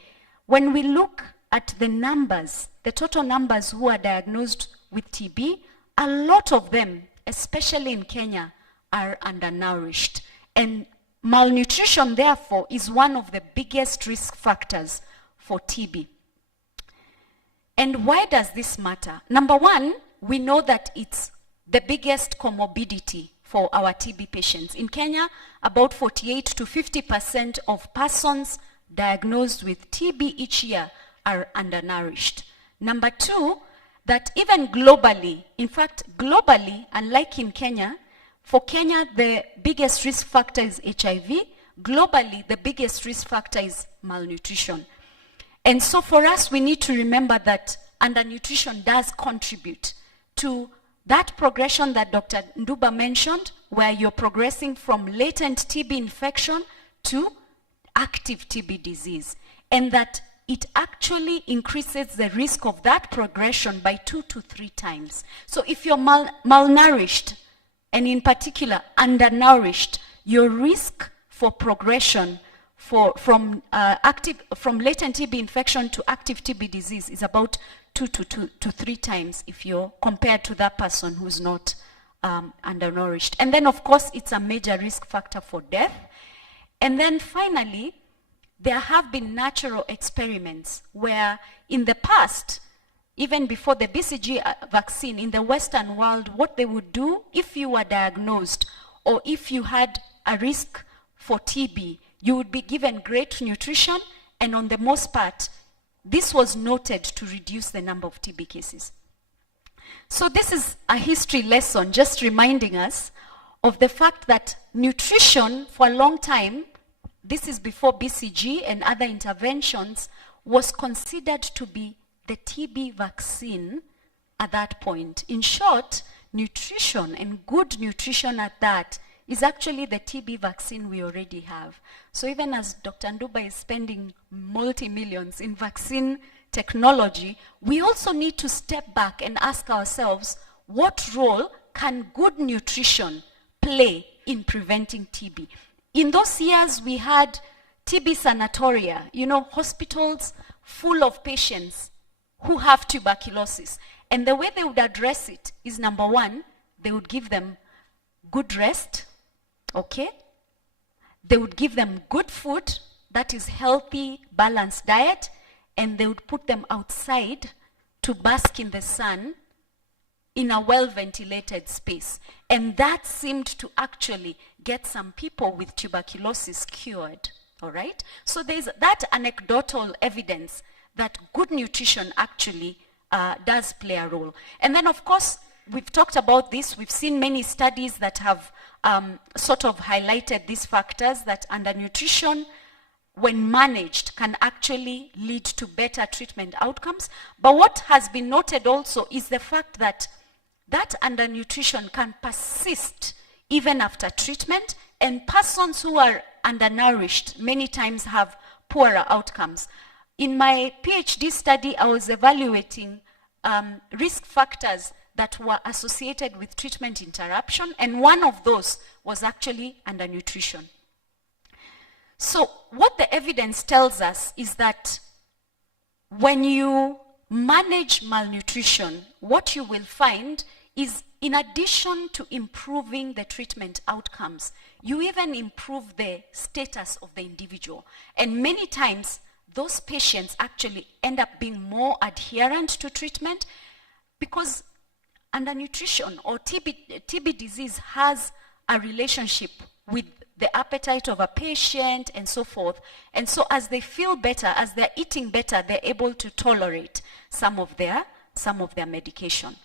when we look at the numbers, the total numbers who are diagnosed with TB, a lot of them, especially in Kenya, are undernourished. And malnutrition, therefore, is one of the biggest risk factors for TB. And why does this matter? Number one, we know that it's the biggest comorbidity for our TB patients. In Kenya, about 48 to 50% of persons diagnosed with TB each year are undernourished. Number two, that even globally, in fact, globally, unlike in Kenya, for Kenya, the biggest risk factor is HIV. Globally, the biggest risk factor is malnutrition. And so for us, we need to remember that undernutrition does contribute to that progression that Dr. Nduba mentioned, where you're progressing from latent TB infection to active TB disease, and that it actually increases the risk of that progression by 2 to 3 times. So if you're malnourished, and in particular undernourished, your risk for progression from latent TB infection to active TB disease is about 2 to 3 times if you're compared to that person who's not undernourished. And then, of course, it's a major risk factor for death. And then finally, there have been natural experiments where in the past, even before the BCG vaccine in the Western world, what they would do if you were diagnosed or if you had a risk for TB, you would be given great nutrition, and on the most part, this was noted to reduce the number of TB cases. So this is a history lesson just reminding us of the fact that nutrition for a long time, this is before BCG and other interventions, was considered to be the TB vaccine at that point. In short, nutrition, and good nutrition at that, is actually the TB vaccine we already have. So even as Dr. Nduba is spending multi-millions in vaccine technology, we also need to step back and ask ourselves, what role can good nutrition play in preventing TB? In those years, we had TB sanatoria, hospitals full of patients who have tuberculosis. And the way they would address it is, number one, they would give them good rest, okay? They would give them good food, that is healthy, balanced diet, and they would put them outside to bask in the sun in a well-ventilated space. And that seemed to actually get some people with tuberculosis cured. all right? So there's that anecdotal evidence that good nutrition actually does play a role. And then, of course, we've talked about this. We've seen many studies that have sort of highlighted these factors, that undernutrition, when managed, can actually lead to better treatment outcomes. But what has been noted also is the fact that that undernutrition can persist even after treatment, and persons who are undernourished many times have poorer outcomes. In my PhD study, I was evaluating risk factors that were associated with treatment interruption, and one of those was actually undernutrition. So what the evidence tells us is that when you manage malnutrition, what you will find is, in addition to improving the treatment outcomes, you even improve the status of the individual. And many times, those patients actually end up being more adherent to treatment, because undernutrition or TB disease has a relationship with the appetite of a patient and so forth. And so as they feel better, as they're eating better, they're able to tolerate some of their medication.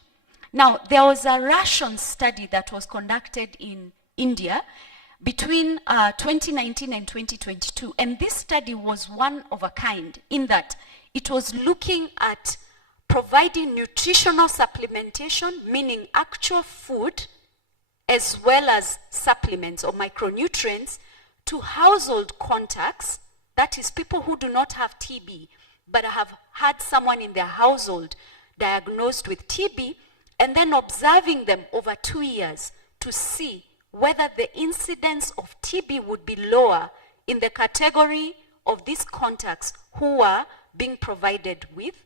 Now, there was a ration study that was conducted in India between 2019 and 2022. And this study was one of a kind in that it was looking at providing nutritional supplementation, meaning actual food, as well as supplements or micronutrients, to household contacts, that is people who do not have TB, but have had someone in their household diagnosed with TB, and then observing them over 2 years to see whether the incidence of TB would be lower in the category of these contacts who are being provided with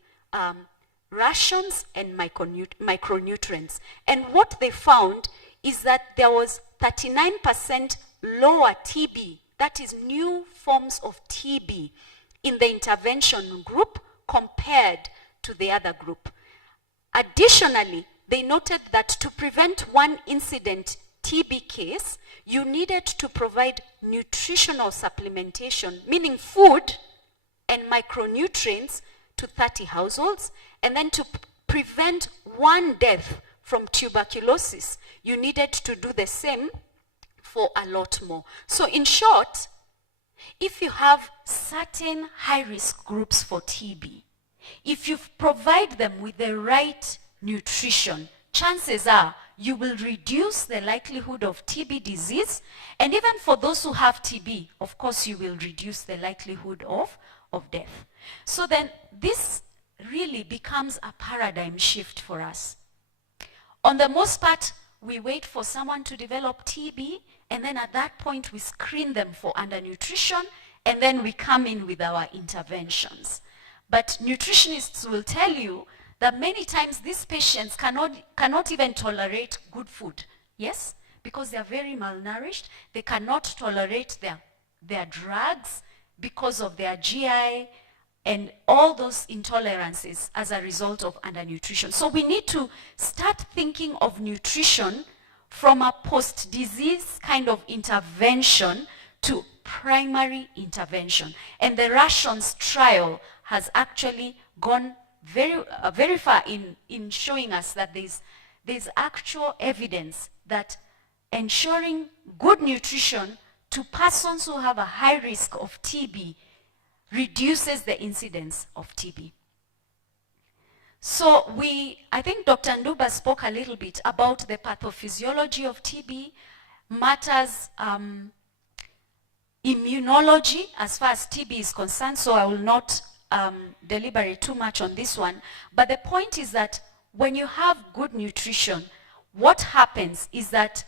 rations and micronutrients. And what they found is that there was 39% lower TB, that is new forms of TB, in the intervention group compared to the other group. Additionally, they noted that to prevent one incident TB case, you needed to provide nutritional supplementation, meaning food and micronutrients, to 30 households, and then to prevent one death from tuberculosis, you needed to do the same for a lot more. So in short, if you have certain high-risk groups for TB, if you provide them with the right nutrition, chances are you will reduce the likelihood of TB disease, and even for those who have TB, of course, you will reduce the likelihood of death. So then this really becomes a paradigm shift for us. On the most part, we wait for someone to develop TB, and then at that point we screen them for undernutrition, and then we come in with our interventions. But nutritionists will tell you that many times these patients cannot even tolerate good food. Yes? Because they are very malnourished. They cannot tolerate their drugs because of their GI and all those intolerances as a result of undernutrition. So we need to start thinking of nutrition from a post-disease kind of intervention to primary intervention. And the rations trial has actually gone very far in showing us that there's actual evidence that ensuring good nutrition to persons who have a high risk of TB reduces the incidence of TB. So I think Dr. Nduba spoke a little bit about the pathophysiology of TB, matters immunology as far as TB is concerned, so I will not deliberate too much on this one. But the point is that when you have good nutrition, what happens is that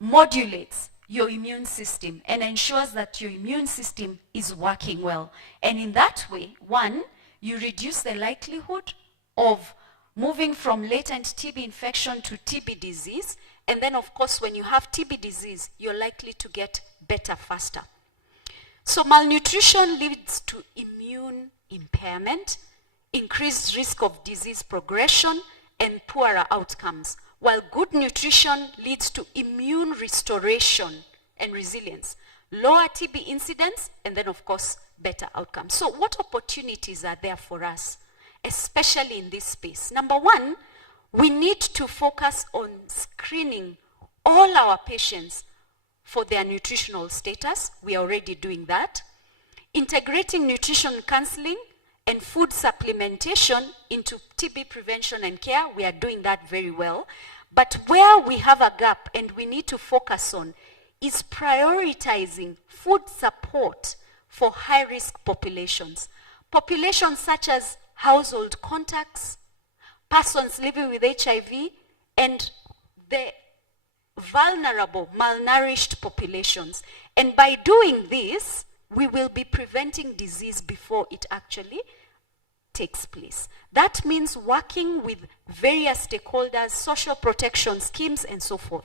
modulates your immune system and ensures that your immune system is working well. And in that way, one, you reduce the likelihood of moving from latent TB infection to TB disease. And then, of course, when you have TB disease, you're likely to get better faster. So malnutrition leads to immune impairment, increased risk of disease progression, and poorer outcomes, while good nutrition leads to immune restoration and resilience. lower TB incidence, and then of course, better outcomes. So what opportunities are there for us, especially in this space? Number one, we need to focus on screening all our patients for their nutritional status. We are already doing that. Integrating nutrition counseling and food supplementation into TB prevention and care, we are doing that very well. But where we have a gap and we need to focus on is prioritizing food support for high-risk populations. Populations such as household contacts, persons living with HIV, and the vulnerable, malnourished populations. And by doing this, we will be preventing disease before it actually takes place. That means working with various stakeholders, social protection schemes, and so forth.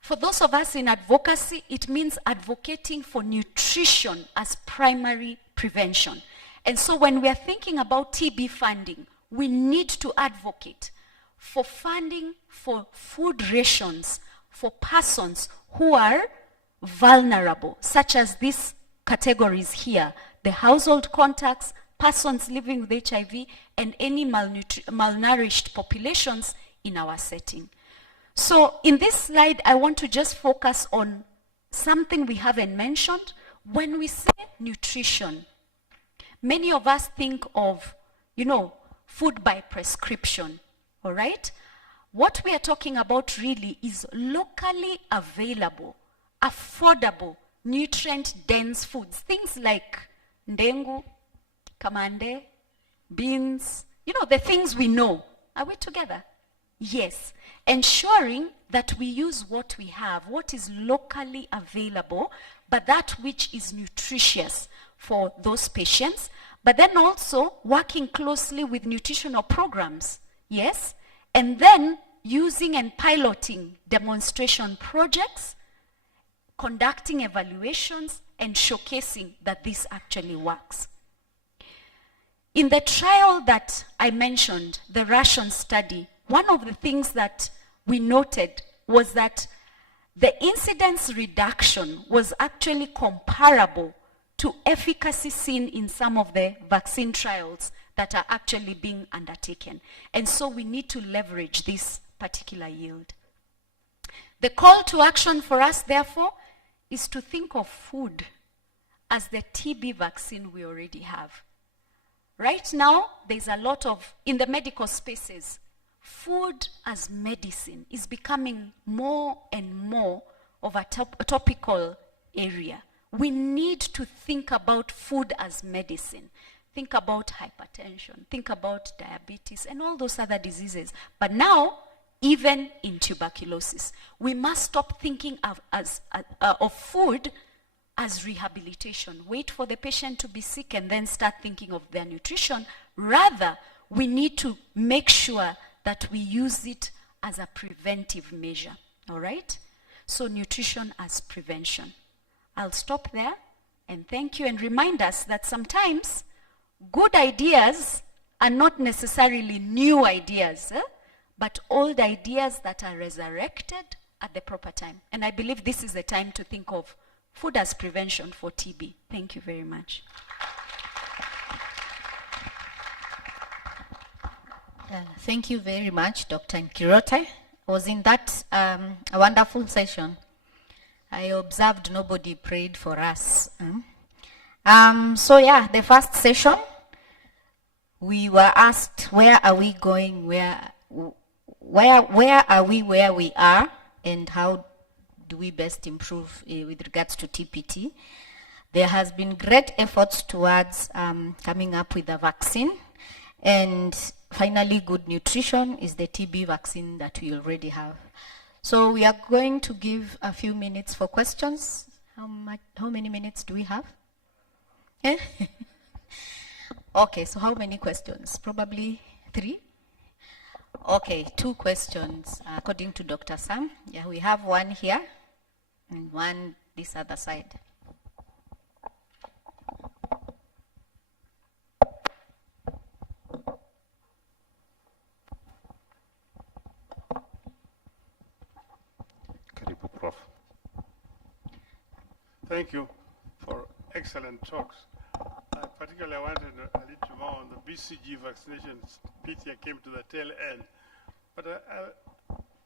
For those of us in advocacy, it means advocating for nutrition as primary prevention. And so when we are thinking about TB funding, we need to advocate for funding for food rations for persons who are vulnerable, such as these categories here: the household contacts, persons living with HIV, and any malnourished populations in our setting. So in this slide, I want to just focus on something we haven't mentioned. When we say nutrition, many of us think of, food by prescription, all right? What we are talking about really is locally available, affordable, nutrient-dense foods. Things like ndengu, kamande, beans, the things we know. Are we together? Yes. Ensuring that we use what we have, what is locally available, but that which is nutritious for those patients. But then also working closely with nutritional programs. Yes. And then using and piloting demonstration projects, conducting evaluations, and showcasing that this actually works. In the trial that I mentioned, the Russian study, one of the things that we noted was that the incidence reduction was actually comparable to efficacy seen in some of the vaccine trials that are actually being undertaken. And so we need to leverage this particular yield. The call to action for us, therefore, is to think of food as the TB vaccine we already have. Right now, there's a lot of, in the medical spaces, food as medicine is becoming more and more of a topical area. We need to think about food as medicine. Think about hypertension, think about diabetes, and all those other diseases. But now, even in tuberculosis, we must stop thinking of food as rehabilitation. Wait for the patient to be sick and then start thinking of their nutrition. Rather, we need to make sure that we use it as a preventive measure, all right? So nutrition as prevention. I'll stop there and thank you, and remind us that sometimes good ideas are not necessarily new ideas, but old ideas that are resurrected at the proper time. And I believe this is the time to think of food as prevention for TB. Thank you very much. Thank you very much, Dr. Nkirote. Was in that a wonderful session. I observed nobody prayed for us. So yeah, the first session, we were asked, where are we going, where are we where we are, and how do we best improve with regards to TPT. There has been great efforts towards coming up with a vaccine, and finally good nutrition is the TB vaccine that we already have. So we are going to give a few minutes for questions. How many minutes do we have? Okay, so how many questions? Probably 3? Okay, 2 questions according to Dr. Sam. Yeah, we have one here and one this other side. Thank you for excellent talks. I particularly wanted a little more on the BCG vaccinations. Pity I came to the tail end. But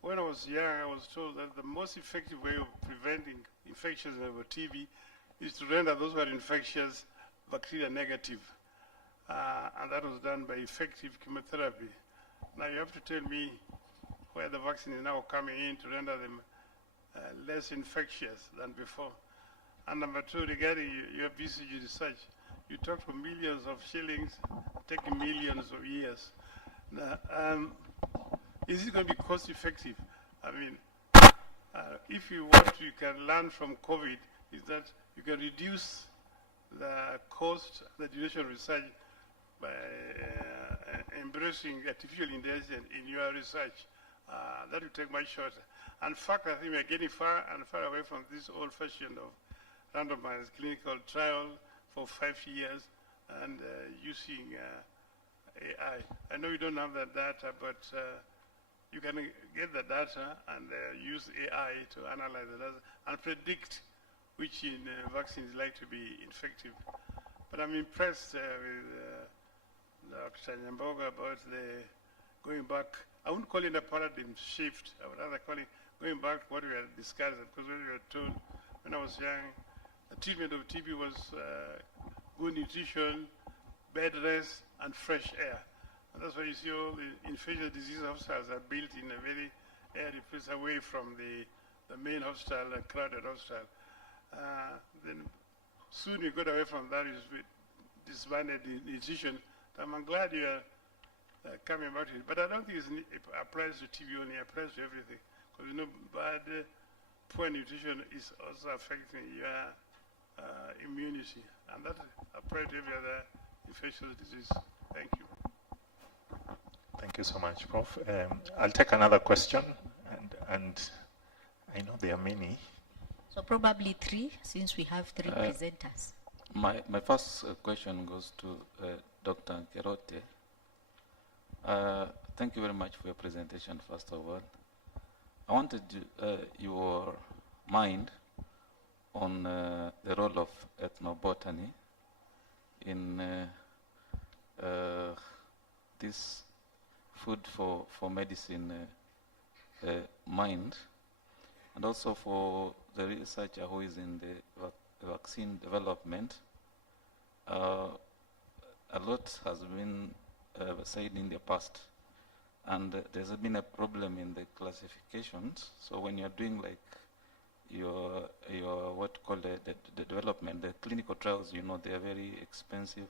when I was young, I was told that the most effective way of preventing infections of TB is to render those who are infectious bacteria negative. And that was done by effective chemotherapy. Now you have to tell me where the vaccine is now coming in to render them less infectious than before. And number two, regarding your BCG research, you talked for millions of shillings, taking millions of years. Now, is it going to be cost effective? I mean, if you want, you can learn from COVID, is that you can reduce the cost, the duration of research by embracing artificial intelligence in your research. That will take much shorter. In fact, I think we are getting far and far away from this old-fashioned of randomized clinical trial for 5 years and using AI. I know you don't have that data, but you can get the data and use AI to analyze the data and predict which vaccine is likely to be effective. But I'm impressed with Dr. Nyamboga about the going back. I wouldn't call it a paradigm shift. I would rather call it going back to what we had discussed, because when we were told when I was young, the treatment of TB was good nutrition, bed rest, and fresh air. And that's why you see all the infectious disease hospitals are built in a very airy place away from the main hospital, a crowded hospital. Then soon we got away from that, we disbanded the nutrition. I'm glad you are coming about it. But I don't think it applies to TB only, it applies to everything. Because you know, poor nutrition is also affecting your immunity. And that applies to every other infectious disease. Thank you. Thank you so much, Prof. I'll take another question, and I know there are many. So probably 3, since we have 3 presenters. My first question goes to Dr. Kerote. Thank you very much for your presentation, first of all. I wanted your mind on the role of ethnobotany in this food for medicine mind, and also for the researcher who is in the vaccine development. A lot has been said in the past, and there's been a problem in the classifications. So when you're doing like your what you call the development, the clinical trials, you know, they are very expensive.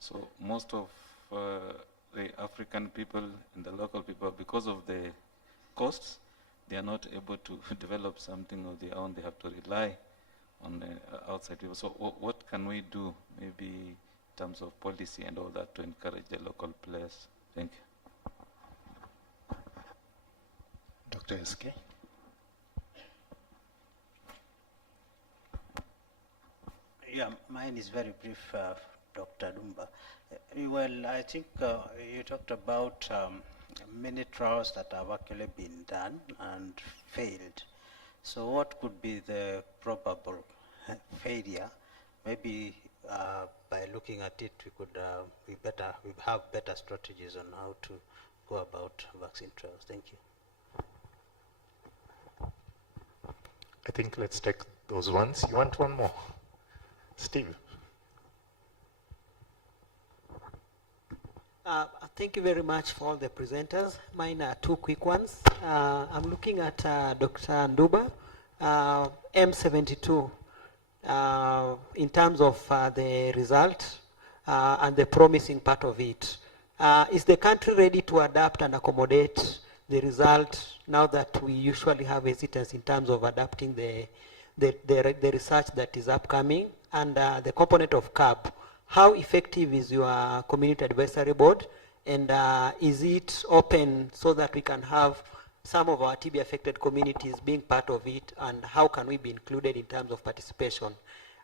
So most of the African people and the local people, because of the costs, they are not able to develop something of their own. They have to rely on the outside people. So what can we do, maybe in terms of policy and all that, to encourage the local players? Thank you. Dr. SK. Yeah, mine is very brief, Dr. Dumba. Well, I think you talked about many trials that have actually been done and failed. So what could be the probable failure? Maybe by looking at it, we could we have better strategies on how to go about vaccine trials. Thank you. I think let's take those ones. You want one more? Steve. Thank you very much for all the presenters. Mine are 2 quick ones. I'm looking at Dr. Nduba, M72, in terms of the result and the promising part of it. Is the country ready to adapt and accommodate the result now that we usually have hesitance in terms of adapting the research that is upcoming? And the component of CAP, how effective is your community advisory board? And is it open so that we can have some of our TB affected communities being part of it? And how can we be included in terms of participation?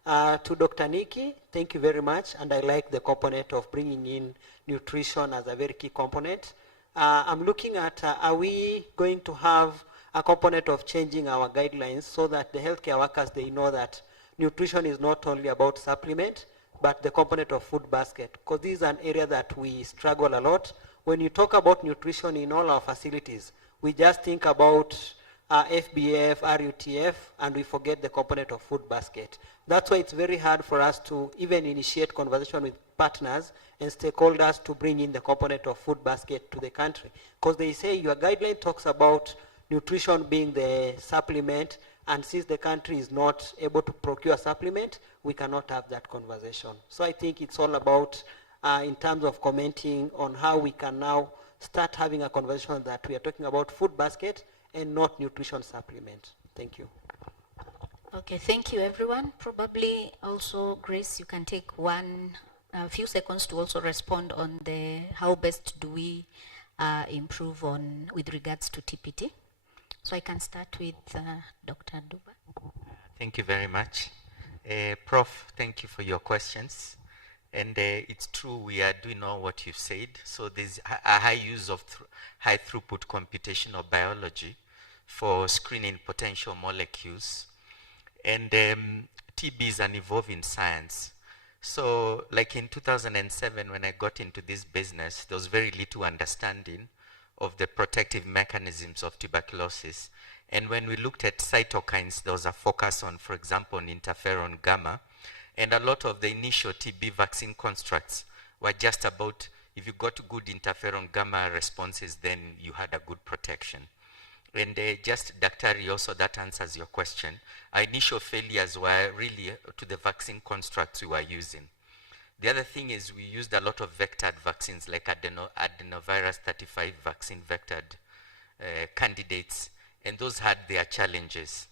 To Dr. Nikki, thank you very much. And I like the component of bringing in nutrition as a very key component. I'm looking at, are we going to have a component of changing our guidelines so that the healthcare workers, they know that nutrition is not only about supplement, but the component of food basket, because this is an area that we struggle a lot. When you talk about nutrition in all our facilities, we just think about FBF, RUTF, and we forget the component of food basket. That's why it's very hard for us to even initiate conversation with partners and stakeholders to bring in the component of food basket to the country. Because they say your guideline talks about nutrition being the supplement, and since the country is not able to procure supplement, we cannot have that conversation. So I think it's all about, in terms of commenting on how we can now start having a conversation that we are talking about food basket and not nutrition supplement. Thank you. Okay, thank you everyone. Probably also, Grace, you can take a few seconds to also respond on the how best do we improve on with regards to TPT. So I can start with Dr. Duba. Thank you very much. Prof, thank you for your questions. And it's true, we are doing all what you've said. So there's a high use of high throughput computational biology for screening potential molecules. And TB is an evolving science. So like in 2007, when I got into this business, there was very little understanding of the protective mechanisms of tuberculosis. And when we looked at cytokines, there was a focus on, for example, on interferon gamma. And a lot of the initial TB vaccine constructs were just about, if you got good interferon gamma responses, then you had a good protection. And just, Dr. also that answers your question. Our initial failures were really to the vaccine constructs we were using. The other thing is we used a lot of vectored vaccines like adenovirus 35 vaccine vectored candidates, and those had their challenges.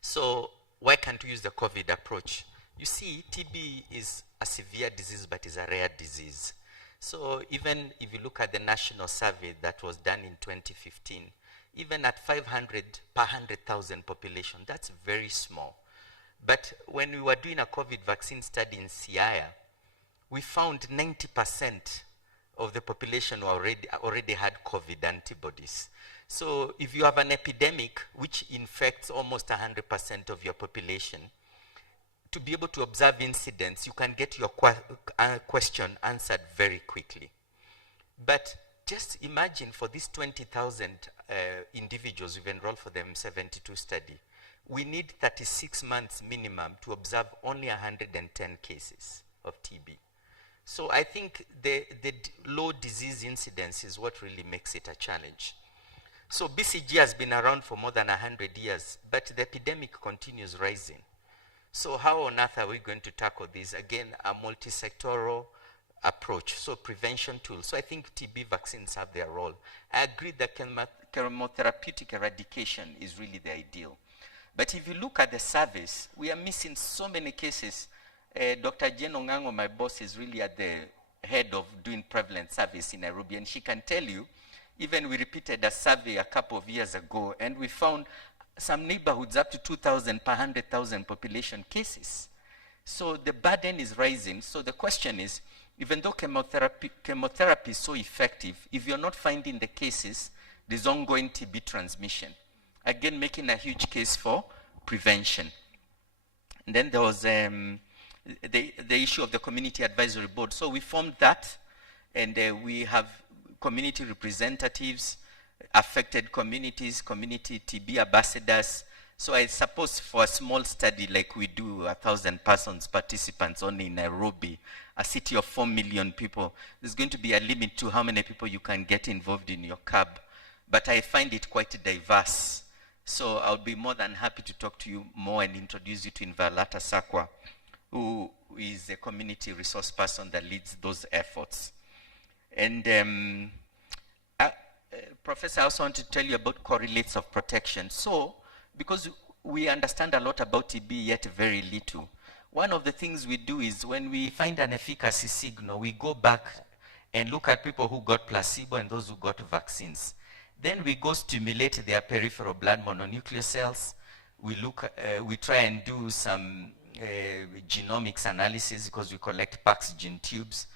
So why can't we use the COVID approach? You see, TB is a severe disease, but is a rare disease. So even if you look at the national survey that was done in 2015, even at 500 per 100,000 population, that's very small. But when we were doing a COVID vaccine study in SIA, we found 90% of the population already had COVID antibodies. So if you have an epidemic which infects almost 100% of your population, to be able to observe incidents, you can get your question answered very quickly. But just imagine for these 20,000 individuals we've enrolled for the M72 study, we need 36 months minimum to observe only 110 cases of TB. So I think the low disease incidence is what really makes it a challenge. So BCG has been around for more than 100 years, but the epidemic continues rising. So how on earth are we going to tackle this? Again, a multi-sectoral approach, so prevention tools. So I think TB vaccines have their role. I agree that chemotherapeutic eradication is really the ideal. But if you look at the service, we are missing so many cases. Dr. Jen Ongango, my boss, is really at the head of doing prevalence service in Nairobi, and she can tell you, even we repeated a survey a couple of years ago, and we found some neighborhoods up to 2,000 per 100,000 population cases. So the burden is rising. So the question is, even though chemotherapy is so effective, if you're not finding the cases, there's ongoing TB transmission. Again, making a huge case for prevention. And then there was the issue of the community advisory board. So we formed that, and we have community representatives, affected communities, community TB ambassadors. So I suppose for a small study like we do, 1,000 persons, participants only in Nairobi, a city of 4 million people, there's going to be a limit to how many people you can get involved in your CAB. But I find it quite diverse. So I'll be more than happy to talk to you more and introduce you to Invalata Sakwa, who is a community resource person that leads those efforts. And Professor, I also want to tell you about correlates of protection. So, because we understand a lot about TB, yet very little, one of the things we do is when we find an efficacy signal, we go back and look at people who got placebo and those who got vaccines. Then we go stimulate their peripheral blood mononuclear cells. We try and do some genomics analysis because we collect PAX gene tubes.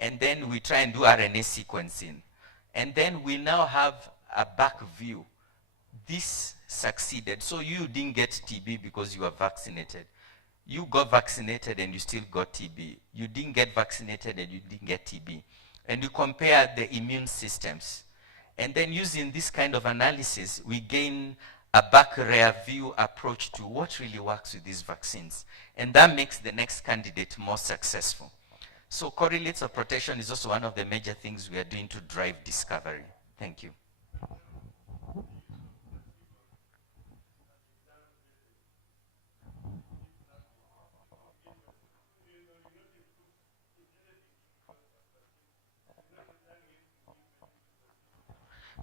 And then we try and do RNA sequencing. And then we now have a back view. This succeeded. So you didn't get TB because you were vaccinated. You got vaccinated and you still got TB. You didn't get vaccinated and you didn't get TB. And you compare the immune systems. And then using this kind of analysis, we gain a back rear view approach to what really works with these vaccines. And that makes the next candidate more successful. So correlates of protection is also one of the major things we are doing to drive discovery. Thank you.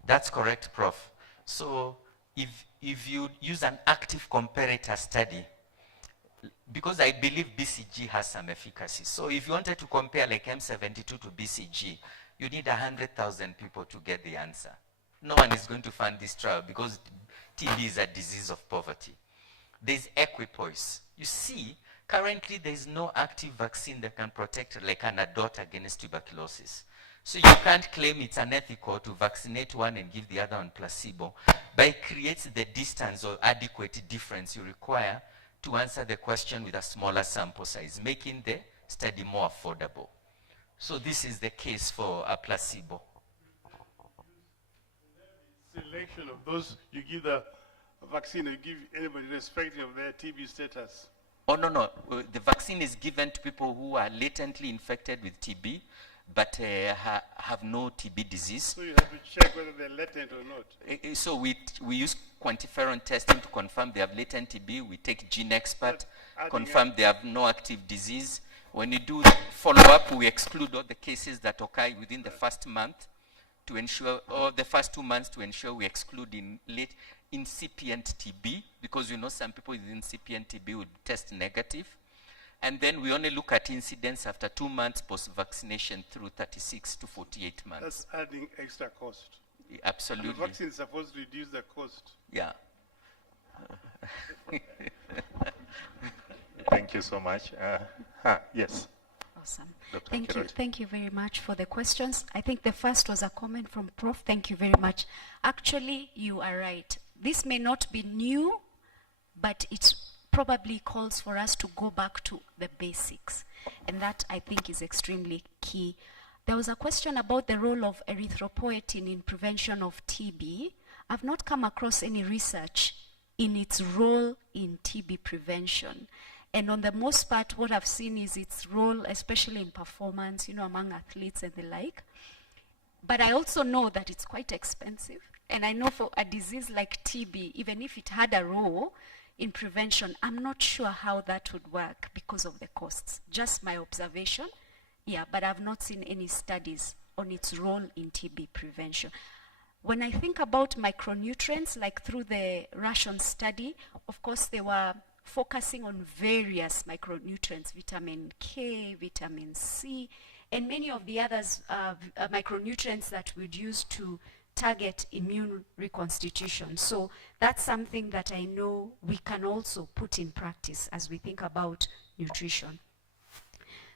That's correct, Prof. So if you use an active comparator study, because I believe BCG has some efficacy. So if you wanted to compare like M72 to BCG, you need 100,000 people to get the answer. No one is going to fund this trial because TB is a disease of poverty. There's equipoise. You see, currently there is no active vaccine that can protect like an adult against tuberculosis. So you can't claim it's unethical to vaccinate one and give the other on placebo, but it creates the distance or adequate difference you require to answer the question with a smaller sample size, making the study more affordable. So this is the case for a placebo. Selection of those you give the vaccine, you give anybody irrespective of their TB status. Oh, no. The vaccine is given to people who are latently infected with TB, but have no TB disease. So you have to check whether they're latent or not. So we use quantiferon testing to confirm they have latent TB. We take gene expert, confirm they have no active disease. When you do follow-up, we exclude all the cases that occur within the first month to ensure, or the first 2 months to ensure we exclude in late incipient TB, because you know some people with incipient TB will test negative. And then we only look at incidence after 2 months post-vaccination through 36 to 48 months. That's adding extra cost. Absolutely. And the vaccine is supposed to reduce the cost. Yeah. Thank you so much. Yes. Awesome. Dr. Thank you. Kiroti. Thank you very much for the questions. I think the first was a comment from Prof. Thank you very much. Actually, you are right. This may not be new, but it probably calls for us to go back to the basics. And that, I think, is extremely key. There was a question about the role of erythropoietin in prevention of TB. I've not come across any research in its role in TB prevention. And on the most part, what I've seen is its role, especially in performance, among athletes and the like. But I also know that it's quite expensive. And I know for a disease like TB, even if it had a role in prevention, I'm not sure how that would work because of the costs. Just my observation. Yeah, but I've not seen any studies on its role in TB prevention. When I think about micronutrients, like through the ration study, of course, they were focusing on various micronutrients, vitamin K, vitamin C, and many of the others micronutrients that we'd use to target immune reconstitution. So that's something that I know we can also put in practice as we think about nutrition.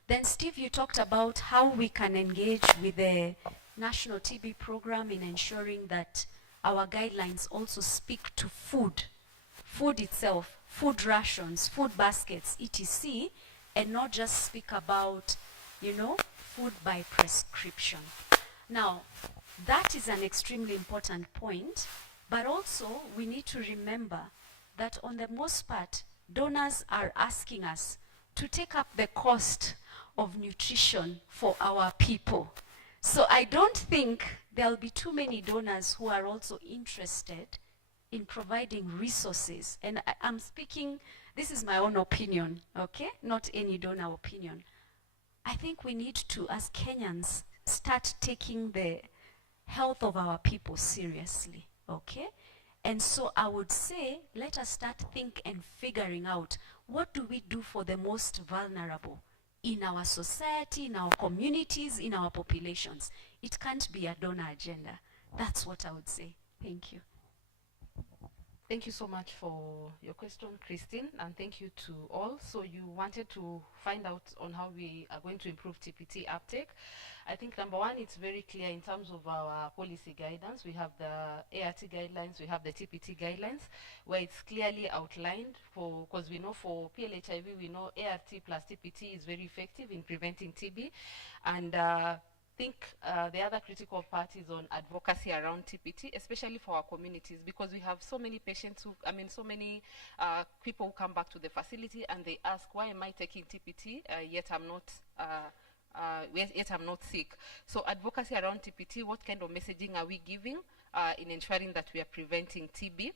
Then Steve, you talked about how we can engage with the National TB program in ensuring that our guidelines also speak to food itself, food rations, food baskets, etc., and not just speak about, food by prescription. Now, that is an extremely important point, but also we need to remember that on the most part, donors are asking us to take up the cost of nutrition for our people. So I don't think there'll be too many donors who are also interested in providing resources. And I'm speaking, this is my own opinion, okay? Not any donor opinion. I think we need to, as Kenyans, start taking the health of our people seriously, okay? And so I would say, let us start think and figuring out, what do we do for the most vulnerable in our society, in our communities, in our populations? It can't be a donor agenda. That's what I would say. Thank you. Thank you so much for your question, Christine, and thank you to all. So you wanted to find out on how we are going to improve TPT uptake. I think number one, it's very clear in terms of our policy guidance. We have the ART guidelines, we have the TPT guidelines, where it's clearly outlined for, because we know for PLHIV, we know ART plus TPT is very effective in preventing TB. And I think the other critical part is on advocacy around TPT, especially for our communities, because we have so many patients who, so many people who come back to the facility and they ask, why am I taking TPT, yet I'm not sick? So advocacy around TPT, what kind of messaging are we giving in ensuring that we are preventing TB?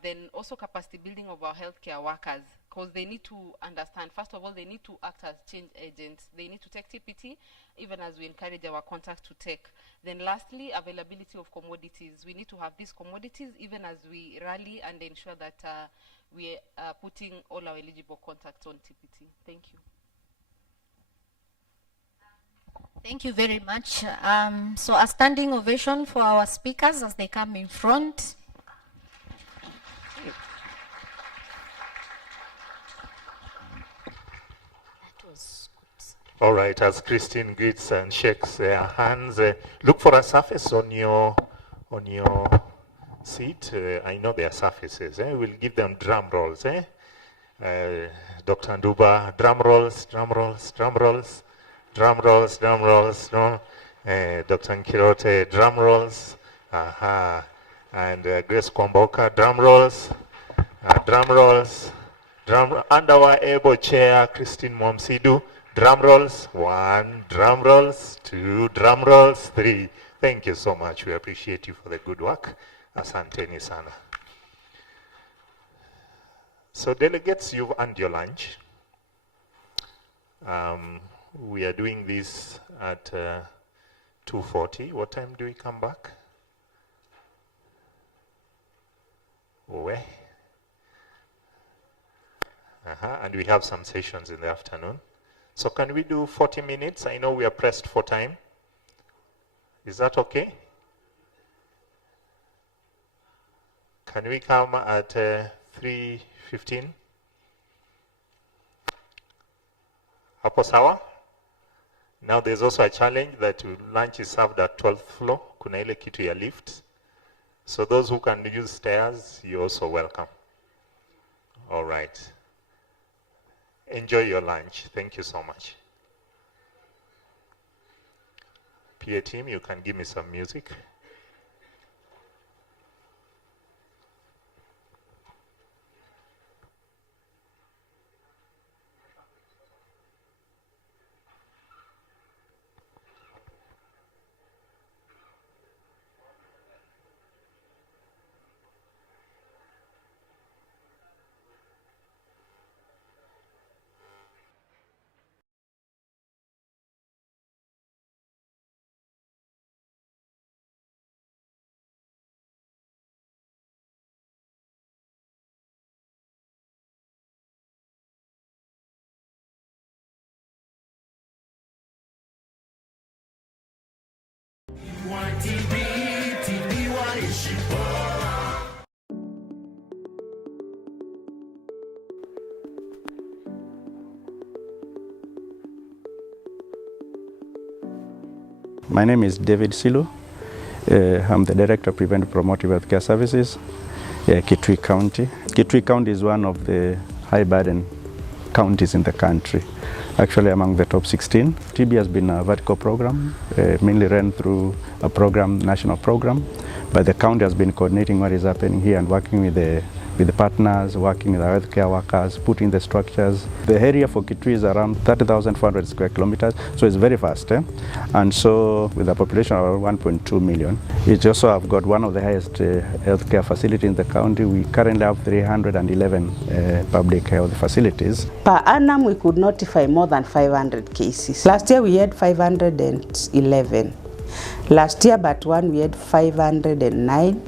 Then also capacity building of our healthcare workers, because they need to understand, first of all, they need to act as change agents. They need to take TPT, even as we encourage our contacts to take. Then lastly, availability of commodities. We need to have these commodities even as we rally and ensure that we are putting all our eligible contacts on TPT. Thank you. Thank you very much. So a standing ovation for our speakers as they come in front. All right, as Christine greets and shakes their hands, look for a surface on your seat. I know there are surfaces. We'll give them drum rolls. Dr. Nduba, drum rolls, drum rolls, drum rolls, drum rolls, drum rolls. Dr. Nkirote, drum rolls. And Grace Kwamboka, drum rolls, drum rolls, and our able chair, Christine Mwamsidu. Drum rolls, 1, drum rolls, 2, drum rolls, 3. Thank you so much. We appreciate you for the good work. Asanteni sana. So delegates, you've earned your lunch. We are doing this at 2:40. What time do we come back? Where? And we have some sessions in the afternoon. So can we do 40 minutes? I know we are pressed for time. Is that okay? Can we come at 3:15? Hapo sawa? Now there's also a challenge that lunch is served at 12th floor. Kuna ile kitu ya lift. So those who can use stairs, you're also welcome. All right. Enjoy your lunch. Thank you so much. PA team, you can give me some music. My name is David Silu. I'm the Director of Preventive Promotive Healthcare Services, Kitui County. Kitui County is one of the high burden counties in the country, actually among the top 16. TB has been a vertical program, mainly run through a program, national program, but the county has been coordinating what is happening here and working with the partners, working with our healthcare workers, putting the structures. The area for Kitui is around 30,400 square kilometers, so it's very vast. And so with a population of around 1.2 million, it also have got one of the highest healthcare facilities in the county. We currently have 311 public health facilities. Per annum, we could notify more than 500 cases. Last year, we had 511. Last year, but one, we had 509.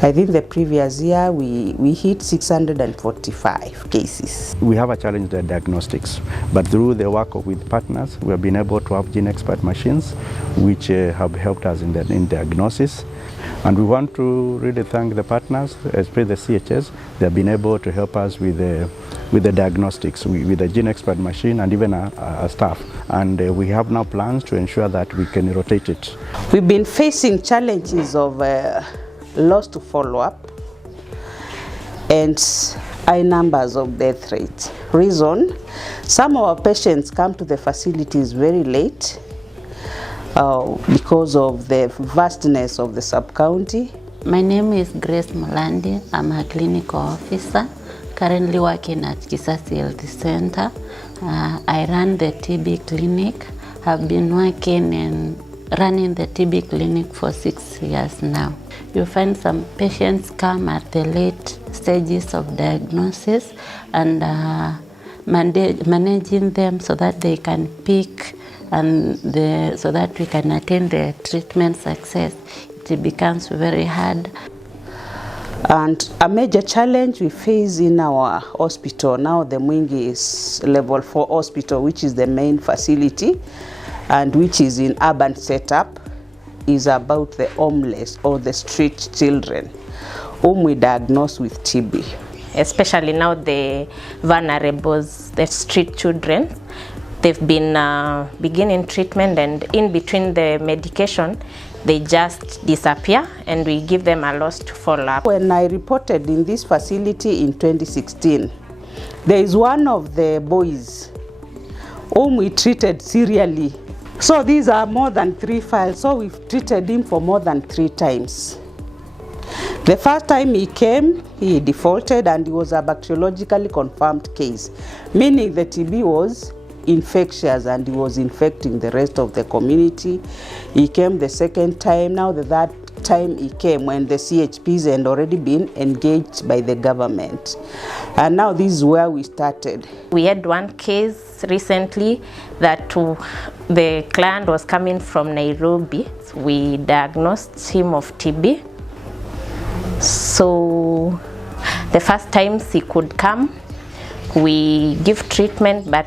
I think the previous year we hit 645 cases. We have a challenge at diagnostics, but through the work with partners, we have been able to have gene expert machines which have helped us in diagnosis. And we want to really thank the partners, especially the CHS. They have been able to help us with the diagnostics, with the gene expert machine and even our staff. And we have now plans to ensure that we can rotate it. We've been facing challenges of loss to follow-up and high numbers of death rates. Reason, some of our patients come to the facilities very late because of the vastness of the sub-county. My name is Grace Mulandi. I'm a clinical officer, currently working at Kisasi Health Center. I run the TB clinic. I've been working and running the TB clinic for 6 years now. You find some patients come at the late stages of diagnosis and managing them so that they can pick and so that we can attain the treatment success. It becomes very hard. And a major challenge we face in our hospital now, the Mwingi is level 4 hospital, which is the main facility and which is in urban setup, is about the homeless or the street children whom we diagnose with TB. Especially now the vulnerables, the street children, they've been beginning treatment and in between the medication, they just disappear and we give them a lost follow-up. When I reported in this facility in 2016, there is one of the boys whom we treated serially. So these are more than 3 files, so we've treated him for more than 3 times. The first time he came, he defaulted and he was a bacteriologically confirmed case, meaning the TB was infectious and he was infecting the rest of the community. He came the second time. Now the third time he came when the CHPs had already been engaged by the government. And now this is where we started. We had one case recently that the client was coming from Nairobi. We diagnosed him of TB. So the first times he could come, we give treatment, but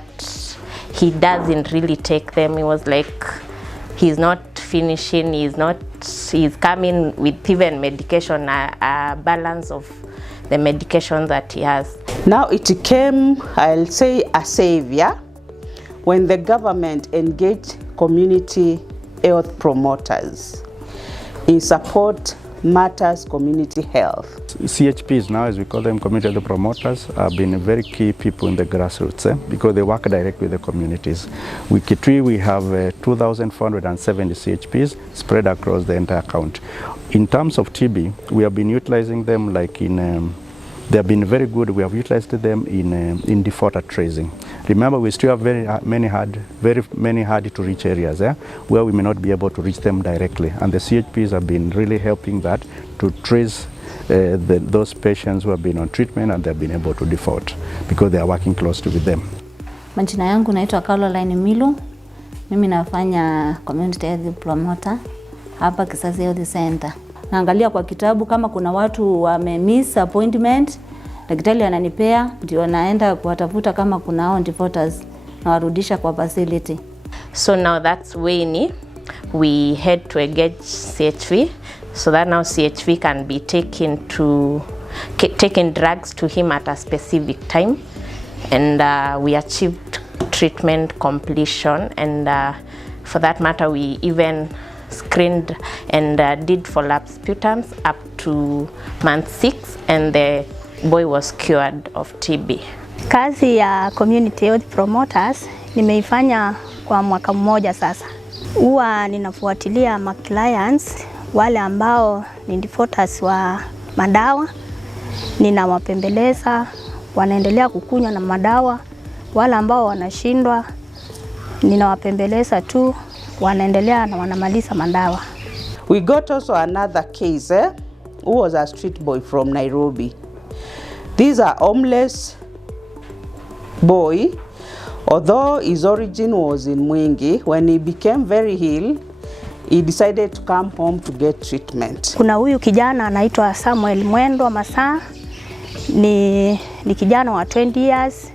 he doesn't really take them. He was like, he's not finishing, he's coming with even medication, a balance of the medication that he has. Now it came, I'll say, a savior when the government engaged community health promoters in support matters community health. CHPs now, as we call them, community health promoters, have been very key people in the grassroots because they work directly with the communities. With Kitui, we have 2,470 CHPs spread across the entire county. In terms of TB, we have been utilizing them like in, they have been very good. We have utilized them in defaulter tracing. Remember, we still have very many hard to reach areas where we may not be able to reach them directly. And the CHPs have been really helping that to trace those patients who have been on treatment and they have been able to default because they are working closely with them. Majina yangu naitwa Caroline Milu. Mimi nafanya community health promoter hapa Kisasi Health Center. Naangalia kwa kitabu kama kuna watu wamemiss appointment, daktari ananipea ndio naenda kuwatafuta kama kuna hao defaulters na warudisha kwa facility. So now that's when we had to engage CHV so that now CHV can be taking drugs to him at a specific time, and we achieved treatment completion, and for that matter we even screened and did follow-up sputums up to month 6, and the boy was cured of TB. Kazi ya community health promoters nimeifanya kwa mwaka mmoja sasa. Huwa ninafuatilia ma clients wale ambao ni defaulters wa madawa, ninawapembeleza wanaendelea kukunywa na madawa. Wale ambao wanashindwa ninawapembeleza tu wanaendelea na wanamaliza madawa. We got also another case who was a street boy from Nairobi. These are homeless boy, although his origin was in Mwingi. When he became very ill, he decided to come home to get treatment. Kuna huyu kijana anaitwa Samuel Mwendo Masaa, ni kijana wa 20 years.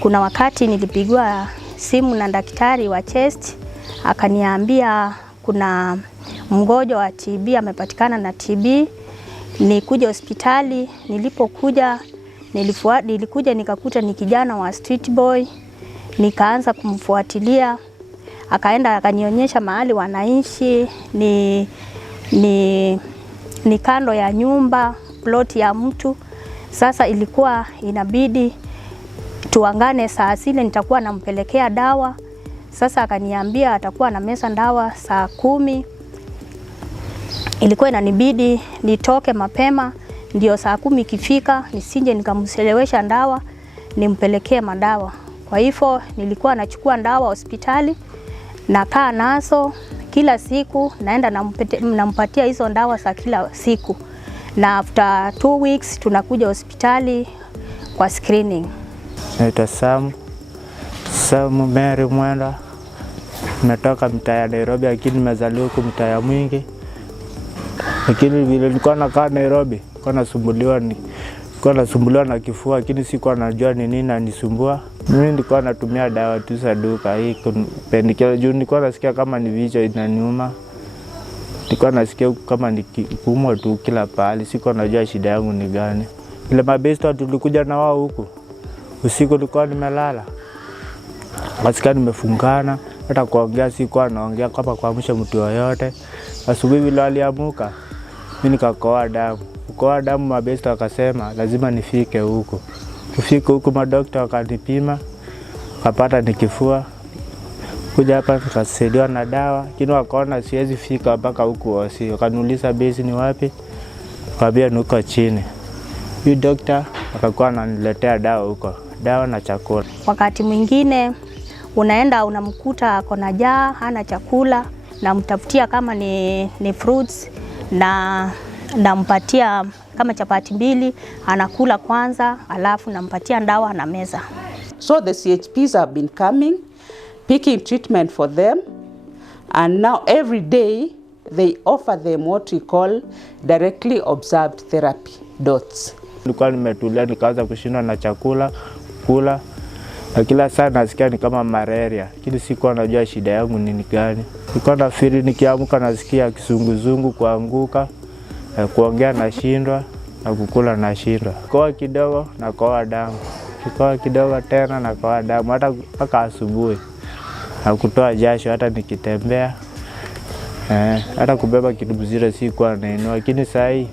Kuna wakati nilipigwa simu na daktari wa chest, akaniambia kuna mgonjwa wa TB amepatikana na TB. Nikuja hospitali, nilikuja nikakuta ni kijana wa street boy, nikaanza kumfuatilia, akaenda akanionyesha mahali wanaishi, ni kando ya nyumba, plot ya mtu. Sasa ilikuwa inabidi tuangane saa zile nitakuwa nampelekea dawa. Sasa akaniambia atakuwa na meza dawa saa 10. Ilikuwa inanibidi nitoke mapema ndio saa 10 ikifika nisije nikamchelewesha dawa nimpelekee madawa. Kwa hivyo nilikuwa nachukua dawa hospitali, nakaa nazo kila siku, naenda nampatia hizo dawa za kila siku. Na after 2 weeks tunakuja hospitali kwa screening. Naitwa Sam Mary Mwenda. Nimetoka mtaa ya Nairobi lakini nimezaliwa huko mtaa ya Mwingi. Lakini vile nilikuwa nakaa Nairobi, nilikuwa nasumbuliwa na kifua, lakini sikuwa najua ni nini inanisumbua. Mimi nilikuwa natumia dawa tu za duka hii pendikelo juu nilikuwa nasikia kama ni vichwa inaniuma. Nilikuwa nasikia kama ni kuumwa tu kila pahali, sikuwa najua shida yangu ni gani. Ile mabesta tulikuja na wao huku. Usiku nilikuwa nimelala. Nasikia nimefungana, hata kuongea sikuwa naongea kama kuamsha mtu yoyote. Asubuhi vile aliamuka, mimi nikakoa damu. Kukoa damu mabesta wakasema lazima nifike huko. Kufika huko madokta wakanipima, wakapata ni kifua. Kuja hapa nikasaidiwa na dawa, lakini wakaona siwezi fika mpaka huko hosi. Wakaniuliza base ni wapi? Nikamwambia ni huko chini. Huyu dokta akakuwa ananiletea dawa huko, dawa na chakula. Wakati mwingine unaenda unamkuta kona njaa, hana chakula, na mtafutia kama ni fruits na nampatia kama chapati 2 anakula kwanza, alafu nampatia dawa na meza. So the CHPs have been coming, picking treatment for them, and now every day they offer them what we call directly observed therapy dots. Nilikuwa nimetulia nikaanza kushindwa na chakula kula. Na kila saa nasikia ni kama malaria, lakini sikuwa najua shida yangu ni gani. Nilikuwa nafikiri nikiamka nasikia kisunguzungu, kuanguka, kuongea nashindwa, na kukula nashindwa. Koa kidogo na koa damu. Koa kidogo tena na koa damu hata mpaka asubuhi. Na kutoa jasho hata nikitembea. Hata kubeba kitu mzito sikuwa nainua, lakini sasa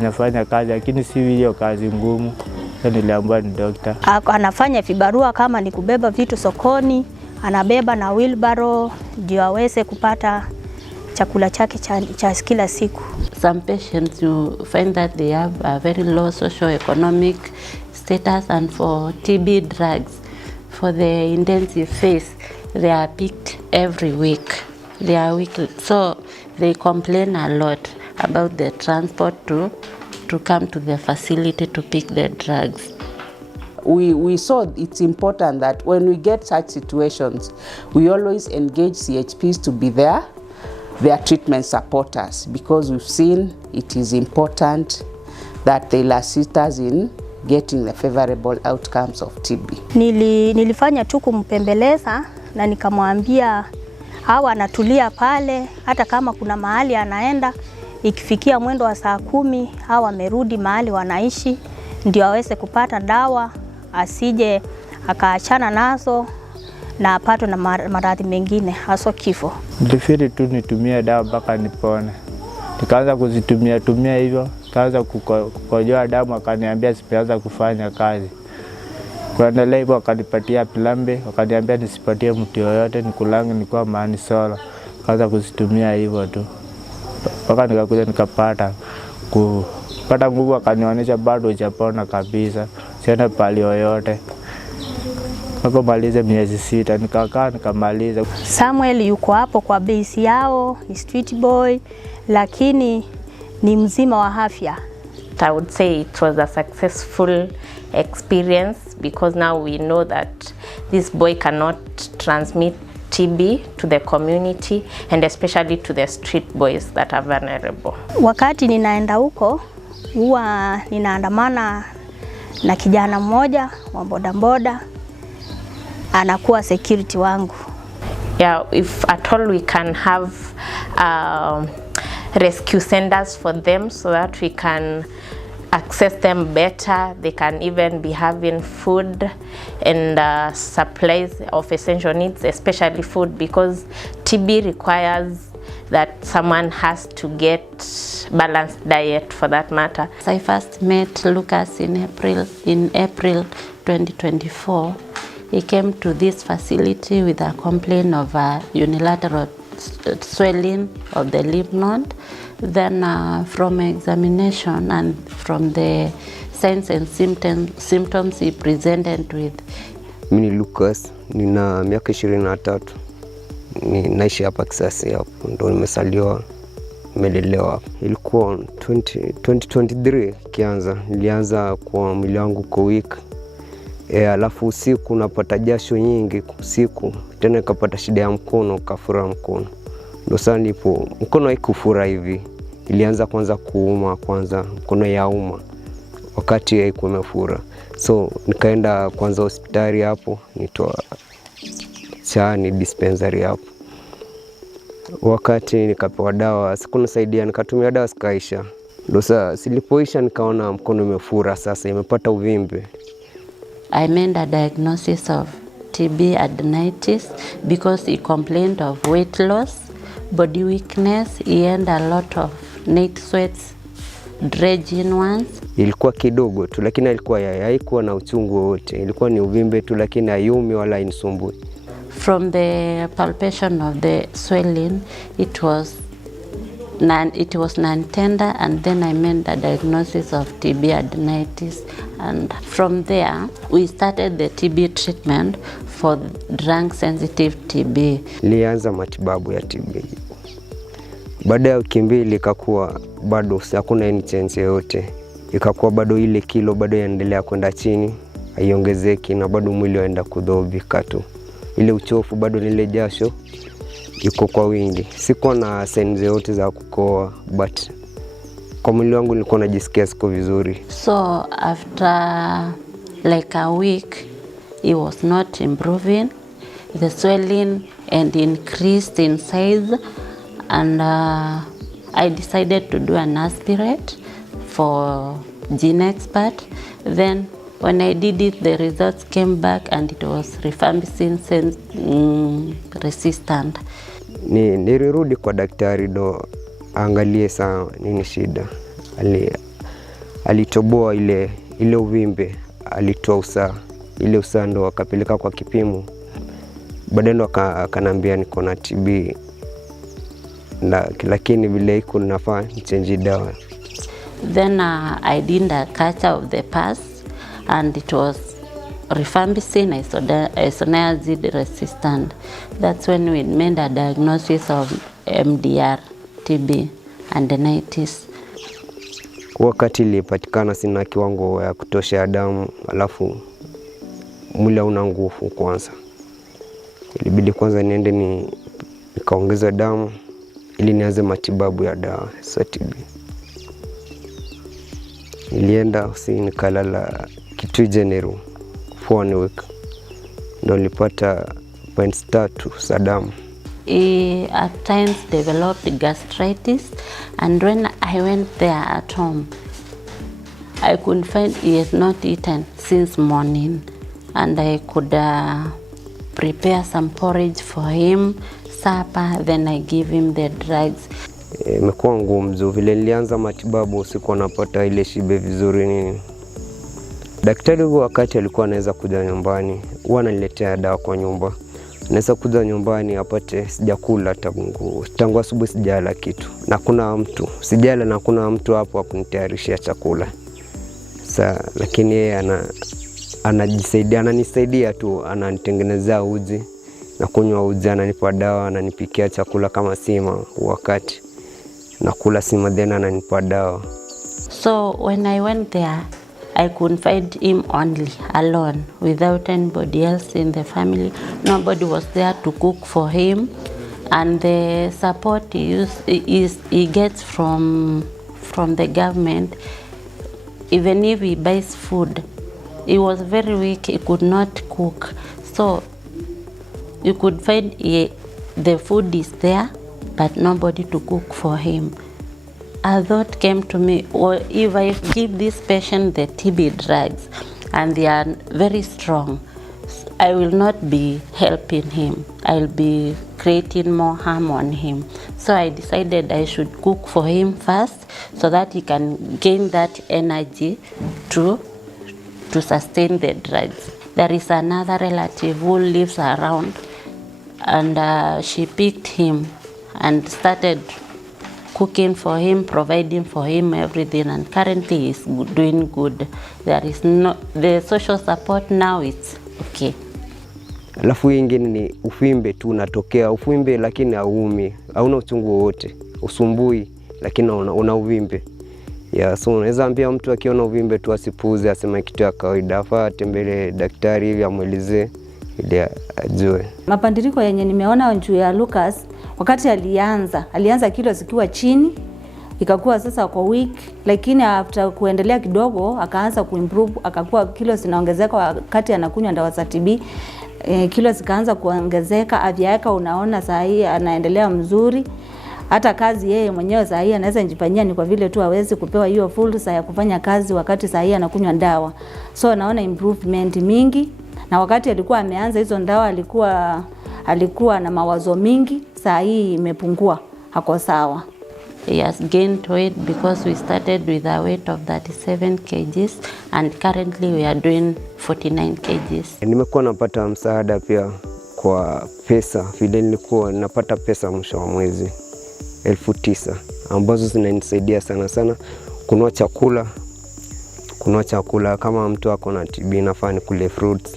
nafanya kazi, lakini si hiyo kazi ngumu. Niliambiwa ni dokta. Anafanya vibarua kama ni kubeba vitu sokoni, anabeba na wheelbarrow ndio aweze kupata chakula chake cha kila siku. Some patients you find that they have a very low socio-economic status, and for TB drugs, for the intensive phase, they are picked every week. They are weekly, so they complain a lot about the transport to come to the facility to pick the drugs. We saw it's important that when we get such situations, we always engage CHPs to be there, their treatment supporters, because we've seen it is important that they'll assist us in getting the favorable outcomes of TB. Nilifanya tu kumpembeleza na nikamwambia hawa anatulia pale, hata kama kuna mahali anaenda, ikifikia mwendo wa saa 10 hawa amerudi mahali wanaishi, ndio aweze kupata dawa, asije akaachana nazo na apate na maradhi mengine hasa kifo. Nilifikiri tu nitumie dawa mpaka nipone. Nikaanza kuzitumia hivyo, kaanza kukojoa damu, akaniambia sipeanza kufanya kazi. Kuendelea hivyo akanipatia pilambe, akaniambia nisipatie mtu yoyote, nikulange nikuwa mahani solo. Kaanza kuzitumia hivyo tu. Mpaka nikakuja nikapata nguvu, akanionyesha bado hujapona kabisa, siende pali yoyote. Nikamaliza miezi 6, nikakaa nikamaliza. Samuel yuko hapo kwa base yao, ni street boy, lakini ni mzima wa afya. I would say it was a successful experience because now we know that this boy cannot transmit TB to the community and especially to the street boys that are vulnerable. Wakati ninaenda huko huwa ninaandamana na kijana mmoja wa bodaboda, anakuwa security wangu. Yeah, if at all we can have rescue centers for them so that we can access them better. They can even be having food and supplies of essential needs, especially food, because TB requires that someone has to get balanced diet for that matter. I first met Lucas in April 2024. He came to this facility with a complaint of unilateral swelling of the lymph node. Then from examination and from the signs and symptoms he presented with. Mimi ni Lucas, nina miaka 23. Naishi hapa Kisasi hapo, ndo nimesaliwa, nimelelewa. Ilikuwa 2023 kianza, nilianza kwa mwili wangu kwa wiki. Alafu usiku napata jasho nyingi usiku, tena nikapata shida ya mkono, kafura mkono. Ndo sana nipo mkono haikufura hivi. Ilianza kwanza kuuma kwanza, mkono yauma wakati haikuwa imefura. So nikaenda kwanza hospitali hapo, nitoa chani dispensary hapo. Wakati nikapewa dawa, sikunisaidia, nikatumia dawa zikaisha. Ndo sasa silipoisha nikaona mkono umefura sasa, imepata uvimbe. I made a diagnosis of TB adenitis because he complained of weight loss, body weakness, he had a lot of night sweats, dredging ones. Ilikuwa kidogo tu, lakini haikuwa na uchungu wote. Ilikuwa ni uvimbe tu, lakini hayumi wala hainisumbui. From the palpation of the swelling, it was non-tender, and then I made a diagnosis of TB adenitis, and from there we started the TB treatment for drug-sensitive TB. Nilianza matibabu ya TB. Baada ya wiki mbili ikakuwa bado hakuna any change yoyote. Ikakuwa bado ile kilo bado yaendelea kwenda chini, haiongezeki, na bado mwili waenda kudhoofika tu. Ile uchofu bado, nile jasho iko kwa wingi. Sikuwa na signs zote za kukoa, but kwa mwili wangu nilikuwa najisikia siko vizuri. So after like a week, it was not improving. The swelling and increased in size, and I decided to do an aspirate for gene expert. Then when I did it, the results came back and it was rifampicin resistant. Nilirudi kwa daktari ndo angalie sana nini shida. Alitoboa ile uvimbe, alitoa usaha. Ile usaha ndo akapeleka kwa kipimo. Baadaye ndo akanambia niko na TB. Lakini vile iko nafaa change dawa. Then I did a culture of the pus and it was rifampicin isoniazid resistant. That's when we made a diagnosis of MDR TB adenitis. Wakati ilipatikana sina kiwango ya kutosha ya damu, alafu mwili una nguvu kwanza. Ilibidi kwanza niende nikaongeza damu ili nianze matibabu ya dawa za TB. Nilienda nikalala Kitui General for 1 week. Ndo nilipata 0.3 za damu. He at times developed gastritis, and when I went there at home, I could find he had not eaten since morning, and I could prepare some porridge for him, supper, then I give him the drugs. Imekuwa ngumu vile nilianza matibabu, sikuwa napata ile shibe vizuri nini. Daktari wakati alikuwa anaweza kuja nyumbani, huwa ananiletea dawa kwa nyumba. Naweza kuja nyumbani apate sijakula tangu asubuhi, sijala kitu. Na kuna mtu, sijala na kuna mtu hapo akunitayarishia chakula. Lakini yeye ananisaidia tu, ananitengenezea uji na kunywa uji, ananipa dawa, ananipikia chakula kama sima wakati nakula sima, then ananipa dawa. So when I went there, I couldn't find him only, alone, without anybody else in the family. Nobody was there to cook for him. And the support he gets from the government, even if he buys food, he was very weak, he could not cook. So you could find the food is there, but nobody to cook for him. A thought came to me, or if I give this patient the TB drugs and they are very strong, I will not be helping him. I'll be creating more harm on him. So I decided I should cook for him first so that he can gain that energy to sustain the drugs. There is another relative who lives around, and she picked him and started cooking for him, providing for him everything, and currently he's doing good. There is the social support now, it's okay. Alafu ingine ni uvimbe tu unatokea, uvimbe lakini haumi, hauna uchungu wote, usumbui lakini una uvimbe. So unaweza ambia mtu akiona uvimbe tu asipuuze, aseme kitu ya kawaida, afaa atembelee daktari hivi amuelezee ili ajue. Mapandiriko yenye nimeona juu ya Lucas, wakati alianza kilo zikiwa chini, ikakuwa sasa kwa week, lakini after kuendelea kidogo akaanza kuimprove, akakuwa kilo zinaongezeka wakati anakunywa dawa za TB. Kilo zikaanza kuongezeka, afya yake unaona saa hii anaendelea mzuri. Hata kazi yeye mwenyewe saa hii anaweza njifanyia, ni kwa vile tu hawezi kupewa hiyo fursa ya kufanya kazi wakati saa hii anakunywa dawa. So naona improvement mingi, na wakati alikuwa ameanza hizo dawa alikuwa na mawazo mingi, saa hii imepungua, hako sawa. He has gained weight because we started with a weight of 37 kgs and currently we are doing 49 kgs. Nimekuwa napata msaada pia kwa pesa, vile nilikuwa napata pesa mwisho wa mwezi 9,000 ambazo zinanisaidia sana sana kununua chakula. Kama mtu ako na TB nafaa nikule fruits,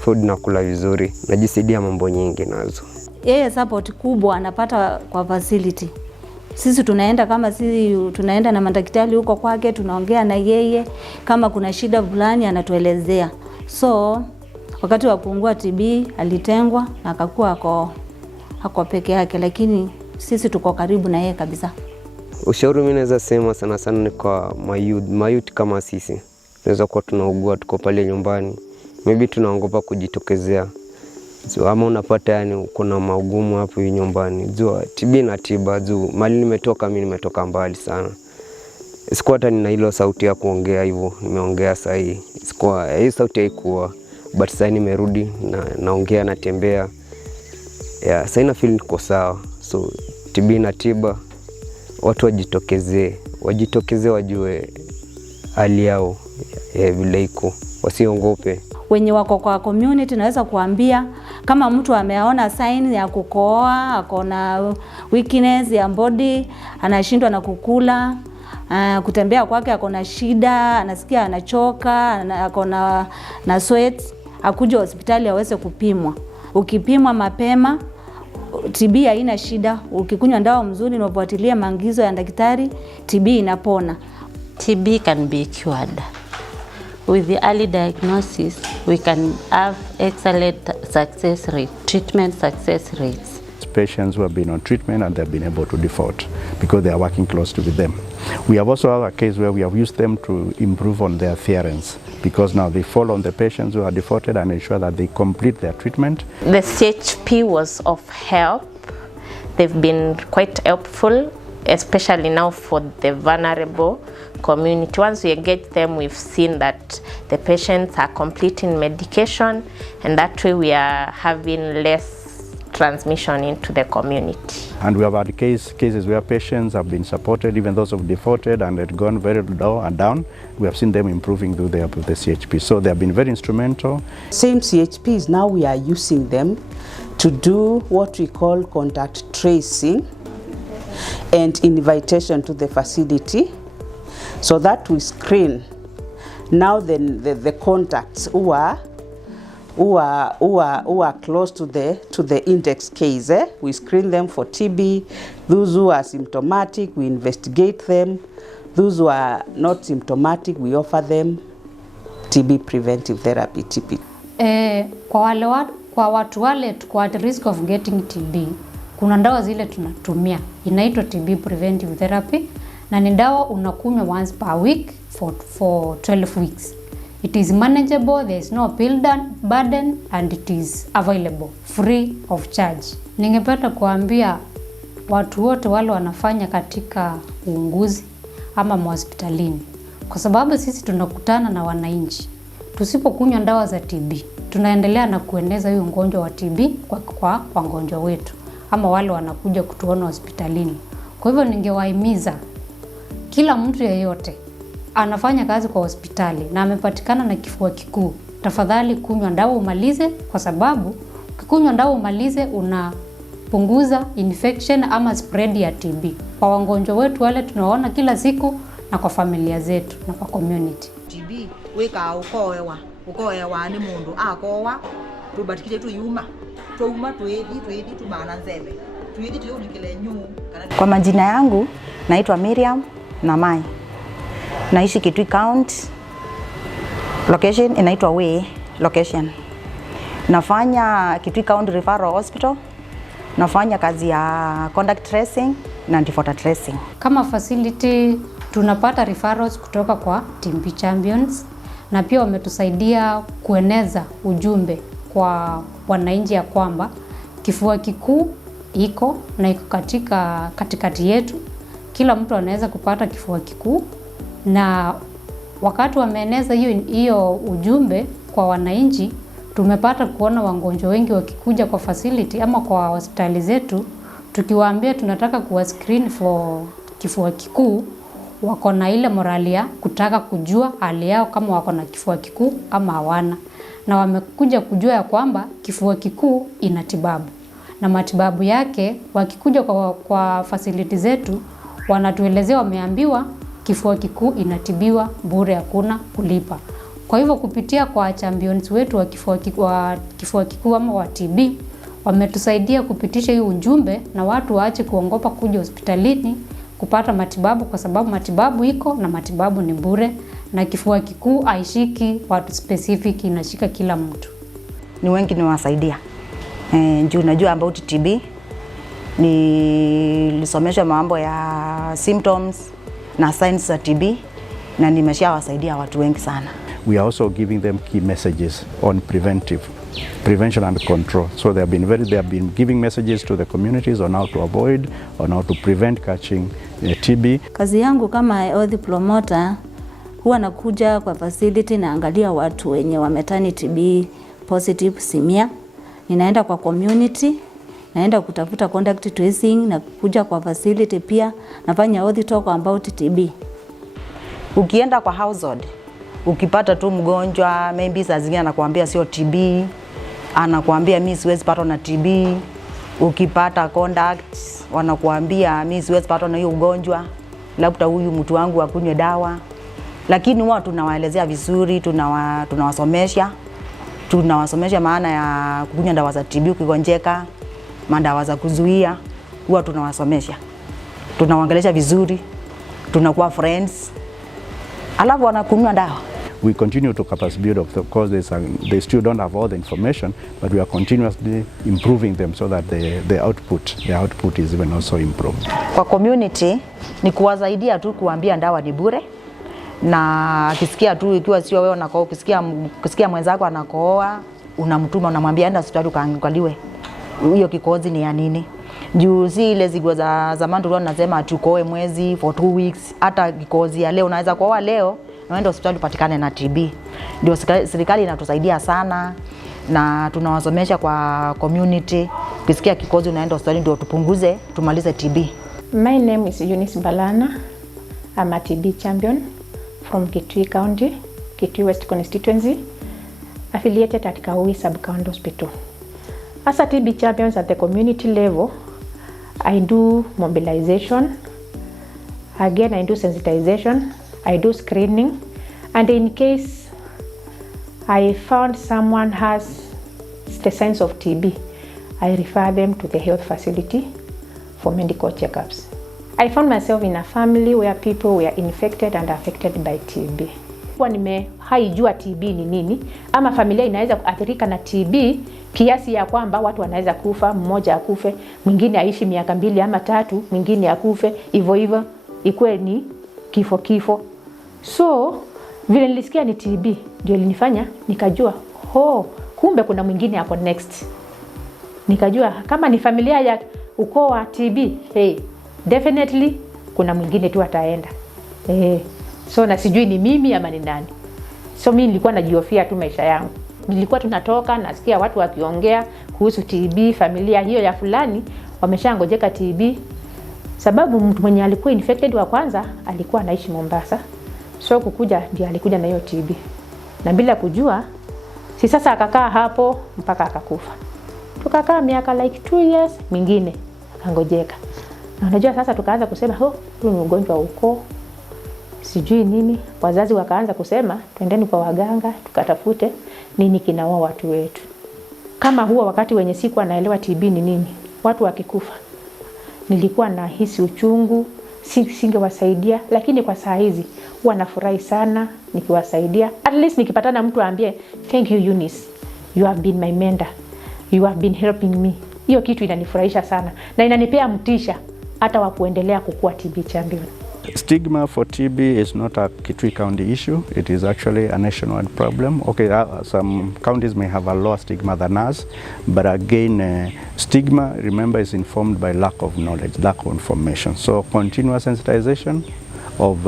food nakula vizuri, najisaidia mambo nyingi nazo. Yeye support kubwa anapata kwa facility. Sisi tunaenda tunaenda na madaktari huko kwake, tunaongea na yeye, kama kuna shida fulani anatuelezea. So wakati wa kuungua TB alitengwa na akakuwa ako peke yake, lakini sisi tuko karibu na yeye kabisa. Ushauri mimi naweza sema sana sana ni kwa mayouth kama sisi. Tunaweza kuwa tunaugua, tuko pale nyumbani, maybe tunaogopa kujitokezea. So ama unapata yani kuna maugumu hapo nyumbani. Jua TB na tiba, mali nimetoka mimi nimetoka mbali sana. Sikuwa hata nina hilo sauti ya kuongea hivyo, nimeongea saa hii. Sikuwa hii sauti haikuwa, but sasa nimerudi naongea, natembea. Sasa na feel niko sawa. So TB na tiba, watu wajitokeze wajue hali yao vile iko, wasiongope. Wenye wako kwa community naweza kuambia, kama mtu ameona sign ya kukohoa, akona weakness ya body, anashindwa na kukula, kutembea kwake akona shida, anasikia anachoka, akona na sweat, akuje hospitali aweze kupimwa. Ukipimwa mapema, TB haina shida. Ukikunywa dawa mzuri na ufuatilia maagizo ya daktari, TB inapona. TB can be cured. With the early diagnosis, we can have excellent success rate, treatment success rates. Patients who have been on treatment and they've been able to default because they are working closely with them. We have also had a case where we have used them to improve on their adherence because now they follow on the patients who are defaulted and ensure that they complete their treatment. The CHP was of help. They've been quite helpful, especially now for the vulnerable community. Once we engage them, we've seen that the patients are completing medication, and that way we are having less transmission into the community. And we have had cases where patients have been supported, even those who have defaulted and had gone very low and down. We have seen them improving through the CHP. So they have been very instrumental. Same CHPs, now we are using them to do what we call contact tracing and invitation to the facility, so that we screen now the contacts who are close to the index case. We screen them for TB. Those who are symptomatic, we investigate them Those who are not symptomatic, we offer them TB preventive therapy, TB. Kwa watu wale tuko at risk of getting TB, kuna dawa zile tunatumia inaitwa TB preventive therapy, na ni dawa unakunywa once per week for 12 weeks. It is manageable, there is no pill burden, and it is available free of charge. Ningependa kuambia watu wote wale wanafanya katika uunguzi ama hospitalini, kwa sababu sisi tunakutana na wananchi. Tusipokunywa dawa za TB, tunaendelea na kueneza hiyo ugonjwa wa TB kwa wagonjwa wetu ama wale wanakuja kutuona hospitalini. Kwa hivyo ningewahimiza kila mtu yeyote anafanya kazi kwa hospitali na amepatikana na kifua kikuu, tafadhali kunywa dawa umalize, kwa sababu ukikunywa dawa umalize unapunguza infection ama spread ya TB kwa wagonjwa wetu wale tunaona kila siku na kwa familia zetu na kwa community. TB weka ukoewa ni mundu akowa tubatikije tuyuma twethi tumana nzembe twethi tuyulikile nyu. Kwa majina yangu naitwa Miriam Namai, naishi Kitui County, location inaitwa Way location. Nafanya Kitui County Referral Hospital, nafanya kazi ya contact tracing na antifoter tracing. Kama facility tunapata referrals kutoka kwa TB champions, na pia wametusaidia kueneza ujumbe kwa wananchi ya kwamba kifua kikuu iko na iko katikati yetu. Kila mtu anaweza kupata kifua kikuu, na wakati wameeneza hiyo ujumbe kwa wananchi, tumepata kuona wagonjwa wengi wakikuja kwa facility ama kwa hospitali zetu, tukiwaambia tunataka kuwa screen for kifua kikuu, wako na ile morali ya kutaka kujua hali yao kama wako na kifua kikuu ama hawana, na wamekuja kujua ya kwamba kifua kikuu inatibabu, na matibabu yake wakikuja kwa facility zetu wanatuelezea, wameambiwa kifua kikuu inatibiwa bure, hakuna kulipa. Kwa hivyo kupitia kwa champions wetu wa kifua kikuu ama wa TB, wametusaidia kupitisha hii ujumbe na watu waache kuongopa kuja hospitalini kupata matibabu, kwa sababu matibabu iko na matibabu ni bure, na kifua kikuu haishiki watu specific, inashika kila mtu. Ni wengi niwasaidia. Juu najua about TB, nilisomeshwa mambo ya symptoms na signs za TB, na nimeshawasaidia watu wengi sana. We are also giving them key messages on prevention and control. So they have been giving messages to the communities on how to avoid, on how to prevent catching TB. Kazi yangu kama health promoter, huwa nakuja kwa facility naangalia watu wenye wametani TB positive simia. Ninaenda kwa community, naenda kutafuta contact tracing, na kuja kwa facility pia nafanya health talk about TB. Ukienda kwa household, ukipata tu mgonjwa, maybe saa zingine anakuambia sio TB, anakuambia mimi siwezi patwa na TB. Ukipata contact, wanakuambia mimi siwezi patwa na hiyo ugonjwa, labda huyu mtu wangu akunywe dawa. Lakini wao tunawaelezea vizuri, tunawasomesha maana ya kukunywa dawa za TB ukigonjeka, madawa za kuzuia, huwa tunawasomesha. Tunawaongelesha vizuri, tunakuwa friends, alafu wanakunywa dawa. We continue to capacity build. Of course, they still don't have all the information, but we are continuously improving them so that the output is even also improved. Kwa community ni kuwasaidia tu, kuambia dawa ni bure, na akisikia tu, ikiwa sio wewe unakoa, ukisikia mwenzako anakoa, unamtuma, unamwambia enda hospitali ukaangaliwe hiyo kikozi ni ya nini. Juu si ile zigwa za zamani tulikuwa tunasema tukoe mwezi for 2 weeks. Hata kikozi ya leo unaweza kuoa leo na uende hospitali upatikane na TB. Ndio serikali inatusaidia sana, na tunawasomesha kwa community. Ukisikia kikozi unaenda hospitali ndio tupunguze, tumalize TB. My name is Eunice Balana. I'm a TB champion from Kitui County, Kitui West constituency, affiliated at Kaui Sub-County Hospital. As a TB champions at the community level, I do mobilization, again I do sensitization, I do screening, and in case I found someone has the signs of TB, I refer them to the health facility for medical checkups. I found myself in a family where people were infected and affected by TB. Kwa haijua TB ni nini, ama familia inaweza kuathirika na TB kiasi ya kwamba watu wanaweza kufa, mmoja akufe, mwingine aishi miaka 2 ama 3, mwingine akufe, hivyo ikuwe ni kifo. So vile nilisikia ni TB ndio linifanya nikajua kumbe kuna mwingine hapo next. Nikajua kama ni familia ya ukoo wa TB, definitely kuna mwingine tu ataenda. So na sijui ni mimi ama ni nani. So mimi nilikuwa najiofia tu maisha yangu. Nilikuwa tunatoka nasikia watu wakiongea kuhusu TB, familia hiyo ya fulani wameshangojeka TB. Sababu mtu mwenye alikuwa infected wa kwanza alikuwa anaishi Mombasa. So kukuja ndio alikuja na hiyo TB. Na bila kujua si sasa akakaa hapo mpaka akakufa. Tukakaa miaka like 2 years mwingine akangojeka. Na unajua sasa tukaanza kusema huyu ni ugonjwa uko sijui nini. Wazazi wakaanza kusema twendeni kwa waganga tukatafute nini kinaua watu wetu. Kama huo wakati wenye sikuwa naelewa TB ni nini, watu wakikufa nilikuwa nahisi uchungu, singewasaidia, lakini kwa saa hizi huwa nafurahi sana nikiwasaidia. At least nikipatana mtu aambie thank you Eunice, you have been my mentor, you have been helping me. Hiyo kitu inanifurahisha sana na inanipea mtisha hata wa kuendelea kukua TB champion. Stigma for TB is not a Kitui County issue. It is actually a nationwide problem. Okay, some counties may have a lower stigma than us, but again, stigma, remember, is informed by lack of knowledge, lack of information. So continuous sensitization of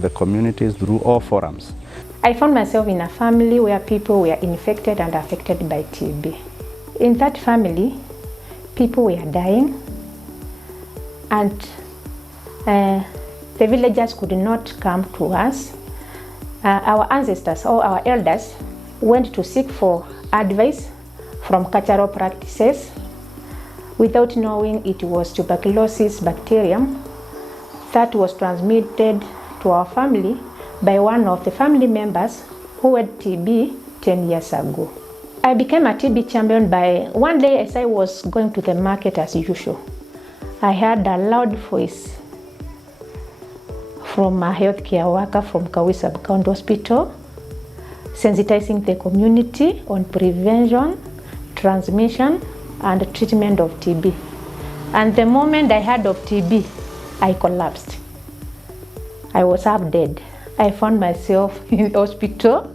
the communities through all forums. I found myself in a family where people were infected and affected by TB. In that family, people were dying, and the villagers could not come to us. Our ancestors or our elders went to seek for advice from cultural practices without knowing it was tuberculosis bacterium that was transmitted to our family by one of the family members who had TB 10 years ago. I became a TB champion by one day as I was going to the market as usual. I heard a loud voice from a healthcare worker from Kawi Sub-County Hospital, sensitizing the community on prevention, transmission, and treatment of TB. And the moment I heard of TB, I collapsed. I was half dead. I found myself in the hospital,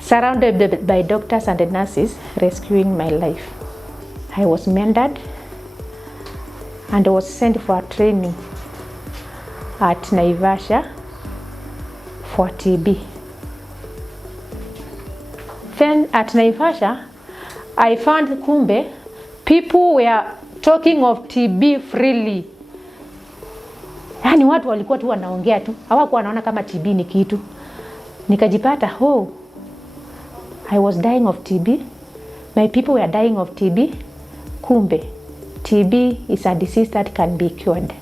surrounded by doctors and nurses rescuing my life. I was mended and I was sent for a training at Naivasha for TB. Then at Naivasha, I found kumbe people were talking of TB freely. Yani watu walikuwa tu wanaongea tu, hawakuwa wanaona kama TB ni kitu. Nikajipata I was dying of TB. My people were dying of TB. Kumbe TB is a disease that can be cured.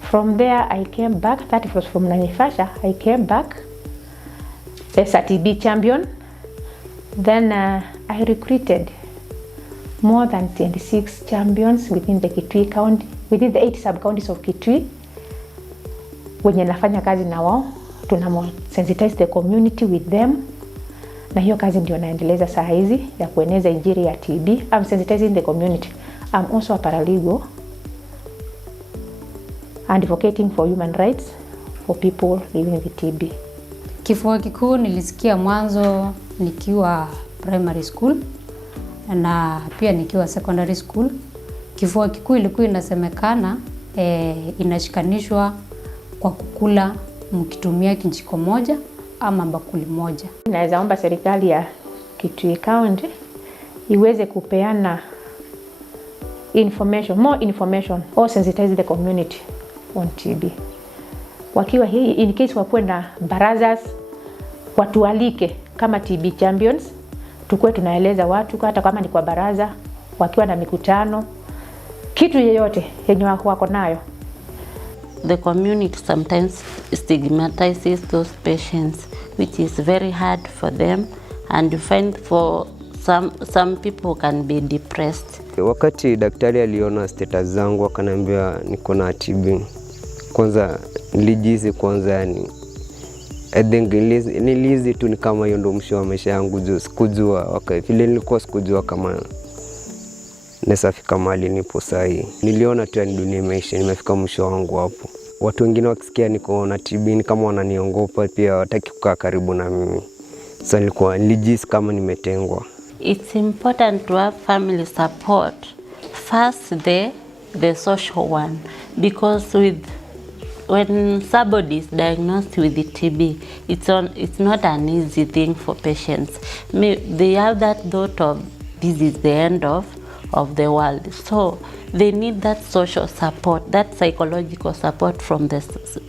From there I came back, that was from Naivasha. I came back as a TB champion. Then I recruited more than 26 champions within the Kitui County, within the 8 sub-counties of Kitui. Wenye nafanya kazi na wao, tunamosensitize the community with them. Na hiyo kazi ndio naendeleza saa hizi ya kueneza injili ya TB. I'm sensitizing the community. I'm also a paralegal advocating for human rights for people living with TB. Kifua kikuu nilisikia mwanzo nikiwa primary school na pia nikiwa secondary school. Kifua kikuu ilikuwa inasemekana inashikanishwa kwa kukula mkitumia kijiko moja ama bakuli moja. Naweza omba serikali ya Kitui County iweze kupeana more information or sensitize the community on TB. Wakiwa hii in case wakuwe na barazas, watualike kama TB champions, tukue tunaeleza watu hata kama ni kwa baraza, wakiwa na mikutano, kitu yeyote yenye wako nayo. The community sometimes stigmatizes those patients, which is very hard for them, and you find for some people can be depressed Wakati daktari aliona status zangu akaniambia niko na TB, kwanza nilijihisi kwanza yani I think nilizi tu ni kama hiyo ndo mwisho wa maisha yangu, sikujua vile nilikuwa sikujua kama nesafika mahali nipo sahi. Niliona tu yani dunia imeisha, nimefika mwisho wangu hapo. Watu wengine wakisikia niko na TB ni kama wananiongopa, pia wataki kukaa karibu na mimi. So nilijihisi kama nimetengwa. It's important to have family support. First, the social one, because when somebody is diagnosed with the TB, it's not an easy thing for patients. They have that thought of this is the end of the world. So they need that social support, that psychological support from the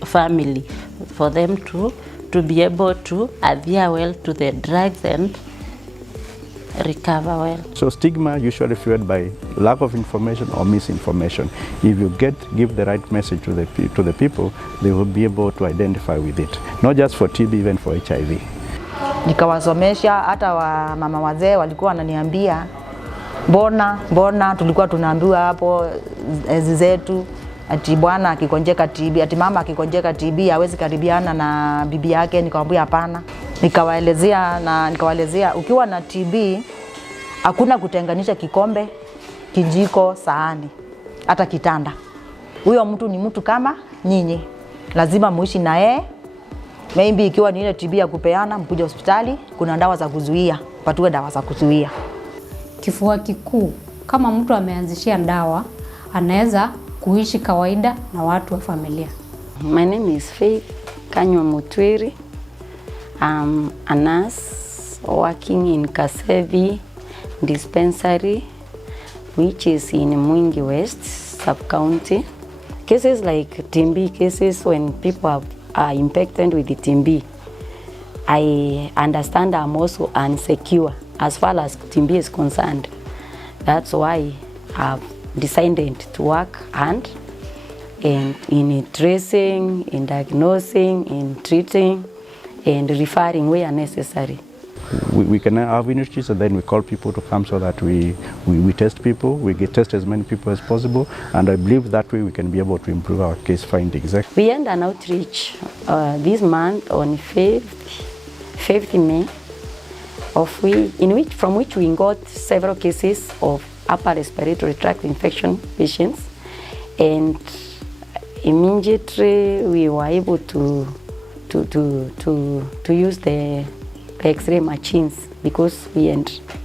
family for them to be able to adhere well to the drugs and recover well. So stigma usually fueled by lack of information or misinformation. If you give the right message to the people, they will be able to identify with it. Not just for TB, even for HIV. Nikawasomesha, hata mama wazee walikuwa wananiambia mbona tulikuwa tunaambiwa hapo enzi zetu ati bwana akikonjeka TB, ati mama akikonjeka TB hawezi karibiana na bibi yake. Nikamwambia hapana. Nikawaelezea ukiwa na TB hakuna kutenganisha kikombe, kijiko, sahani, hata kitanda. Huyo mtu ni mtu kama nyinyi. Lazima muishi na yeye. Maybe ikiwa ni ile TB ya kupeana, mkuje hospitali, kuna dawa za kuzuia, patue dawa za kuzuia. Kifua kikuu, kama mtu ameanzishia dawa, anaweza kuishi kawaida na watu wa familia. My name is Faith Kanywa Mutwiri. I'm a nurse working in Kasevi dispensary, which is in Mwingi West sub-county. Cases like TB, cases when people are infected with the TB, I understand I'm also unsecure as far as TB is concerned. That's why I've decided to work in tracing, in diagnosing, in treating, and referring where necessary. We can have initiatives and then we call people to come so that we test people, we test as many people as possible, and I believe that way we can be able to improve our case findings. We end an outreach this month on 5th May, from which we got several cases of upper respiratory tract infection patients, and immediately we were able to use the X-ray machines, because we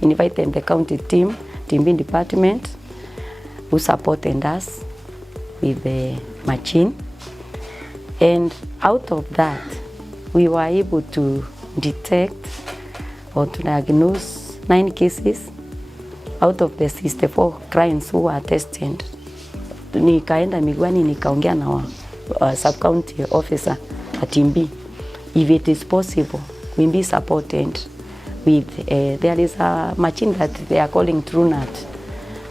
invited the county team, TB department, who supported us with the machine. And out of that, we were able to detect or to diagnose 9 cases out of the 64 clients who were tested. Nikaenda Migwani nikaongea na sub-county officer at TB. If it is possible, we be supported with, there is a machine that they are calling TrueNut.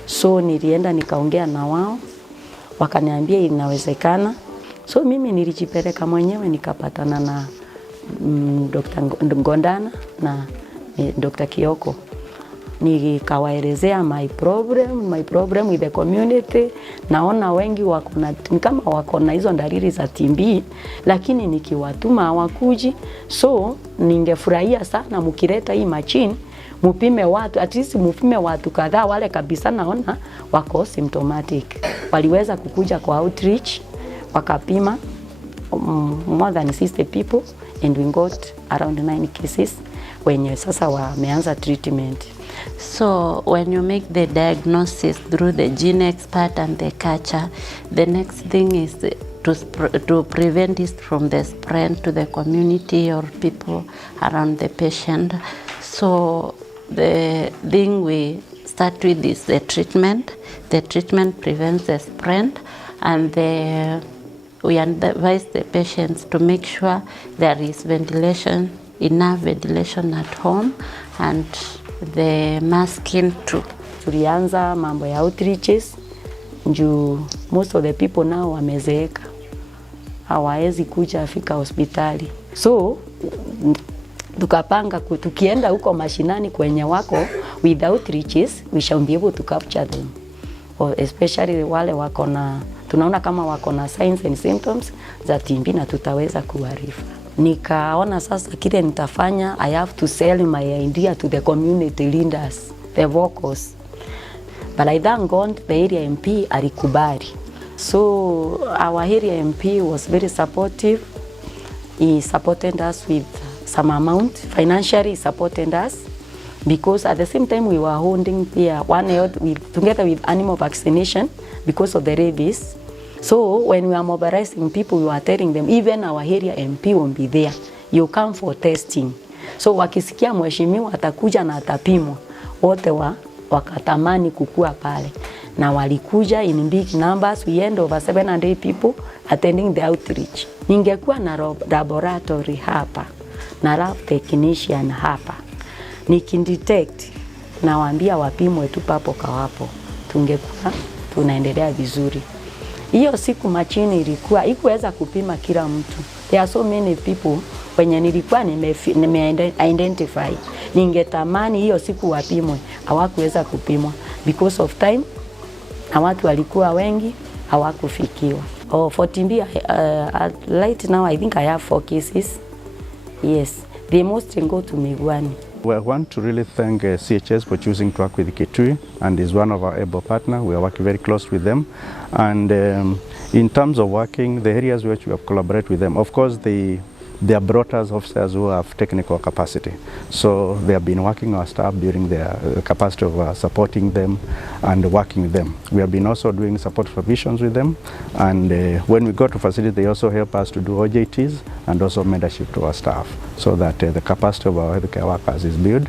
So nilienda nikaongea na wao, wakaniambia inawezekana. So mimi nilijipeleka mwenyewe nikapatana na Dr. Ngondana na Dr. Kioko. Nikawaelezea my problem with the community. Naona wengi wako na hizo dalili za TB, lakini nikiwatuma hawakuji. So ningefurahia sana mkileta hii machine, mupime watu, at least mupime watu kadhaa wale kabisa naona wako asymptomatic. Waliweza kukuja kwa outreach, wakapima more than 60 people, and we got around 9 cases wenye sasa wameanza treatment. So when you make the diagnosis through the gene expert and the catcher, the next thing is to prevent it from the spread to the community or people around the patient. So the thing we start with is the treatment. The treatment prevents the spread, and we advise the patients to make sure there is ventilation, enough ventilation at home, and the masking too. Tulianza mambo ya outreaches njuu most of the people now wamezeeka, hawawezi kuja afika hospitali. So tukapanga tukienda huko mashinani kwenye wako with outreaches, we shall be able to capture them especially wale wako na, tunaona kama wako na signs and symptoms za TB na tutaweza kuarifu. Nikaona sasa kile nitafanya, I have to sell my idea to the community leaders, the vocals. But I thank God the area MP alikubali. So our area MP was very supportive. He supported us with some amount, financially he supported us, because at the same time we were holding here One Health together with animal vaccination because of the rabies. So when we are mobilizing people, we were telling them even our area MP won't be there. You come for testing. So wakisikia mheshimiwa atakuja na atapimwa, wote wakatamani kukua pale. Na walikuja in big numbers. We had over 700 people attending the outreach. Ningekuwa na laboratory hapa na lab technician hapa, nikindetect na waambia wapimwe tu papo kawapo, tungekuwa tunaendelea vizuri. Hiyo siku machine ilikuwa ikuweza kupima kila mtu. There are so many people wenye nilikuwa nime-identify. Ningetamani hiyo siku wapimwe, hawakuweza kupimwa because of time, na watu walikuwa wengi hawakufikiwa. For TB, right now I think I have 4 cases. Yes, they most go to Migwani. We want to really thank CHS for choosing to work with Kitui, and is one of our able partners. We are working very close with them, and in terms of working, the areas which we have collaborated with them, of course they are brought us officers who have technical capacity, so they have been working our staff during their capacity of supporting them and working with them. We have been also doing support provisions with them, and when we go to facility, they also help us to do OJTs and also mentorship to our staff, so that the capacity of our healthcare workers is built.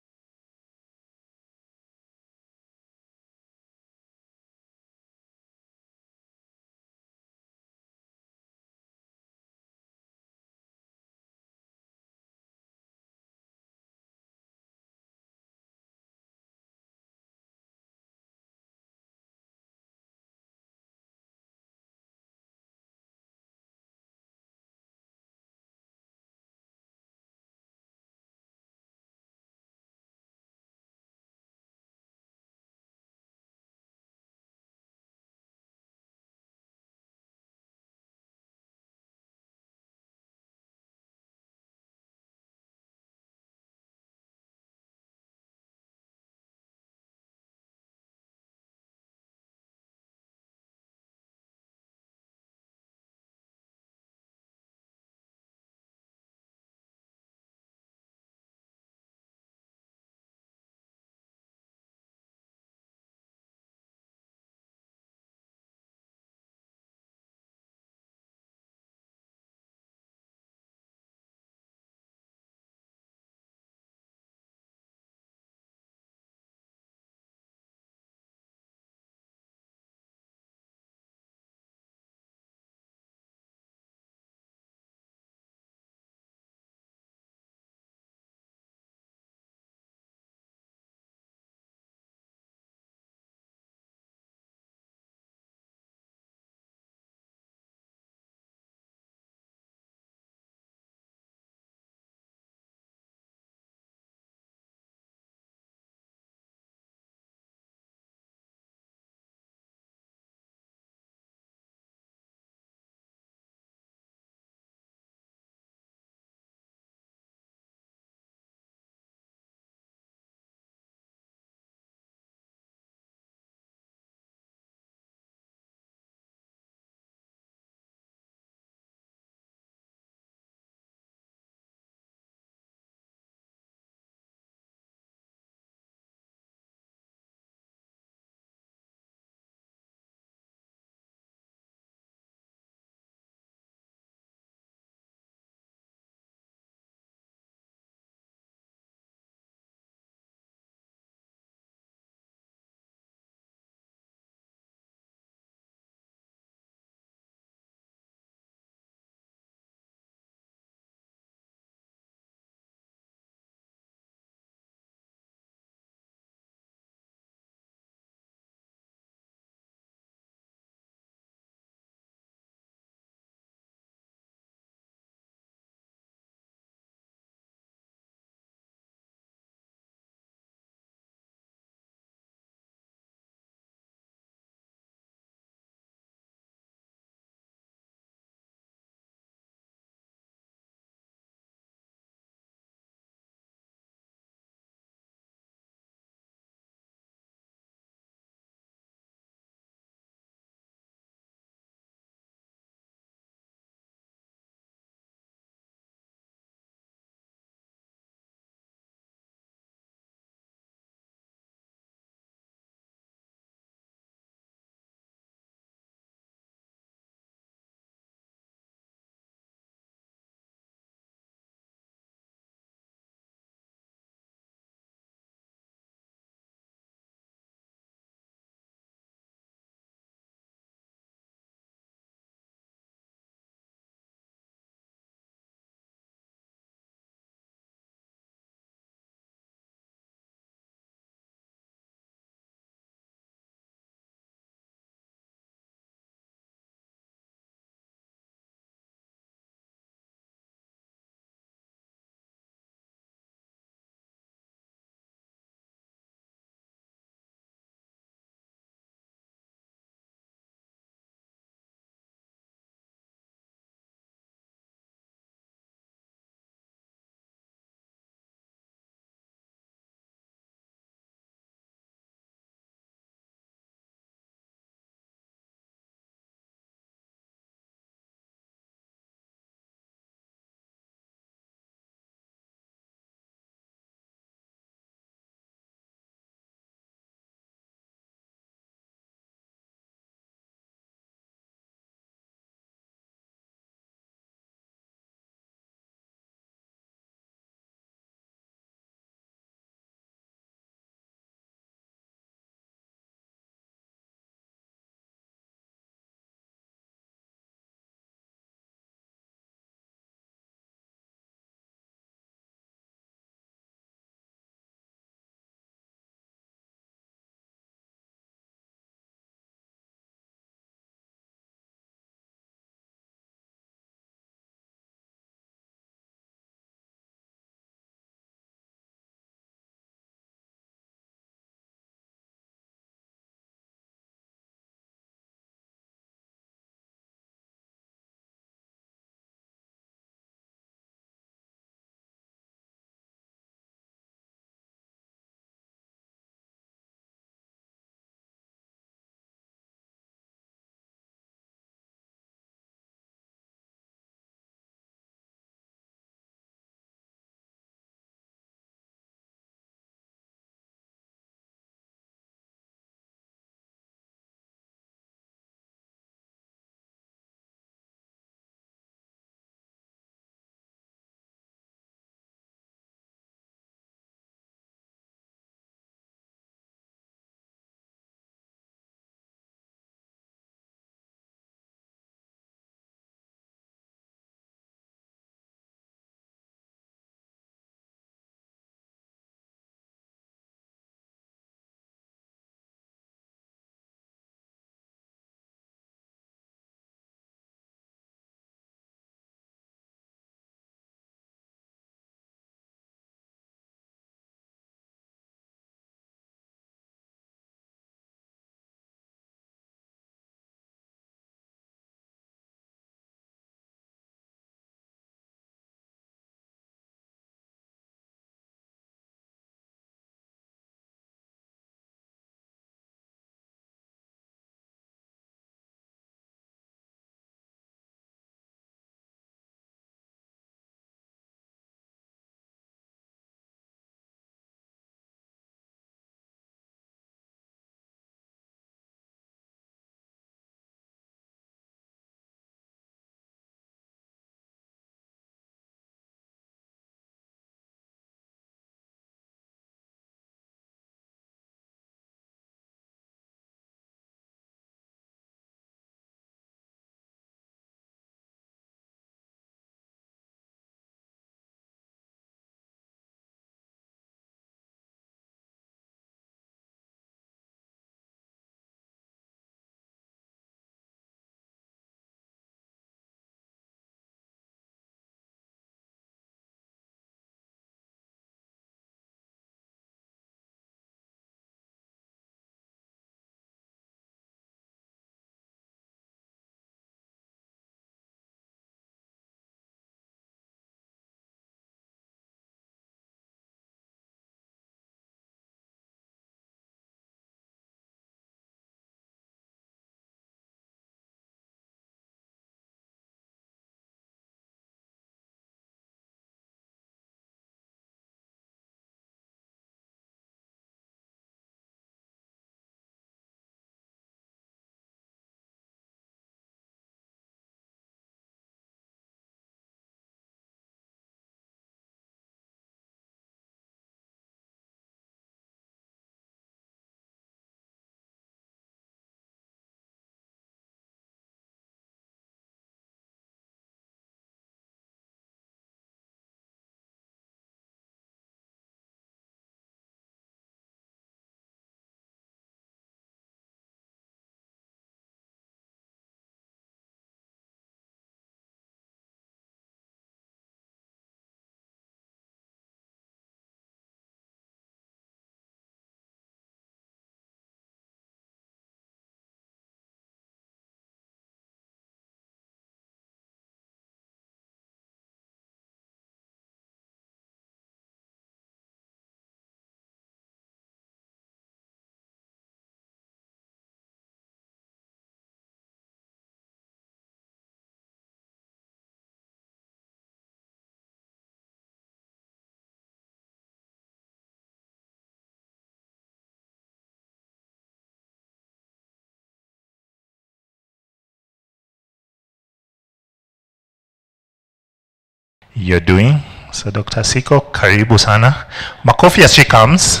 you're doing. So Dr. Siko, karibu sana. Makofi as she comes.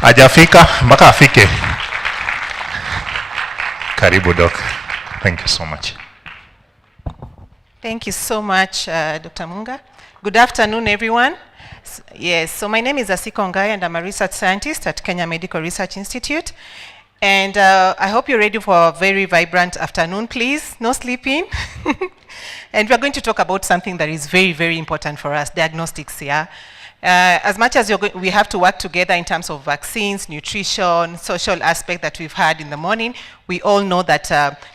Ajafika, mpaka afike. Karibu, Doc. Thank you so much. Thank you so much, Dr. Munga. Good afternoon, everyone. Yes, so my name is Asiko Ngai, and I'm a research scientist at Kenya Medical Research Institute. And I hope you're ready for a very vibrant afternoon, please. No sleeping. And we're going to talk about something that is very, very important for us, diagnostics, yeah? As much as we have to work together in terms of vaccines, nutrition, social aspect that we've had in the morning, we all know that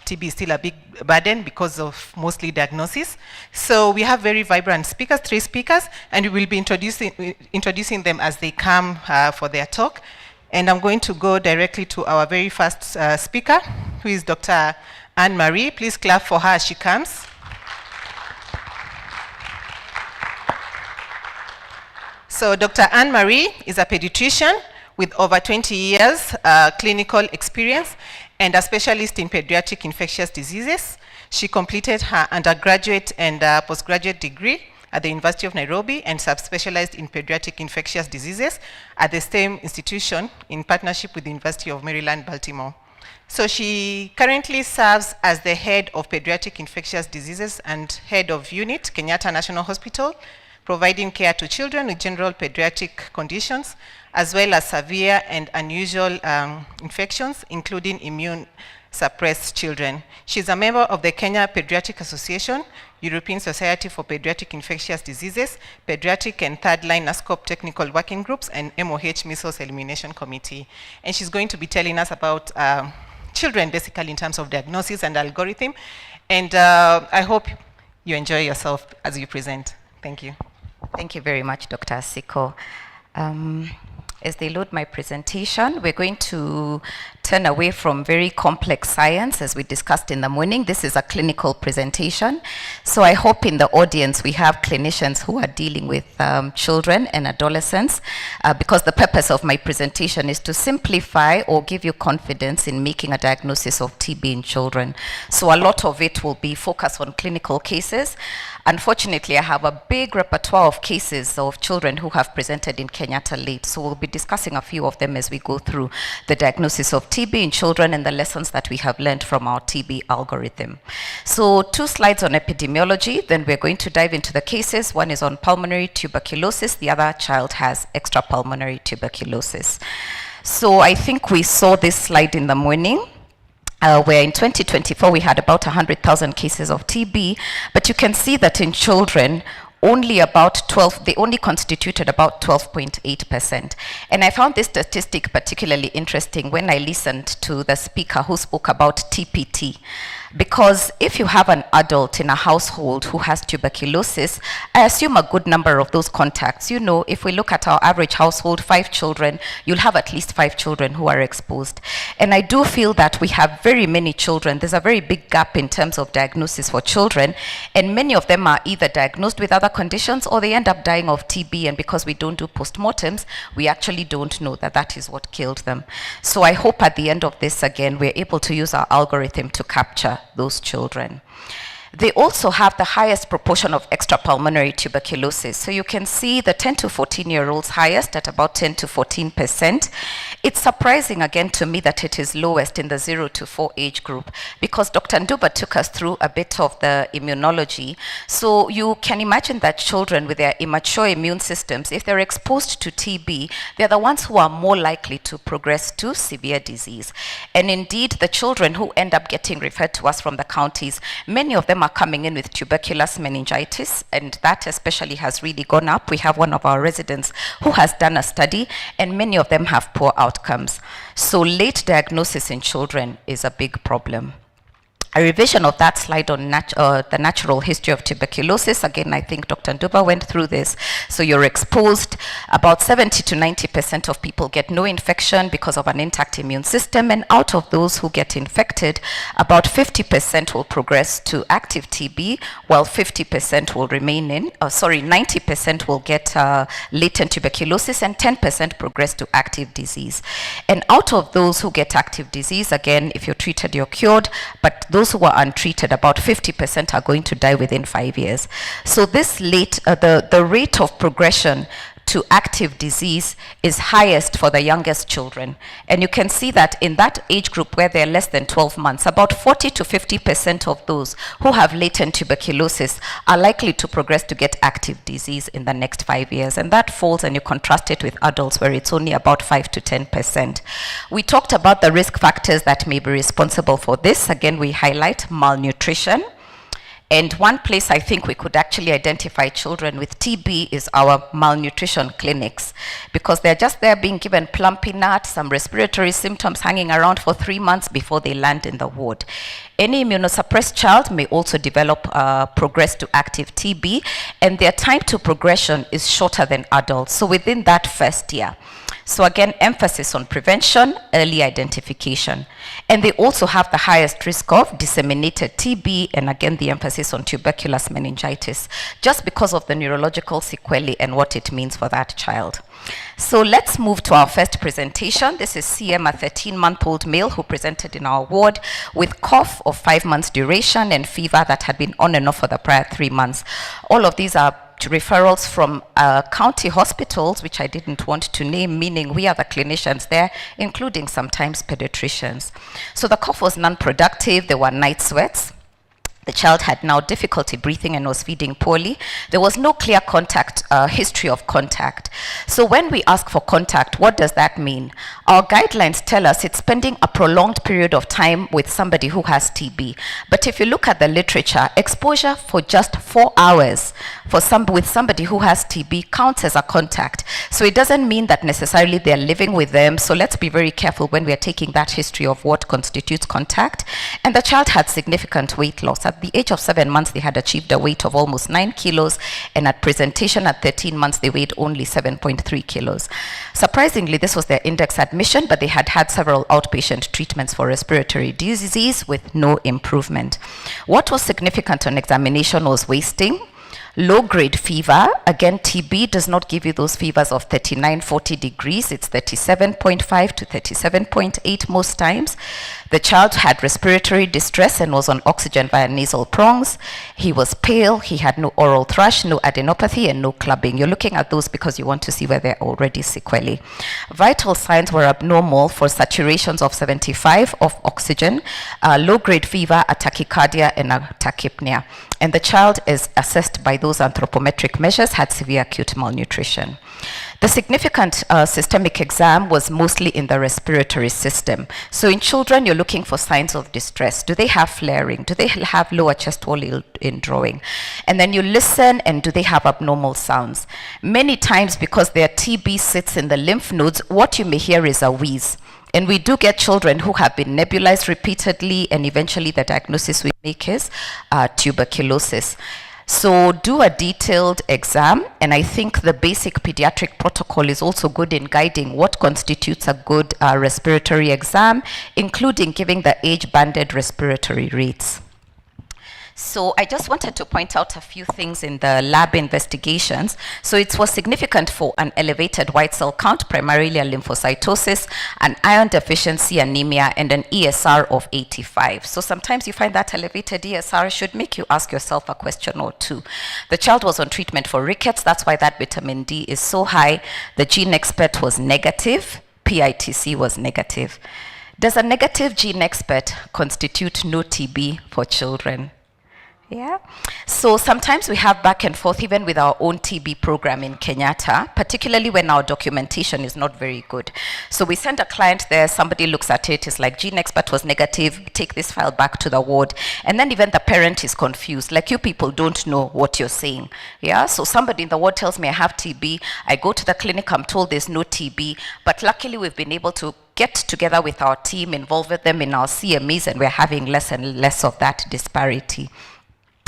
TB is still a big burden because of mostly diagnosis. So we have very vibrant speakers, 3 speakers, and we will be introducing them as they come for their talk. And I'm going to go directly to our very first speaker, who is Dr. Anne-Marie. Please clap for her as she comes. So Dr. Anne-Marie is a pediatrician with over 20 years clinical experience and a specialist in pediatric infectious diseases. She completed her undergraduate and postgraduate degree at the University of Nairobi and subspecialized in pediatric infectious diseases at the same institution in partnership with the University of Maryland, Baltimore. So she currently serves as the head of pediatric infectious diseases and head of unit, Kenyatta National Hospital, providing care to children with general pediatric conditions, as well as severe and unusual infections, including immune-suppressed children. She's a member of the Kenya Pediatric Association, European Society for Pediatric Infectious Diseases, Pediatric and Third-Line NASCOP Technical Working Groups, and MOH Measles Elimination Committee. And she's going to be telling us about children, basically, in terms of diagnosis and algorithm. And I hope you enjoy yourself as you present. Thank you. Thank you very much, Dr. Siko. As they load my presentation, we're going to turn away from very complex science, as we discussed in the morning. This is a clinical presentation. So I hope in the audience we have clinicians who are dealing with children and adolescents, because the purpose of my presentation is to simplify or give you confidence in making a diagnosis of TB in children. So a lot of it will be focused on clinical cases. Unfortunately, I have a big repertoire of cases of children who have presented in Kenyatta late. So we'll be discussing a few of them as we go through the diagnosis of TB in children and the lessons that we have learned from our TB algorithm. So 2 slides on epidemiology, then we're going to dive into the cases. One is on pulmonary tuberculosis, the other child has extrapulmonary tuberculosis. So I think we saw this slide in the morning. Where in 2024 we had about 100,000 cases of TB, but you can see that in children, only about 12, they only constituted about 12.8%. And I found this statistic particularly interesting when I listened to the speaker who spoke about TPT. Because if you have an adult in a household who has tuberculosis, I assume a good number of those contacts, you know, if we look at our average household, 5 children, you'll have at least 5 children who are exposed. And I do feel that we have very many children. There's a very big gap in terms of diagnosis for children, and many of them are either diagnosed with other conditions or they end up dying of TB, and because we don't do postmortems, we actually don't know that that is what killed them. So I hope at the end of this, again, we're able to use our algorithm to capture those children. They also have the highest proportion of extrapulmonary tuberculosis. So you can see the 10 to 14-year-olds highest at about 10 to 14%. It's surprising again to me that it is lowest in the 0 to 4 age group, because Dr. Nduba took us through a bit of the immunology. So you can imagine that children with their immature immune systems, if they're exposed to TB, they're the ones who are more likely to progress to severe disease. And indeed, the children who end up getting referred to us from the counties, many of them are coming in with tuberculous meningitis, and that especially has really gone up. We have one of our residents who has done a study, and many of them have poor outcomes. So late diagnosis in children is a big problem. A revision of that slide on the natural history of tuberculosis. Again, I think Dr. Nduba went through this. So you're exposed. About 70 to 90% of people get no infection because of an intact immune system. And out of those who get infected, about 50% will progress to active TB, while 50% will remain in, 90% will get latent tuberculosis, and 10% progress to active disease. And out of those who get active disease, again, if you're treated, you're cured. But those those who are untreated, about 50% are going to die within 5 years. So this the rate of progression to active disease is highest for the youngest children. And you can see that in that age group where they're less than 12 months, about 40 to 50% of those who have latent tuberculosis are likely to progress to get active disease in the next 5 years. And that falls, and you contrast it with adults where it's only about 5 to 10%. We talked about the risk factors that may be responsible for this. Again, we highlight malnutrition. And one place I think we could actually identify children with TB is our malnutrition clinics, because they're just there being given plum peanut, some respiratory symptoms hanging around for 3 months before they land in the ward. Any immunosuppressed child may also develop progress to active TB, and their time to progression is shorter than adults, so within that first year. So again, emphasis on prevention, early identification. And they also have the highest risk of disseminated TB, and again, the emphasis on tuberculous meningitis, just because of the neurological sequelae and what it means for that child. So let's move to our first presentation. This is CM, a 13-month-old male who presented in our ward with cough of 5 months duration and fever that had been on and off for the prior 3 months. All of these are referrals from county hospitals, which I didn't want to name, meaning we are the clinicians there, including sometimes pediatricians. So the cough was non-productive. There were night sweats. The child had now difficulty breathing and was feeding poorly. There was no clear contact, history of contact. So when we ask for contact, what does that mean? Our guidelines tell us it's spending a prolonged period of time with somebody who has TB. But if you look at the literature, exposure for just 4 hours with somebody who has TB counts as a contact. So it doesn't mean that necessarily they're living with them. So let's be very careful when we are taking that history of what constitutes contact. And the child had significant weight loss. At the age of 7 months, they had achieved a weight of almost 9 kilos, and at presentation at 13 months, they weighed only 7.3 kilos. Surprisingly, this was their index admission, but they had had several outpatient treatments for respiratory disease with no improvement. What was significant on examination was wasting, low-grade fever. Again, TB does not give you those fevers of 39, 40 degrees. It's 37.5 to 37.8 most times. The child had respiratory distress and was on oxygen via nasal prongs. He was pale. He had no oral thrush, no adenopathy, and no clubbing. You're looking at those because you want to see where they're already sequelae. Vital signs were abnormal for saturations of 75 of oxygen, low-grade fever, a tachycardia, and a tachypnea. And the child is assessed by those anthropometric measures, had severe acute malnutrition. The significant systemic exam was mostly in the respiratory system. So in children, you're looking for signs of distress. Do they have flaring? Do they have lower chest wall indrawing? And then you listen, and do they have abnormal sounds? Many times, because their TB sits in the lymph nodes, what you may hear is a wheeze. And we do get children who have been nebulized repeatedly, and eventually the diagnosis we make is tuberculosis. So do a detailed exam, and I think the basic pediatric protocol is also good in guiding what constitutes a good respiratory exam, including giving the age-banded respiratory rates. So I just wanted to point out a few things in the lab investigations. So it was significant for an elevated white cell count, primarily a lymphocytosis, an iron deficiency anemia, and an ESR of 85. So sometimes you find that elevated ESR should make you ask yourself a question or two. The child was on treatment for rickets. That's why that vitamin D is so high. The gene expert was negative. PITC was negative. Does a negative gene expert constitute no TB for children? Yeah. So sometimes we have back and forth even with our own TB program in Kenyatta, particularly when our documentation is not very good. So we send a client there, somebody looks at it, is like, gene expert was negative, take this file back to the ward. And then even the parent is confused, like, you people don't know what you're saying. Yeah. So somebody in the ward tells me I have TB, I go to the clinic, I'm told there's no TB, but luckily we've been able to get together with our team, involve them in our CMEs, and we're having less and less of that disparity.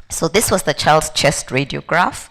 So this was the child's chest radiograph.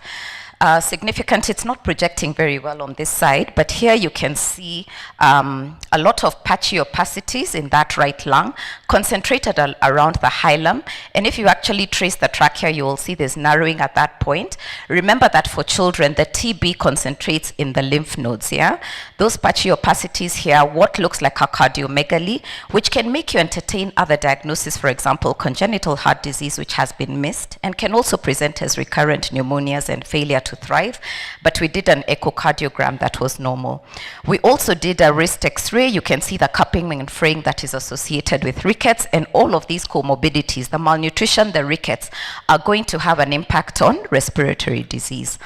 significant. It's not projecting very well on this side, but here you can see a lot of patchy opacities in that right lung, concentrated around the hilum. And if you actually trace the trachea, you will see there's narrowing at that point. Remember that for children, the TB concentrates in the lymph nodes, yeah? Those patchy opacities here, what looks like a cardiomegaly, which can make you entertain other diagnoses, for example, congenital heart disease, which has been missed, and can also present as recurrent pneumonias and failure to thrive. But we did an echocardiogram that was normal. We also did a wrist x-ray. You can see the cupping and fraying that is associated with rickets, and all of these comorbidities, the malnutrition, the rickets, are going to have an impact on respiratory disease.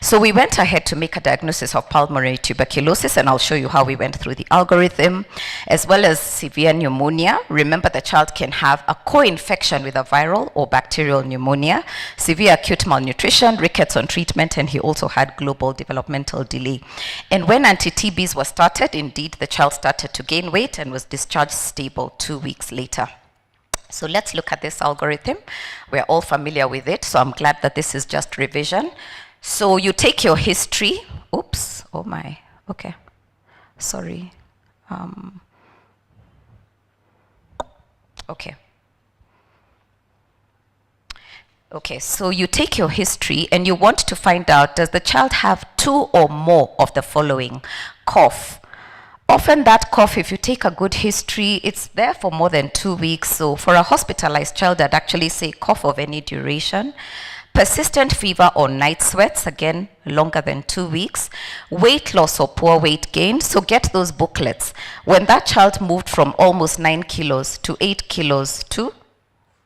So we went ahead to make a diagnosis of pulmonary tuberculosis, and I'll show you how we went through the algorithm, as well as severe pneumonia. Remember, the child can have a co-infection with a viral or bacterial pneumonia, severe acute malnutrition, rickets on treatment, and he also had global developmental delay. And when anti-TBs were started, indeed, the child started to gain weight and was discharged stable 2 weeks later. So let's look at this algorithm. We're all familiar with it, so I'm glad that this is just revision. So you take your history. Oops, oh my, okay, sorry. Okay, so you take your history and you want to find out, does the child have 2 or more of the following? Cough. Often that cough, if you take a good history, it's there for more than 2 weeks. So for a hospitalized child, I'd actually say cough of any duration. Persistent fever or night sweats, again, longer than 2 weeks. Weight loss or poor weight gain. So get those booklets. When that child moved from almost 9 kilos to 8 kilos to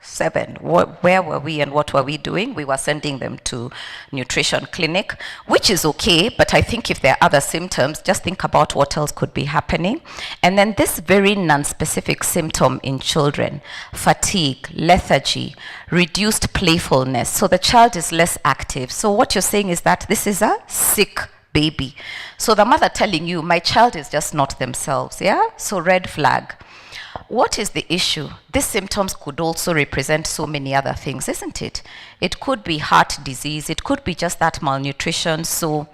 7. Where were we and what were we doing? We were sending them to nutrition clinic, which is okay, but I think if there are other symptoms, just think about what else could be happening. And then this very non-specific symptom in children, fatigue, lethargy, reduced playfulness. So the child is less active. So what you're saying is that this is a sick baby. So the mother telling you, my child is just not themselves, yeah? So red flag. What is the issue? These symptoms could also represent so many other things, isn't it? It could be heart disease, it could be just that malnutrition, so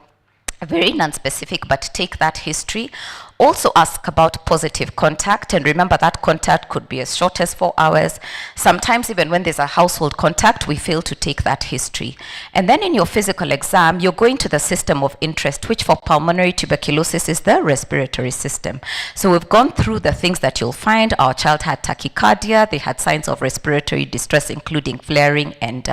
very non-specific, but take that history. Also ask about positive contact, and remember that contact could be as short as 4 hours. Sometimes even when there's a household contact, we fail to take that history. And then in your physical exam, you're going to the system of interest, which for pulmonary tuberculosis is the respiratory system. So we've gone through the things that you'll find. Our child had tachycardia, they had signs of respiratory distress, including flaring and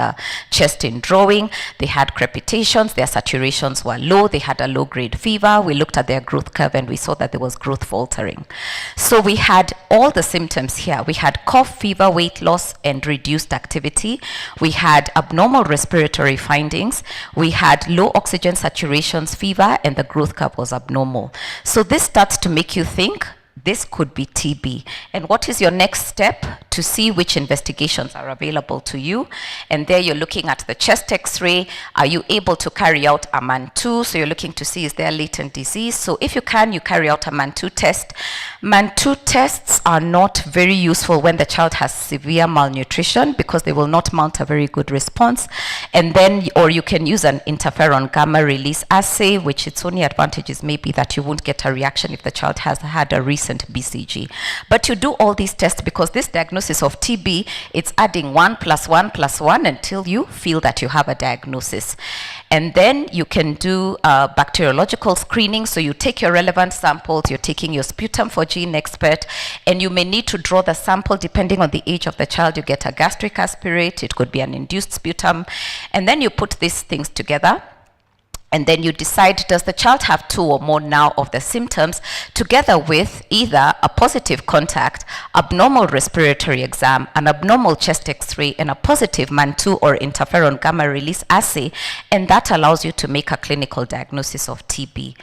chest indrawing. They had crepitations, their saturations were low, they had a low-grade fever. We looked at their growth curve and we saw that there was growth faltering. So we had all the symptoms here. We had cough, fever, weight loss, and reduced activity. We had abnormal respiratory findings. We had low oxygen saturations, fever, and the growth curve was abnormal. So this starts to make you think, this could be TB. And what is your next step? To see which investigations are available to you. And there you're looking at the chest x-ray. Are you able to carry out a MAN2? So you're looking to see, is there latent disease? So if you can, you carry out a MAN2 test. MAN2 tests are not very useful when the child has severe malnutrition because they will not mount a very good response. And then, or you can use an interferon gamma release assay, which its only advantages may be that you won't get a reaction if the child has had a recent BCG. But you do all these tests because this diagnosis of TB, it's adding 1 + 1 + 1 until you feel that you have a diagnosis. And then you can do bacteriological screening. So you take your relevant samples, you're taking your sputum for gene expert, and you may need to draw the sample depending on the age of the child. You get a gastric aspirate, it could be an induced sputum, and then you put these things together. And then you decide, does the child have 2 or more now of the symptoms, together with either a positive contact, abnormal respiratory exam, an abnormal chest x-ray, and a positive MAN2 or interferon gamma release assay, and that allows you to make a clinical diagnosis of TB.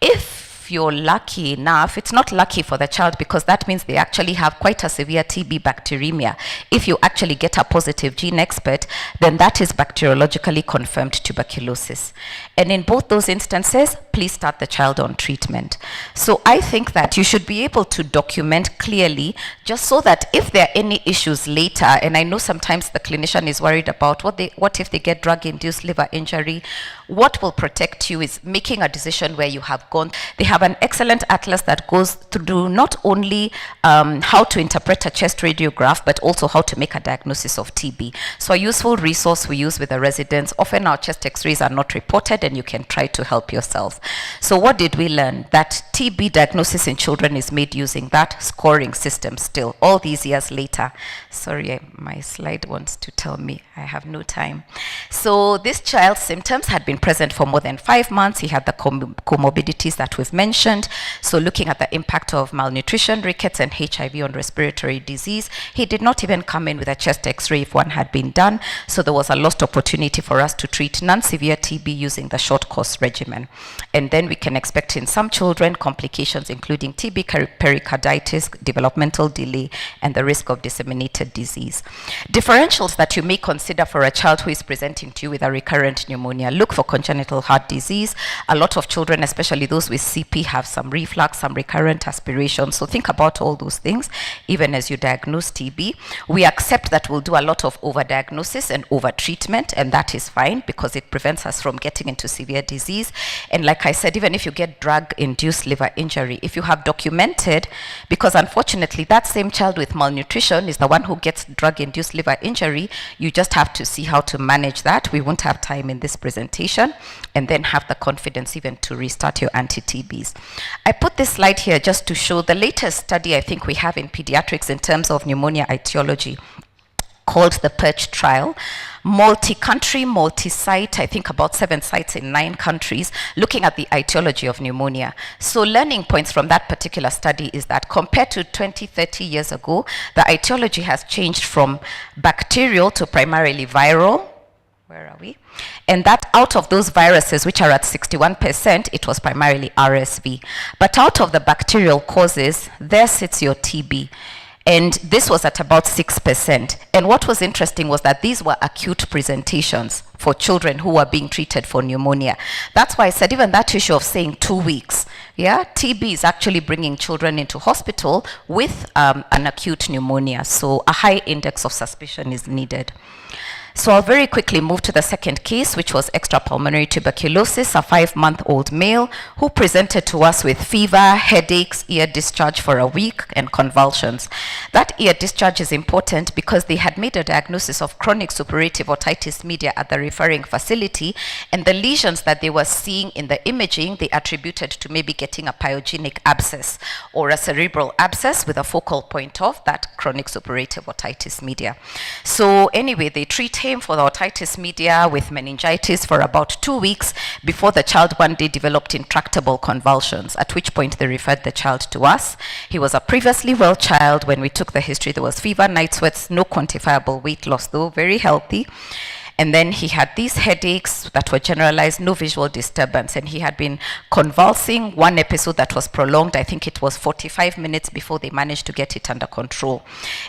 If you're lucky enough, it's not lucky for the child because that means they actually have quite a severe TB bacteremia. If you actually get a positive gene expert, then that is bacteriologically confirmed tuberculosis. And in both those instances, please start the child on treatment. So I think that you should be able to document clearly, just so that if there are any issues later, and I know sometimes the clinician is worried about what if they get drug-induced liver injury, What will protect you is making a decision where you have gone. They have an excellent atlas that goes through not only how to interpret a chest radiograph, but also how to make a diagnosis of TB. So a useful resource we use with the residents. Often our chest x-rays are not reported and you can try to help yourself. So what did we learn? That TB diagnosis in children is made using that scoring system still, all these years later. Sorry, my slide wants to tell me I have no time. So this child's symptoms had been present for more than 5 months. He had the comorbidities that we've mentioned. So looking at the impact of malnutrition, rickets, and HIV on respiratory disease, he did not even come in with a chest x-ray if one had been done. So there was a lost opportunity for us to treat non-severe TB using the short course regimen. And then we can expect in some children complications including TB pericarditis, developmental delay, and the risk of disseminated disease. Differentials that you may consider for a child who is presenting to you with a recurrent pneumonia: look for congenital heart disease. A lot of children, especially those with CP, have some reflux, some recurrent aspiration. So think about all those things even as you diagnose TB. We accept that we'll do a lot of overdiagnosis and overtreatment, and that is fine because it prevents us from getting into severe disease. And like I said, even if you get drug-induced liver injury, if you have documented, because unfortunately that same child with malnutrition is the one who gets drug-induced liver injury, you just have to see how to manage that. We won't have time in this presentation, and then have the confidence even to restart your anti-TBs. I put this slide here just to show the latest study I think we have in pediatrics in terms of pneumonia etiology, called the PERCH trial. Multi-country, multi-site, I think about 7 sites in 9 countries, looking at the etiology of pneumonia. So learning points from that particular study is that compared to 20, 30 years ago, the etiology has changed from bacterial to primarily viral. Where are we? And that out of those viruses, which are at 61%, it was primarily RSV. But out of the bacterial causes, there sits your TB. And this was at about 6%. And what was interesting was that these were acute presentations for children who were being treated for pneumonia. That's why I said even that issue of saying 2 weeks, yeah, TB is actually bringing children into hospital with an acute pneumonia. So a high index of suspicion is needed. So I'll very quickly move to the second case, which was extrapulmonary tuberculosis, a 5-month-old male who presented to us with fever, headaches, ear discharge for a week, and convulsions. That ear discharge is important because they had made a diagnosis of chronic suppurative otitis media at the referring facility, and the lesions that they were seeing in the imaging, they attributed to maybe getting a pyogenic abscess or a cerebral abscess with a focal point of that chronic suppurative otitis media. So anyway, they treat him for the otitis media with meningitis for about 2 weeks before the child one day developed intractable convulsions, at which point they referred the child to us. He was a previously well child. When we took the history, there was fever, night sweats, no quantifiable weight loss, though very healthy. And then he had these headaches that were generalized, no visual disturbance, and he had been convulsing. One episode that was prolonged, I think it was 45 minutes before they managed to get it under control.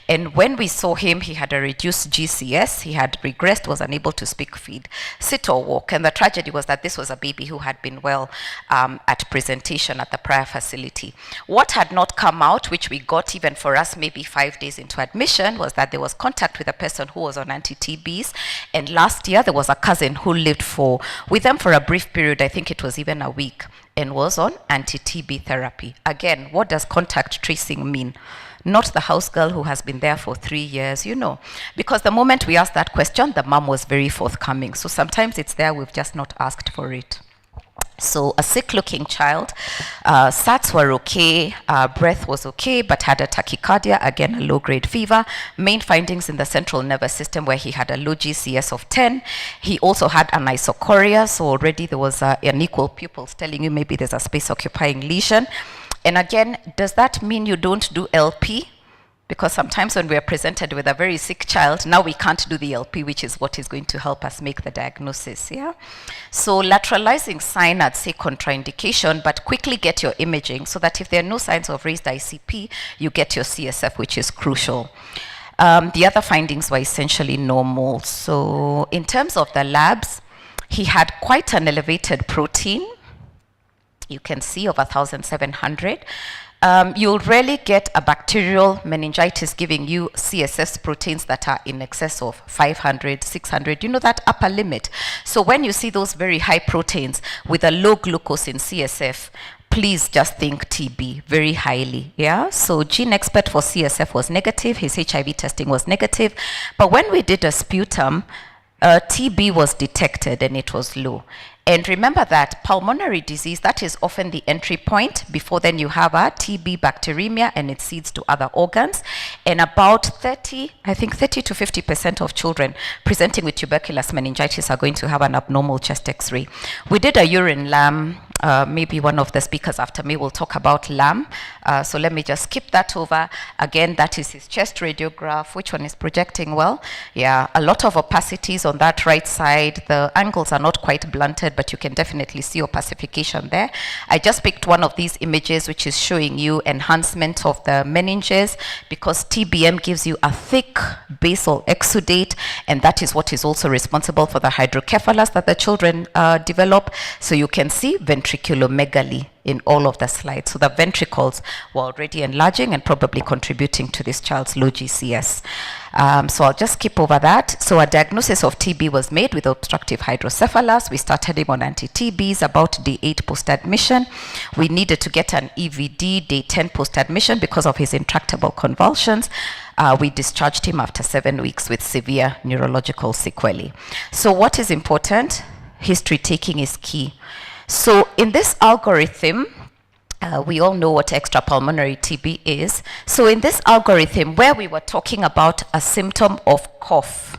And when we saw him, he had a reduced GCS, he had regressed, was unable to speak, feed, sit or walk. And the tragedy was that this was a baby who had been well at presentation at the prior facility. What had not come out, which we got even for us maybe 5 days into admission, was that there was contact with a person who was on anti-TBs, and last year, there was a cousin who lived with them for a brief period, I think it was even a week, and was on anti-TB therapy. Again, what does contact tracing mean? Not the house girl who has been there for 3 years, you know. Because the moment we asked that question, the mom was very forthcoming. So sometimes it's there, we've just not asked for it. So a sick-looking child, SATs were okay, breath was okay, but had a tachycardia, again a low-grade fever. Main findings in the central nervous system where he had a low GCS of 10. He also had anisocoria, so already there was unequal pupils telling you maybe there's a space-occupying lesion. And again, does that mean you don't do LP? Because sometimes when we are presented with a very sick child, now we can't do the LP, which is what is going to help us make the diagnosis, yeah? So lateralizing sign, I'd say contraindication, but quickly get your imaging so that if there are no signs of raised ICP, you get your CSF, which is crucial. The other findings were essentially normal. So in terms of the labs, he had quite an elevated protein. You can see of 1,700. You'll rarely get a bacterial meningitis giving you CSF proteins that are in excess of 500, 600, you know, that upper limit. So when you see those very high proteins with a low glucose in CSF, please just think TB very highly, yeah? So gene expert for CSF was negative, his HIV testing was negative, but when we did a sputum, TB was detected and it was low. And remember that pulmonary disease, that is often the entry point. Before then you have a TB bacteremia and it seeds to other organs. And about 30 to 50% of children presenting with tuberculous meningitis are going to have an abnormal chest X-ray. We did a urine LAM. Maybe one of the speakers after me will talk about LAM. So let me just skip that over. Again, that is his chest radiograph. Which one is projecting well? Yeah, a lot of opacities on that right side. The angles are not quite blunted, but you can definitely see opacification there. I just picked one of these images, which is showing you enhancement of the meninges, because TBM gives you a thick basal exudate, and that is what is also responsible for the hydrocephalus that the children develop. So you can see ventriculomegaly in all of the slides. So the ventricles were already enlarging and probably contributing to this child's low GCS. So I'll just skip over that. So a diagnosis of TB was made with obstructive hydrocephalus. We started him on anti-TBs about day 8 post-admission. We needed to get an EVD day 10 post-admission because of his intractable convulsions. We discharged him after 7 weeks with severe neurological sequelae. So what is important? History taking is key. So in this algorithm, we all know what extrapulmonary TB is. So in this algorithm, where we were talking about a symptom of cough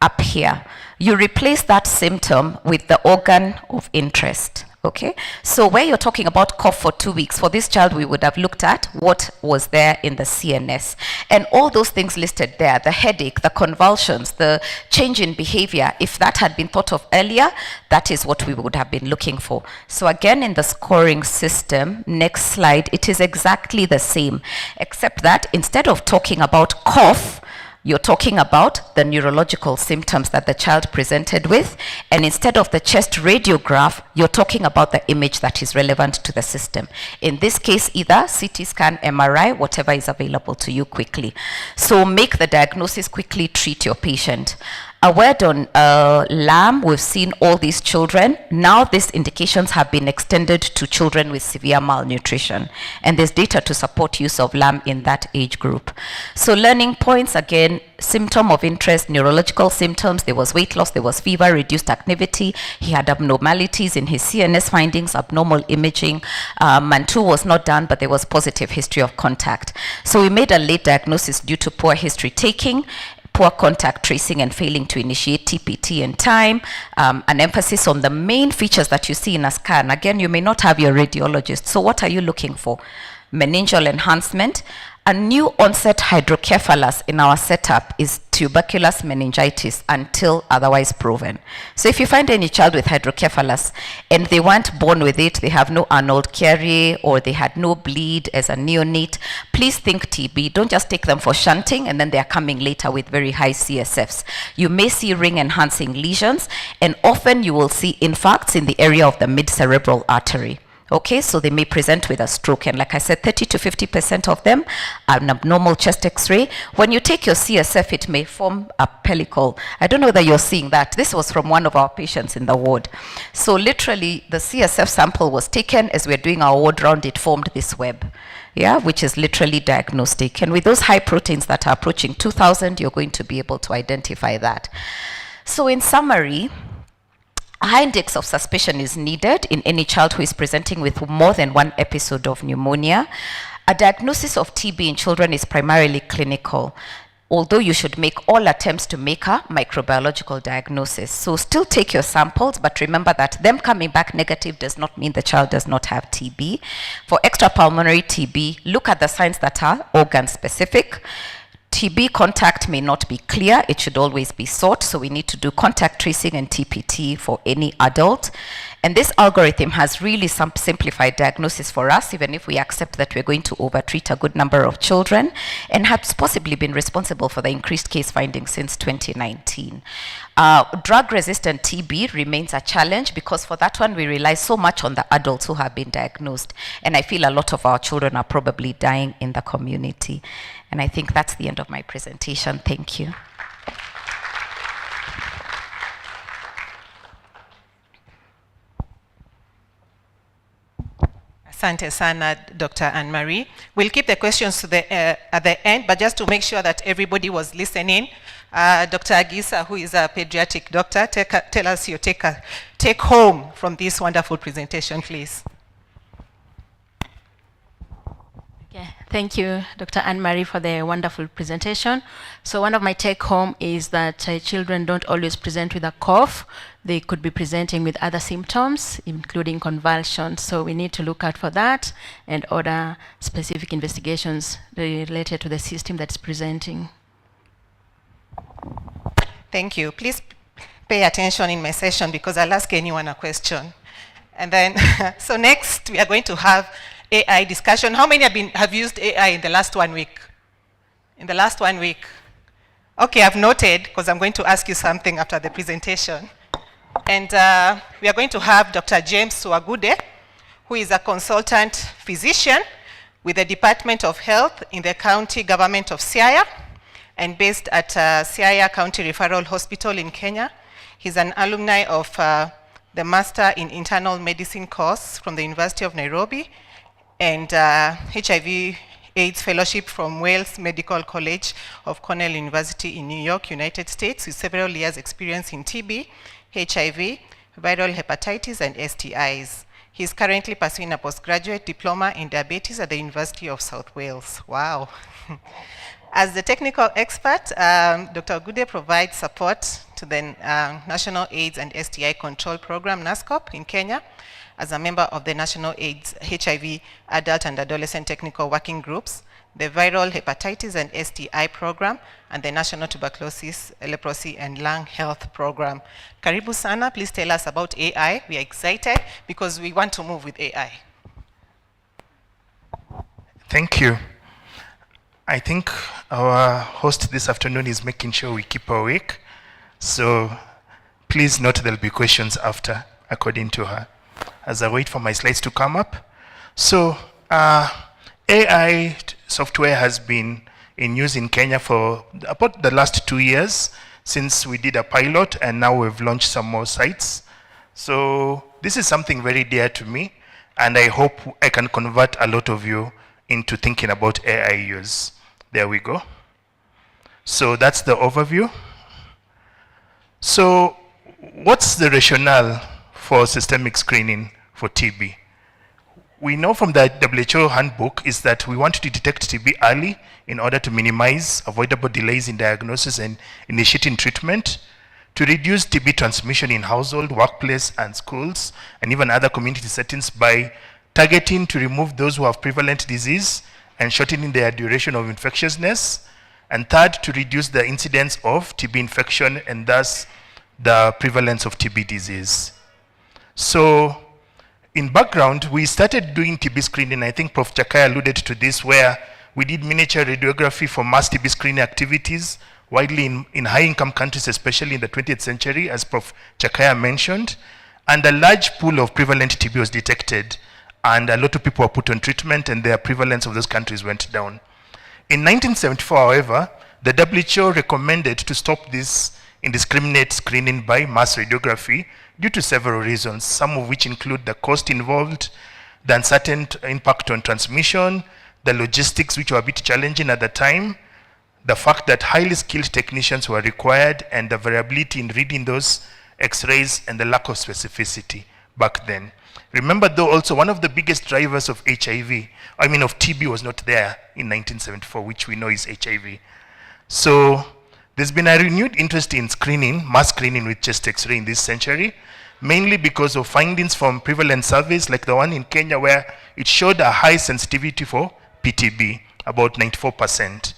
up here, you replace that symptom with the organ of interest. Okay, so where you're talking about cough for 2 weeks, for this child we would have looked at what was there in the CNS. And all those things listed there, the headache, the convulsions, the change in behavior, if that had been thought of earlier, that is what we would have been looking for. So again, in the scoring system, next slide, it is exactly the same, except that instead of talking about cough, you're talking about the neurological symptoms that the child presented with, and instead of the chest radiograph, you're talking about the image that is relevant to the system. In this case, either CT scan, MRI, whatever is available to you quickly. So make the diagnosis quickly, treat your patient. A word on LAM, we've seen all these children. Now these indications have been extended to children with severe malnutrition. And there's data to support use of LAM in that age group. So learning points, again, symptom of interest, neurological symptoms. There was weight loss, there was fever, reduced activity. He had abnormalities in his CNS findings, abnormal imaging. MAN2 was not done, but there was positive history of contact. So we made a late diagnosis due to poor history taking, poor contact tracing, and failing to initiate TPT in time. An emphasis on the main features that you see in a scan. Again, you may not have your radiologist. So what are you looking for? Meningeal enhancement. A new onset hydrocephalus in our setup is tuberculous meningitis until otherwise proven. So if you find any child with hydrocephalus and they weren't born with it, they have no Arnold-Chiari, or they had no bleed as a neonate, please think TB. Don't just take them for shunting and then they are coming later with very high CSFs. You may see ring-enhancing lesions, and often you will see infarcts in the area of the mid-cerebral artery. Okay, so they may present with a stroke, and like I said, 30 to 50% of them are an abnormal chest X-ray. When you take your CSF, it may form a pellicle. I don't know whether you're seeing that. This was from one of our patients in the ward. So literally, the CSF sample was taken as we're doing our ward round. It formed this web, yeah, which is literally diagnostic. And with those high proteins that are approaching 2,000, you're going to be able to identify that. So in summary, a high index of suspicion is needed in any child who is presenting with more than one episode of pneumonia. A diagnosis of TB in children is primarily clinical, although you should make all attempts to make a microbiological diagnosis. So still take your samples, but remember that them coming back negative does not mean the child does not have TB. For extrapulmonary TB, look at the signs that are organ-specific. TB contact may not be clear. It should always be sought. So we need to do contact tracing and TPT for any adult. And this algorithm has really simplified diagnosis for us, even if we accept that we're going to overtreat a good number of children, and has possibly been responsible for the increased case findings since 2019. Drug-resistant TB remains a challenge because for that one we rely so much on the adults who have been diagnosed, and I feel a lot of our children are probably dying in the community. And I think that's the end of my presentation. Thank you. Asante sana, Dr. Anne-Marie. We'll keep the questions to the, at the end, but just to make sure that everybody was listening, Dr. Agisa, who is a pediatric doctor, tell us your take home from this wonderful presentation, please. Okay. Thank you, Dr. Anne-Marie, for the wonderful presentation. So one of my take home is that children don't always present with a cough. They could be presenting with other symptoms, including convulsions. So we need to look out for that and order specific investigations related to the system that's presenting. Thank you. Please pay attention in my session because I'll ask anyone a question. And then, so next we are going to have AI discussion. How many have used AI in the last 1 week? In the last 1 week? Okay, I've noted because I'm going to ask you something after the presentation. And we are going to have Dr. James Suagude, who is a consultant physician with the Department of Health in the county government of SIA and based at SIA County Referral Hospital in Kenya. He's an alumni of the Master in Internal Medicine course from the University of Nairobi and HIV AIDS Fellowship from Wales Medical College of Cornell University in New York, United States, with several years experience in TB, HIV, viral hepatitis, and STIs. He is currently pursuing a postgraduate diploma in diabetes at the University of South Wales. Wow. As the technical expert, Dr. Gude provides support to the National AIDS and STI Control Program, NASCOP, in Kenya, as a member of the National AIDS, HIV, Adult and Adolescent Technical Working Groups, the Viral Hepatitis and STI Program, and the National Tuberculosis, Leprosy, and Lung Health Program. Karibu sana, please tell us about AI. We are excited because we want to move with AI. Thank you. I think our host this afternoon is making sure we keep awake. So please note there'll be questions after, according to her, as I wait for my slides to come up. So AI software has been in use in Kenya for about the last 2 years since we did a pilot, and now we've launched some more sites. So this is something very dear to me, and I hope I can convert a lot of you into thinking about AI use. There we go. So that's the overview. So what's the rationale for systemic screening for TB? We know from the WHO handbook is that we want to detect TB early in order to minimize avoidable delays in diagnosis and initiating treatment, to reduce TB transmission in household, workplace, and schools, and even other community settings by targeting to remove those who have prevalent disease and shortening their duration of infectiousness, and third, to reduce the incidence of TB infection and thus the prevalence of TB disease. So in background, we started doing TB screening. I think Prof. Chakaya alluded to this, where we did miniature radiography for mass TB screening activities widely in high-income countries, especially in the 20th century, as Prof. Chakaya mentioned. And a large pool of prevalent TB was detected, and a lot of people were put on treatment, and the prevalence of those countries went down. In 1974, however, the WHO recommended to stop this indiscriminate screening by mass radiography due to several reasons, some of which include the cost involved, the uncertain impact on transmission, the logistics, which were a bit challenging at the time, the fact that highly skilled technicians were required, and the variability in reading those X-rays, and the lack of specificity back then. Remember, though, also one of the biggest drivers of TB was not there in 1974, which we know is HIV. So there's been a renewed interest in screening, mass screening with chest X-ray in this century, mainly because of findings from prevalence surveys like the one in Kenya, where it showed a high sensitivity for PTB, about 94%.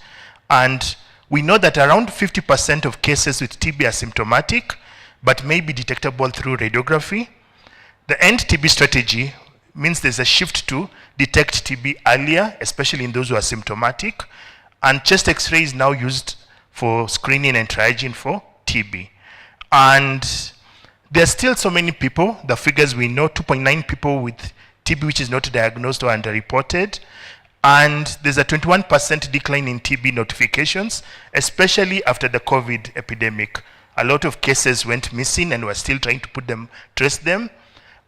And we know that around 50% of cases with TB are symptomatic, but may be detectable through radiography. The end TB strategy means there's a shift to detect TB earlier, especially in those who are symptomatic, and chest X-ray is now used for screening and triaging for TB. And there's still so many people, the figures we know, 2.9 people with TB which is not diagnosed or underreported, and there's a 21% decline in TB notifications, especially after the COVID epidemic. A lot of cases went missing and we're still trying to trace them.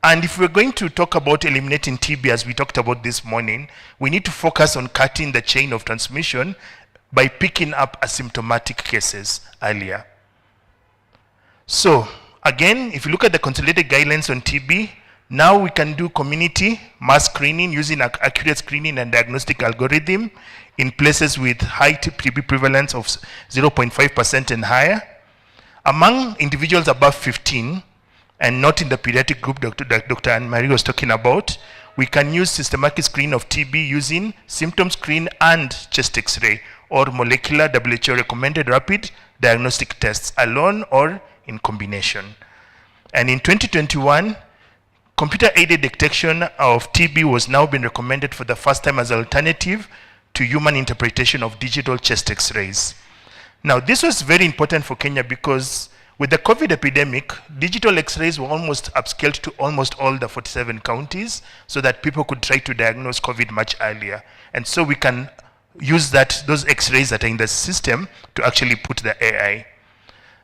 And if we're going to talk about eliminating TB, as we talked about this morning, we need to focus on cutting the chain of transmission by picking up asymptomatic cases earlier. So, again, if you look at the consolidated guidelines on TB, now we can do community mass screening using accurate screening and diagnostic algorithm in places with high TB prevalence of 0.5% and higher. Among individuals above 15, and not in the pediatric group Dr. Anne-Marie was talking about, we can use systematic screen of TB using symptom screen and chest X-ray or molecular WHO recommended rapid diagnostic tests alone or in combination. And in 2021, computer-aided detection of TB was now been recommended for the first time as an alternative to human interpretation of digital chest X-rays. Now, this was very important for Kenya because with the COVID epidemic, digital X-rays were almost upscaled to almost all the 47 counties so that people could try to diagnose COVID much earlier. And so we can use those X-rays that are in the system to actually put the AI.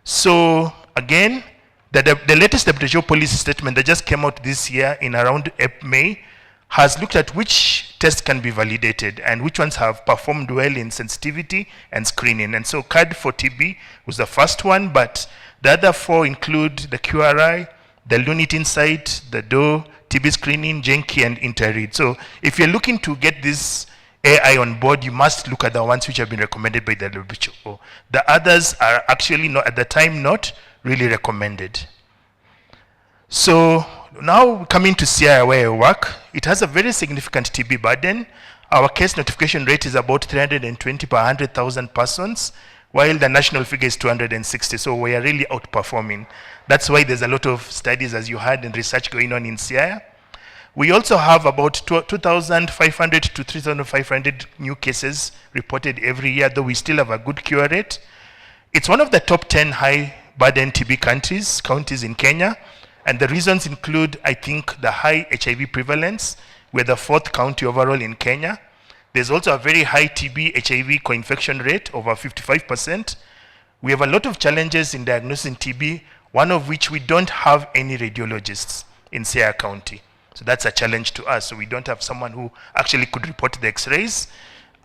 So again, the latest WHO policy statement that just came out this year in around May has looked at which tests can be validated and which ones have performed well in sensitivity and screening. And so CAD for TB was the first one, but the other four include the QRI, the Lunit Insight, the DO, TB screening, Genki, and Interread. So if you're looking to get this AI on board, you must look at the ones which have been recommended by the WHO. The others are actually not, at the time, not really recommended. So now coming to SIA where I work, it has a very significant TB burden. Our case notification rate is about 320 per 100,000 persons, while the national figure is 260, so we are really outperforming. That's why there's a lot of studies, as you heard, and research going on in SIA. We also have about 2,500 to 3,500 new cases reported every year, though we still have a good cure rate. It's one of the top 10 high burden TB counties in Kenya, and the reasons include, I think, the high HIV prevalence. We're the 4th county overall in Kenya. There's also a very high TB HIV co-infection rate, over 55%. We have a lot of challenges in diagnosing TB, one of which we don't have any radiologists in SIA County. So that's a challenge to us. So we don't have someone who actually could report the X-rays.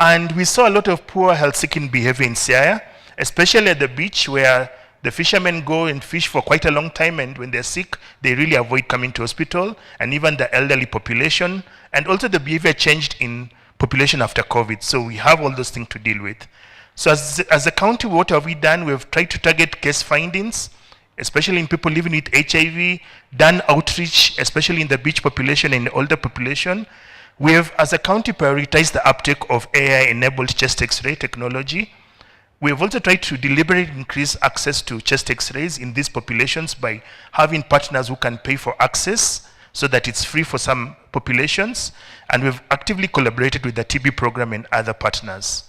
And we saw a lot of poor health-seeking behavior in SIA, especially at the beach where the fishermen go and fish for quite a long time, and when they're sick, they really avoid coming to hospital, and even the elderly population. And also the behavior changed in population after COVID. So we have all those things to deal with. So as a county, what have we done? We've tried to target case findings, especially in people living with HIV, done outreach, especially in the beach population and older population. We have, as a county, prioritized the uptake of AI-enabled chest X-ray technology. We have also tried to deliberately increase access to chest X-rays in these populations by having partners who can pay for access so that it's free for some populations. And we've actively collaborated with the TB program and other partners.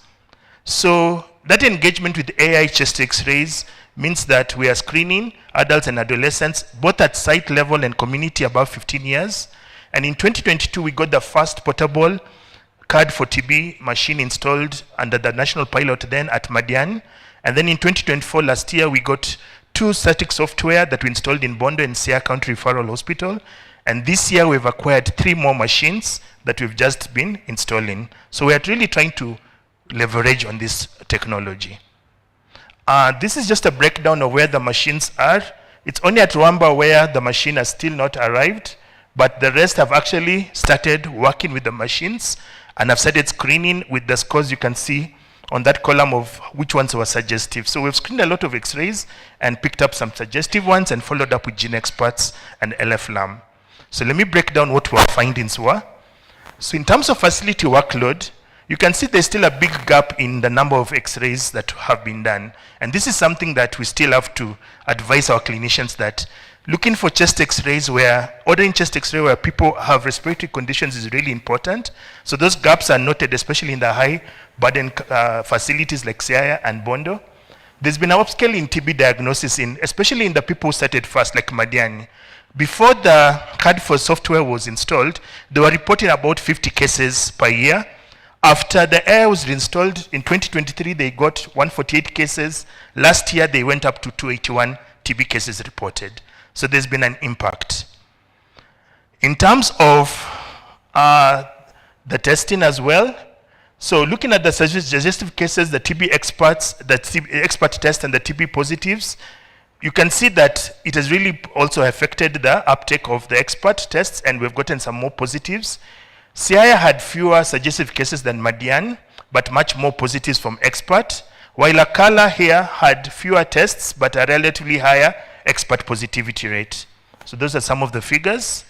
So that engagement with AI chest X-rays means that we are screening adults and adolescents, both at site level and community above 15 years. And in 2022, we got the first portable CAD for TB machine installed under the national pilot then at Madian. And then in 2024, last year, we got 2 static software that we installed in Bondo and SIA County Referral Hospital. And this year, we've acquired 3 more machines that we've just been installing. So we are really trying to leverage on this technology. This is just a breakdown of where the machines are. It's only at Rwamba where the machine has still not arrived, but the rest have actually started working with the machines and have started screening with the scores you can see on that column of which ones were suggestive. So we've screened a lot of X-rays and picked up some suggestive ones and followed up with gene experts and LF-LAM. So let me break down what our findings were. So in terms of facility workload, you can see there's still a big gap in the number of X-rays that have been done. And this is something that we still have to advise our clinicians that Looking for chest x-rays ordering chest x-ray where people have respiratory conditions is really important. So those gaps are noted, especially in the high burden facilities like SIA and Bondo. There's been an upscale in TB diagnosis, especially in the people who started first, like Madiani. Before the CAD4 software was installed, they were reporting about 50 cases per year. After the AI was reinstalled in 2023, they got 148 cases. Last year, they went up to 281 TB cases reported. So there's been an impact. In terms of the testing as well, so looking at the suggestive cases, the TB experts, the TB expert test and the TB positives, you can see that it has really also affected the uptake of the expert tests, and we've gotten some more positives. SIA had fewer suggestive cases than Madian, but much more positives from expert, while Akala here had fewer tests, but a relatively higher expert positivity rate. So those are some of the figures.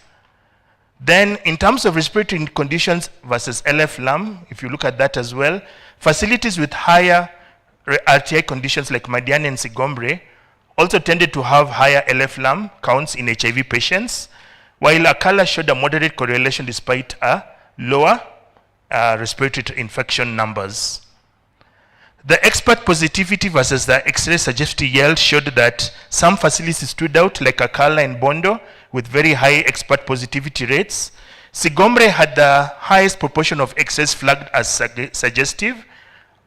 Then in terms of respiratory conditions versus LF-LAM, if you look at that as well, facilities with higher RTI conditions like Madian and Sigombre also tended to have higher LF-LAM counts in HIV patients, while Akala showed a moderate correlation despite a lower respiratory infection numbers. The expert positivity versus the X-ray suggestive yield showed that some facilities stood out, like Akala and Bondo, with very high expert positivity rates. Sigombre had the highest proportion of X-rays flagged as suggestive,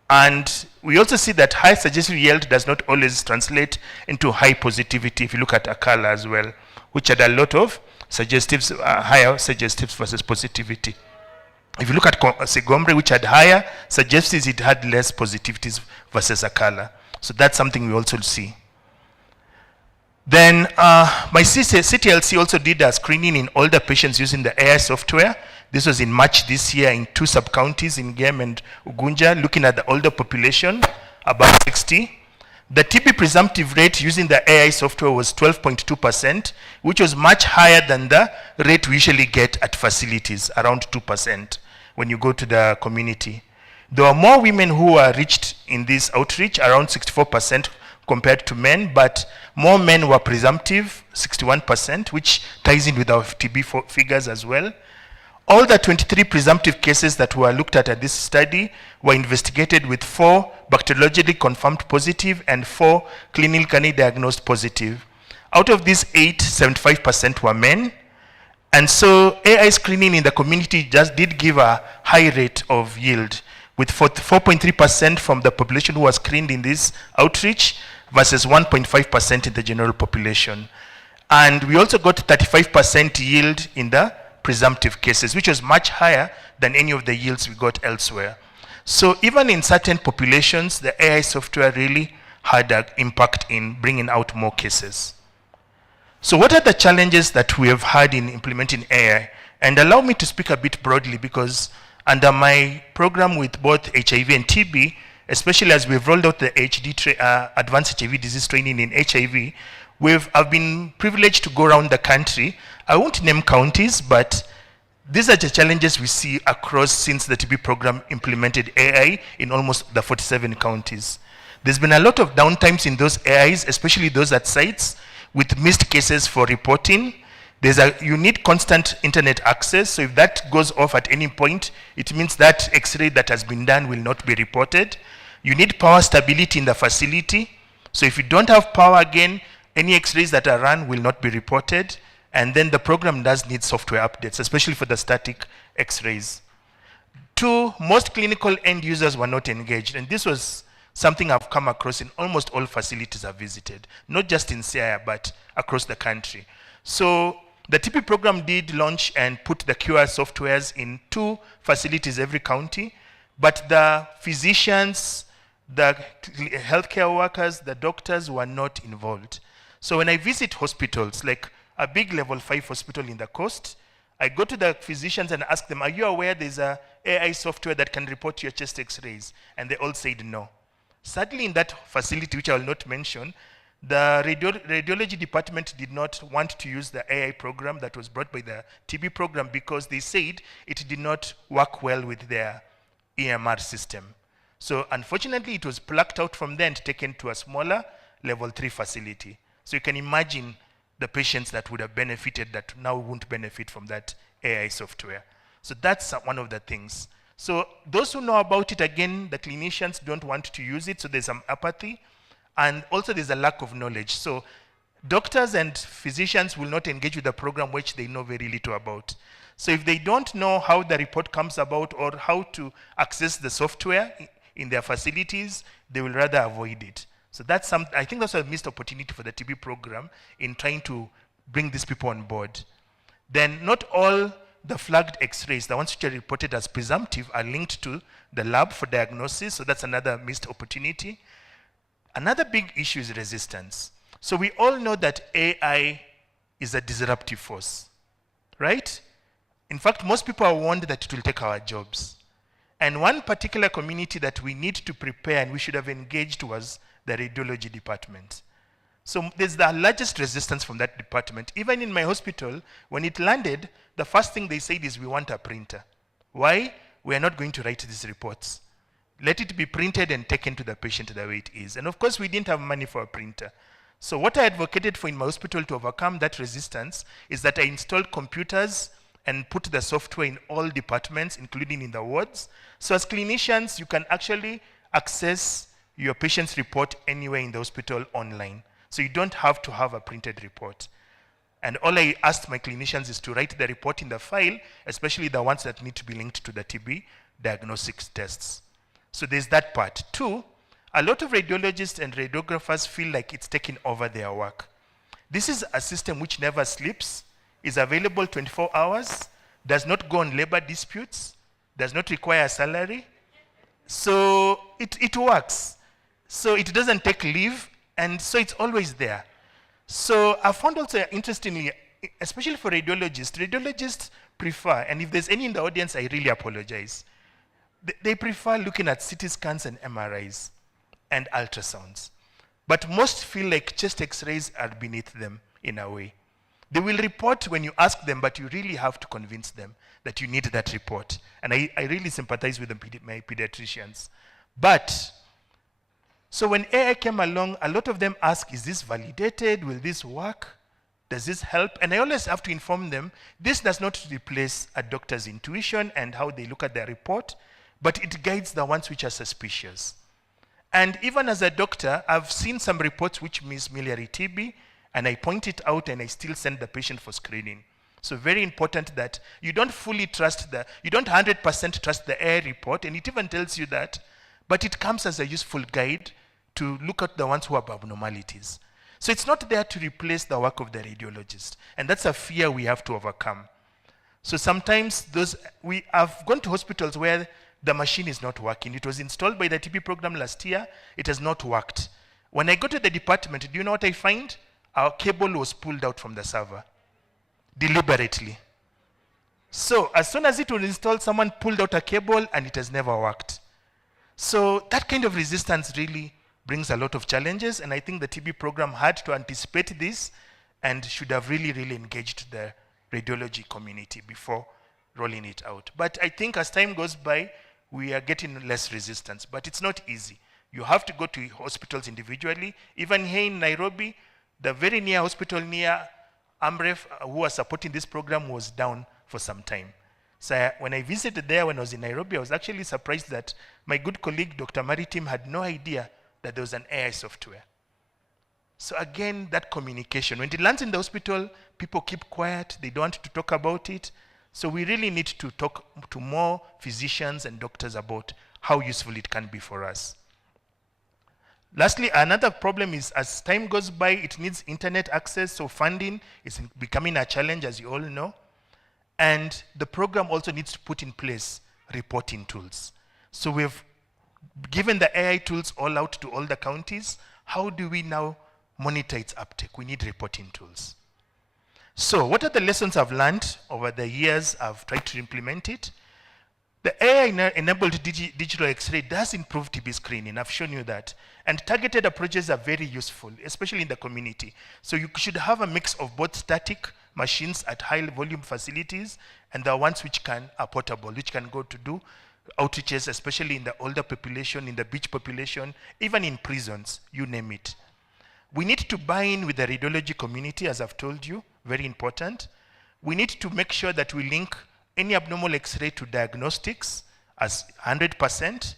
and we also see that high suggestive yield does not always translate into high positivity if you look at Akala as well, which had a lot of suggestives, higher suggestives versus positivity. If you look at Sigombre, which had higher suggestives, it had less positivities versus Akala. So that's something we also see. Then my CTLC also did a screening in older patients using the AI software. This was in March this year in 2 sub-counties in Gem and Ugunja, looking at the older population, about 60. The TB presumptive rate using the AI software was 12.2%, which was much higher than the rate we usually get at facilities, around 2% when you go to the community. There were more women who were reached in this outreach, around 64% compared to men, but more men were presumptive, 61%, which ties in with our TB figures as well. All the 23 presumptive cases that were looked at this study were investigated with 4 bacteriologically confirmed positive and 4 clinically diagnosed positive. Out of these 8, 75% were men. And so AI screening in the community just did give a high rate of yield, with 4.3% from the population who was screened in this outreach versus 1.5% in the general population. And we also got 35% yield in the presumptive cases, which was much higher than any of the yields we got elsewhere. So even in certain populations, the AI software really had an impact in bringing out more cases. So what are the challenges that we have had in implementing AI? And allow me to speak a bit broadly, because under my program with both HIV and TB, especially as we've rolled out the advanced HIV disease training in HIV, I've been privileged to go around the country. I won't name counties, but these are the challenges we see across since the TB program implemented AI in almost the 47 counties. There's been a lot of downtimes in those AIs, especially those at sites, with missed cases for reporting. You need constant internet access, so if that goes off at any point, it means that X-ray that has been done will not be reported. You need power stability in the facility, so if you don't have power again, any X-rays that are run will not be reported, and then the program does need software updates, especially for the static X-rays. 2, most clinical end users were not engaged, and this was something I've come across in almost all facilities I've visited, not just in SIA, but across the country. So the TB program did launch and put the QR softwares in 2 facilities every county, but the physicians, the healthcare workers, the doctors were not involved. So when I visit hospitals, like a big level 5 hospital in the coast, I go to the physicians and ask them, are you aware there's a AI software that can report your chest X-rays? And they all said no. Sadly, in that facility, which I will not mention, the radiology department did not want to use the AI program that was brought by the TB program because they said it did not work well with their EMR system. So unfortunately, it was plucked out from there and taken to a smaller level 3 facility. So you can imagine the patients that would have benefited that now won't benefit from that AI software. So that's one of the things. So those who know about it, again, the clinicians don't want to use it, so there's some apathy, and also there's a lack of knowledge. So doctors and physicians will not engage with the program which they know very little about. So if they don't know how the report comes about or how to access the software in their facilities, they will rather avoid it. So that's I think that's a missed opportunity for the TB program in trying to bring these people on board. Then not all the flagged X-rays, the ones which are reported as presumptive, are linked to the lab for diagnosis, so that's another missed opportunity. Another big issue is resistance. So we all know that AI is a disruptive force, right? In fact, most people are warned that it will take our jobs. And one particular community that we need to prepare and we should have engaged was the radiology department. So there's the largest resistance from that department. Even in my hospital, when it landed, the first thing they said is, we want a printer. Why? We are not going to write these reports. Let it be printed and taken to the patient the way it is. And of course, we didn't have money for a printer. So what I advocated for in my hospital to overcome that resistance is that I installed computers and put the software in all departments, including in the wards. So as clinicians, you can actually access your patient's report anywhere in the hospital online. So you don't have to have a printed report. And all I asked my clinicians is to write the report in the file, especially the ones that need to be linked to the TB diagnostics tests. So there's that part. Two, a lot of radiologists and radiographers feel like it's taking over their work. This is a system which never sleeps, is available 24 hours, does not go on labor disputes, does not require a salary. So it works. So it doesn't take leave, and so it's always there. So I found also interestingly, especially for radiologists prefer, and if there's any in the audience, I really apologize. They prefer looking at CT scans and MRIs and ultrasounds. But most feel like chest X-rays are beneath them in a way. They will report when you ask them, but you really have to convince them that you need that report. And I really sympathize with my pediatricians. But, so when AI came along, a lot of them ask, is this validated? Will this work? Does this help? And I always have to inform them, this does not replace a doctor's intuition and how they look at their report, but it guides the ones which are suspicious. And even as a doctor, I've seen some reports which miss miliary TB, and I point it out and I still send the patient for screening. So very important that you don't fully trust you don't 100% trust the AI report, and it even tells you that, but it comes as a useful guide to look at the ones who have abnormalities. So it's not there to replace the work of the radiologist, and that's a fear we have to overcome. So sometimes we have gone to hospitals where the machine is not working. It was installed by the TB program last year. It has not worked. When I go to the department, do you know what I find? Our cable was pulled out from the server deliberately. So as soon as it was installed, someone pulled out a cable and it has never worked. So that kind of resistance really brings a lot of challenges, and I think the TB program had to anticipate this and should have really engaged the radiology community before rolling it out. But I think as time goes by, we are getting less resistance, but it's not easy. You have to go to hospitals individually. Even here in Nairobi, the very near hospital near Amref, who was supporting this program, was down for some time. So when I visited there when I was in Nairobi, I was actually surprised that my good colleague, Dr. Maritim, had no idea that there was an AI software. So again, that communication. When it lands in the hospital, people keep quiet. They don't want to talk about it. So we really need to talk to more physicians and doctors about how useful it can be for us. Lastly, another problem is as time goes by, it needs internet access, so funding is becoming a challenge, as you all know. And the program also needs to put in place reporting tools. So we've given the AI tools all out to all the counties. How do we now monitor its uptake? We need reporting tools. So what are the lessons I've learned over the years I've tried to implement it? The AI-enabled digital X-ray does improve TB screening. I've shown you that. And targeted approaches are very useful, especially in the community. So you should have a mix of both static machines at high-volume facilities and the ones which are portable, which can go to do outreaches, especially in the older population, in the beach population, even in prisons, you name it. We need to buy in with the radiology community, as I've told you, very important. We need to make sure that we link any abnormal X-ray to diagnostics as 100%.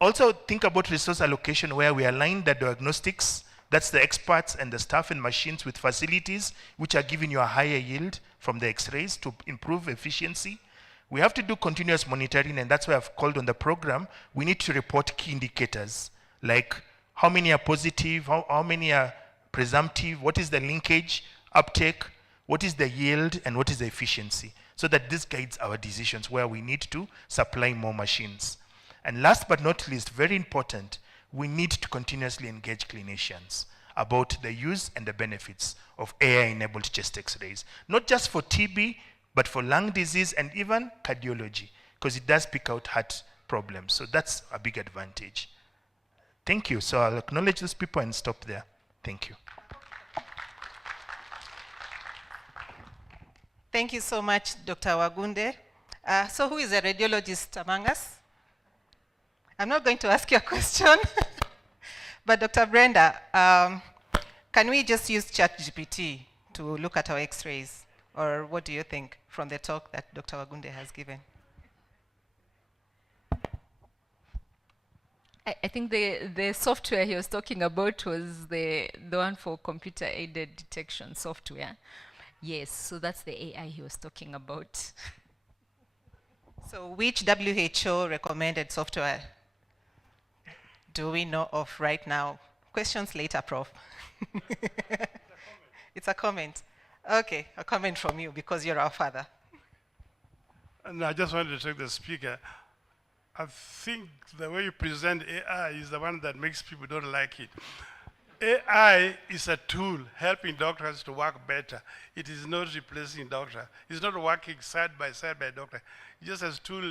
Also think about resource allocation where we align the diagnostics, that's the experts and the staff and machines, with facilities which are giving you a higher yield from the X-rays to improve efficiency. We have to do continuous monitoring, and that's why I've called on the program. We need to report key indicators, like how many are positive, how many are presumptive, what is the linkage, uptake, what is the yield, and what is the efficiency, so that this guides our decisions where we need to supply more machines. And last but not least, very important, we need to continuously engage clinicians about the use and the benefits of AI-enabled chest X-rays, not just for TB, but for lung disease and even cardiology, because it does pick out heart problems. So that's a big advantage. Thank you. So I'll acknowledge those people and stop there. Thank you. Thank you so much, Dr. Wagunde. So who is a radiologist among us? I'm not going to ask you a question, but Dr. Brenda, can we just use ChatGPT to look at our X-rays? Or what do you think from the talk that Dr. Wagunde has given? I think the software he was talking about was the one for computer-aided detection software. Yes, so that's the AI he was talking about. So which WHO recommended software do we know of right now? Questions later, Prof. It's a comment. Okay, a comment from you because you're our father. And I just wanted to take the speaker. I think the way you present AI is the one that makes people don't like it. AI is a tool helping doctors to work better. It is not replacing doctor. It's not working side by doctor. It's just a tool,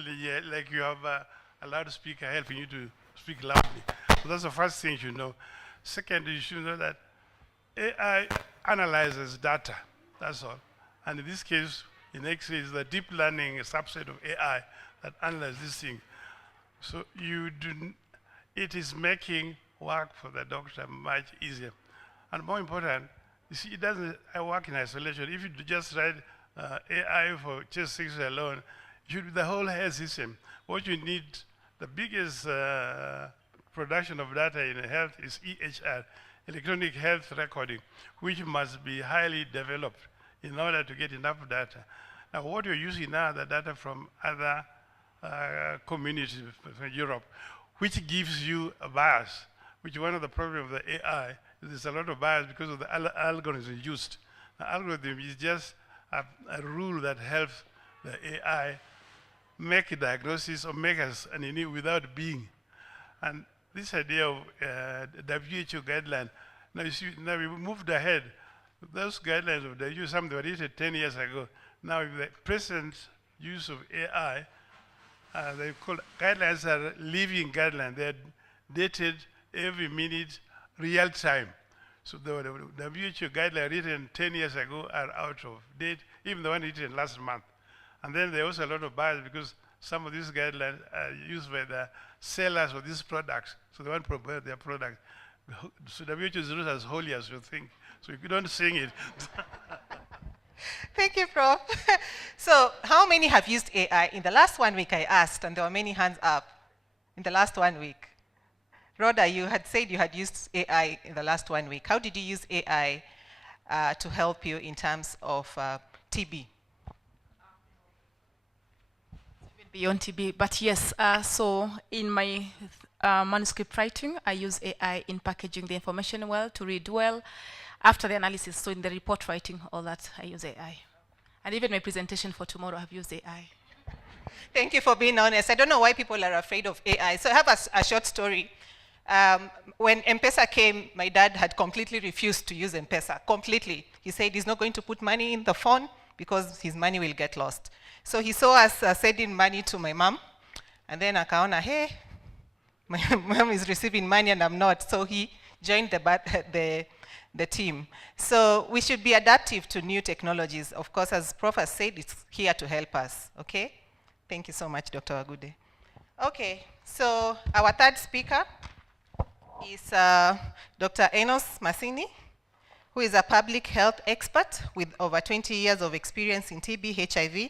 like you have a loudspeaker helping you to speak loudly. So that's the first thing you should know. Second, you should know that AI analyzes data. That's all. And in this case, in X-ray, is the deep learning subset of AI that analyzes this thing. So it is making work for the doctor much easier. And more important, you see, it doesn't work in isolation. If you just write AI for chest X-ray alone, it should be the whole health system. What you need, the biggest production of data in health is EHR, electronic health recording, which must be highly developed in order to get enough data. Now, what you're using now, the data from other communities from Europe, which gives you a bias, which one of the problems of the AI is there's a lot of bias because of the algorithm used. The algorithm is just a rule that helps the AI make a diagnosis or make us an in without being. And this idea of WHO guideline, now you see, now we moved ahead. Those guidelines of WHO, some they were written 10 years ago. Now with the present use of AI, they call guidelines are living guidelines. They're dated every minute, real time. So the WHO guidelines written 10 years ago are out of date, even the one written last month. And then there was a lot of bias because some of these guidelines are used by the sellers of these products. So they want to promote their product. So WHO is not as holy as you think. So if you don't sing it. Thank you, Prof. So how many have used AI? In the last 1 week I asked, and there were many hands up in the last 1 week. Rhoda, you had said you had used AI in the last 1 week. How did you use AI to help you in terms of TB? Beyond TB, but yes, so in my manuscript writing, I use AI in packaging the information well, to read well, after the analysis, so in the report writing, all that, I use AI. And even my presentation for tomorrow, I've used AI. Thank you for being honest. I don't know why people are afraid of AI. So I have a short story. When M-Pesa came, my dad had completely refused to use M-Pesa, completely. He said he's not going to put money in the phone because his money will get lost. So he saw us sending money to my mom, and then akaona, hey, my mom is receiving money and I'm not. So he joined the team. So we should be adaptive to new technologies. Of course, as Prof has said, it's here to help us, okay? Thank you so much, Dr. Wagunde. Okay, so our third speaker is Dr. Enos Masini, who is a public health expert with over 20 years of experience in TB, HIV,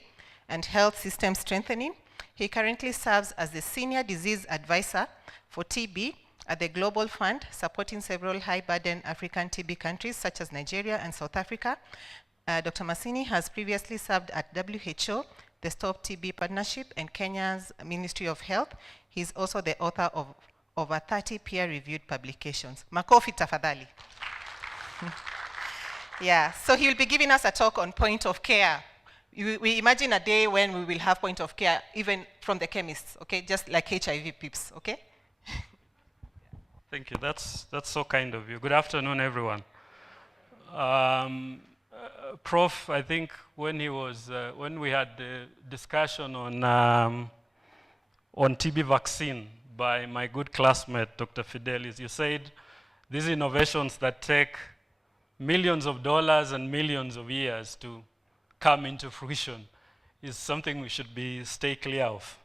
and health system strengthening. He currently serves as the Senior Disease Advisor for TB at the Global Fund, supporting several high-burden African TB countries such as Nigeria and South Africa. Dr. Masini has previously served at WHO, the Stop TB Partnership, and Kenya's Ministry of Health. He's also the author of over 30 peer-reviewed publications. Makofi tafadhali. Yeah, so he will be giving us a talk on point of care. We imagine a day when we will have point of care, even from the chemists, okay? Just like HIV peeps, okay? Thank you. That's so kind of you. Good afternoon, everyone. Prof, I think when we had the discussion on TB vaccine by my good classmate, Dr. Fidelis, you said these innovations that take millions of dollars and millions of years to come into fruition is something we should stay clear of.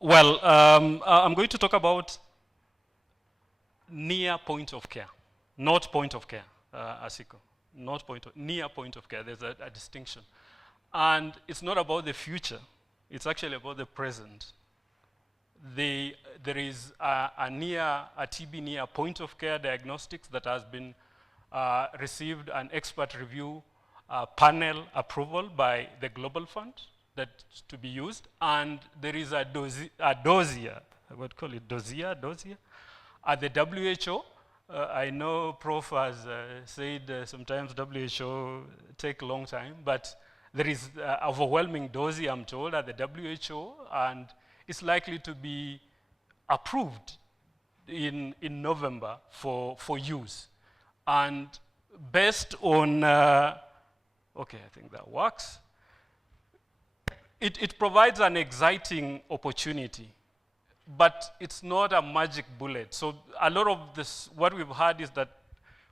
Well, I'm going to talk about near point of care, not point of care, Asiko. Not near point of care. There's a distinction. And it's not about the future. It's actually about the present. There is a TB near point of care diagnostics that has been received an expert review panel approval by the Global Fund that's to be used. And there is a dossier, I would call it dossier at the WHO. I know Prof has said sometimes WHO take a long time, but there is overwhelming dossier, I'm told, at the WHO, and it's likely to be approved in November for use. And based on, okay, I think that works. It provides an exciting opportunity, but it's not a magic bullet. So a lot of this, what we've heard is that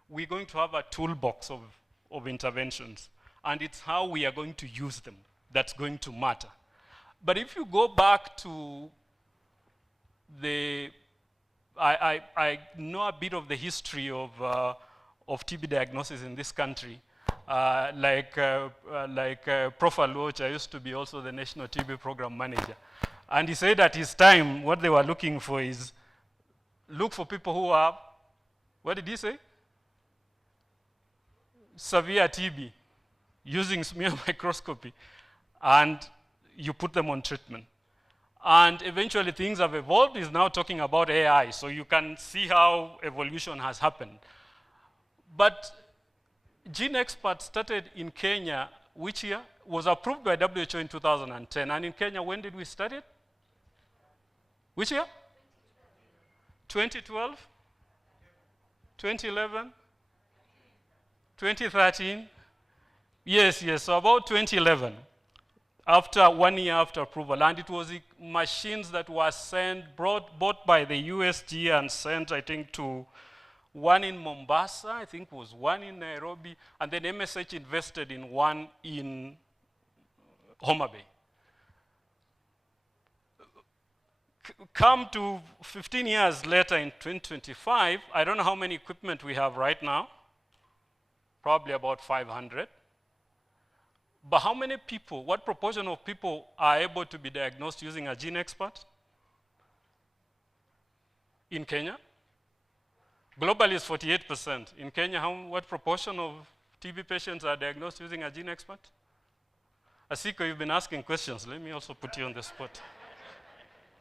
we're going to have a toolbox of interventions, and it's how we are going to use them that's going to matter. But if you go back to I know a bit of the history of TB diagnosis in this country. Like Prof. Aluoch, I used to be also the National TB Program Manager. And he said at his time, what they were looking for is, look for people who are, what did he say? Severe TB, using smear microscopy, and you put them on treatment. And eventually things have evolved. He's now talking about AI, so you can see how evolution has happened. But Gene Expert started in Kenya, which year? Was approved by WHO in 2010. And in Kenya, when did we start it? Which year? 2012? 2011? 2013? Yes, so about 2011, after 1 year after approval. And it was machines that were bought by the USG and sent, I think, to one in Mombasa, I think was one in Nairobi, and then MSH invested in one in Homa Bay. Come to 15 years later in 2025, I don't know how many equipment we have right now, probably about 500. But how many people, what proportion of people are able to be diagnosed using a Gene Expert? In Kenya? Globally is 48%. In Kenya, what proportion of TB patients are diagnosed using a Gene Expert? Asiko, you've been asking questions. Let me also put you on the spot.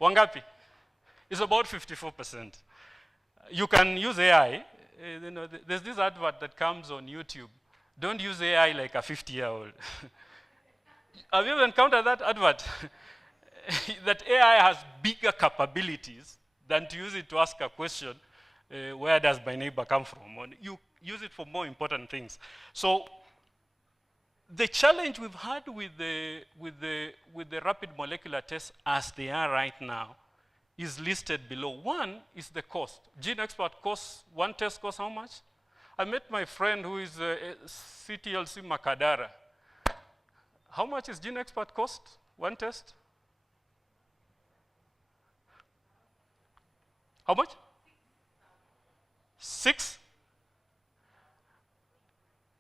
Wangapi? It's about 54%. You can use AI. There's this advert that comes on YouTube. Don't use AI like a 50-year-old. Have you ever encountered that advert? That AI has bigger capabilities than to use it to ask a question, where does my neighbor come from? You use it for more important things. So the challenge we've had with the rapid molecular tests as they are right now is listed below. One is the cost. Gene Expert costs, one test costs how much? I met my friend who is CTLC Makadara. How much is Gene Expert cost, one test? How much? 6?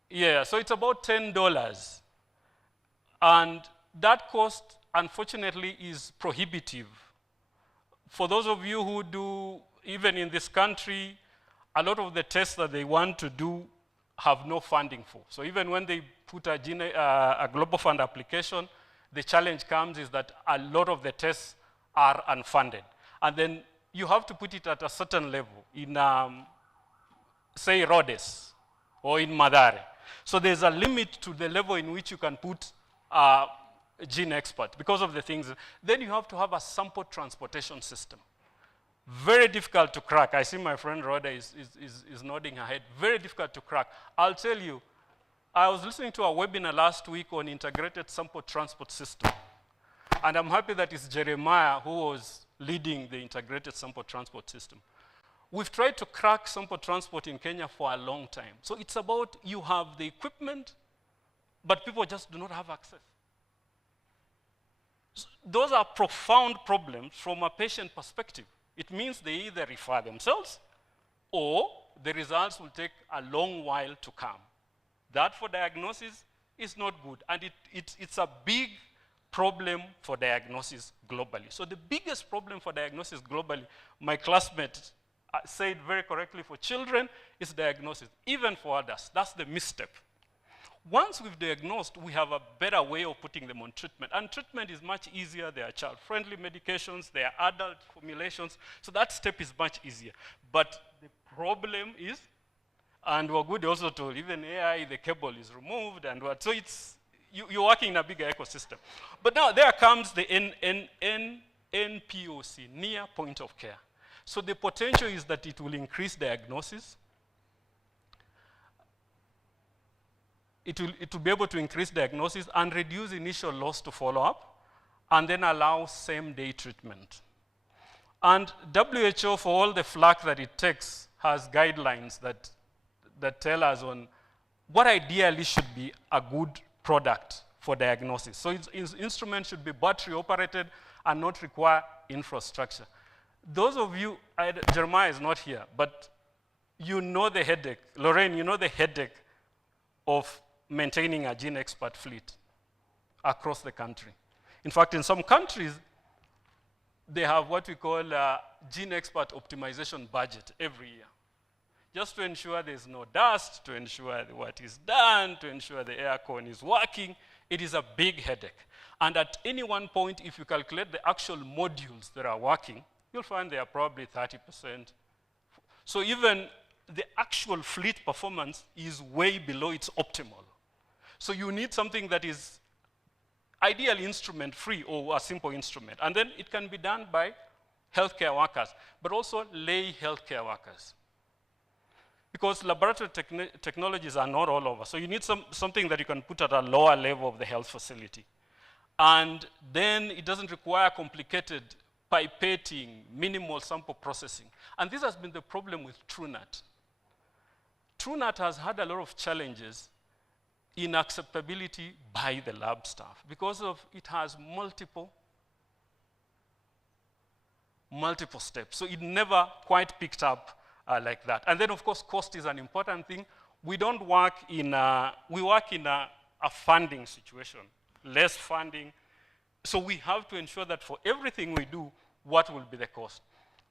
Yeah, so it's about $10. And that cost, unfortunately, is prohibitive. For those of you who do, even in this country, a lot of the tests that they want to do have no funding for. So even when they put a global fund application, the challenge comes is that a lot of the tests are unfunded. And then you have to put it at a certain level in, say, Rhodes or in Madare. So there's a limit to the level in which you can put a gene expert because of the things. Then you have to have a sample transportation system. Very difficult to crack. I see my friend Rhoda is nodding her head. Very difficult to crack. I'll tell you, I was listening to a webinar last week on integrated sample transport system. And I'm happy that it's Jeremiah who was leading the integrated sample transport system. We've tried to crack sample transport in Kenya for a long time. So it's about you have the equipment, but people just do not have access. So those are profound problems from a patient perspective. It means they either refer themselves or the results will take a long while to come. That for diagnosis is not good. And it's a big problem for diagnosis globally. So the biggest problem for diagnosis globally, my classmate said very correctly, for children is diagnosis. Even for adults, that's the misstep. Once we've diagnosed, we have a better way of putting them on treatment. And treatment is much easier. There are child-friendly medications, there are adult formulations. So that step is much easier. But the problem is, and we're good also to even AI, the cable is removed and what. So it's, you're working in a bigger ecosystem. But now there comes the NPOC, near point of care. So the potential is that it will increase diagnosis. It will be able to increase diagnosis and reduce initial loss to follow-up, and then allow same-day treatment. And WHO, for all the flack that it takes, has guidelines that tell us on what ideally should be a good product for diagnosis. So its instrument should be battery-operated and not require infrastructure. Those of you, Jeremiah is not here, but you know the headache. Lorraine, you know the headache of maintaining a gene expert fleet across the country. In fact, in some countries, they have what we call a gene expert optimization budget every year, just to ensure there's no dust, to ensure what is done, to ensure the air con is working. It is a big headache. And at any one point, if you calculate the actual modules that are working, you'll find they are probably 30%. So even the actual fleet performance is way below its optimal. So you need something that is ideally instrument-free or a simple instrument. And then it can be done by healthcare workers, but also lay healthcare workers. Because laboratory technologies are not all over. So you need something that you can put at a lower level of the health facility. And then it doesn't require complicated pipetting, minimal sample processing. And this has been the problem with TrueNat. TrueNat has had a lot of challenges in acceptability by the lab staff because of it has multiple steps. So it never quite picked up like that. And then, of course, cost is an important thing. We don't work in we work in a funding situation, less funding. So we have to ensure that for everything we do, what will be the cost?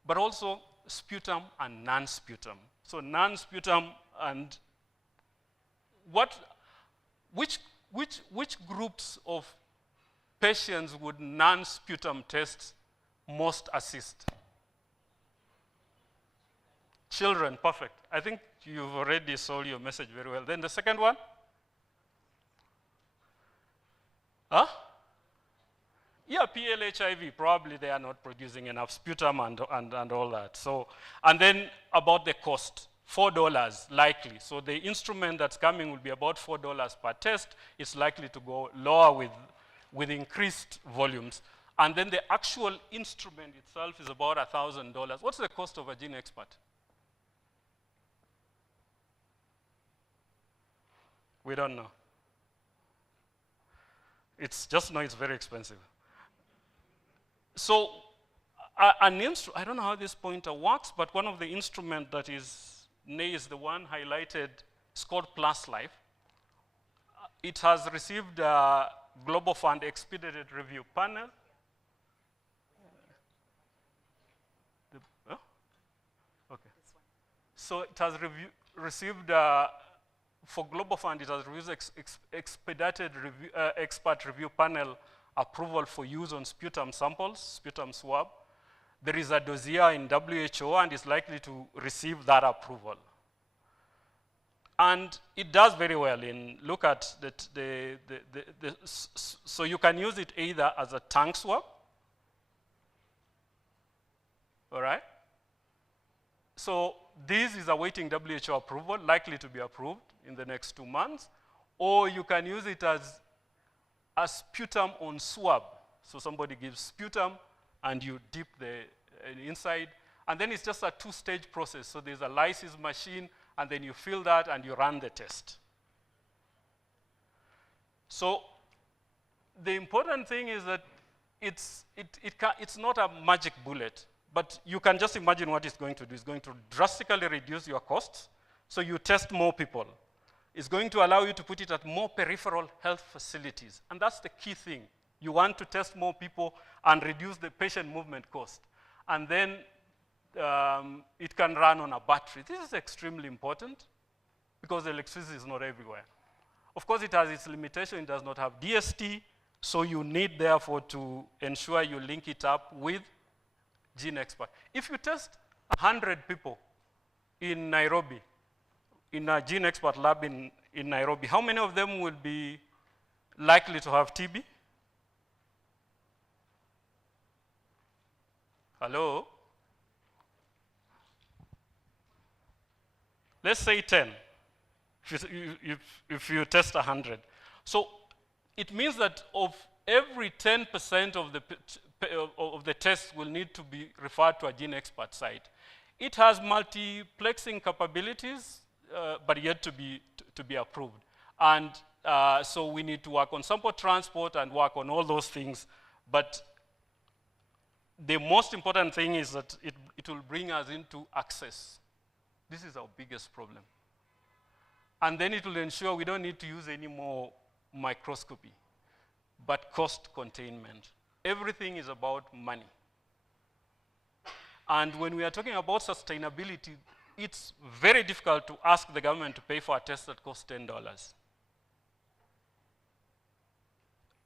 But also sputum and non-sputum. So non-sputum and which groups of patients would non-sputum tests most assist? Children, perfect. I think you've already sold your message very well. Then the second one? Huh? Yeah, PLHIV, probably they are not producing enough sputum and all that. So, and then about the cost, $4 likely. So the instrument that's coming will be about $4 per test. It's likely to go lower with increased volumes. And then the actual instrument itself is about $1,000. What's the cost of a gene expert? We don't know. It's just know it's very expensive. So I don't know how this pointer works, but one of the instruments that is NE is the one highlighted, scored Plus Life. It has received a Global Fund Expedited Review Panel. Okay. So it has received, for Global Fund, it has received expedited review, expert review panel approval for use on sputum samples, sputum swab. There is a dossier in WHO and is likely to receive that approval. And it does very well look at so you can use it either as a tongue swab, all right? So this is awaiting WHO approval, likely to be approved in the next 2 months, or you can use it as a sputum on swab. So somebody gives sputum and you dip the inside, and then it's just a 2-stage process. So there's a lysis machine, and then you fill that and you run the test. So the important thing is that it's not a magic bullet, but you can just imagine what it's going to do. It's going to drastically reduce your costs, so you test more people. It's going to allow you to put it at more peripheral health facilities, and that's the key thing. You want to test more people and reduce the patient movement cost. And then it can run on a battery. This is extremely important because electricity is not everywhere. Of course, it has its limitation. It does not have DST, so you need, therefore, to ensure you link it up with GeneXpert. If you test 100 people in Nairobi, in a GeneXpert lab in Nairobi, how many of them will be likely to have TB? Hello? Let's say 10, if you test 100. So it means that of every 10% of the tests will need to be referred to a GeneXpert site. It has multiplexing capabilities, but yet to be approved. And so we need to work on sample transport and work on all those things. But the most important thing is that it will bring us into access. This is our biggest problem. And then it will ensure we don't need to use any more microscopy, but cost containment. Everything is about money. And when we are talking about sustainability, it's very difficult to ask the government to pay for a test that costs $10.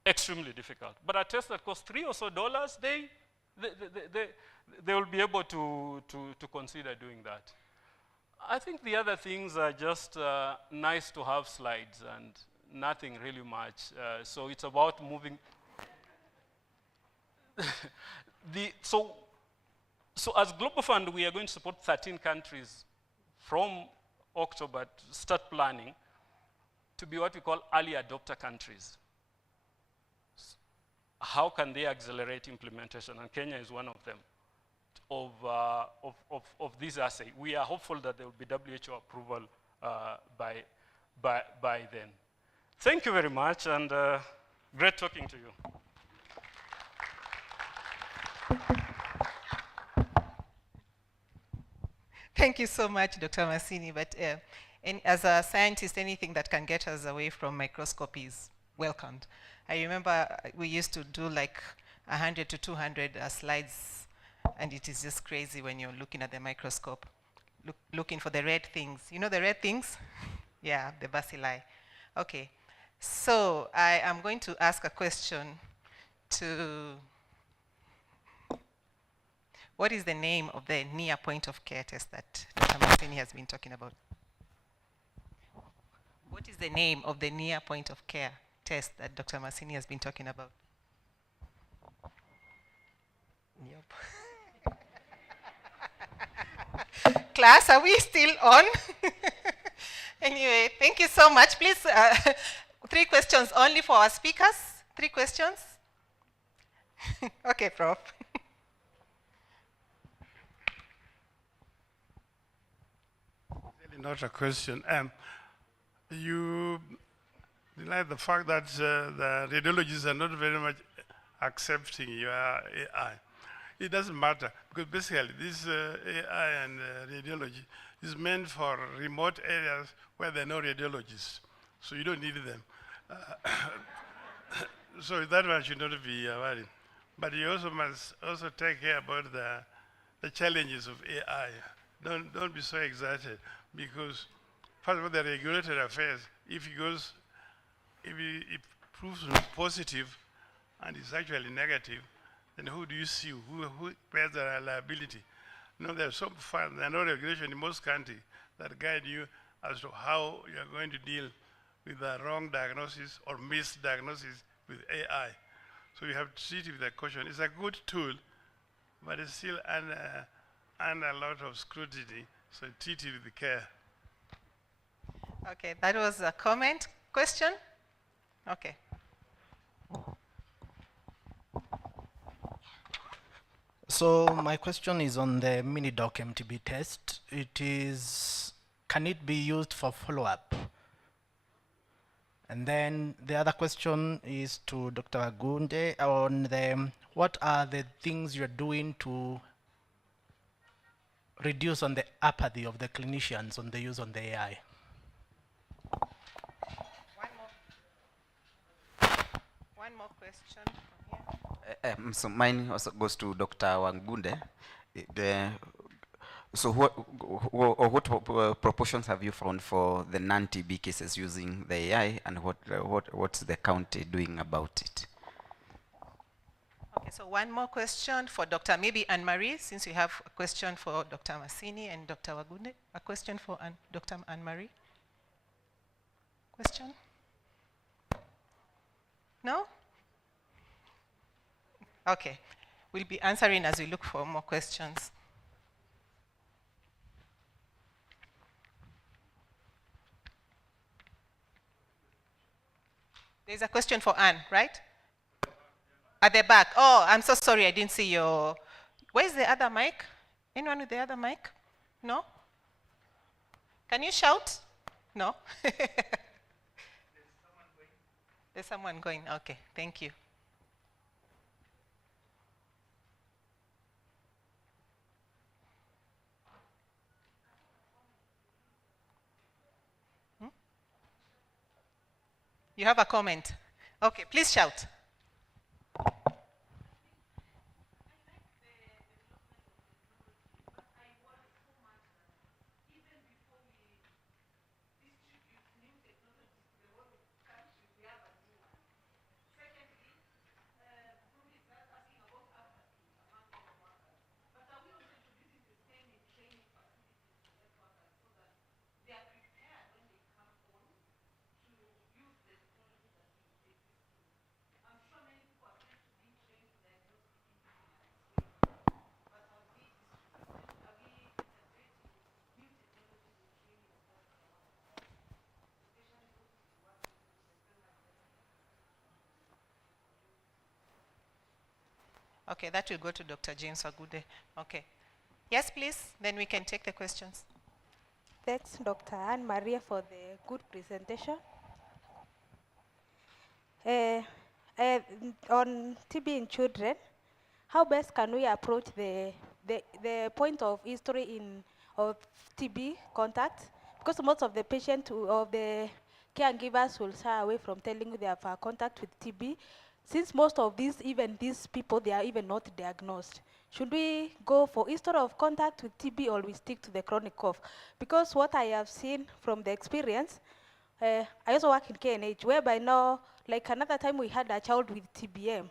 Extremely difficult. But a test that costs $3 or so, they will be able to consider doing that. I think the other things are just nice to have slides and nothing really much. So it's about moving. So as Global Fund, we are going to support 13 countries from October to start planning to be what we call early adopter countries. How can they accelerate implementation? And Kenya is one of them. Of this assay. We are hopeful that there will be WHO approval by then. Thank you very much, and great talking to you. Thank you so much, Dr. Masini. But as a scientist, anything that can get us away from microscopy is welcomed. I remember we used to do like 100 to 200 slides, and it is just crazy when you're looking at the microscope, looking for the red things. You know the red things? Yeah, the bacilli. Okay, so I am going to ask a question to, what is the name of the near point of care test that Dr. Masini has been talking about? What is the name of the near point of care test that Dr. Masini has been talking about? Yep. Class, are we still on? Anyway, thank you so much. Please, 3 questions only for our speakers. 3 questions? Okay, Prof. Really not a question. You deny the fact that the radiologists are not very much accepting your AI. It doesn't matter, because basically this AI and radiology is meant for remote areas where there are no radiologists, so you don't need them. So that one should not be worried. But you also must also take care about the challenges of AI. Don't be so excited, because first of all, the regulatory affairs, if it proves positive and is actually negative, then who do you sue? Who bears the liability? No, there's so far, there are no regulations in most countries that guide you as to how you're going to deal with the wrong diagnosis or misdiagnosis with AI. So you have to treat it with a caution. It's a good tool, but it's still under a lot of scrutiny, so treat it with care. Okay, that was a comment. Question? Okay. So my question is on the mini-doc MTB test. Can it be used for follow-up? And then the other question is to Dr. Wagunde on what are the things you're doing to reduce on the apathy of the clinicians on the use on the AI? One more question from here. So mine also goes to Dr. Wagunde. So what proportions have you found for the non-TB cases using the AI, and what's the county doing about it? Okay, so one more question for Dr. maybe Anne-Marie, since you have a question for Dr. Masini and Dr. Wagunde. A question for Dr. Anne-Marie? Question? No? Okay, we'll be answering as we look for more questions. There's a question for Anne, right? At the back. Oh, I'm so sorry, I didn't see your... Where's the other mic? Anyone with the other mic? No? Can you shout? No? There's someone going. Okay, thank you. You have a comment? Okay, please shout. Okay, that will go to Dr. James Wagunde. Okay. Yes, please, then we can take the questions. Thanks, Dr. Anne-Marie, for the good presentation. On TB in children, how best can we approach the point of history of TB contact? Because most of the patients or the caregivers will shy away from telling you they have a contact with TB. Since most of these people, they are even not diagnosed. Should we go for history of contact with TB, or we stick to the chronic cough? Because what I have seen from the experience, I also work in KNH, whereby now, like another time we had a child with TBM.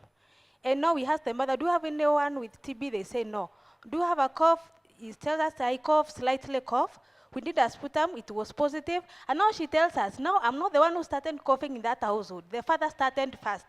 And now we ask the mother, do you have anyone with TB? They say no. Do you have a cough? He tells us, I cough, slightly cough. We did a sputum, it was positive. And now she tells us, no, I'm not the one who started coughing in that household. The father started first.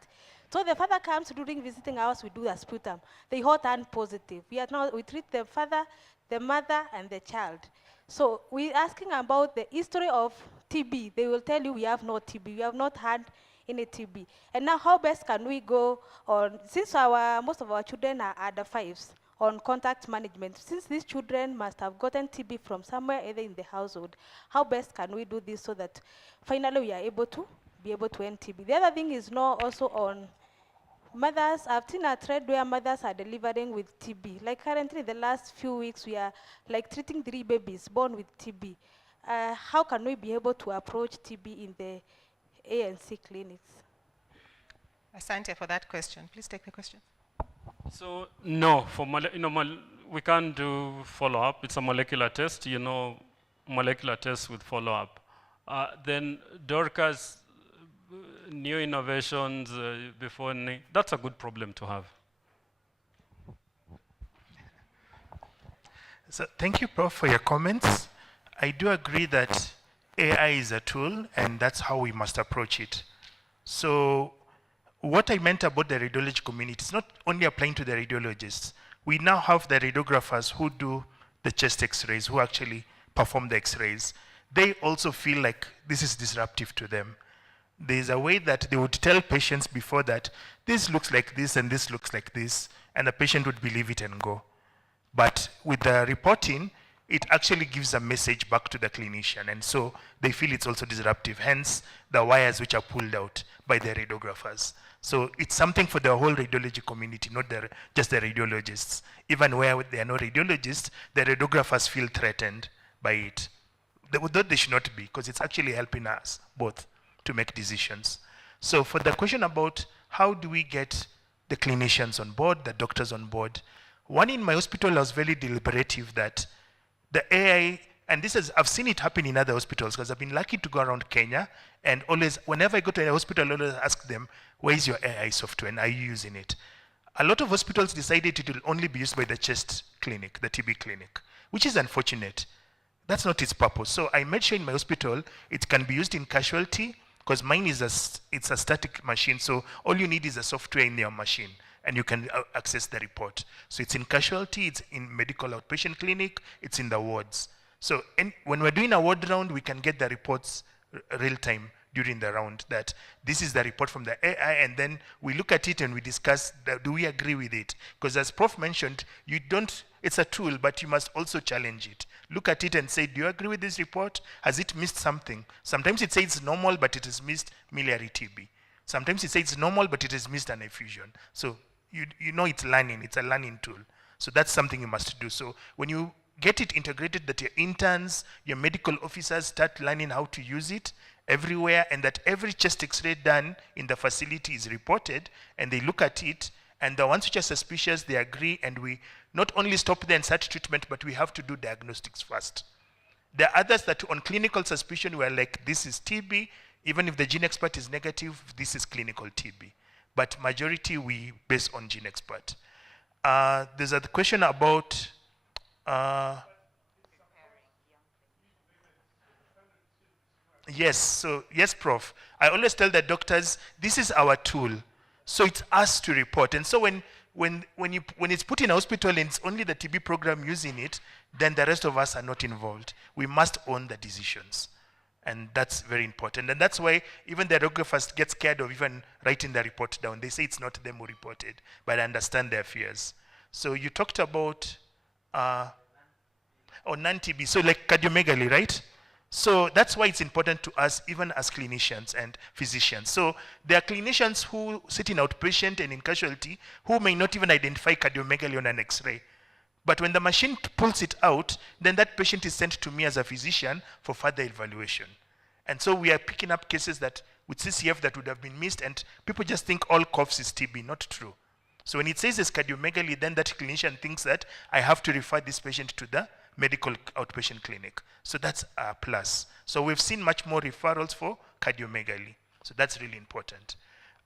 So the father comes during visiting hours, we do a sputum. They all turn positive. We treat the father, the mother, and the child. So we're asking about the history of TB. They will tell you we have no TB, we have not had any TB. And now how best can we go on, since most of our children are under 5s, on contact management, since these children must have gotten TB from somewhere, either in the household, how best can we do this so that finally we are able to end TB? The other thing is now also on mothers, I've seen a trend where mothers are delivering with TB. Like currently, the last few weeks, we are like treating 3 babies born with TB. How can we be able to approach TB in the ANC clinics? Asante for that question. Please take the question. So no, for we can't do follow-up. It's a molecular test, molecular test with follow-up. Then Dorcas, new innovations before, that's a good problem to have. So thank you, Prof, for your comments. I do agree that AI is a tool, and that's how we must approach it. So what I meant about the radiology community is not only applying to the radiologists. We now have the radiographers who do the chest x-rays, who actually perform the x-rays. They also feel like this is disruptive to them. There's a way that they would tell patients before that, this looks like this and this looks like this, and the patient would believe it and go. But with the reporting, it actually gives a message back to the clinician, and so they feel it's also disruptive, hence the wires which are pulled out by the radiographers. So it's something for the whole radiology community, not just the radiologists. Even where there are no radiologists, the radiographers feel threatened by it. Though they should not be, because it's actually helping us both to make decisions. So for the question about how do we get the clinicians on board, the doctors on board, one in my hospital, I was very deliberative that the AI, and this is, I've seen it happen in other hospitals because I've been lucky to go around Kenya, and always, whenever I go to a hospital, I always ask them, where is your AI software and are you using it? A lot of hospitals decided it will only be used by the chest clinic, the TB clinic, which is unfortunate. That's not its purpose. So I made sure in my hospital, it can be used in casualty, because mine is it's a static machine, so all you need is a software in your machine, and you can access the report. So it's in casualty, it's in medical outpatient clinic, it's in the wards. So when we're doing a ward round, we can get the reports real time during the round, that this is the report from the AI, and then we look at it and we discuss, do we agree with it? Because as Prof mentioned, it's a tool, but you must also challenge it. Look at it and say, do you agree with this report? Has it missed something? Sometimes it says it's normal, but it has missed miliary TB. Sometimes it says it's normal, but it has missed an effusion. So you know it's learning, it's a learning tool. So that's something you must do. So when you get it integrated, that your interns, your medical officers start learning how to use it everywhere, and that every chest x-ray done in the facility is reported, and they look at it, and the ones which are suspicious, they agree, and we not only stop there and start treatment, but we have to do diagnostics first. There are others that on clinical suspicion, we're like, this is TB, even if the gene expert is negative, this is clinical TB. But majority, we base on gene expert. There's a question about, yes, so yes, Prof. I always tell the doctors, this is our tool. So it's us to report. And so when it's put in a hospital and it's only the TB program using it, then the rest of us are not involved. We must own the decisions. And that's very important. And that's why even the radiographers get scared of even writing the report down. They say it's not them who reported, but I understand their fears. So you talked about non-TB, so like cardiomegaly, right? So that's why it's important to us, even as clinicians and physicians. So there are clinicians who sit in outpatient and in casualty who may not even identify cardiomegaly on an X-ray. But when the machine pulls it out, then that patient is sent to me as a physician for further evaluation. And so we are picking up cases that with CCF that would have been missed, and people just think all coughs is TB, not true. So when it says it's cardiomegaly, then that clinician thinks that I have to refer this patient to the medical outpatient clinic. So that's a plus. So we've seen much more referrals for cardiomegaly. So that's really important.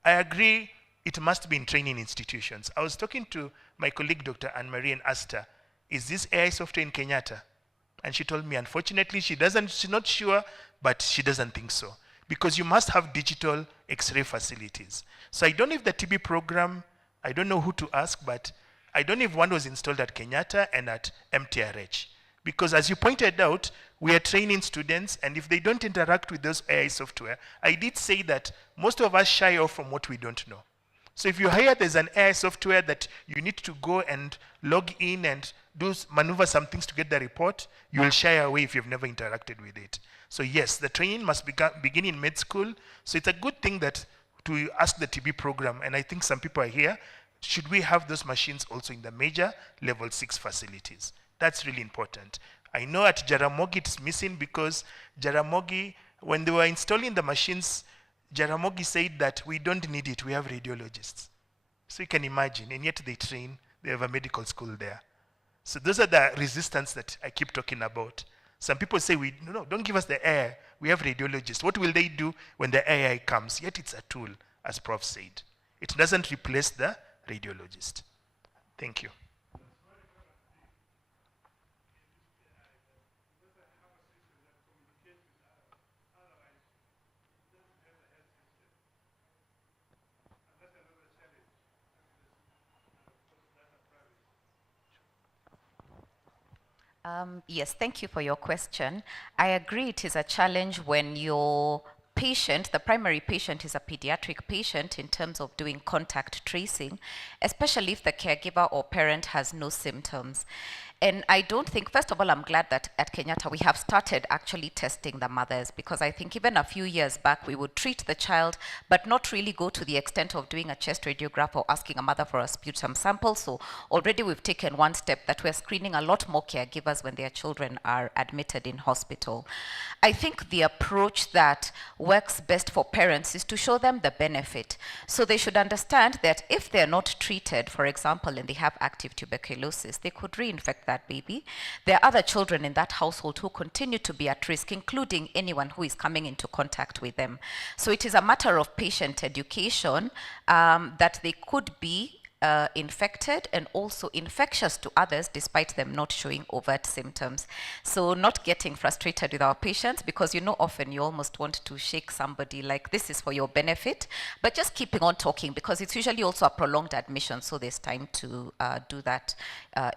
I agree it must be in training institutions. I was talking to my colleague, Dr. Anne-Marie, and asked her, is this AI software in Kenyatta? And she told me, unfortunately, she's not sure, but she doesn't think so. Because you must have digital X-ray facilities. So I don't know if the TB program, I don't know who to ask, but I don't know if one was installed at Kenyatta and at MTRH. Because as you pointed out, we are training students, and if they don't interact with those AI software, I did say that most of us shy off from what we don't know. So if you hire, there's an AI software that you need to go and log in and maneuver some things to get the report, you will shy away if you've never interacted with it. So yes, the training must begin in med school. So it's a good thing that to ask the TB program, and I think some people are here, should we have those machines also in the major level 6 facilities? That's really important. I know at Jaramogi it's missing because Jaramogi, when they were installing the machines, Jaramogi said that we don't need it, we have radiologists. So you can imagine, and yet they train, they have a medical school there. So those are the resistance that I keep talking about. Some people say, no, don't give us the air, we have radiologists. What will they do when the AI comes? Yet it's a tool, as Prof said. It doesn't replace the radiologist. Thank you. Yes, thank you for your question. I agree it is a challenge when your patient, the primary patient, is a pediatric patient in terms of doing contact tracing, especially if the caregiver or parent has no symptoms. And I don't think, first of all, I'm glad that at Kenyatta we have started actually testing the mothers, because I think even a few years back we would treat the child but not really go to the extent of doing a chest radiograph or asking a mother for a sputum sample. So already we've taken one step that we're screening a lot more caregivers when their children are admitted in hospital. I think the approach that works best for parents is to show them the benefit. So they should understand that if they're not treated, for example, and they have active tuberculosis, they could reinfect that baby. There are other children in that household who continue to be at risk, including anyone who is coming into contact with them. So it is a matter of patient education that they could be infected and also infectious to others despite them not showing overt symptoms. So not getting frustrated with our patients, because you know often you almost want to shake somebody like this is for your benefit, but just keeping on talking, because it's usually also a prolonged admission, so there's time to do that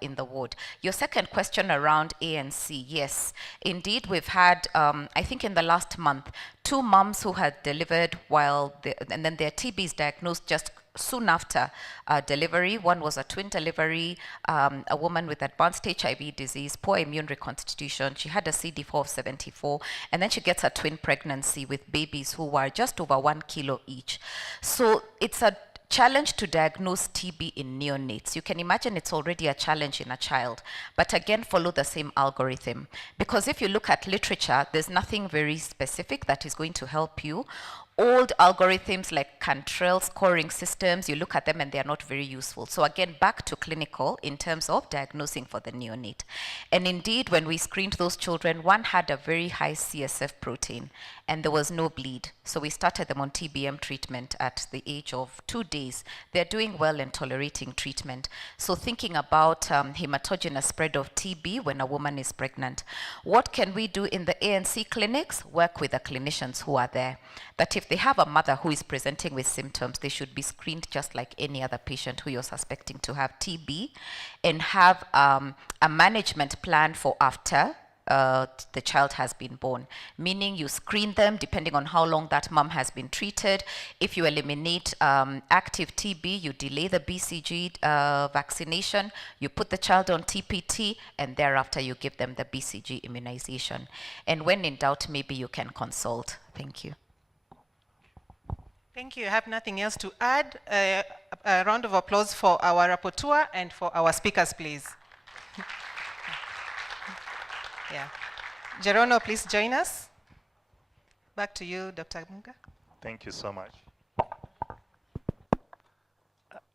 in the ward. Your second question around ANC, yes, indeed we've had, I think in the last month, 2 moms who had delivered and then their TB is diagnosed just soon after delivery. One was a twin delivery, a woman with advanced HIV disease, poor immune reconstitution. She had a CD4 of 74, and then she gets a twin pregnancy with babies who were just over 1 kilo each. So it's a challenge to diagnose TB in neonates. You can imagine it's already a challenge in a child, but again, follow the same algorithm. Because if you look at literature, there's nothing very specific that is going to help you. Old algorithms like Cantrell scoring systems, you look at them and they are not very useful. So again, back to clinical in terms of diagnosing for the neonate. And indeed, when we screened those children, one had a very high CSF protein and there was no bleed. So we started them on TBM treatment at the age of 2 days. They're doing well and tolerating treatment. So thinking about hematogenous spread of TB when a woman is pregnant. What can we do in the ANC clinics? Work with the clinicians who are there. That if they have a mother who is presenting with symptoms, they should be screened just like any other patient who you're suspecting to have TB, and have a management plan for after the child has been born, meaning you screen them depending on how long that mom has been treated. If you eliminate active TB, you delay the BCG vaccination, you put the child on TPT, and thereafter you give them the BCG immunization. And when in doubt, maybe you can consult. Thank you. Thank you. I have nothing else to add. A round of applause for our rapporteur and for our speakers, please. Yeah. Gerono, please join us. Back to you, Dr. Munga. Thank you so much.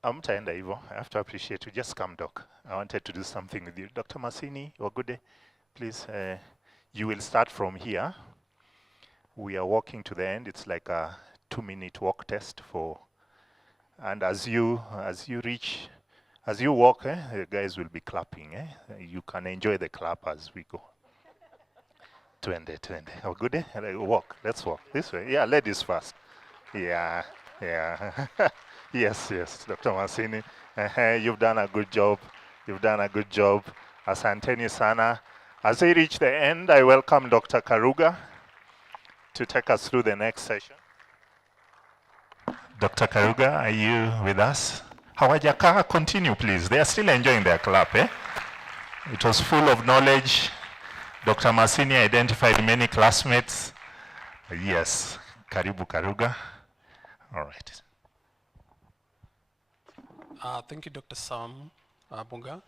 Amtaenda hivyo. I have to appreciate you. Just come, Doc. I wanted to do something with you. Dr. Masini, Wagude, please, you will start from here. We are walking to the end. It's like a 2-minute walk test for, and as you walk, the guys will be clapping. You can enjoy the clap as we go. Twende. Oh, good. Walk. Let's walk this way. Yeah, ladies first. Yeah. Yes, Dr. Masini. You've done a good job. Asanteni sana. As we reach the end, I welcome Dr. Karuga to take us through the next session. Dr. Karuga, are you with us? Hawajaka, continue, please. They are still enjoying their clap, It was full of knowledge. Dr. Masini identified many classmates. Yes, Karibu Karuga. All right. Thank you, Dr. Sam Bunga.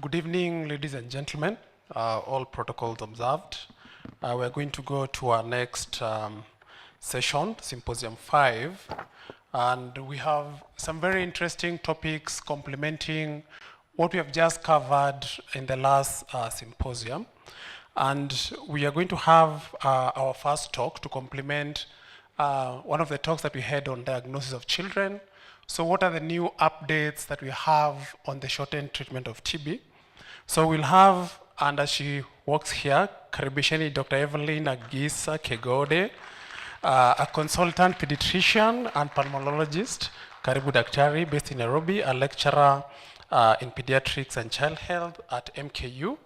Good evening, ladies and gentlemen. All protocols observed. We're going to go to our next session, Symposium 5. And we have some very interesting topics complementing what we have just covered in the last symposium. And we are going to have our first talk to complement one of the talks that we had on diagnosis of children. So what are the new updates that we have on the shortened treatment of TB? So we'll have, and as she works here, karibisheni Dr. Evelyn Agisa Kegode, a consultant pediatrician and pulmonologist, karibu daktari, based in Nairobi, a lecturer in pediatrics and child health at MKU.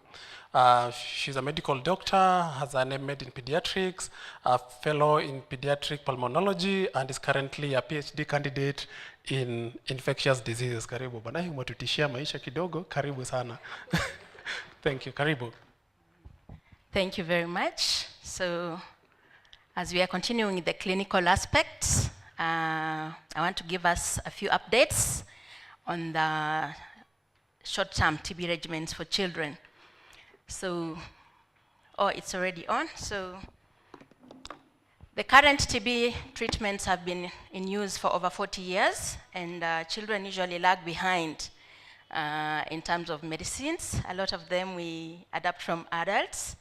She's a medical doctor, has an MD in pediatrics, a fellow in pediatric pulmonology, and is currently a PhD candidate in infectious diseases. Karibu. Bana hii mwatutishia maisha kidogo. Karibu sana. Thank you. Karibu. Thank you very much. So, as we are continuing with the clinical aspects, I want to give us a few updates on the short-term TB regimens for children. So, it's already on. So, the current TB treatments have been in use for over 40 years, and children usually lag behind in terms of medicines. A lot of them we adapt from adults.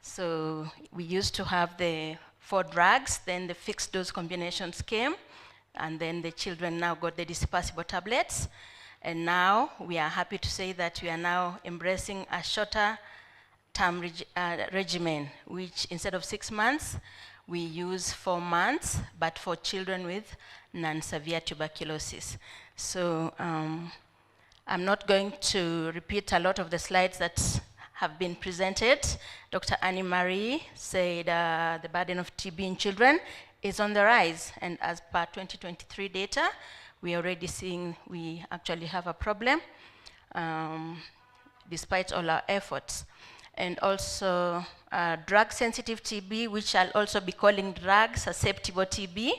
So, we used to have the 4 drugs, then the fixed dose combinations came, and then the children now got the dispersible tablets. And now we are happy to say that we are now embracing a shorter term regimen, which instead of 6 months, we use 4 months, but for children with non-severe tuberculosis. So I'm not going to repeat a lot of the slides that have been presented. Dr. Annie Marie said the burden of TB in children is on the rise, and as per 2023 data, we are already seeing we actually have a problem despite all our efforts. And also drug-sensitive TB, which I'll also be calling drug-susceptible TB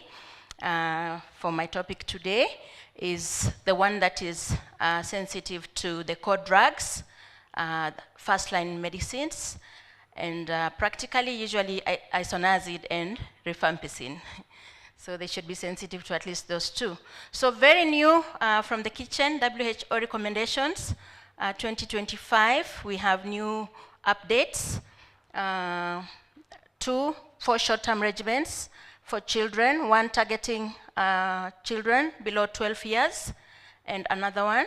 for my topic today, is the one that is sensitive to the core drugs, first-line medicines, and practically usually isoniazid and rifampicin. So they should be sensitive to at least those 2. So very new from the kitchen, WHO recommendations, 2025, we have new updates, 2 for short-term regimens for children, 1 targeting children below 12 years, and another one,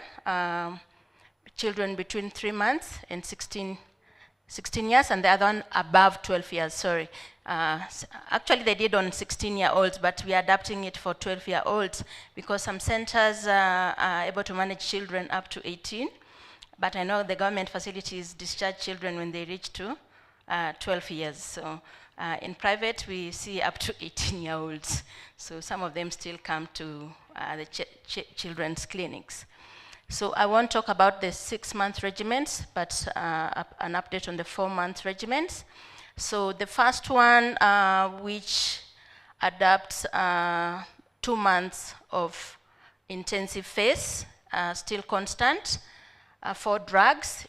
children between 3 months and 16 years, and the other one above 12 years, sorry. Actually, they did on 16-year-olds, but we are adapting it for 12-year-olds because some centers are able to manage children up to 18. But I know the government facilities discharge children when they reach to 12 years. So in private, we see up to 18-year-olds. So some of them still come to the children's clinics. So I won't talk about the 6-month regimens, but an update on the 4-month regimens. So the first one, which adapts 2 months of intensive phase, still constant, 4 drugs,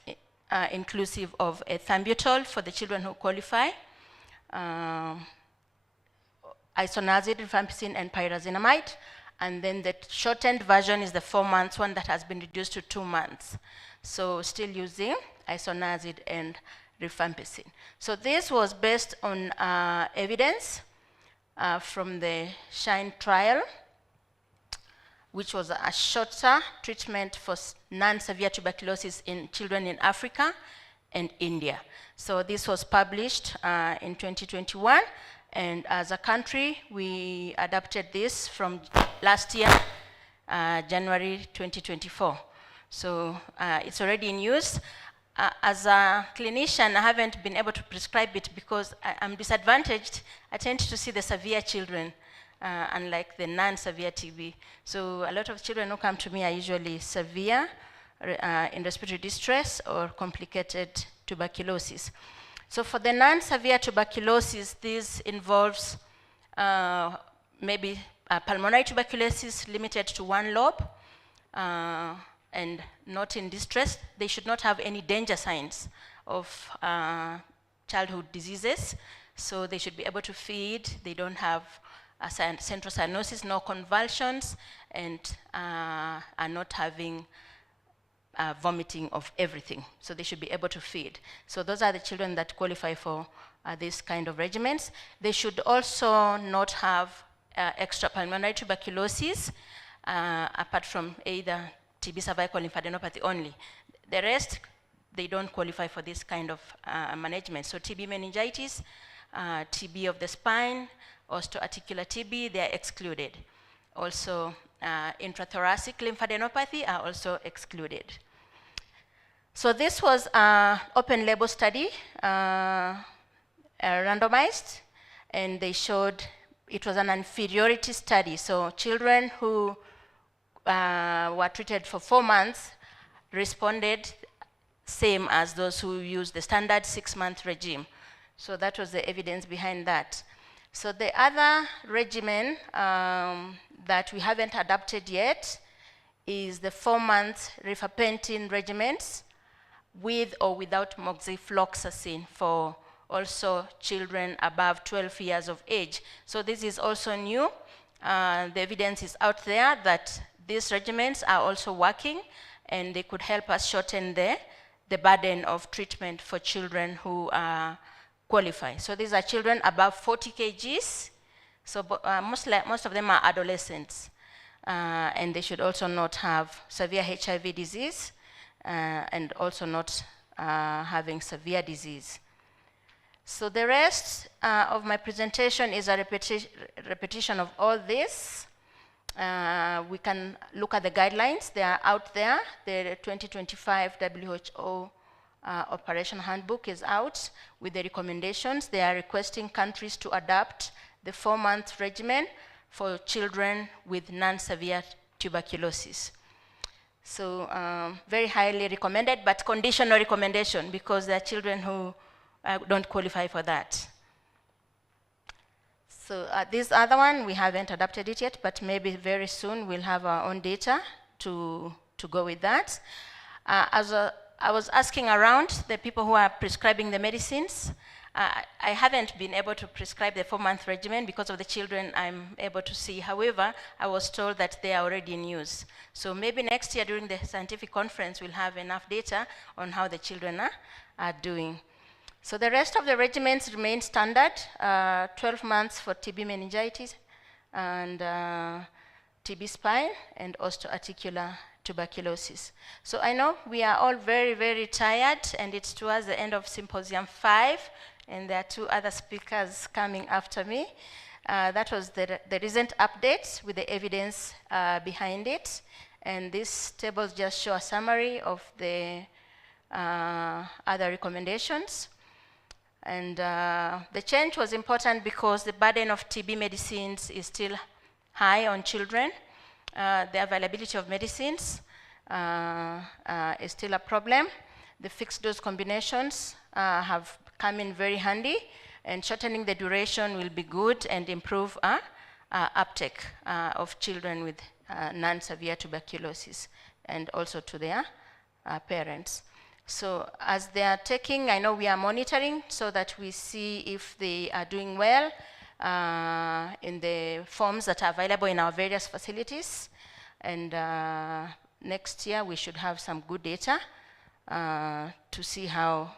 inclusive of ethambutol for the children who qualify, isoniazid, rifampicin, and pyrazinamide. And then the shortened version is the 4 months one that has been reduced to 2 months. So still using isoniazid and rifampicin. So this was based on evidence from the SHINE trial, which was a shorter treatment for non-severe tuberculosis in children in Africa and India. So this was published in 2021, and as a country, we adapted this from last year, January 2024. So it's already in use. As a clinician, I haven't been able to prescribe it because I'm disadvantaged. I tend to see the severe children, unlike the non-severe TB. So a lot of children who come to me are usually severe in respiratory distress or complicated tuberculosis. So for the non-severe tuberculosis, this involves maybe pulmonary tuberculosis limited to one lobe and not in distress. They should not have any danger signs of childhood diseases. So they should be able to feed. They don't have central cyanosis, no convulsions, and are not having vomiting of everything. So they should be able to feed. So those are the children that qualify for this kind of regimens. They should also not have extrapulmonary tuberculosis, apart from either TB cervical lymphadenopathy only. The rest, they don't qualify for this kind of management. So TB meningitis, TB of the spine, osteoarticular TB, they are excluded. Also, intrathoracic lymphadenopathy are also excluded. So this was an open label study, randomized, and they showed it was an inferiority study. So children who were treated for 4 months responded same as those who used the standard 6-month regime. So that was the evidence behind that. So the other regimen that we haven't adapted yet is the 4-month rifampicin regimens with or without moxifloxacin for also children above 12 years of age. So this is also new. The evidence is out there that these regimens are also working, and they could help us shorten the burden of treatment for children who qualify. So these are children above 40 kgs. So most of them are adolescents. And they should also not have severe HIV disease and also not having severe disease. So the rest of my presentation is a repetition of all this. We can look at the guidelines. They are out there. The 2025 WHO Operation Handbook is out with the recommendations. They are requesting countries to adapt the 4-month regimen for children with non-severe tuberculosis. So very highly recommended, but conditional recommendation because there are children who don't qualify for that. So this other one, we haven't adapted it yet, but maybe very soon we'll have our own data to go with that. I was asking around the people who are prescribing the medicines. I haven't been able to prescribe the 4-month regimen because of the children I'm able to see. However, I was told that they are already in use. So maybe next year during the scientific conference, we'll have enough data on how the children are doing. So the rest of the regimens remain standard, 12 months for TB meningitis and TB spine and osteoarticular tuberculosis. So I know we are all very, very tired, and it's towards the end of Symposium 5, and there are 2 other speakers coming after me. That was the recent updates with the evidence behind it. And these tables just show a summary of the other recommendations. And the change was important because the burden of TB medicines is still high on children. The availability of medicines is still a problem. The fixed dose combinations have come in very handy, and shortening the duration will be good and improve uptake of children with non-severe tuberculosis and also to their parents. So as they are taking, I know we are monitoring so that we see if they are doing well in the forms that are available in our various facilities. And next year we should have some good data to see how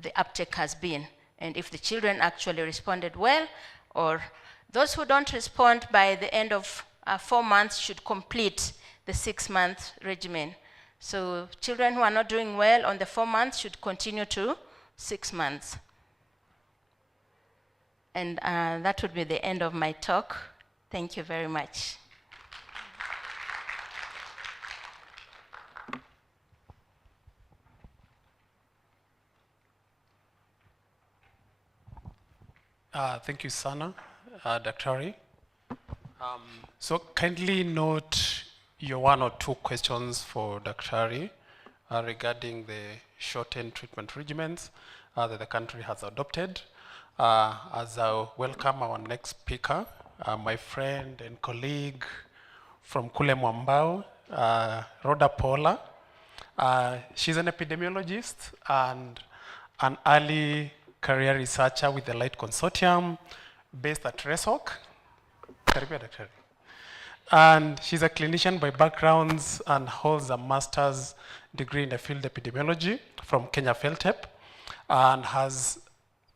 the uptake has been, and if the children actually responded well, or those who don't respond by the end of 4 months should complete the 6-month regimen. So children who are not doing well on the 4 months should continue to 6 months. And that would be the end of my talk. Thank you very much. Thank you, Sana, Dr. So kindly note your 1 or 2 questions for Dr. Regarding the shortened treatment regimens that the country has adopted. As I welcome our next speaker, my friend and colleague from Kule Mwambao, Rhoda Paula. She's an epidemiologist and an early career researcher with the Light Consortium based at RESOC. And she's a clinician by backgrounds and holds a master's degree in the field of epidemiology from Kenya Feltep, and has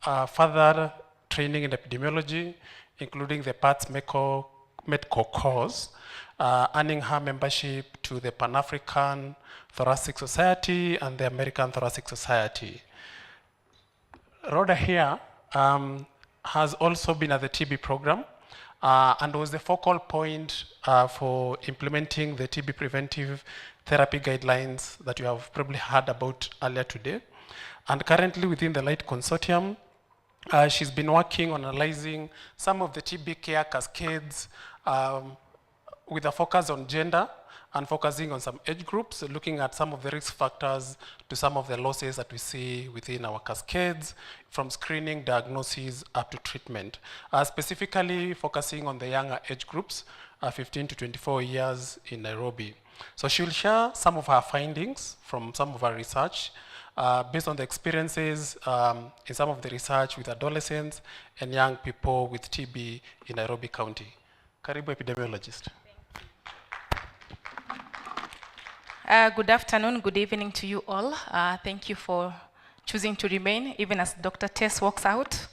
further training in epidemiology, including the PATS medical course, earning her membership to the Pan-African Thoracic Society and the American Thoracic Society. Rhoda here has also been at the TB program and was the focal point for implementing the TB preventive therapy guidelines that you have probably heard about earlier today. And currently within the Light Consortium, she's been working on analyzing some of the TB care cascades with a focus on gender and focusing on some age groups, looking at some of the risk factors to some of the losses that we see within our cascades, from screening, diagnosis, up to treatment. Specifically focusing on the younger age groups, 15 to 24 years in Nairobi. So she'll share some of her findings from some of her research based on the experiences in some of the research with adolescents and young people with TB in Nairobi County. Karibu epidemiologist. Good afternoon, good evening to you all. Thank you for choosing to remain, even as Dr. Tess walks out.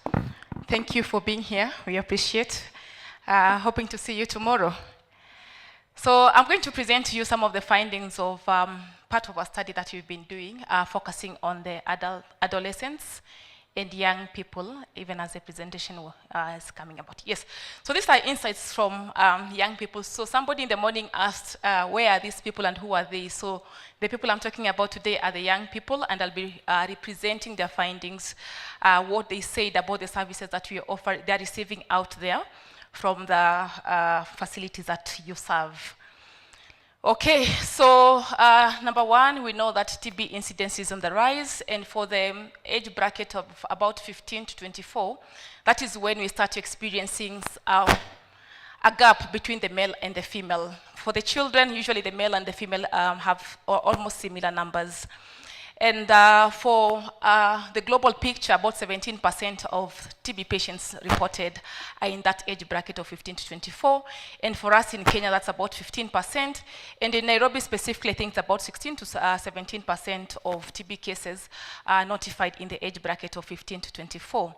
Thank you for being here, we appreciate. Hoping to see you tomorrow. So I'm going to present to you some of the findings of part of our study that we've been doing, focusing on the adolescents and young people, even as the presentation is coming about. Yes, so these are insights from young people. So somebody in the morning asked, where are these people and who are they? So the people I'm talking about today are the young people, and I'll be representing their findings, what they said about the services that we offer, they're receiving out there from the facilities that you serve. Okay, so number one, we know that TB incidence is on the rise, and for the age bracket of about 15 to 24, that is when we start experiencing a gap between the male and the female. For the children, usually the male and the female have almost similar numbers. And for the global picture, about 17% of TB patients reported are in that age bracket of 15 to 24. And for us in Kenya, that's about 15%. And in Nairobi specifically, I think it's about 16 to 17% of TB cases are notified in the age bracket of 15 to 24.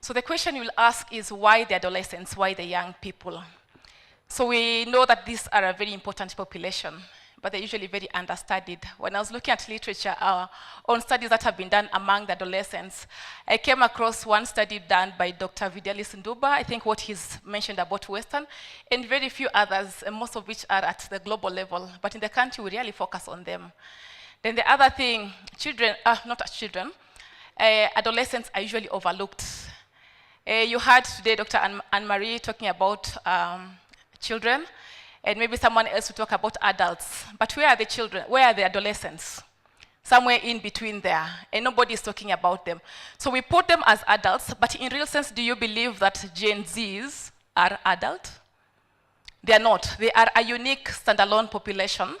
So the question you'll ask is, why the adolescents, why the young people? So we know that these are a very important population, but they're usually very understudied. When I was looking at literature on studies that have been done among the adolescents, I came across one study done by Dr. Videlis Nduba, I think what he's mentioned about Western, and very few others, most of which are at the global level, but in the country we really focus on them. Then the other thing, children, adolescents are usually overlooked. You heard today Dr. Anne-Marie talking about children, and maybe someone else will talk about adults. But where are the children? Where are the adolescents? Somewhere in between there, and nobody is talking about them. So we put them as adults, but in real sense, do you believe that Gen Zs are adult? They are not. They are a unique standalone population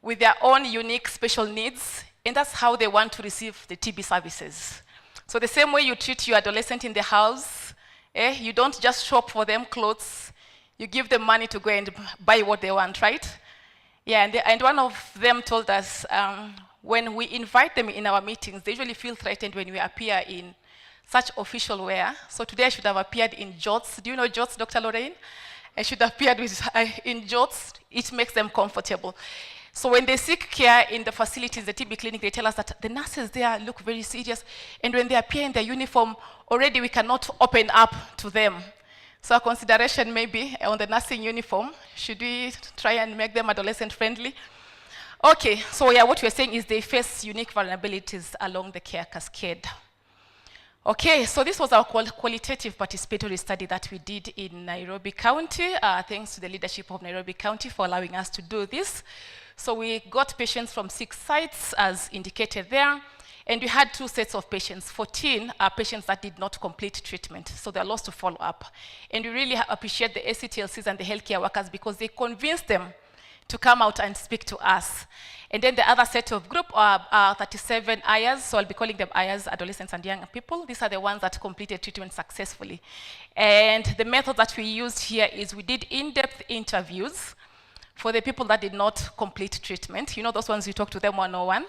with their own unique special needs, and that's how they want to receive the TB services. So the same way you treat your adolescent in the house, you don't just shop for them clothes, you give them money to go and buy what they want, right? Yeah, and one of them told us, when we invite them in our meetings, they usually feel threatened when we appear in such official wear. So today I should have appeared in jorts. Do you know jorts, Dr. Lorraine? I should have appeared in jorts. It makes them comfortable. So when they seek care in the facilities, the TB clinic, they tell us that the nurses there look very serious. And when they appear in their uniform, already we cannot open up to them. So a consideration maybe on the nursing uniform, should we try and make them adolescent friendly? Okay, so yeah, what we're saying is they face unique vulnerabilities along the care cascade. Okay, so this was our qualitative participatory study that we did in Nairobi County. Thanks to the leadership of Nairobi County for allowing us to do this. So we got patients from 6 sites as indicated there. And we had 2 sets of patients. 14 are patients that did not complete treatment, so they're lost to follow-up. And we really appreciate the ACTLCs and the healthcare workers because they convinced them to come out and speak to us. And then the other set of group are 37 IAs, so I'll be calling them IAs, adolescents and young people. These are the ones that completed treatment successfully. And the method that we used here is we did in-depth interviews for the people that did not complete treatment. You know those ones you talk to them one-on-one.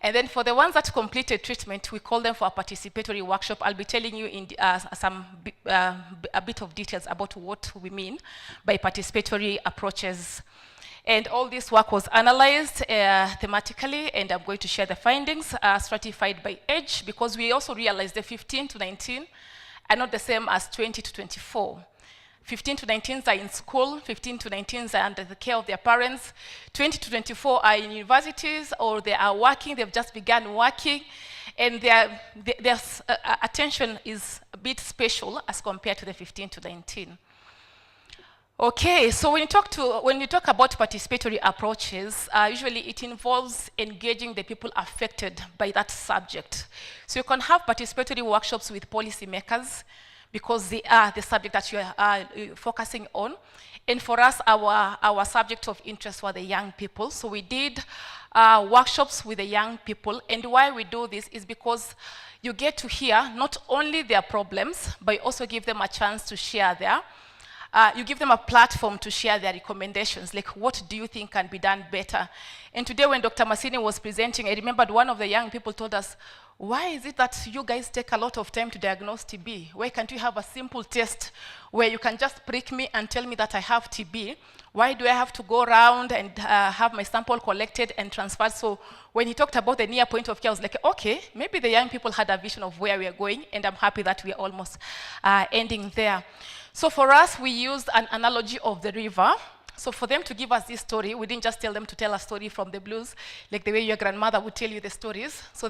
And then for the ones that completed treatment, we call them for a participatory workshop. I'll be telling you in a bit of details about what we mean by participatory approaches. And all this work was analyzed thematically, and I'm going to share the findings stratified by age, because we also realized the 15 to 19 are not the same as 20 to 24. 15 to 19s are in school, 15 to 19s are under the care of their parents, 20 to 24 are in universities, or they are working, they've just begun working, and their attention is a bit special as compared to the 15 to 19. Okay, so when you talk about participatory approaches, usually it involves engaging the people affected by that subject. So you can have participatory workshops with policymakers because they are the subject that you are focusing on. And for us, our subject of interest were the young people. So we did workshops with the young people. And why we do this is because you get to hear not only their problems, but you also give them a chance to share you give them a platform to share their recommendations, like what do you think can be done better? And today when Dr. Masini was presenting, I remembered one of the young people told us, why is it that you guys take a lot of time to diagnose TB? Why can't you have a simple test where you can just prick me and tell me that I have TB? Why do I have to go around and have my sample collected and transferred? So when he talked about the near point of care, I was like, okay, maybe the young people had a vision of where we are going, and I'm happy that we are almost ending there. So for us, we used an analogy of the river. So for them to give us this story, we didn't just tell them to tell a story from the blues, like the way your grandmother would tell you the stories. So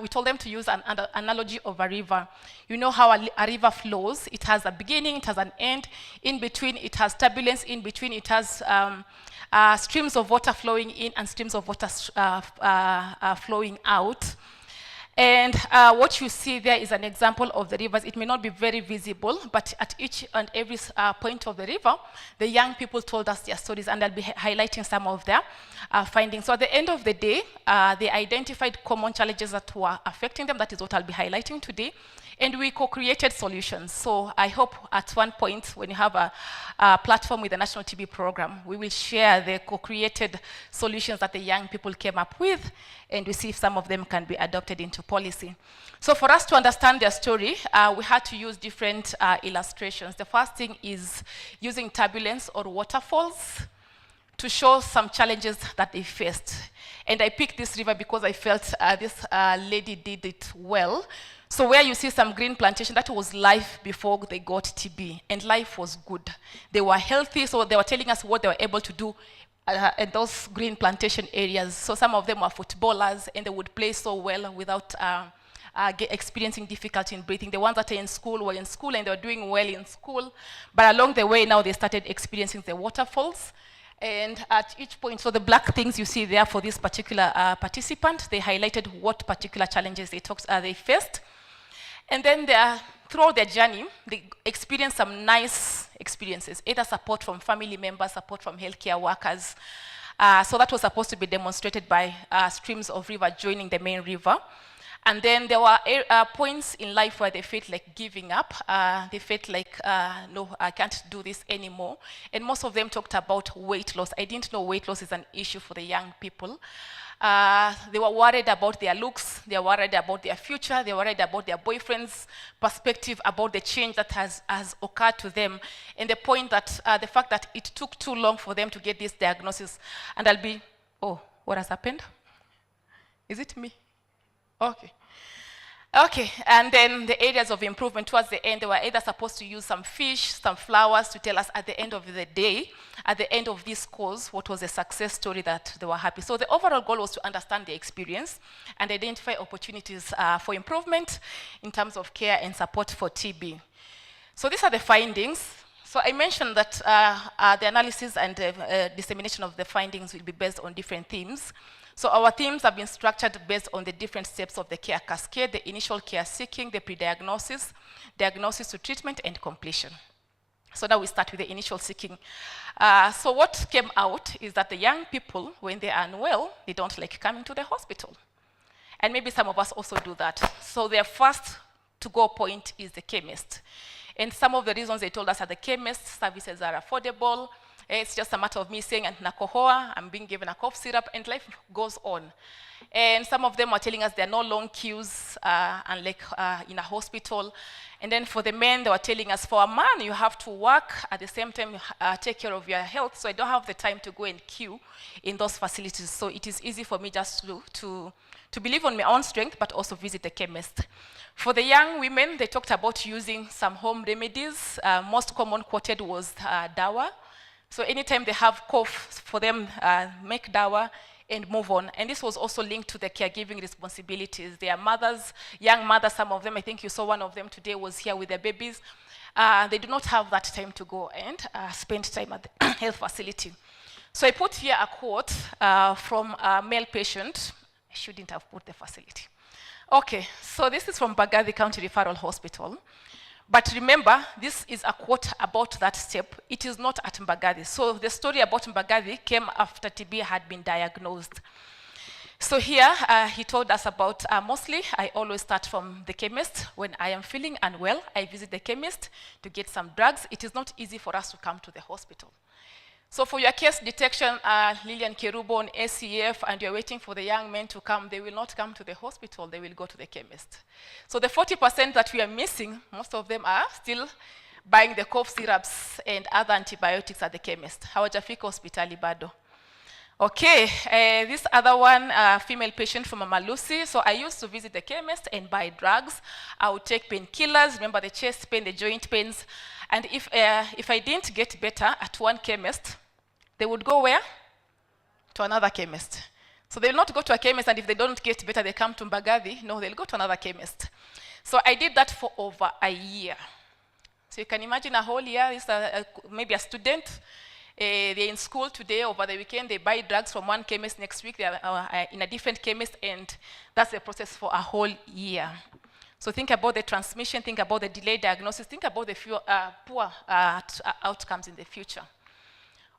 we told them to use an analogy of a river. You know how a river flows. It has a beginning, it has an end. In between, it has turbulence. In between, it has streams of water flowing in and streams of water flowing out. And what you see there is an example of the rivers. It may not be very visible, but at each and every point of the river, the young people told us their stories, and I'll be highlighting some of their findings. So at the end of the day, they identified common challenges that were affecting them. That is what I'll be highlighting today. And we co-created solutions. So I hope at one point, when you have a platform with the National TB program, we will share the co-created solutions that the young people came up with, and we see if some of them can be adopted into policy. So for us to understand their story, we had to use different illustrations. The first thing is using turbulence or waterfalls to show some challenges that they faced. And I picked this river because I felt this lady did it well. So where you see some green plantation, that was life before they got TB, and life was good. They were healthy, so they were telling us what they were able to do in those green plantation areas. So some of them were footballers, and they would play so well without experiencing difficulty in breathing. The ones that are in school were in school, and they were doing well in school. But along the way, now they started experiencing the waterfalls. And at each point, so the black things you see there for this particular participant, they highlighted what particular challenges they faced. And then throughout their journey, they experienced some nice experiences, either support from family members, support from healthcare workers. So that was supposed to be demonstrated by streams of river joining the main river. And then there were points in life where they felt like giving up. They felt like, no, I can't do this anymore. And most of them talked about weight loss. I didn't know weight loss is an issue for the young people. They were worried about their looks, they were worried about their future, they were worried about their boyfriend's perspective about the change that has occurred to them, and the point that, the fact that it took too long for them to get this diagnosis. And I'll be, oh, what has happened? Is it me? Okay. Okay, and then the areas of improvement towards the end, they were either supposed to use some fish, some flowers to tell us at the end of the day, at the end of this course, what was a success story that they were happy. So the overall goal was to understand their experience and identify opportunities for improvement in terms of care and support for TB. So these are the findings. So I mentioned that the analysis and dissemination of the findings will be based on different themes. So our themes have been structured based on the different steps of the care cascade, the initial care seeking, the pre-diagnosis, diagnosis to treatment, and completion. So now we start with the initial seeking. So what came out is that the young people, when they are unwell, they don't like coming to the hospital. And maybe some of us also do that. So their first to-go point is the chemist. And some of the reasons they told us are the chemist services are affordable. It's just a matter of me saying, nakohoa, I'm being given a cough syrup, and life goes on. And some of them are telling us there are no long queues, unlike in a hospital. And then for the men, they were telling us, for a man, you have to work at the same time, take care of your health, so I don't have the time to go and queue in those facilities. So it is easy for me just to believe on my own strength, but also visit the chemist. For the young women, they talked about using some home remedies. Most quoted was dawa. So anytime they have cough, for them, make dawa and move on. And this was also linked to the caregiving responsibilities. They are mothers, young mothers, some of them, I think you saw one of them today was here with their babies. They do not have that time to go and spend time at the health facility. So I put here a quote from a male patient. I shouldn't have put the facility. Okay, so this is from Mbagathi County Referral Hospital. But remember, this is a quote about that step. It is not at Mbagathi. So the story about Mbagathi came after TB had been diagnosed. So here, he told us about, mostly, I always start from the chemist. When I am feeling unwell, I visit the chemist to get some drugs. It is not easy for us to come to the hospital. So for your case detection, Lillian Kerubo on ACF, and you're waiting for the young men to come, they will not come to the hospital, they will go to the chemist. So the 40% that we are missing, most of them are still buying the cough syrups and other antibiotics at the chemist. Hawajafika hospitali bado. Okay, this other one, female patient from Mama Lucy. So I used to visit the chemist and buy drugs. I would take painkillers, remember the chest pain, the joint pains. And if I didn't get better at one chemist, they would go where? To another chemist. So they'll not go to a chemist, and if they don't get better, they come to Mbagathi. No, they'll go to another chemist. So I did that for over a year. So you can imagine a whole year, this maybe a student, they're in school today, over the weekend, they buy drugs from one chemist, next week they're in a different chemist, and that's the process for a whole year. So think about the transmission, think about the delayed diagnosis, think about the poor outcomes in the future.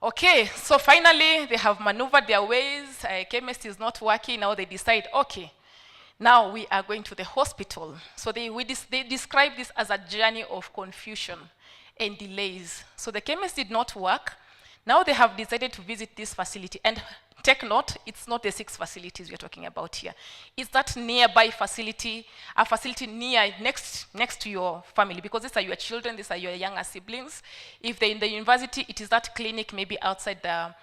Okay, so finally, they have maneuvered their ways, chemist is not working, now they decide, okay, now we are going to the hospital. So they describe this as a journey of confusion and delays. So the chemist did not work, now they have decided to visit this facility. And take note, it's not the 6 facilities we're talking about here. It's that nearby facility, a facility next to your family, because these are your children, these are your younger siblings. If they're in the university, it is that clinic maybe outside the,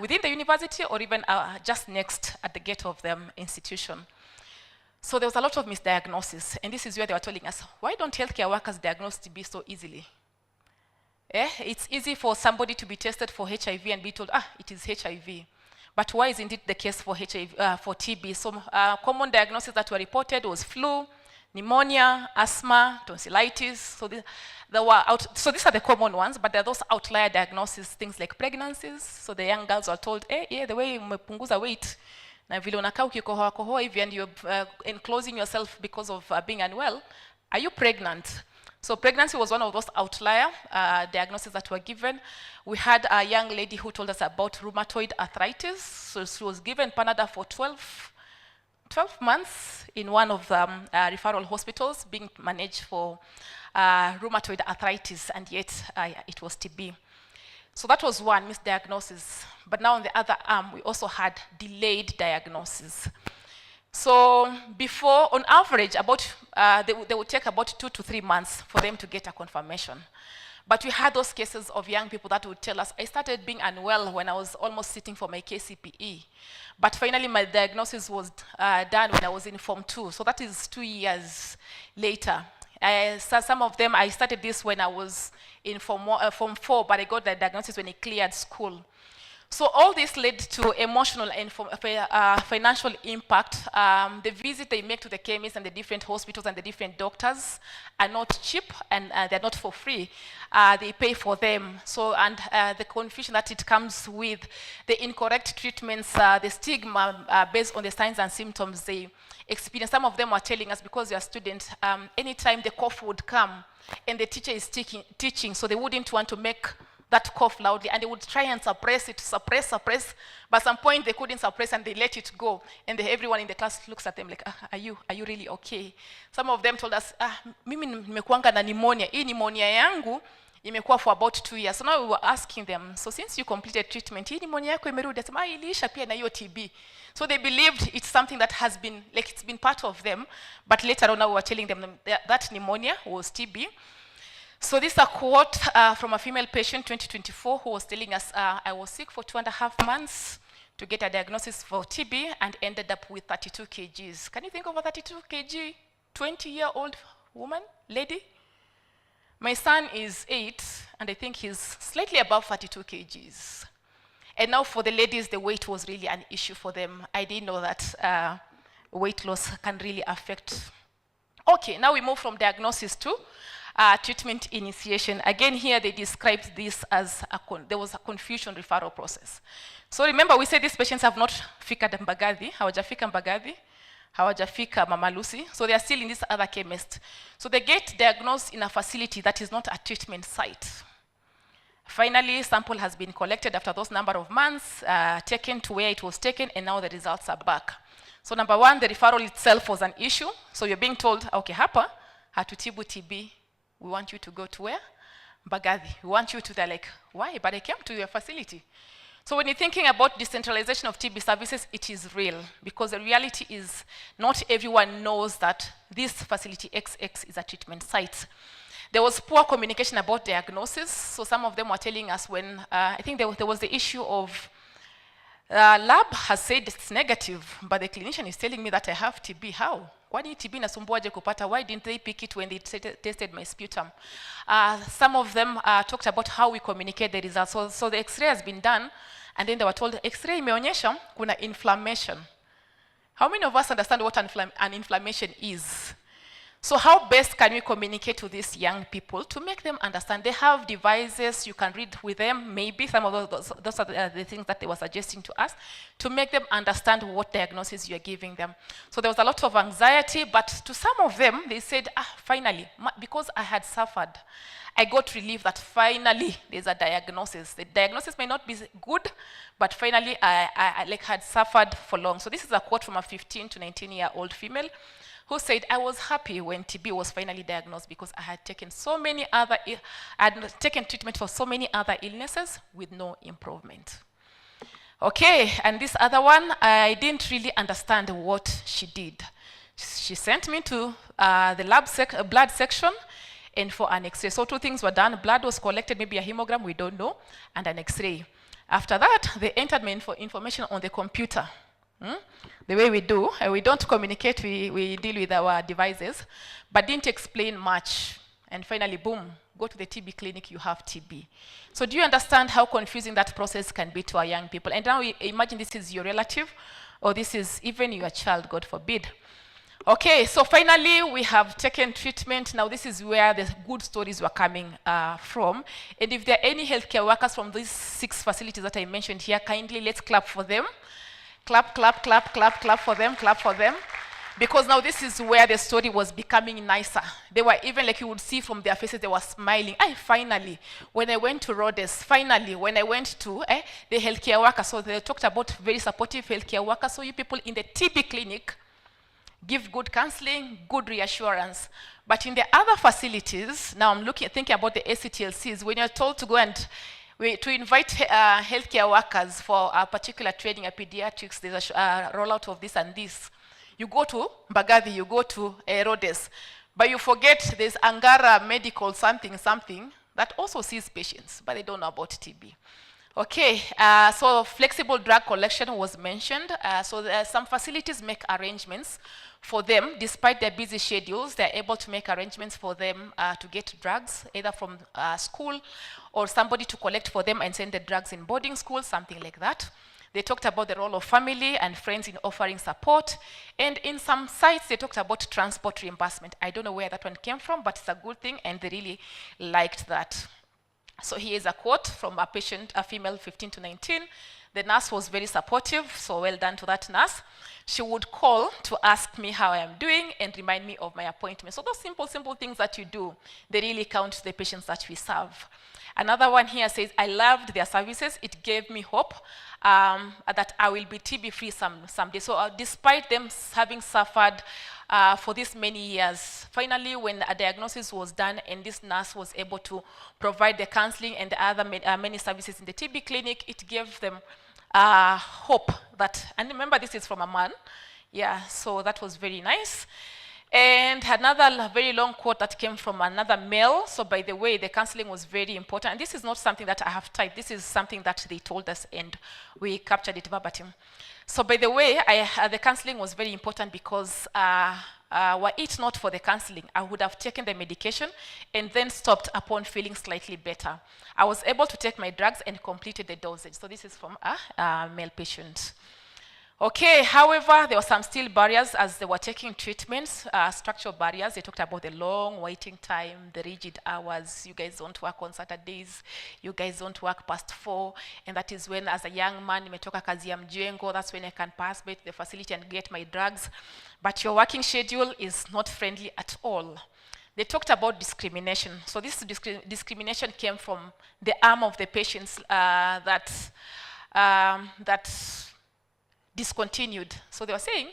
within the university, or even just next at the gate of the institution. So there was a lot of misdiagnosis, and this is where they were telling us, why don't healthcare workers diagnose TB so easily? It's easy for somebody to be tested for HIV and be told, it is HIV. But why isn't it the case for TB? So common diagnoses that were reported was flu, pneumonia, asthma, tonsillitis. So so these are the common ones, but there are those outlier diagnoses, things like pregnancies. So the young girls were told, the way umepunguza weight, na vile unakaa ukikohoa hivi, and you're enclosing yourself because of being unwell, are you pregnant? So pregnancy was one of those outlier diagnoses that were given. We had a young lady who told us about rheumatoid arthritis. So she was given Panada for 12 months in one of the referral hospitals being managed for rheumatoid arthritis, and yet it was TB. So that was one misdiagnosis. But now on the other arm, we also had delayed diagnosis. So before, on average, they would take about 2 to 3 months for them to get a confirmation. But we had those cases of young people that would tell us, I started being unwell when I was almost sitting for my KCPE. But finally, my diagnosis was done when I was in Form 2. So that is 2 years later. So some of them, I started this when I was in Form 4, but I got the diagnosis when I cleared school. So all this led to emotional and financial impact. The visit they make to the chemists and the different hospitals and the different doctors are not cheap, and they're not for free. They pay for them. So, and the confusion that it comes with, the incorrect treatments, the stigma based on the signs and symptoms they experience. Some of them are telling us, because they are students, anytime the cough would come and the teacher is teaching, so they wouldn't want to make that cough loudly, and they would try and suppress it, suppress, but at some point they couldn't suppress and they let it go, and everyone in the class looks at them like, are you really okay? Some of them told us, mimi nimekuanga na pneumonia, hii pneumonia yangu imekuwa for about 2 years. So now we were asking them, so since you completed treatment, hii pneumonia yako imerudi? Asema, iliisha pia na hiyo TB. So they believed it's something that has been, like it's been part of them, but later on now we were telling them that pneumonia was TB. So this is a quote from a female patient, 2024, who was telling us, I was sick for 2.5 months to get a diagnosis for TB and ended up with 32 kgs. Can you think of a 32 kg, 20-year-old woman, lady? My son is 8, and I think he's slightly above 32 kgs. And now for the ladies, the weight was really an issue for them. I didn't know that weight loss can really affect. Okay, now we move from diagnosis to treatment initiation. Again, here they described this as there was a confusion referral process. So remember, we said these patients have not fika Mbagathi, hawajafika Mbagathi, hawajafika Mama Lucy, so they are still in this other chemist. So they get diagnosed in a facility that is not a treatment site. Finally, sample has been collected after those number of months, taken to where it was taken, and now the results are back. So number one, the referral itself was an issue. So you're being told, okay, hapa, hatutibu TB. We want you to go to where? Mbagathi. We want you to, they're like, why? But I came to your facility. So when you're thinking about decentralization of TB services, it is real, because the reality is not everyone knows that this facility XX is a treatment site. There was poor communication about diagnosis. So some of them were telling us when, I think there was the issue of, lab has said it's negative, but the clinician is telling me that I have TB. How? Kwani TB nasumbuaje kupata? Why didn't they pick it when they tested my sputum? Some of them talked about how we communicate the results. So the X-ray has been done, and then they were told, X-ray imeonyesha kuna inflammation. How many of us understand what an inflammation is? So how best can we communicate to these young people to make them understand? They have devices, you can read with them, maybe some of those are the things that they were suggesting to us, to make them understand what diagnosis you're giving them. So there was a lot of anxiety, but to some of them, they said, finally, because I had suffered, I got relief that finally there's a diagnosis. The diagnosis may not be good, but finally I had suffered for long. So this is a quote from a 15 to 19-year-old female who said, I was happy when TB was finally diagnosed because I had taken taken treatment for so many other illnesses with no improvement. Okay, and this other one, I didn't really understand what she did. She sent me to the blood section and for an X-ray. So 2 things were done. Blood was collected, maybe a hemogram, we don't know, and an X-ray. After that, they entered me for information on the computer. The way we do, we don't communicate, we deal with our devices, but didn't explain much. And finally, boom, go to the TB clinic, you have TB. So do you understand how confusing that process can be to our young people? And now imagine this is your relative, or this is even your child, God forbid. Okay, so finally we have taken treatment. Now this is where the good stories were coming from. And if there are any healthcare workers from these 6 facilities that I mentioned here, kindly let's clap for them. Clap, clap, clap, clap, clap for them, clap for them. Because now this is where the story was becoming nicer. They were even, like you would see from their faces, they were smiling. Finally, when I went to Rhodes, finally, when I went to the healthcare workers, so they talked about very supportive healthcare workers. So you people in the TB clinic give good counseling, good reassurance. But in the other facilities, now I'm thinking about the ACTLCs, when you're told to go and to invite healthcare workers for a particular training, a pediatrics, there's a rollout of this and this. You go to Mbagathi, you go to Rhodes, but you forget there's Angara Medical something that also sees patients, but they don't know about TB. Okay, so flexible drug collection was mentioned. So some facilities make arrangements for them, despite their busy schedules, they're able to make arrangements for them to get drugs, either from school or somebody to collect for them and send the drugs in boarding school, something like that. They talked about the role of family and friends in offering support. And in some sites, they talked about transport reimbursement. I don't know where that one came from, but it's a good thing, and they really liked that. So here's a quote from a patient, a female 15 to 19. The nurse was very supportive, so well done to that nurse. She would call to ask me how I am doing and remind me of my appointment. So those simple things that you do, they really count to the patients that we serve. Another one here says, I loved their services. It gave me hope that I will be TB free someday. So despite them having suffered for this many years, finally when a diagnosis was done and this nurse was able to provide the counseling and the other many services in the TB clinic, it gave them hope that, and remember this is from a man, yeah, so that was very nice. And another very long quote that came from another male. So by the way, the counseling was very important. And this is not something that I have typed. This is something that they told us and we captured it verbatim. So by the way, the counseling was very important because were it not for the counseling, I would have taken the medication and then stopped upon feeling slightly better. I was able to take my drugs and completed the dosage. So this is from a male patient. Okay, however, there were some still barriers as they were taking treatments, structural barriers. They talked about the long waiting time, the rigid hours. You guys don't work on Saturdays. You guys don't work past 4. And that is when, as a young man, nimetoka kazi ya mjengo, that's when I can pass by the facility and get my drugs. But your working schedule is not friendly at all. They talked about discrimination. So this discrimination came from the arm of the patients that discontinued. So they were saying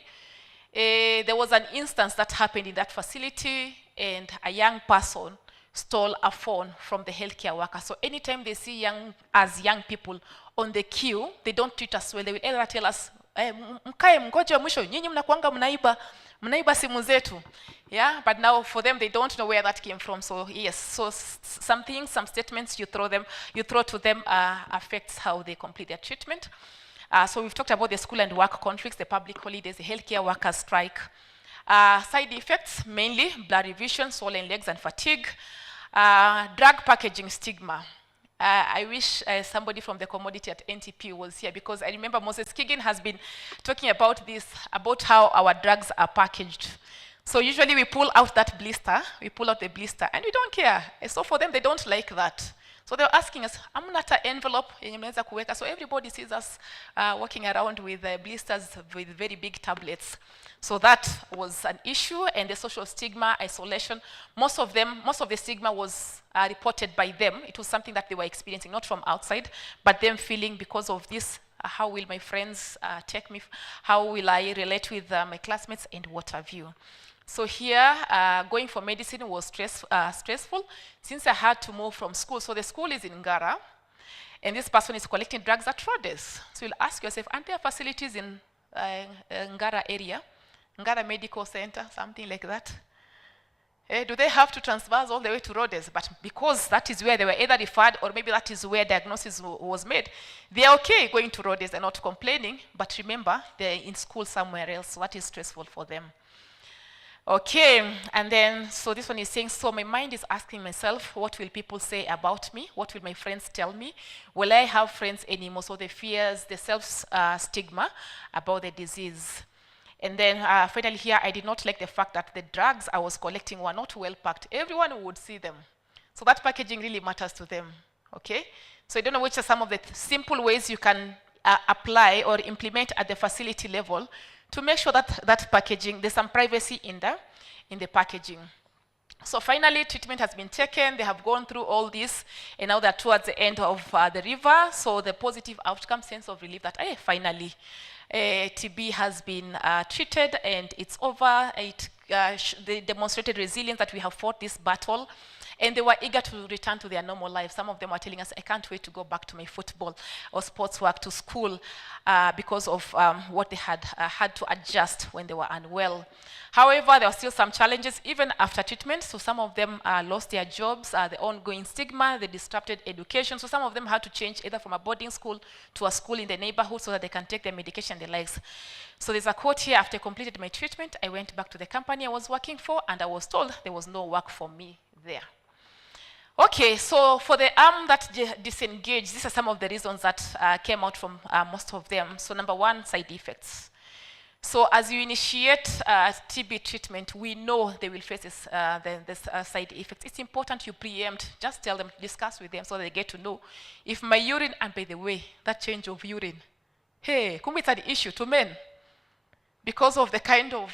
there was an instance that happened in that facility and a young person stole a phone from the healthcare worker. So anytime they see young people on the queue, they don't treat us well. They will either tell us, mkae mgoja mwisho, nyinyi mnakuanga mnaiba simu zetu. Yeah, but now for them, they don't know where that came from. So yes, so some statements you throw to them affects how they complete their treatment. So we've talked about the school and work conflicts, the public holidays, the healthcare workers strike. Side effects, mainly blurry vision, swollen legs and fatigue. Drug packaging stigma. I wish somebody from the commodity at NTP was here because I remember Moses Kigen has been talking about this, about how our drugs are packaged. So usually we pull out that blister, we pull out the blister and we don't care. So for them, they don't like that. So they were asking us, amnata envelope, so everybody sees us walking around with blisters with very big tablets. So that was an issue, and the social stigma, isolation, most of the stigma was reported by them. It was something that they were experiencing, not from outside, but them feeling because of this, how will my friends take me, how will I relate with my classmates, and what have you. So here, going for medicine was stressful since I had to move from school. So the school is in Ngara, and this person is collecting drugs at Rhodes. So you'll ask yourself, aren't there facilities in Ngara area, Ngara Medical Center, something like that? Do they have to transfer all the way to Rhodes? But because that is where they were either referred or maybe that is where diagnosis was made, they're okay going to Rhodes and not complaining. But remember, they're in school somewhere else, so that is stressful for them. Okay, and then, so this one is saying, so my mind is asking myself, what will people say about me? What will my friends tell me? Will I have friends anymore? So the fears, the self-stigma about the disease. And then finally here, I did not like the fact that the drugs I was collecting were not well packed. Everyone would see them. So that packaging really matters to them, okay? So I don't know which are some of the simple ways you can apply or implement at the facility level to make sure that that packaging, there's some privacy in the packaging. So finally, treatment has been taken. They have gone through all this, and now they're towards the end of the river. So the positive outcome, sense of relief that, finally, TB has been treated and it's over. It they demonstrated resilience that we have fought this battle, and they were eager to return to their normal life. Some of them were telling us, I can't wait to go back to my football or sports work, to school, because of what they had to adjust when they were unwell. However, there were still some challenges even after treatment. So some of them lost their jobs, the ongoing stigma, the disrupted education. So some of them had to change either from a boarding school to a school in the neighborhood so that they can take their medication and the likes. So there's a quote here: after I completed my treatment, I went back to the company I was working for, and I was told there was no work for me there. Okay, so for the arm that disengaged, these are some of the reasons that came out from most of them. So number one, side effects. So as you initiate TB treatment, we know they will face this side effects. It's important you preempt, just tell them, discuss with them so they get to know. If my urine, and by the way, that change of urine, hey, kumbe it's an issue to men because of the kind of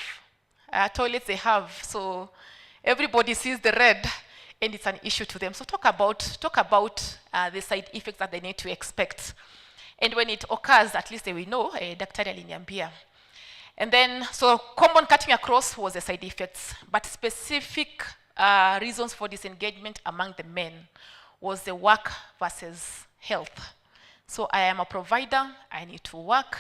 toilets they have. So everybody sees the red, and it's an issue to them. So talk about the side effects that they need to expect. And when it occurs, at least they will know, daktari aliniambia. And then, so common cutting across was the side effects, but specific reasons for disengagement among the men was the work versus health. So I am a provider, I need to work.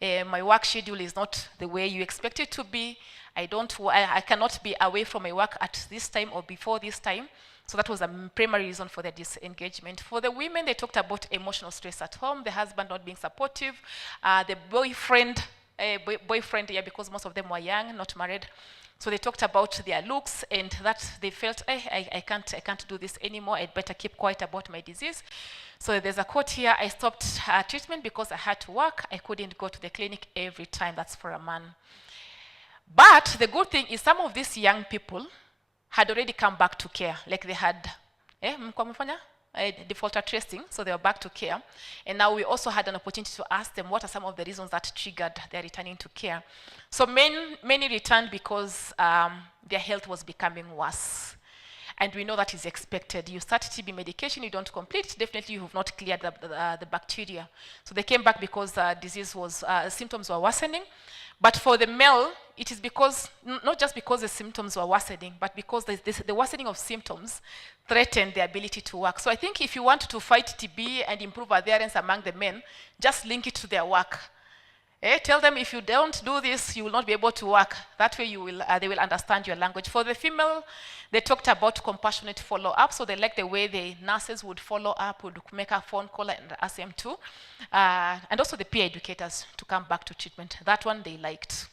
My work schedule is not the way you expect it to be. I cannot be away from my work at this time or before this time. So that was a primary reason for the disengagement. For the women, they talked about emotional stress at home, the husband not being supportive, the boyfriend, yeah, because most of them were young, not married. So they talked about their looks, and that they felt, I can't do this anymore. I'd better keep quiet about my disease. So there's a quote here: I stopped treatment because I had to work. I couldn't go to the clinic every time. That's for a man. But the good thing is some of these young people had already come back to care. Like they had defaulter tracing, so they were back to care. And now we also had an opportunity to ask them what are some of the reasons that triggered their returning to care. So many returned because their health was becoming worse. And we know that is expected. You start TB medication, you don't complete, definitely you have not cleared the bacteria. So they came back because symptoms were worsening. But for the male, it is because, not just because the symptoms were worsening, but because the worsening of symptoms threatened the ability to work. So I think if you want to fight TB and improve adherence among the men, just link it to their work. Tell them if you don't do this, you will not be able to work. That way they will understand your language. For the female, they talked about compassionate follow-up. So they like the way the nurses would follow up, would make a phone call and ask them to. And also the peer educators to come back to treatment. That one they liked.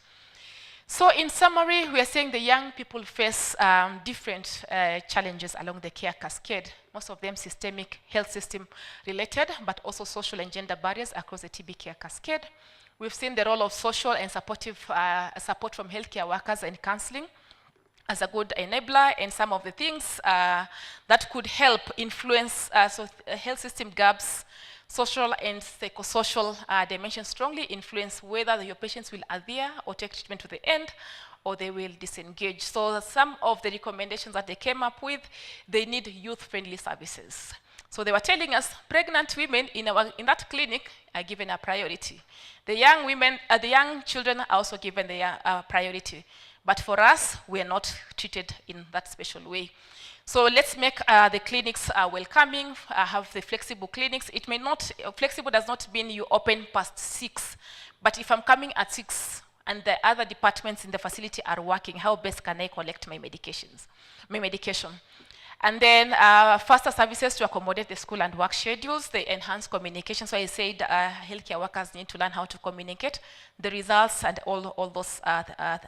So in summary, we are saying the young people face different challenges along the care cascade. Most of them systemic health system related, but also social and gender barriers across the TB care cascade. We've seen the role of social and supportive support from healthcare workers and counseling as a good enabler, and some of the things that could help influence health system gaps, social and psychosocial dimensions strongly influence whether your patients will adhere or take treatment to the end, or they will disengage. So some of the recommendations that they came up with, they need youth-friendly services. So they were telling us pregnant women in that clinic are given a priority. The young women, the young children are also given their priority. But for us, we are not treated in that special way. So let's make the clinics welcoming, have the flexible clinics. It may not, flexible does not mean you open past 6. But if I'm coming at 6 and the other departments in the facility are working, how best can I collect my medication? And then faster services to accommodate the school and work schedules, they enhance communication. So I said healthcare workers need to learn how to communicate the results and all those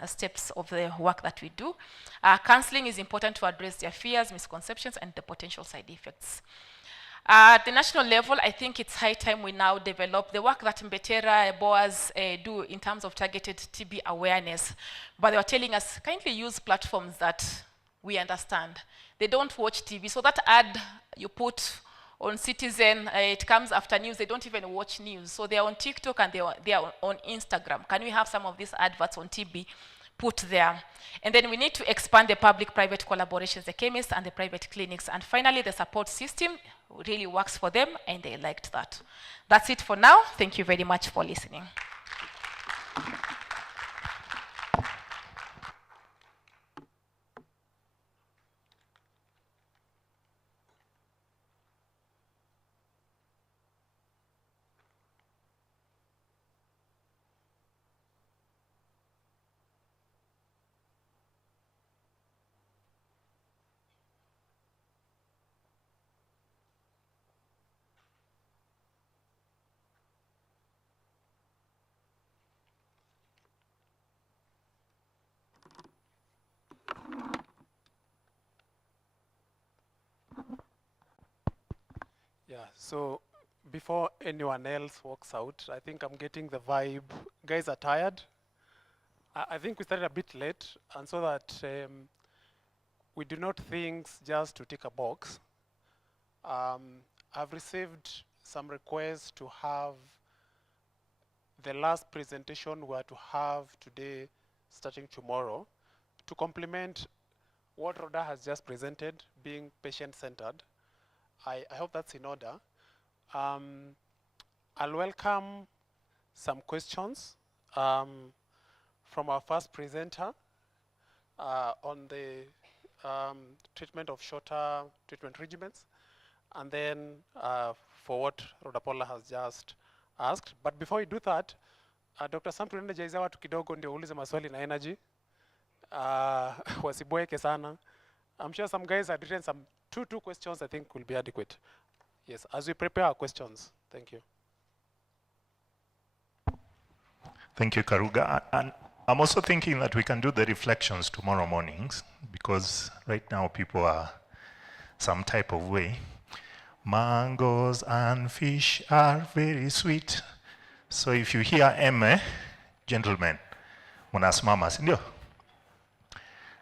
steps of the work that we do. Counseling is important to address their fears, misconceptions, and the potential side effects. At the national level, I think it's high time we now develop the work that Mbetera, Boaz do in terms of targeted TB awareness. But they were telling us, kindly use platforms that we understand. They don't watch TV. So that ad you put on Citizen, it comes after news. They don't even watch news. So they are on TikTok and they are on Instagram. Can we have some of these adverts on TB put there? And then we need to expand the public-private collaborations, the chemists and the private clinics. And finally, the support system really works for them, and they liked that. That's it for now. Thank you very much for listening. Yeah, so before anyone else walks out, I think I'm getting the vibe. Guys are tired. I think we started a bit late, and so that we do not things just to tick a box. I've received some requests to have the last presentation we are to have today, starting tomorrow, to complement what Rhoda has just presented, being patient-centered. I hope that's in order. I'll welcome some questions from our first presenter on the treatment of shorter treatment regimens, and then for what Rhoda Paula has just asked. But before we do that, Dr. Sam, tunaendeleza watu kidogo ndio uulize maswali na energy. Wasiboeke sana. I'm sure some guys had written some two questions I think will be adequate. Yes, as we prepare our questions. Thank you. Thank you, Karuga. And I'm also thinking that we can do the reflections tomorrow mornings, because right now people are some type of way. Mangoes and fish are very sweet. So if you hear M, gentlemen, munasimama, sindio?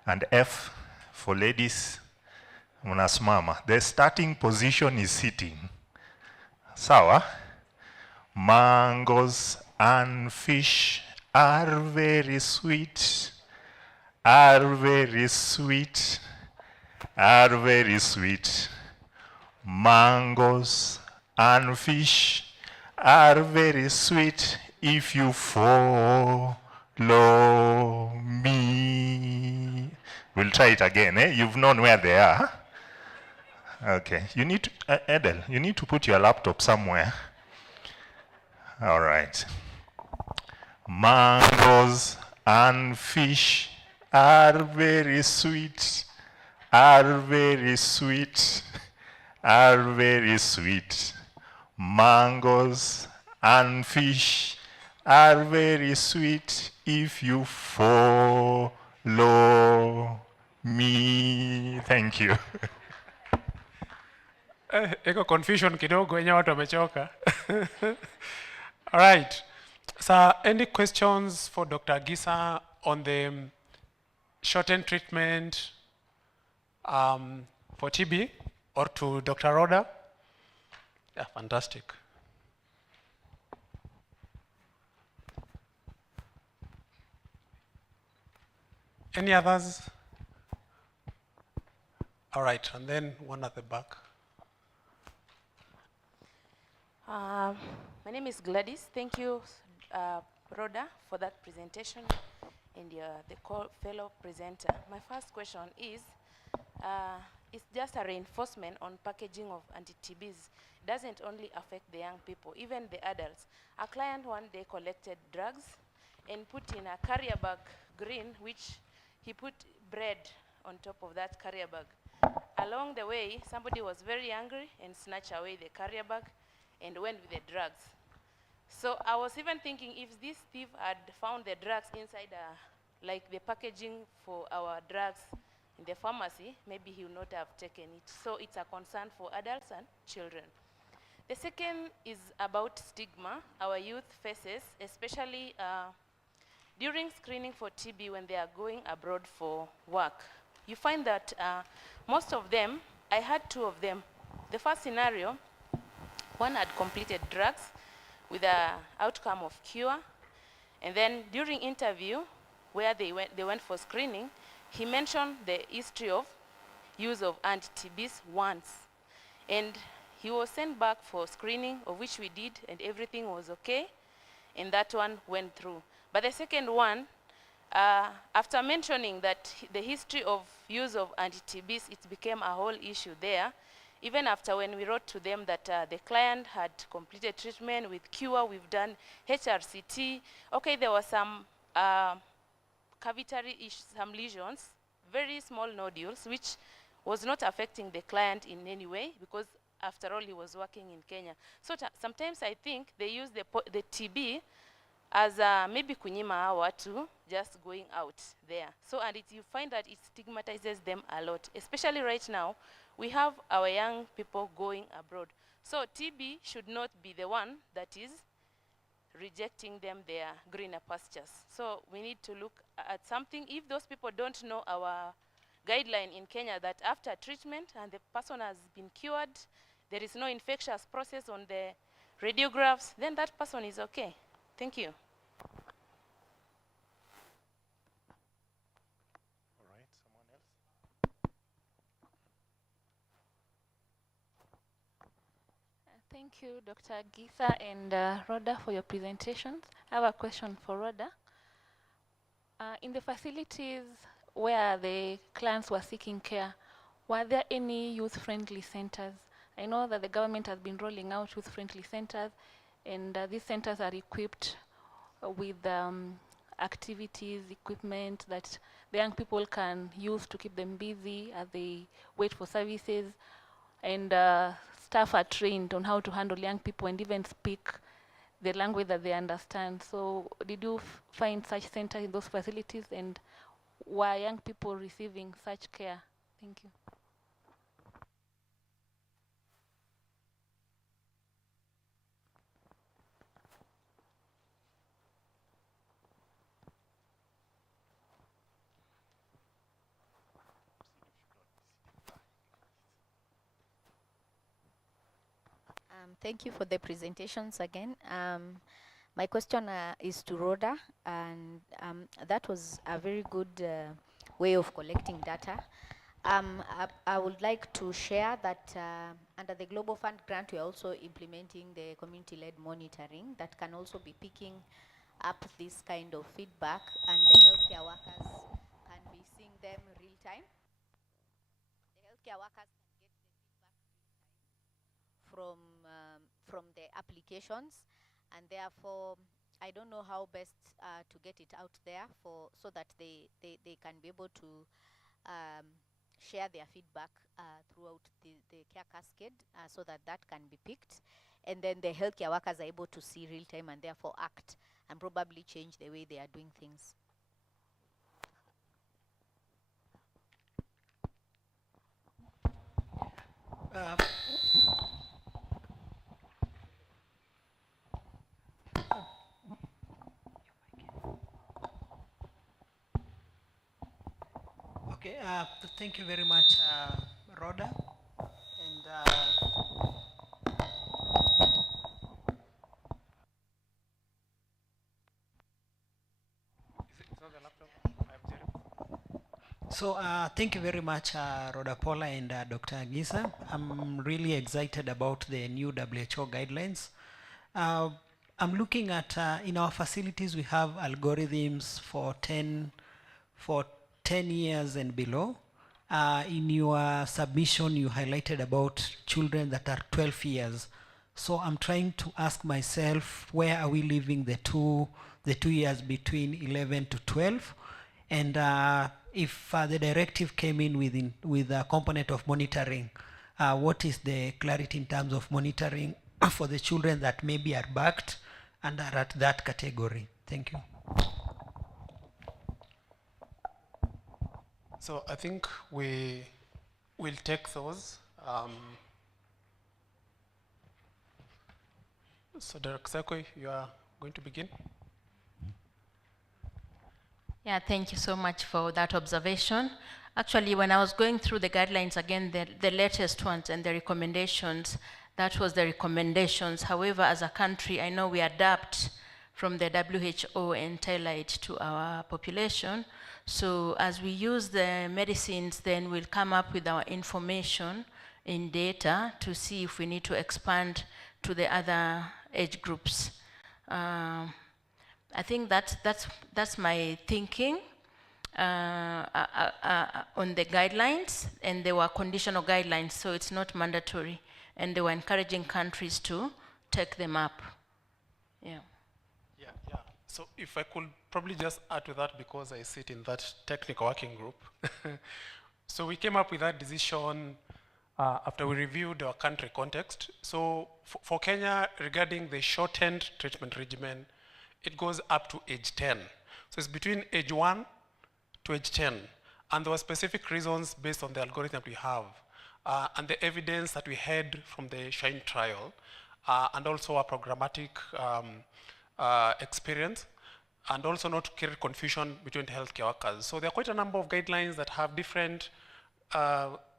And F for ladies, munasimama. The starting position is sitting. Sawa? Mangoes and fish are very sweet, are very sweet, are very sweet. Mangoes and fish are very sweet if you follow me. We'll try it again, eh? You've known where they are. Okay, you need to, Edel, you need to put your laptop somewhere. All right. Mangoes and fish are very sweet, are very sweet, are very sweet. Mangoes and fish are very sweet if you follow me. Thank you. Eko confusion kidogo wenye watu wamechoka. All right. So, any questions for Dr. Gisa on the shortened treatment for TB, or to Dr. Rhoda? Yeah, fantastic. Any others? All right, and then one at the back. My name is Gladys. Thank you, Rhoda, for that presentation, and the fellow presenter. My first question is, it's just a reinforcement on packaging of anti-TBs. It doesn't only affect the young people, even the adults. A client one day collected drugs and put in a carrier bag green, which he put bread on top of that carrier bag. Along the way, somebody was very angry and snatched away the carrier bag and went with the drugs. So I was even thinking, if this thief had found the drugs inside, like the packaging for our drugs in the pharmacy, maybe he would not have taken it. So it's a concern for adults and children. The second is about stigma our youth faces, especially during screening for TB when they are going abroad for work. You find that most of them, I had two of them. The first scenario, one had completed drugs with an outcome of cure, and then during interview, where they went for screening, he mentioned the history of use of anti-TBs once. And he was sent back for screening, of which we did, and everything was okay, and that one went through. But the second one, after mentioning that the history of use of anti-TBs, it became a whole issue there. Even after when we wrote to them that the client had completed treatment with cure, we've done HRCT. Okay, there was some cavitary some lesions, very small nodules, which was not affecting the client in any way, because after all, he was working in Kenya. So sometimes I think they use the TB as maybe kunyima watu just going out there. So, and you find that it stigmatizes them a lot, especially right now. We have our young people going abroad. So TB should not be the one that is rejecting them their greener pastures. So we need to look at something. If those people don't know our guideline in Kenya that after treatment and the person has been cured, there is no infectious process on the radiographs, then that person is okay. Thank you. All right, someone else? Thank you, Dr. Gisa and Rhoda, for your presentations. I have a question for Rhoda. In the facilities where the clients were seeking care, were there any youth-friendly centers? I know that the government has been rolling out youth-friendly centers, and these centers are equipped with activities, equipment that the young people can use to keep them busy as they wait for services, and staff are trained on how to handle young people and even speak the language that they understand. So did you find such centers in those facilities, and were young people receiving such care? Thank you. Thank you for the presentations again. My question is to Rhoda, and that was a very good way of collecting data. I would like to share that under the Global Fund grant, we are also implementing the community-led monitoring that can also be picking up this kind of feedback, and the healthcare workers can be seeing them real time. The healthcare workers can get the feedback real time from the applications, and therefore I don't know how best to get it out there so that they can be able to share their feedback throughout the care cascade, so that can be picked, and then the healthcare workers are able to see real time and therefore act and probably change the way they are doing things. Okay, thank you very much, Rhoda. And so thank you very much, Rhoda Paula and Dr. Gisa. I'm really excited about the new WHO guidelines. I'm looking at, in our facilities, we have algorithms for 10 years and below. In your submission, you highlighted about children that are 12 years. So I'm trying to ask myself, where are we leaving the two years between 11 to 12? And if the directive came in with a component of monitoring, what is the clarity in terms of monitoring for the children that maybe are backed and are at that category? Thank you. So I think we will take those. So Dr. Sako, you are going to begin. Yeah, thank you so much for that observation. Actually, when I was going through the guidelines again, the latest ones and the recommendations, that was the recommendations. However, as a country, I know we adapt from the WHO and tailor it to our population. So as we use the medicines, then we'll come up with our information in data to see if we need to expand to the other age groups. I think that's my thinking on the guidelines, and they were conditional guidelines, so it's not mandatory, and they were encouraging countries to take them up. Yeah. Yeah. So if I could probably just add to that, because I sit in that technical working group. So we came up with that decision after we reviewed our country context. So for Kenya, regarding the shortened treatment regimen, it goes up to age 10. So it's between age 1 to age 10. And there were specific reasons based on the algorithm that we have. and the evidence that we had from the SHINE trial, and also our programmatic experience, and also not to create confusion between healthcare workers. So there are quite a number of guidelines that have different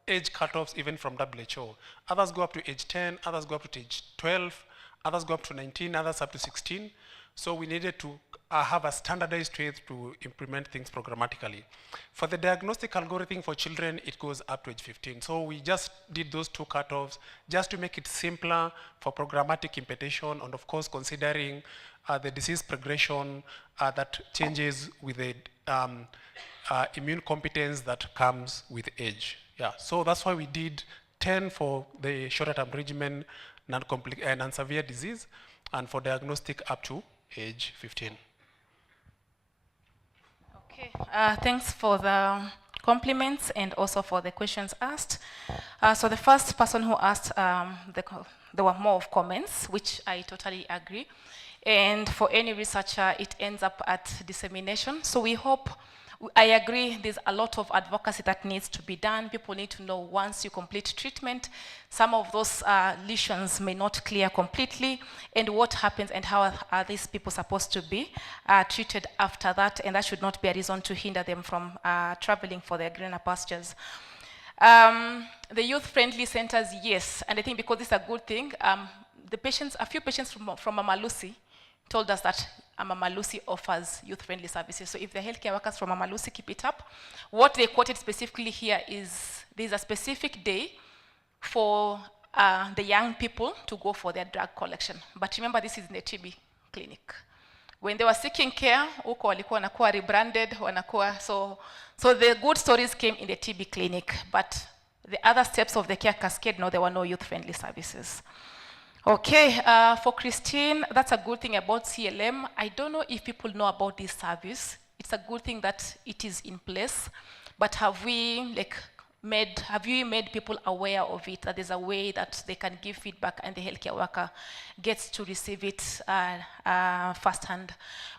age cutoffs even from WHO. Others go up to age 10, others go up to age 12, others go up to 19, others up to 16. So we needed to have a standardized way to implement things programmatically. For the diagnostic algorithm for children, it goes up to age 15. So we just did those two cutoffs just to make it simpler for programmatic imputation, and of course considering the disease progression that changes with the immune competence that comes with age. Yeah, so that's why we did 10 for the shorter-term regimen, non-severe disease, and for diagnostic up to age 15. Okay, thanks for the compliments and also for the questions asked. So the first person who asked, there were more of comments, which I totally agree. And for any researcher, it ends up at dissemination. So we hope, I agree, there's a lot of advocacy that needs to be done. People need to know once you complete treatment, some of those lesions may not clear completely, and what happens and how are these people supposed to be treated after that, and that should not be a reason to hinder them from traveling for their greener pastures. The youth-friendly centers, yes, and I think because it's a good thing, the patients, a few patients from Mama Lucy told us that Mama Lucy offers youth-friendly services. So if the healthcare workers from Mama Lucy keep it up, what they quoted specifically here is there's a specific day for the young people to go for their drug collection. But remember, this is in the TB clinic. When they were seeking care, huko walikuwa wanakuwa rebranded, wanakuwa, so the good stories came in the TB clinic, but the other steps of the care cascade, no, there were no youth-friendly services. Okay, for Christine, that's a good thing about CLM. I don't know if people know about this service. It's a good thing that it is in place, but have you made people aware of it, that there's a way that they can give feedback and the healthcare worker gets to receive it firsthand?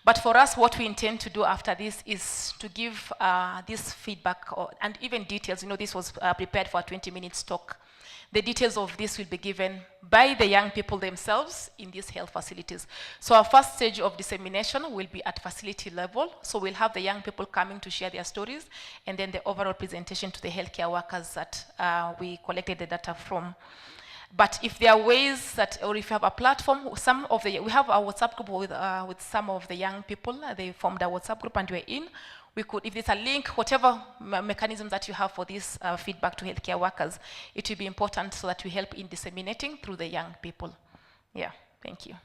But for us, what we intend to do after this is to give this feedback and even details. You know, this was prepared for a 20-minute talk. The details of this will be given by the young people themselves in these health facilities. So our first stage of dissemination will be at facility level. So we'll have the young people coming to share their stories, and then the overall presentation to the healthcare workers that we collected the data from. But if there are ways that, or if you have a platform, we have a WhatsApp group with some of the young people. They formed a WhatsApp group and we're in. We could, if there's a link, whatever mechanism that you have for this feedback to healthcare workers, it will be important so that we help in disseminating through the young people. Yeah, thank you.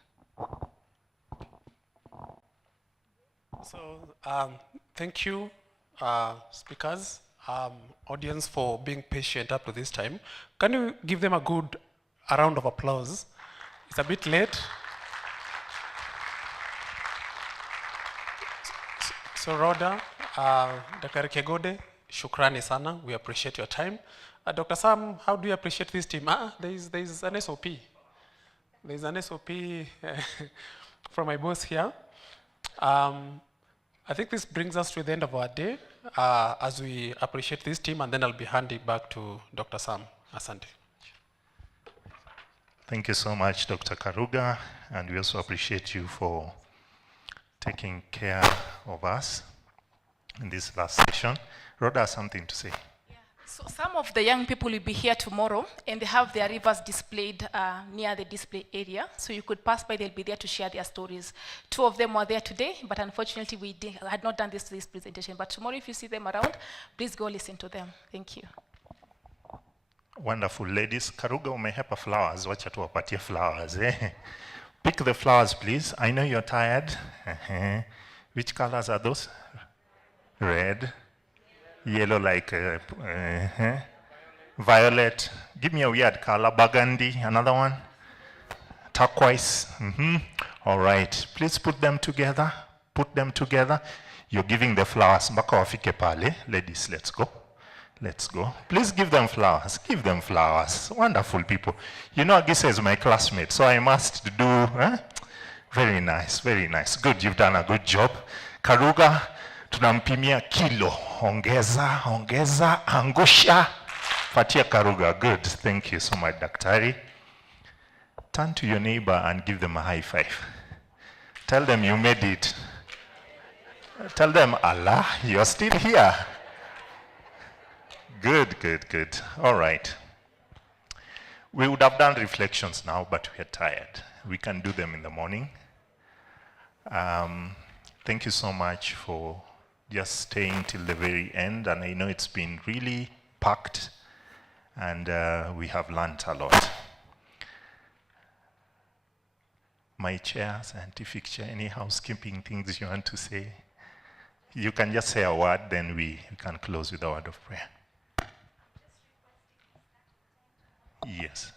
So, thank you, speakers, audience, for being patient up to this time. Can you give them a round of applause? It's a bit late. So Rhoda, Dr. Kegode, shukrani sana. We appreciate your time. Dr. Sam, how do you appreciate this team? There's an SOP. There's an SOP from my boss here. I think this brings us to the end of our day as we appreciate this team, and then I'll be handing back to Dr. Sam. Asante. Thank you so much, Dr. Karuga, and we also appreciate you for taking care of us in this last session. Rhoda has something to say. Yeah. So some of the young people will be here tomorrow, and they have their rivers displayed near the display area. So you could pass by, they'll be there to share their stories. 2 of them were there today, but unfortunately we had not done this presentation. But tomorrow, if you see them around, please go listen to them. Thank you. Wonderful. Ladies, Karuga umehepa flowers. Wacha tuwapatie flowers. Pick the flowers, please. I know you're tired. Which colors are those? Red. Yellow, like violet. Give me a weird color. Burgundy. Another one. Turquoise. All right. Please put them together. Put them together. You're giving the flowers. Mpaka wafike pale. Ladies, let's go. Let's go. Please give them flowers. Give them flowers. Wonderful people. You know, Agisa is my classmate, so I must do. Very nice, very nice. Good, you've done a good job. Karuga, tunampimia kilo. Ongeza, ongeza, angusha. Fatia Karuga, good. Thank you so much, Daktari. Turn to your neighbor and give them a high five. Tell them you made it. Tell them, Allah, you're still here. Good, good, good. All right. We would have done reflections now, but we're tired. We can do them in the morning. Thank you so much for just staying till the very end. And I know it's been really packed, and we have learned a lot. My chair, scientific chair, any housekeeping things you want to say? You can just say a word, then we can close with a word of prayer. Yes.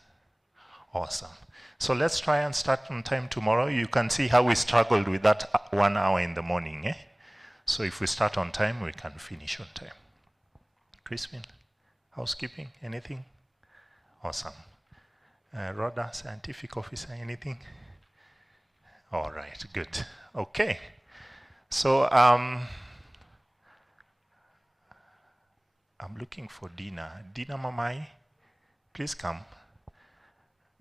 Awesome. So let's try and start on time tomorrow. You can see how we struggled with that 1 hour in the morning. So if we start on time, we can finish on time. Crispin, housekeeping, anything? Awesome. Rhoda, scientific officer, anything? All right, good. Okay. So I'm looking for Dina. Dina Mamai, please come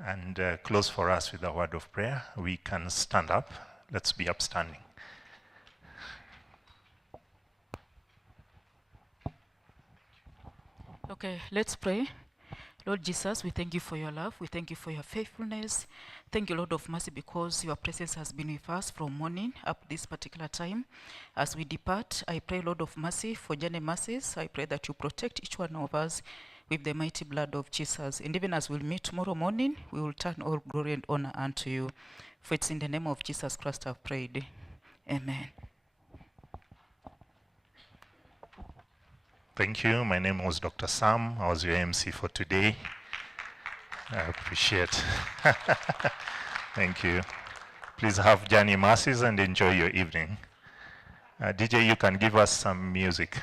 and close for us with a word of prayer. We can stand up. Let's be upstanding. Okay, let's pray. Lord Jesus, we thank you for your love. We thank you for your faithfulness. Thank you, Lord of mercy, because your presence has been with us from morning up this particular time. As we depart, I pray, Lord of mercy, for journey mercies. I pray that you protect each one of us with the mighty blood of Jesus. And even as we'll meet tomorrow morning, we will turn all glory and honor unto you. For it's in the name of Jesus Christ I've prayed. Amen. Thank you. My name was Dr. Sam. I was your MC for today. I appreciate. Thank you. Please have journey masses and enjoy your evening. DJ, you can give us some music.